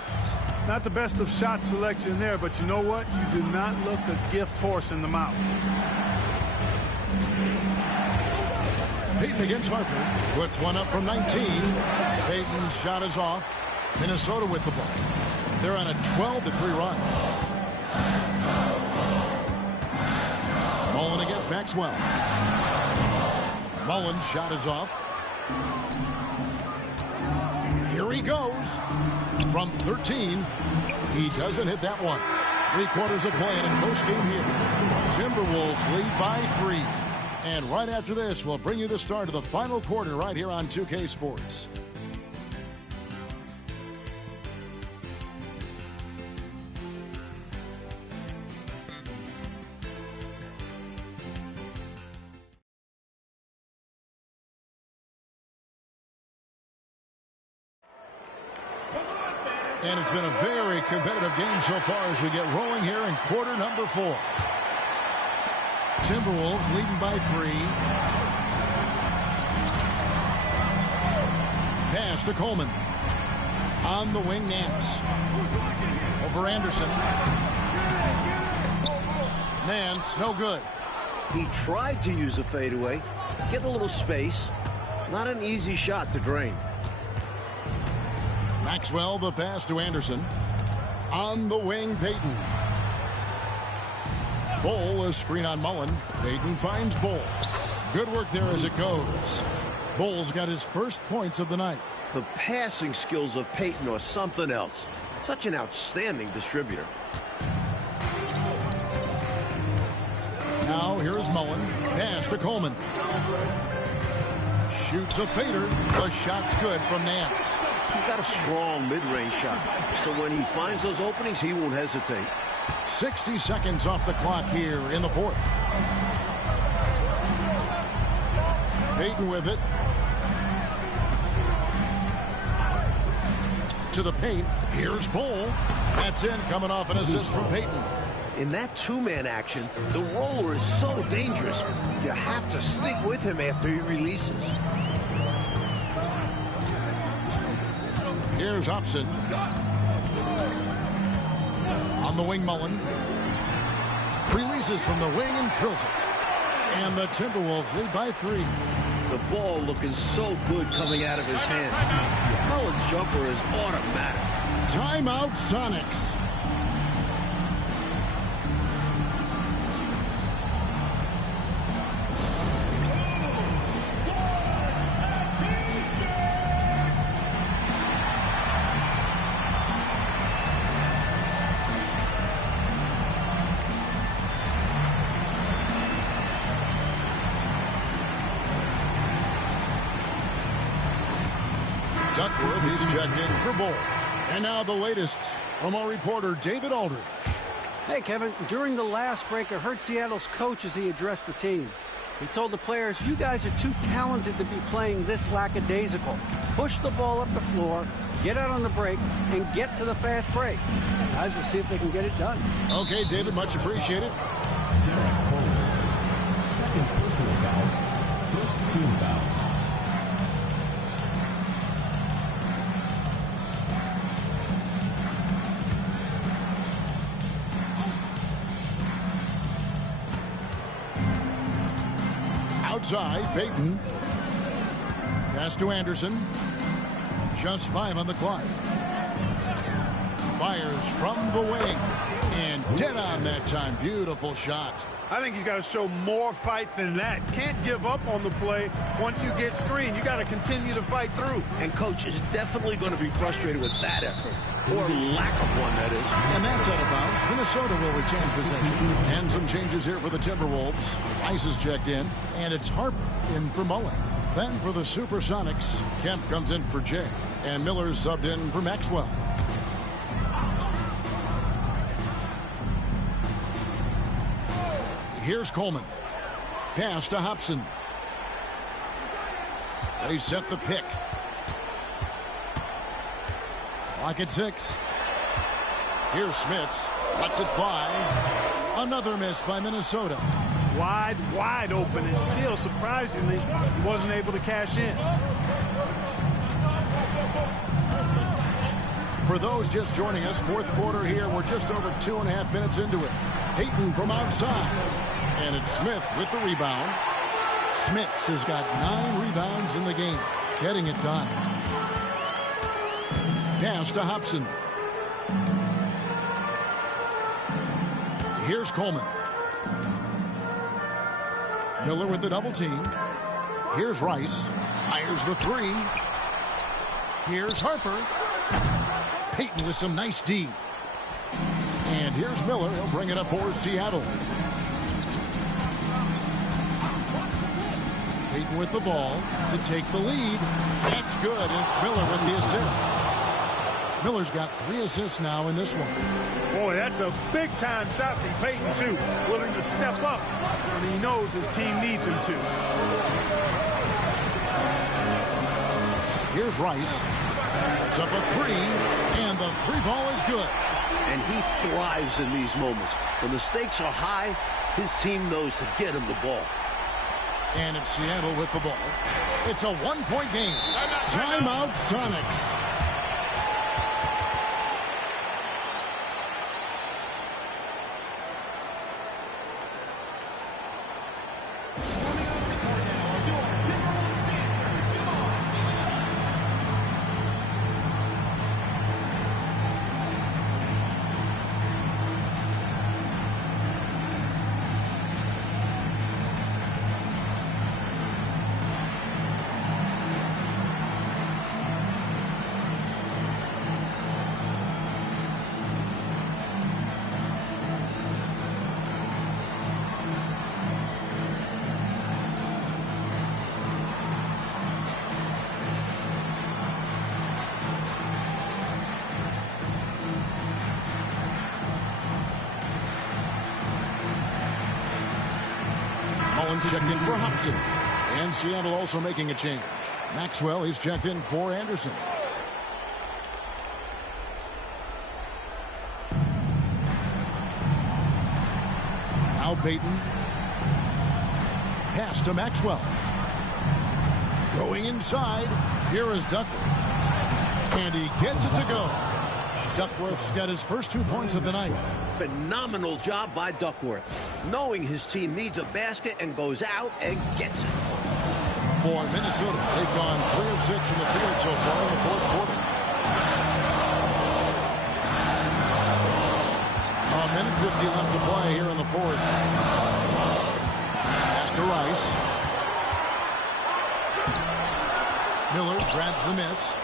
Not the best of shot selection there, but you know what? You do not look a gift horse in the mouth. Payton against Harper. Puts one up from 19. Payton's shot is off. Minnesota with the ball. They're on a 12-3 run. Mullen against Maxwell. Mullen's shot is off. Here he goes. From 13. He doesn't hit that one. 3 quarters of play in a close game here. Timberwolves lead by 3. And right after this, we'll bring you the start of the final quarter right here on 2K Sports. And it's been a very competitive game so far as we get rolling here in quarter number 4. Timberwolves leading by 3. Pass to Coleman. On the wing, Nance. Over Anderson. Nance, no good. He tried to use the fadeaway. Get a little space. Not an easy shot to drain. Maxwell, the pass to Anderson. On the wing, Payton. Bull, a screen on Mullen. Payton finds Bull. Good work there as it goes. Bull's got his first points of the night. The passing skills of Payton are something else. Such an outstanding distributor. Now here's Mullen. Pass to Coleman. Shoots a fader. The shot's good from Nance. He's got a strong mid-range shot. So when he finds those openings, he won't hesitate. 60 seconds off the clock here in the 4th. Payton with it. To the paint. Here's Bull. That's in, coming off an assist from Payton. In that two-man action, the roller is so dangerous. You have to stick with him after he releases. Here's Hobson. On the wing, Mullen. Releases from the wing and drills it. And the Timberwolves lead by 3. The ball looking so good coming out of his hands. Mullen's jumper is automatic. Timeout, Sonics. Duckworth, he's checked in for Bull. And now the latest from our reporter, David Aldridge. Hey, Kevin, during the last break, I heard Seattle's coach as he addressed the team. He told the players, you guys are too talented to be playing this lackadaisical. Push the ball up the floor, get out on the break, and get to the fast break. Guys, we'll see if they can get it done. Okay, David, much appreciated. Derek Coleman. Second personal foul. First team foul. Outside, Payton. Pass to Anderson. Just 5 on the clock. Fires from the wing. And dead on that time. Beautiful shot. I think he's got to show more fight than that. Can't give up on the play once you get screened. You got to continue to fight through. And coach is definitely going to be frustrated with that effort. Or lack of one, that is. And that's out of bounds. Minnesota will retain possession. And some changes here for the Timberwolves. Rice is checked in. And it's Harper in for Mullen. Then for the Supersonics, Kemp comes in for Jay. And Miller's subbed in for Maxwell. Here's Coleman. Pass to Hobson. They set the pick. Clock at 6. Here's Smits. Lets it fly. Another miss by Minnesota. Wide open, and still, surprisingly, he wasn't able to cash in. For those just joining us, 4th quarter here. We're just over 2.5 minutes into it. Payton from outside. And it's Smith with the rebound. Smits has got 9 rebounds in the game. Getting it done. Pass to Hobson. Here's Coleman. Miller with the double team. Here's Rice. Fires the 3. Here's Harper. Payton with some nice D. And here's Miller. He'll bring it up for Seattle. Payton with the ball to take the lead. That's good. It's Miller with the assist. Miller's got 3 assists now in this one. Boy, that's a big-time shot from Payton, too. Willing to step up when he knows his team needs him to. Here's Rice. It's up a 3, and the the three ball is good. And he thrives in these moments. When the stakes are high, his team knows to get him the ball. And it's Seattle with the ball. It's a one-point game. Timeout, Sonics. Checked in for Hobson. And Seattle also making a change. Maxwell is checked in for Anderson. Now Peyton. Pass to Maxwell. Going inside. Here is Duckworth. And he gets it to go. Duckworth's got his first 2 points of the night. Phenomenal job by Duckworth. Knowing his team needs a basket and goes out and gets it. For Minnesota, they've gone 3 of 6 from the field so far in the fourth quarter. A minute 50 left to play here in the fourth. Pass to Rice. Miller grabs the miss.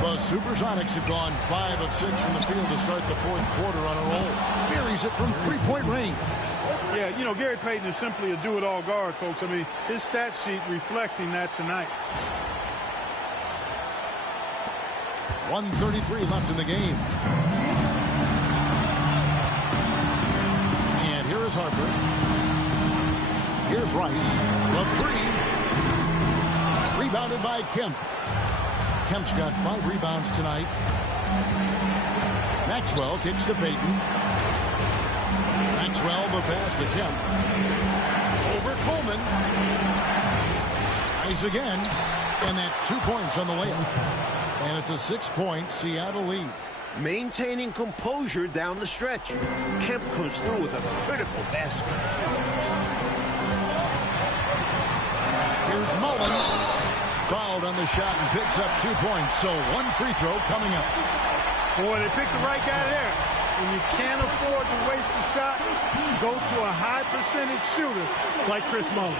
The Supersonics have gone 5 of 6 from the field to start the fourth quarter on a roll. Buries it from three-point range. Yeah, you know, Gary Payton is simply a do-it-all guard, folks. I mean, his stat sheet reflecting that tonight. 1:33 left in the game. And here is Harper. Here's Rice. The three. Rebounded by Kemp. Kemp's got 5 rebounds tonight. Maxwell kicks to Peyton. Maxwell the pass to Kemp. Over Coleman. Tries again. And that's 2 points on the layup. And it's a 6-point Seattle lead. Maintaining composure down the stretch. Kemp comes through with a critical basket. Here's Mullen. Fouled on the shot and picks up 2 points. So 1 free throw coming up. Boy, they picked the right guy there. When you can't afford to waste a shot, go to a high percentage shooter like Chris Mullen.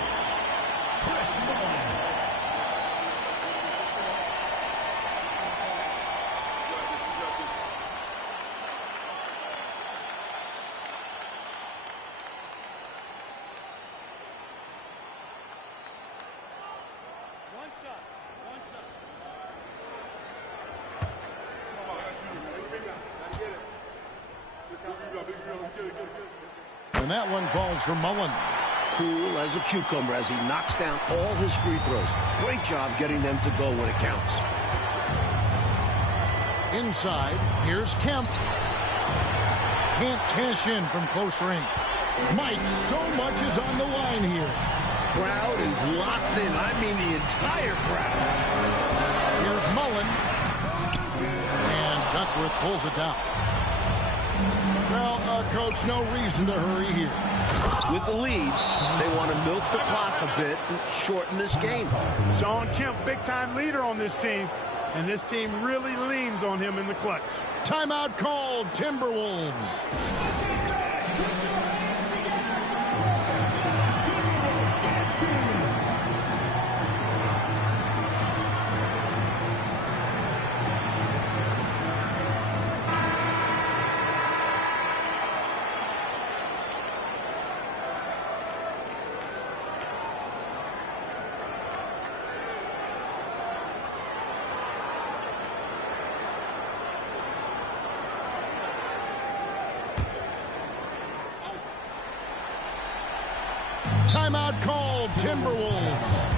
And that one falls for Mullen. Cool as a cucumber as he knocks down all his free throws. Great job getting them to go when it counts. Inside, here's Kemp. Can't cash in from close range. Mike, so much is on the line here. Crowd is locked in. I mean the entire crowd. Here's Mullen. And Duckworth pulls it down. Well, Coach, no reason to hurry here. With the lead, they want to milk the clock a bit and shorten this game. Shawn Kemp, big-time leader on this team, and this team really leans on him in the clutch. Timeout called, Timberwolves. Timeout called, Timberwolves.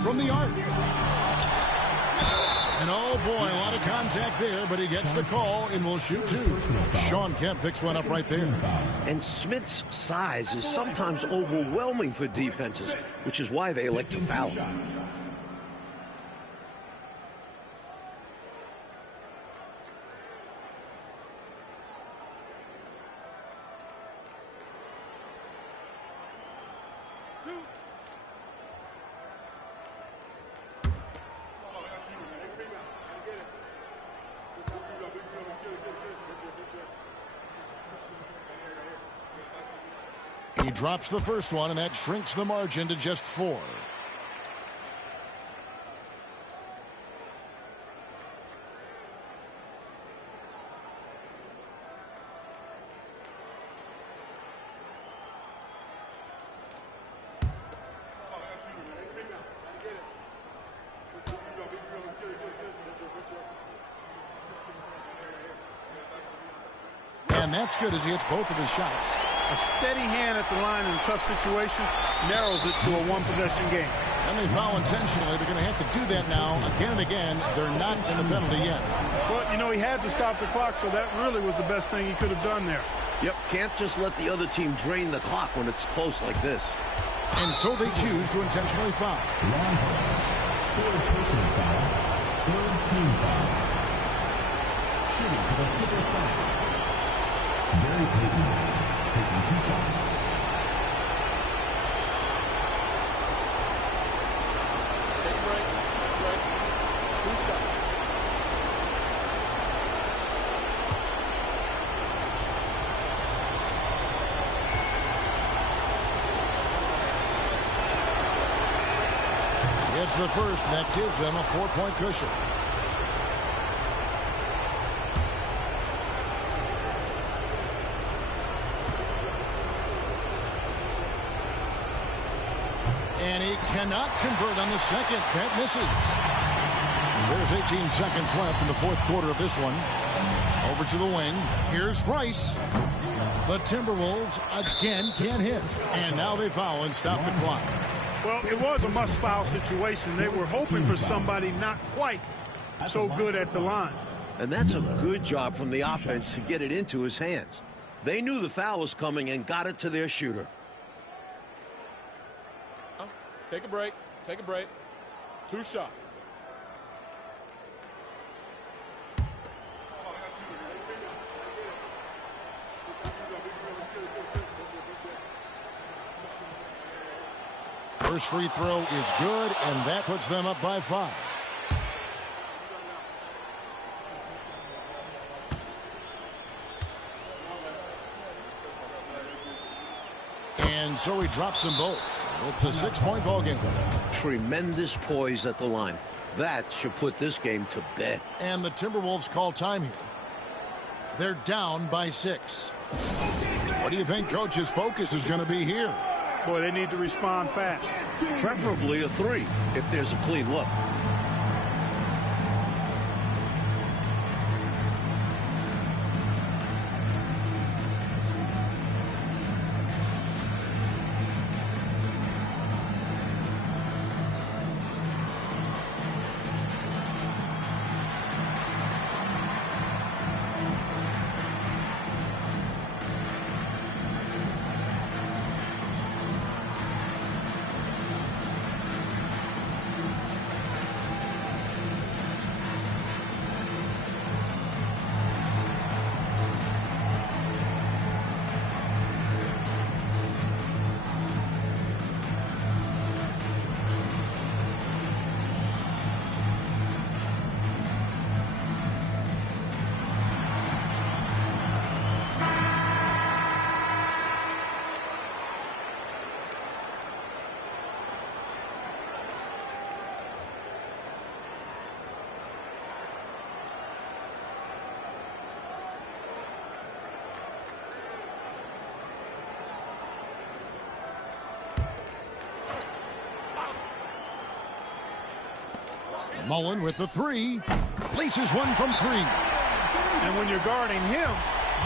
from the arc. And oh boy, a lot of contact there, but he gets the call and will shoot two. Sean Kemp picks one up right there. And Smith's size is sometimes overwhelming for defenses, which is why they like to foul him. He drops the first one, and that shrinks the margin to just 4. And that's good as he hits both of his shots. A steady hand at the line in a tough situation narrows it to a one-possession game. And they foul intentionally. They're going to have to do that now again and again. They're not in the penalty yet. Well, you know, he had to stop the clock, so that really was the best thing he could have done there. Yep, can't just let the other team drain the clock when it's close like this. And so they choose to intentionally foul. Third personal foul. Third team foul. Shooting for the Silver Sox. Gary Payton taking 2 shots. Take a break. 2 shots. It's the first, and that gives them a 4-point cushion. And he cannot convert on the second. That misses. There's 18 seconds left in the fourth quarter of this one. Over to the wing. Here's Rice. The Timberwolves again can't hit. And now they foul and stop the clock. Well, it was a must-foul situation. They were hoping for somebody not quite so good at the line. And that's a good job from the offense to get it into his hands. They knew the foul was coming and got it to their shooter. Take a break. Take a break. 2 shots. First free throw is good, and that puts them up by 5. And so he drops them both. It's a 6-point ball game. Tremendous poise at the line. That should put this game to bed. And the Timberwolves call time here. They're down by 6. What do you think Coach's focus is going to be here? Boy, they need to respond fast. Preferably a 3 if there's a clean look. Mullen with the 3. Laces one from 3. And when you're guarding him,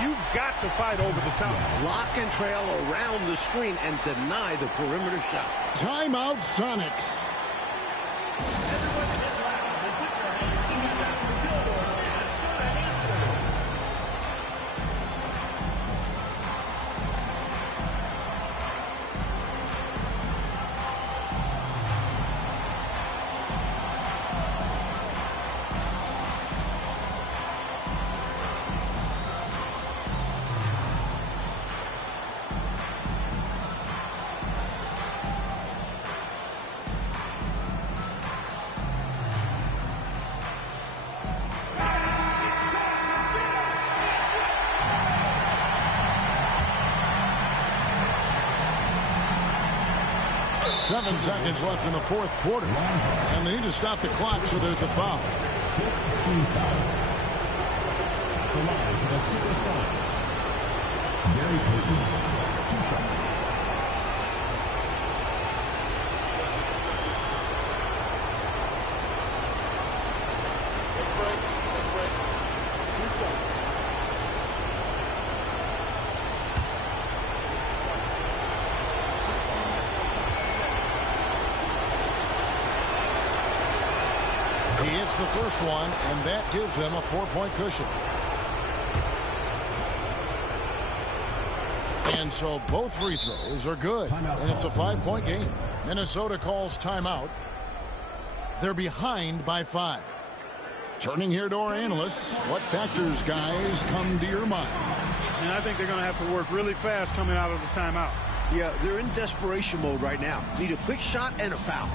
you've got to fight over the top. Lock and trail around the screen and deny the perimeter shot. Timeout, Sonics. 7 seconds left in the fourth quarter. And they need to stop the clock, so there's a foul. 15 foul. The line to the Supersonics. Gary Payton, 2 shots. Take a break. Take a break. 2 seconds. He hits the first one, and that gives them a 4-point cushion. And so both free throws are good, and it's a 5-point game. Minnesota calls timeout. They're behind by 5. Turning here to our analysts, what factors, guys, come to your mind? And I think they're going to have to work really fast coming out of the timeout. Yeah, they're in desperation mode right now. Need a quick shot and a foul.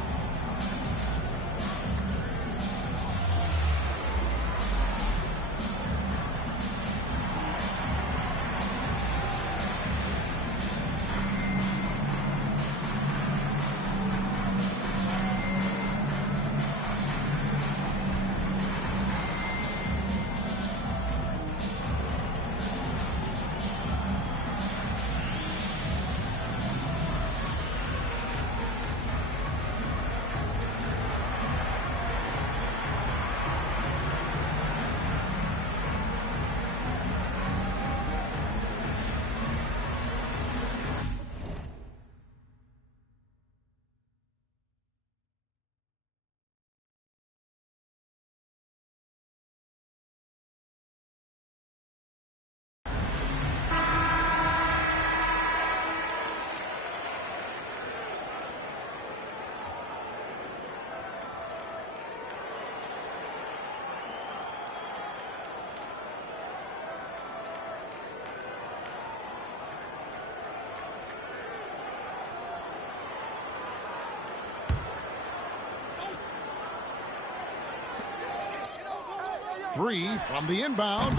Three from the inbound.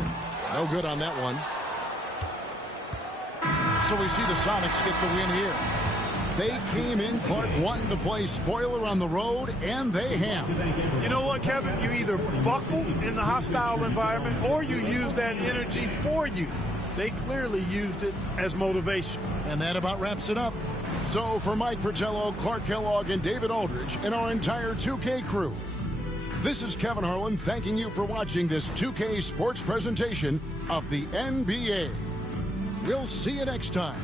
No good on that one. So we see the Sonics get the win here. They came in, Clark, wanting to play spoiler on the road, and they have. You know what, Kevin? You either buckle in the hostile environment or you use that energy for you. They clearly used it as motivation. And that about wraps it up. So for Mike Fratello, Clark Kellogg, and David Aldridge, and our entire 2K crew, this is Kevin Harlan thanking you for watching this 2K Sports presentation of the NBA. We'll see you next time.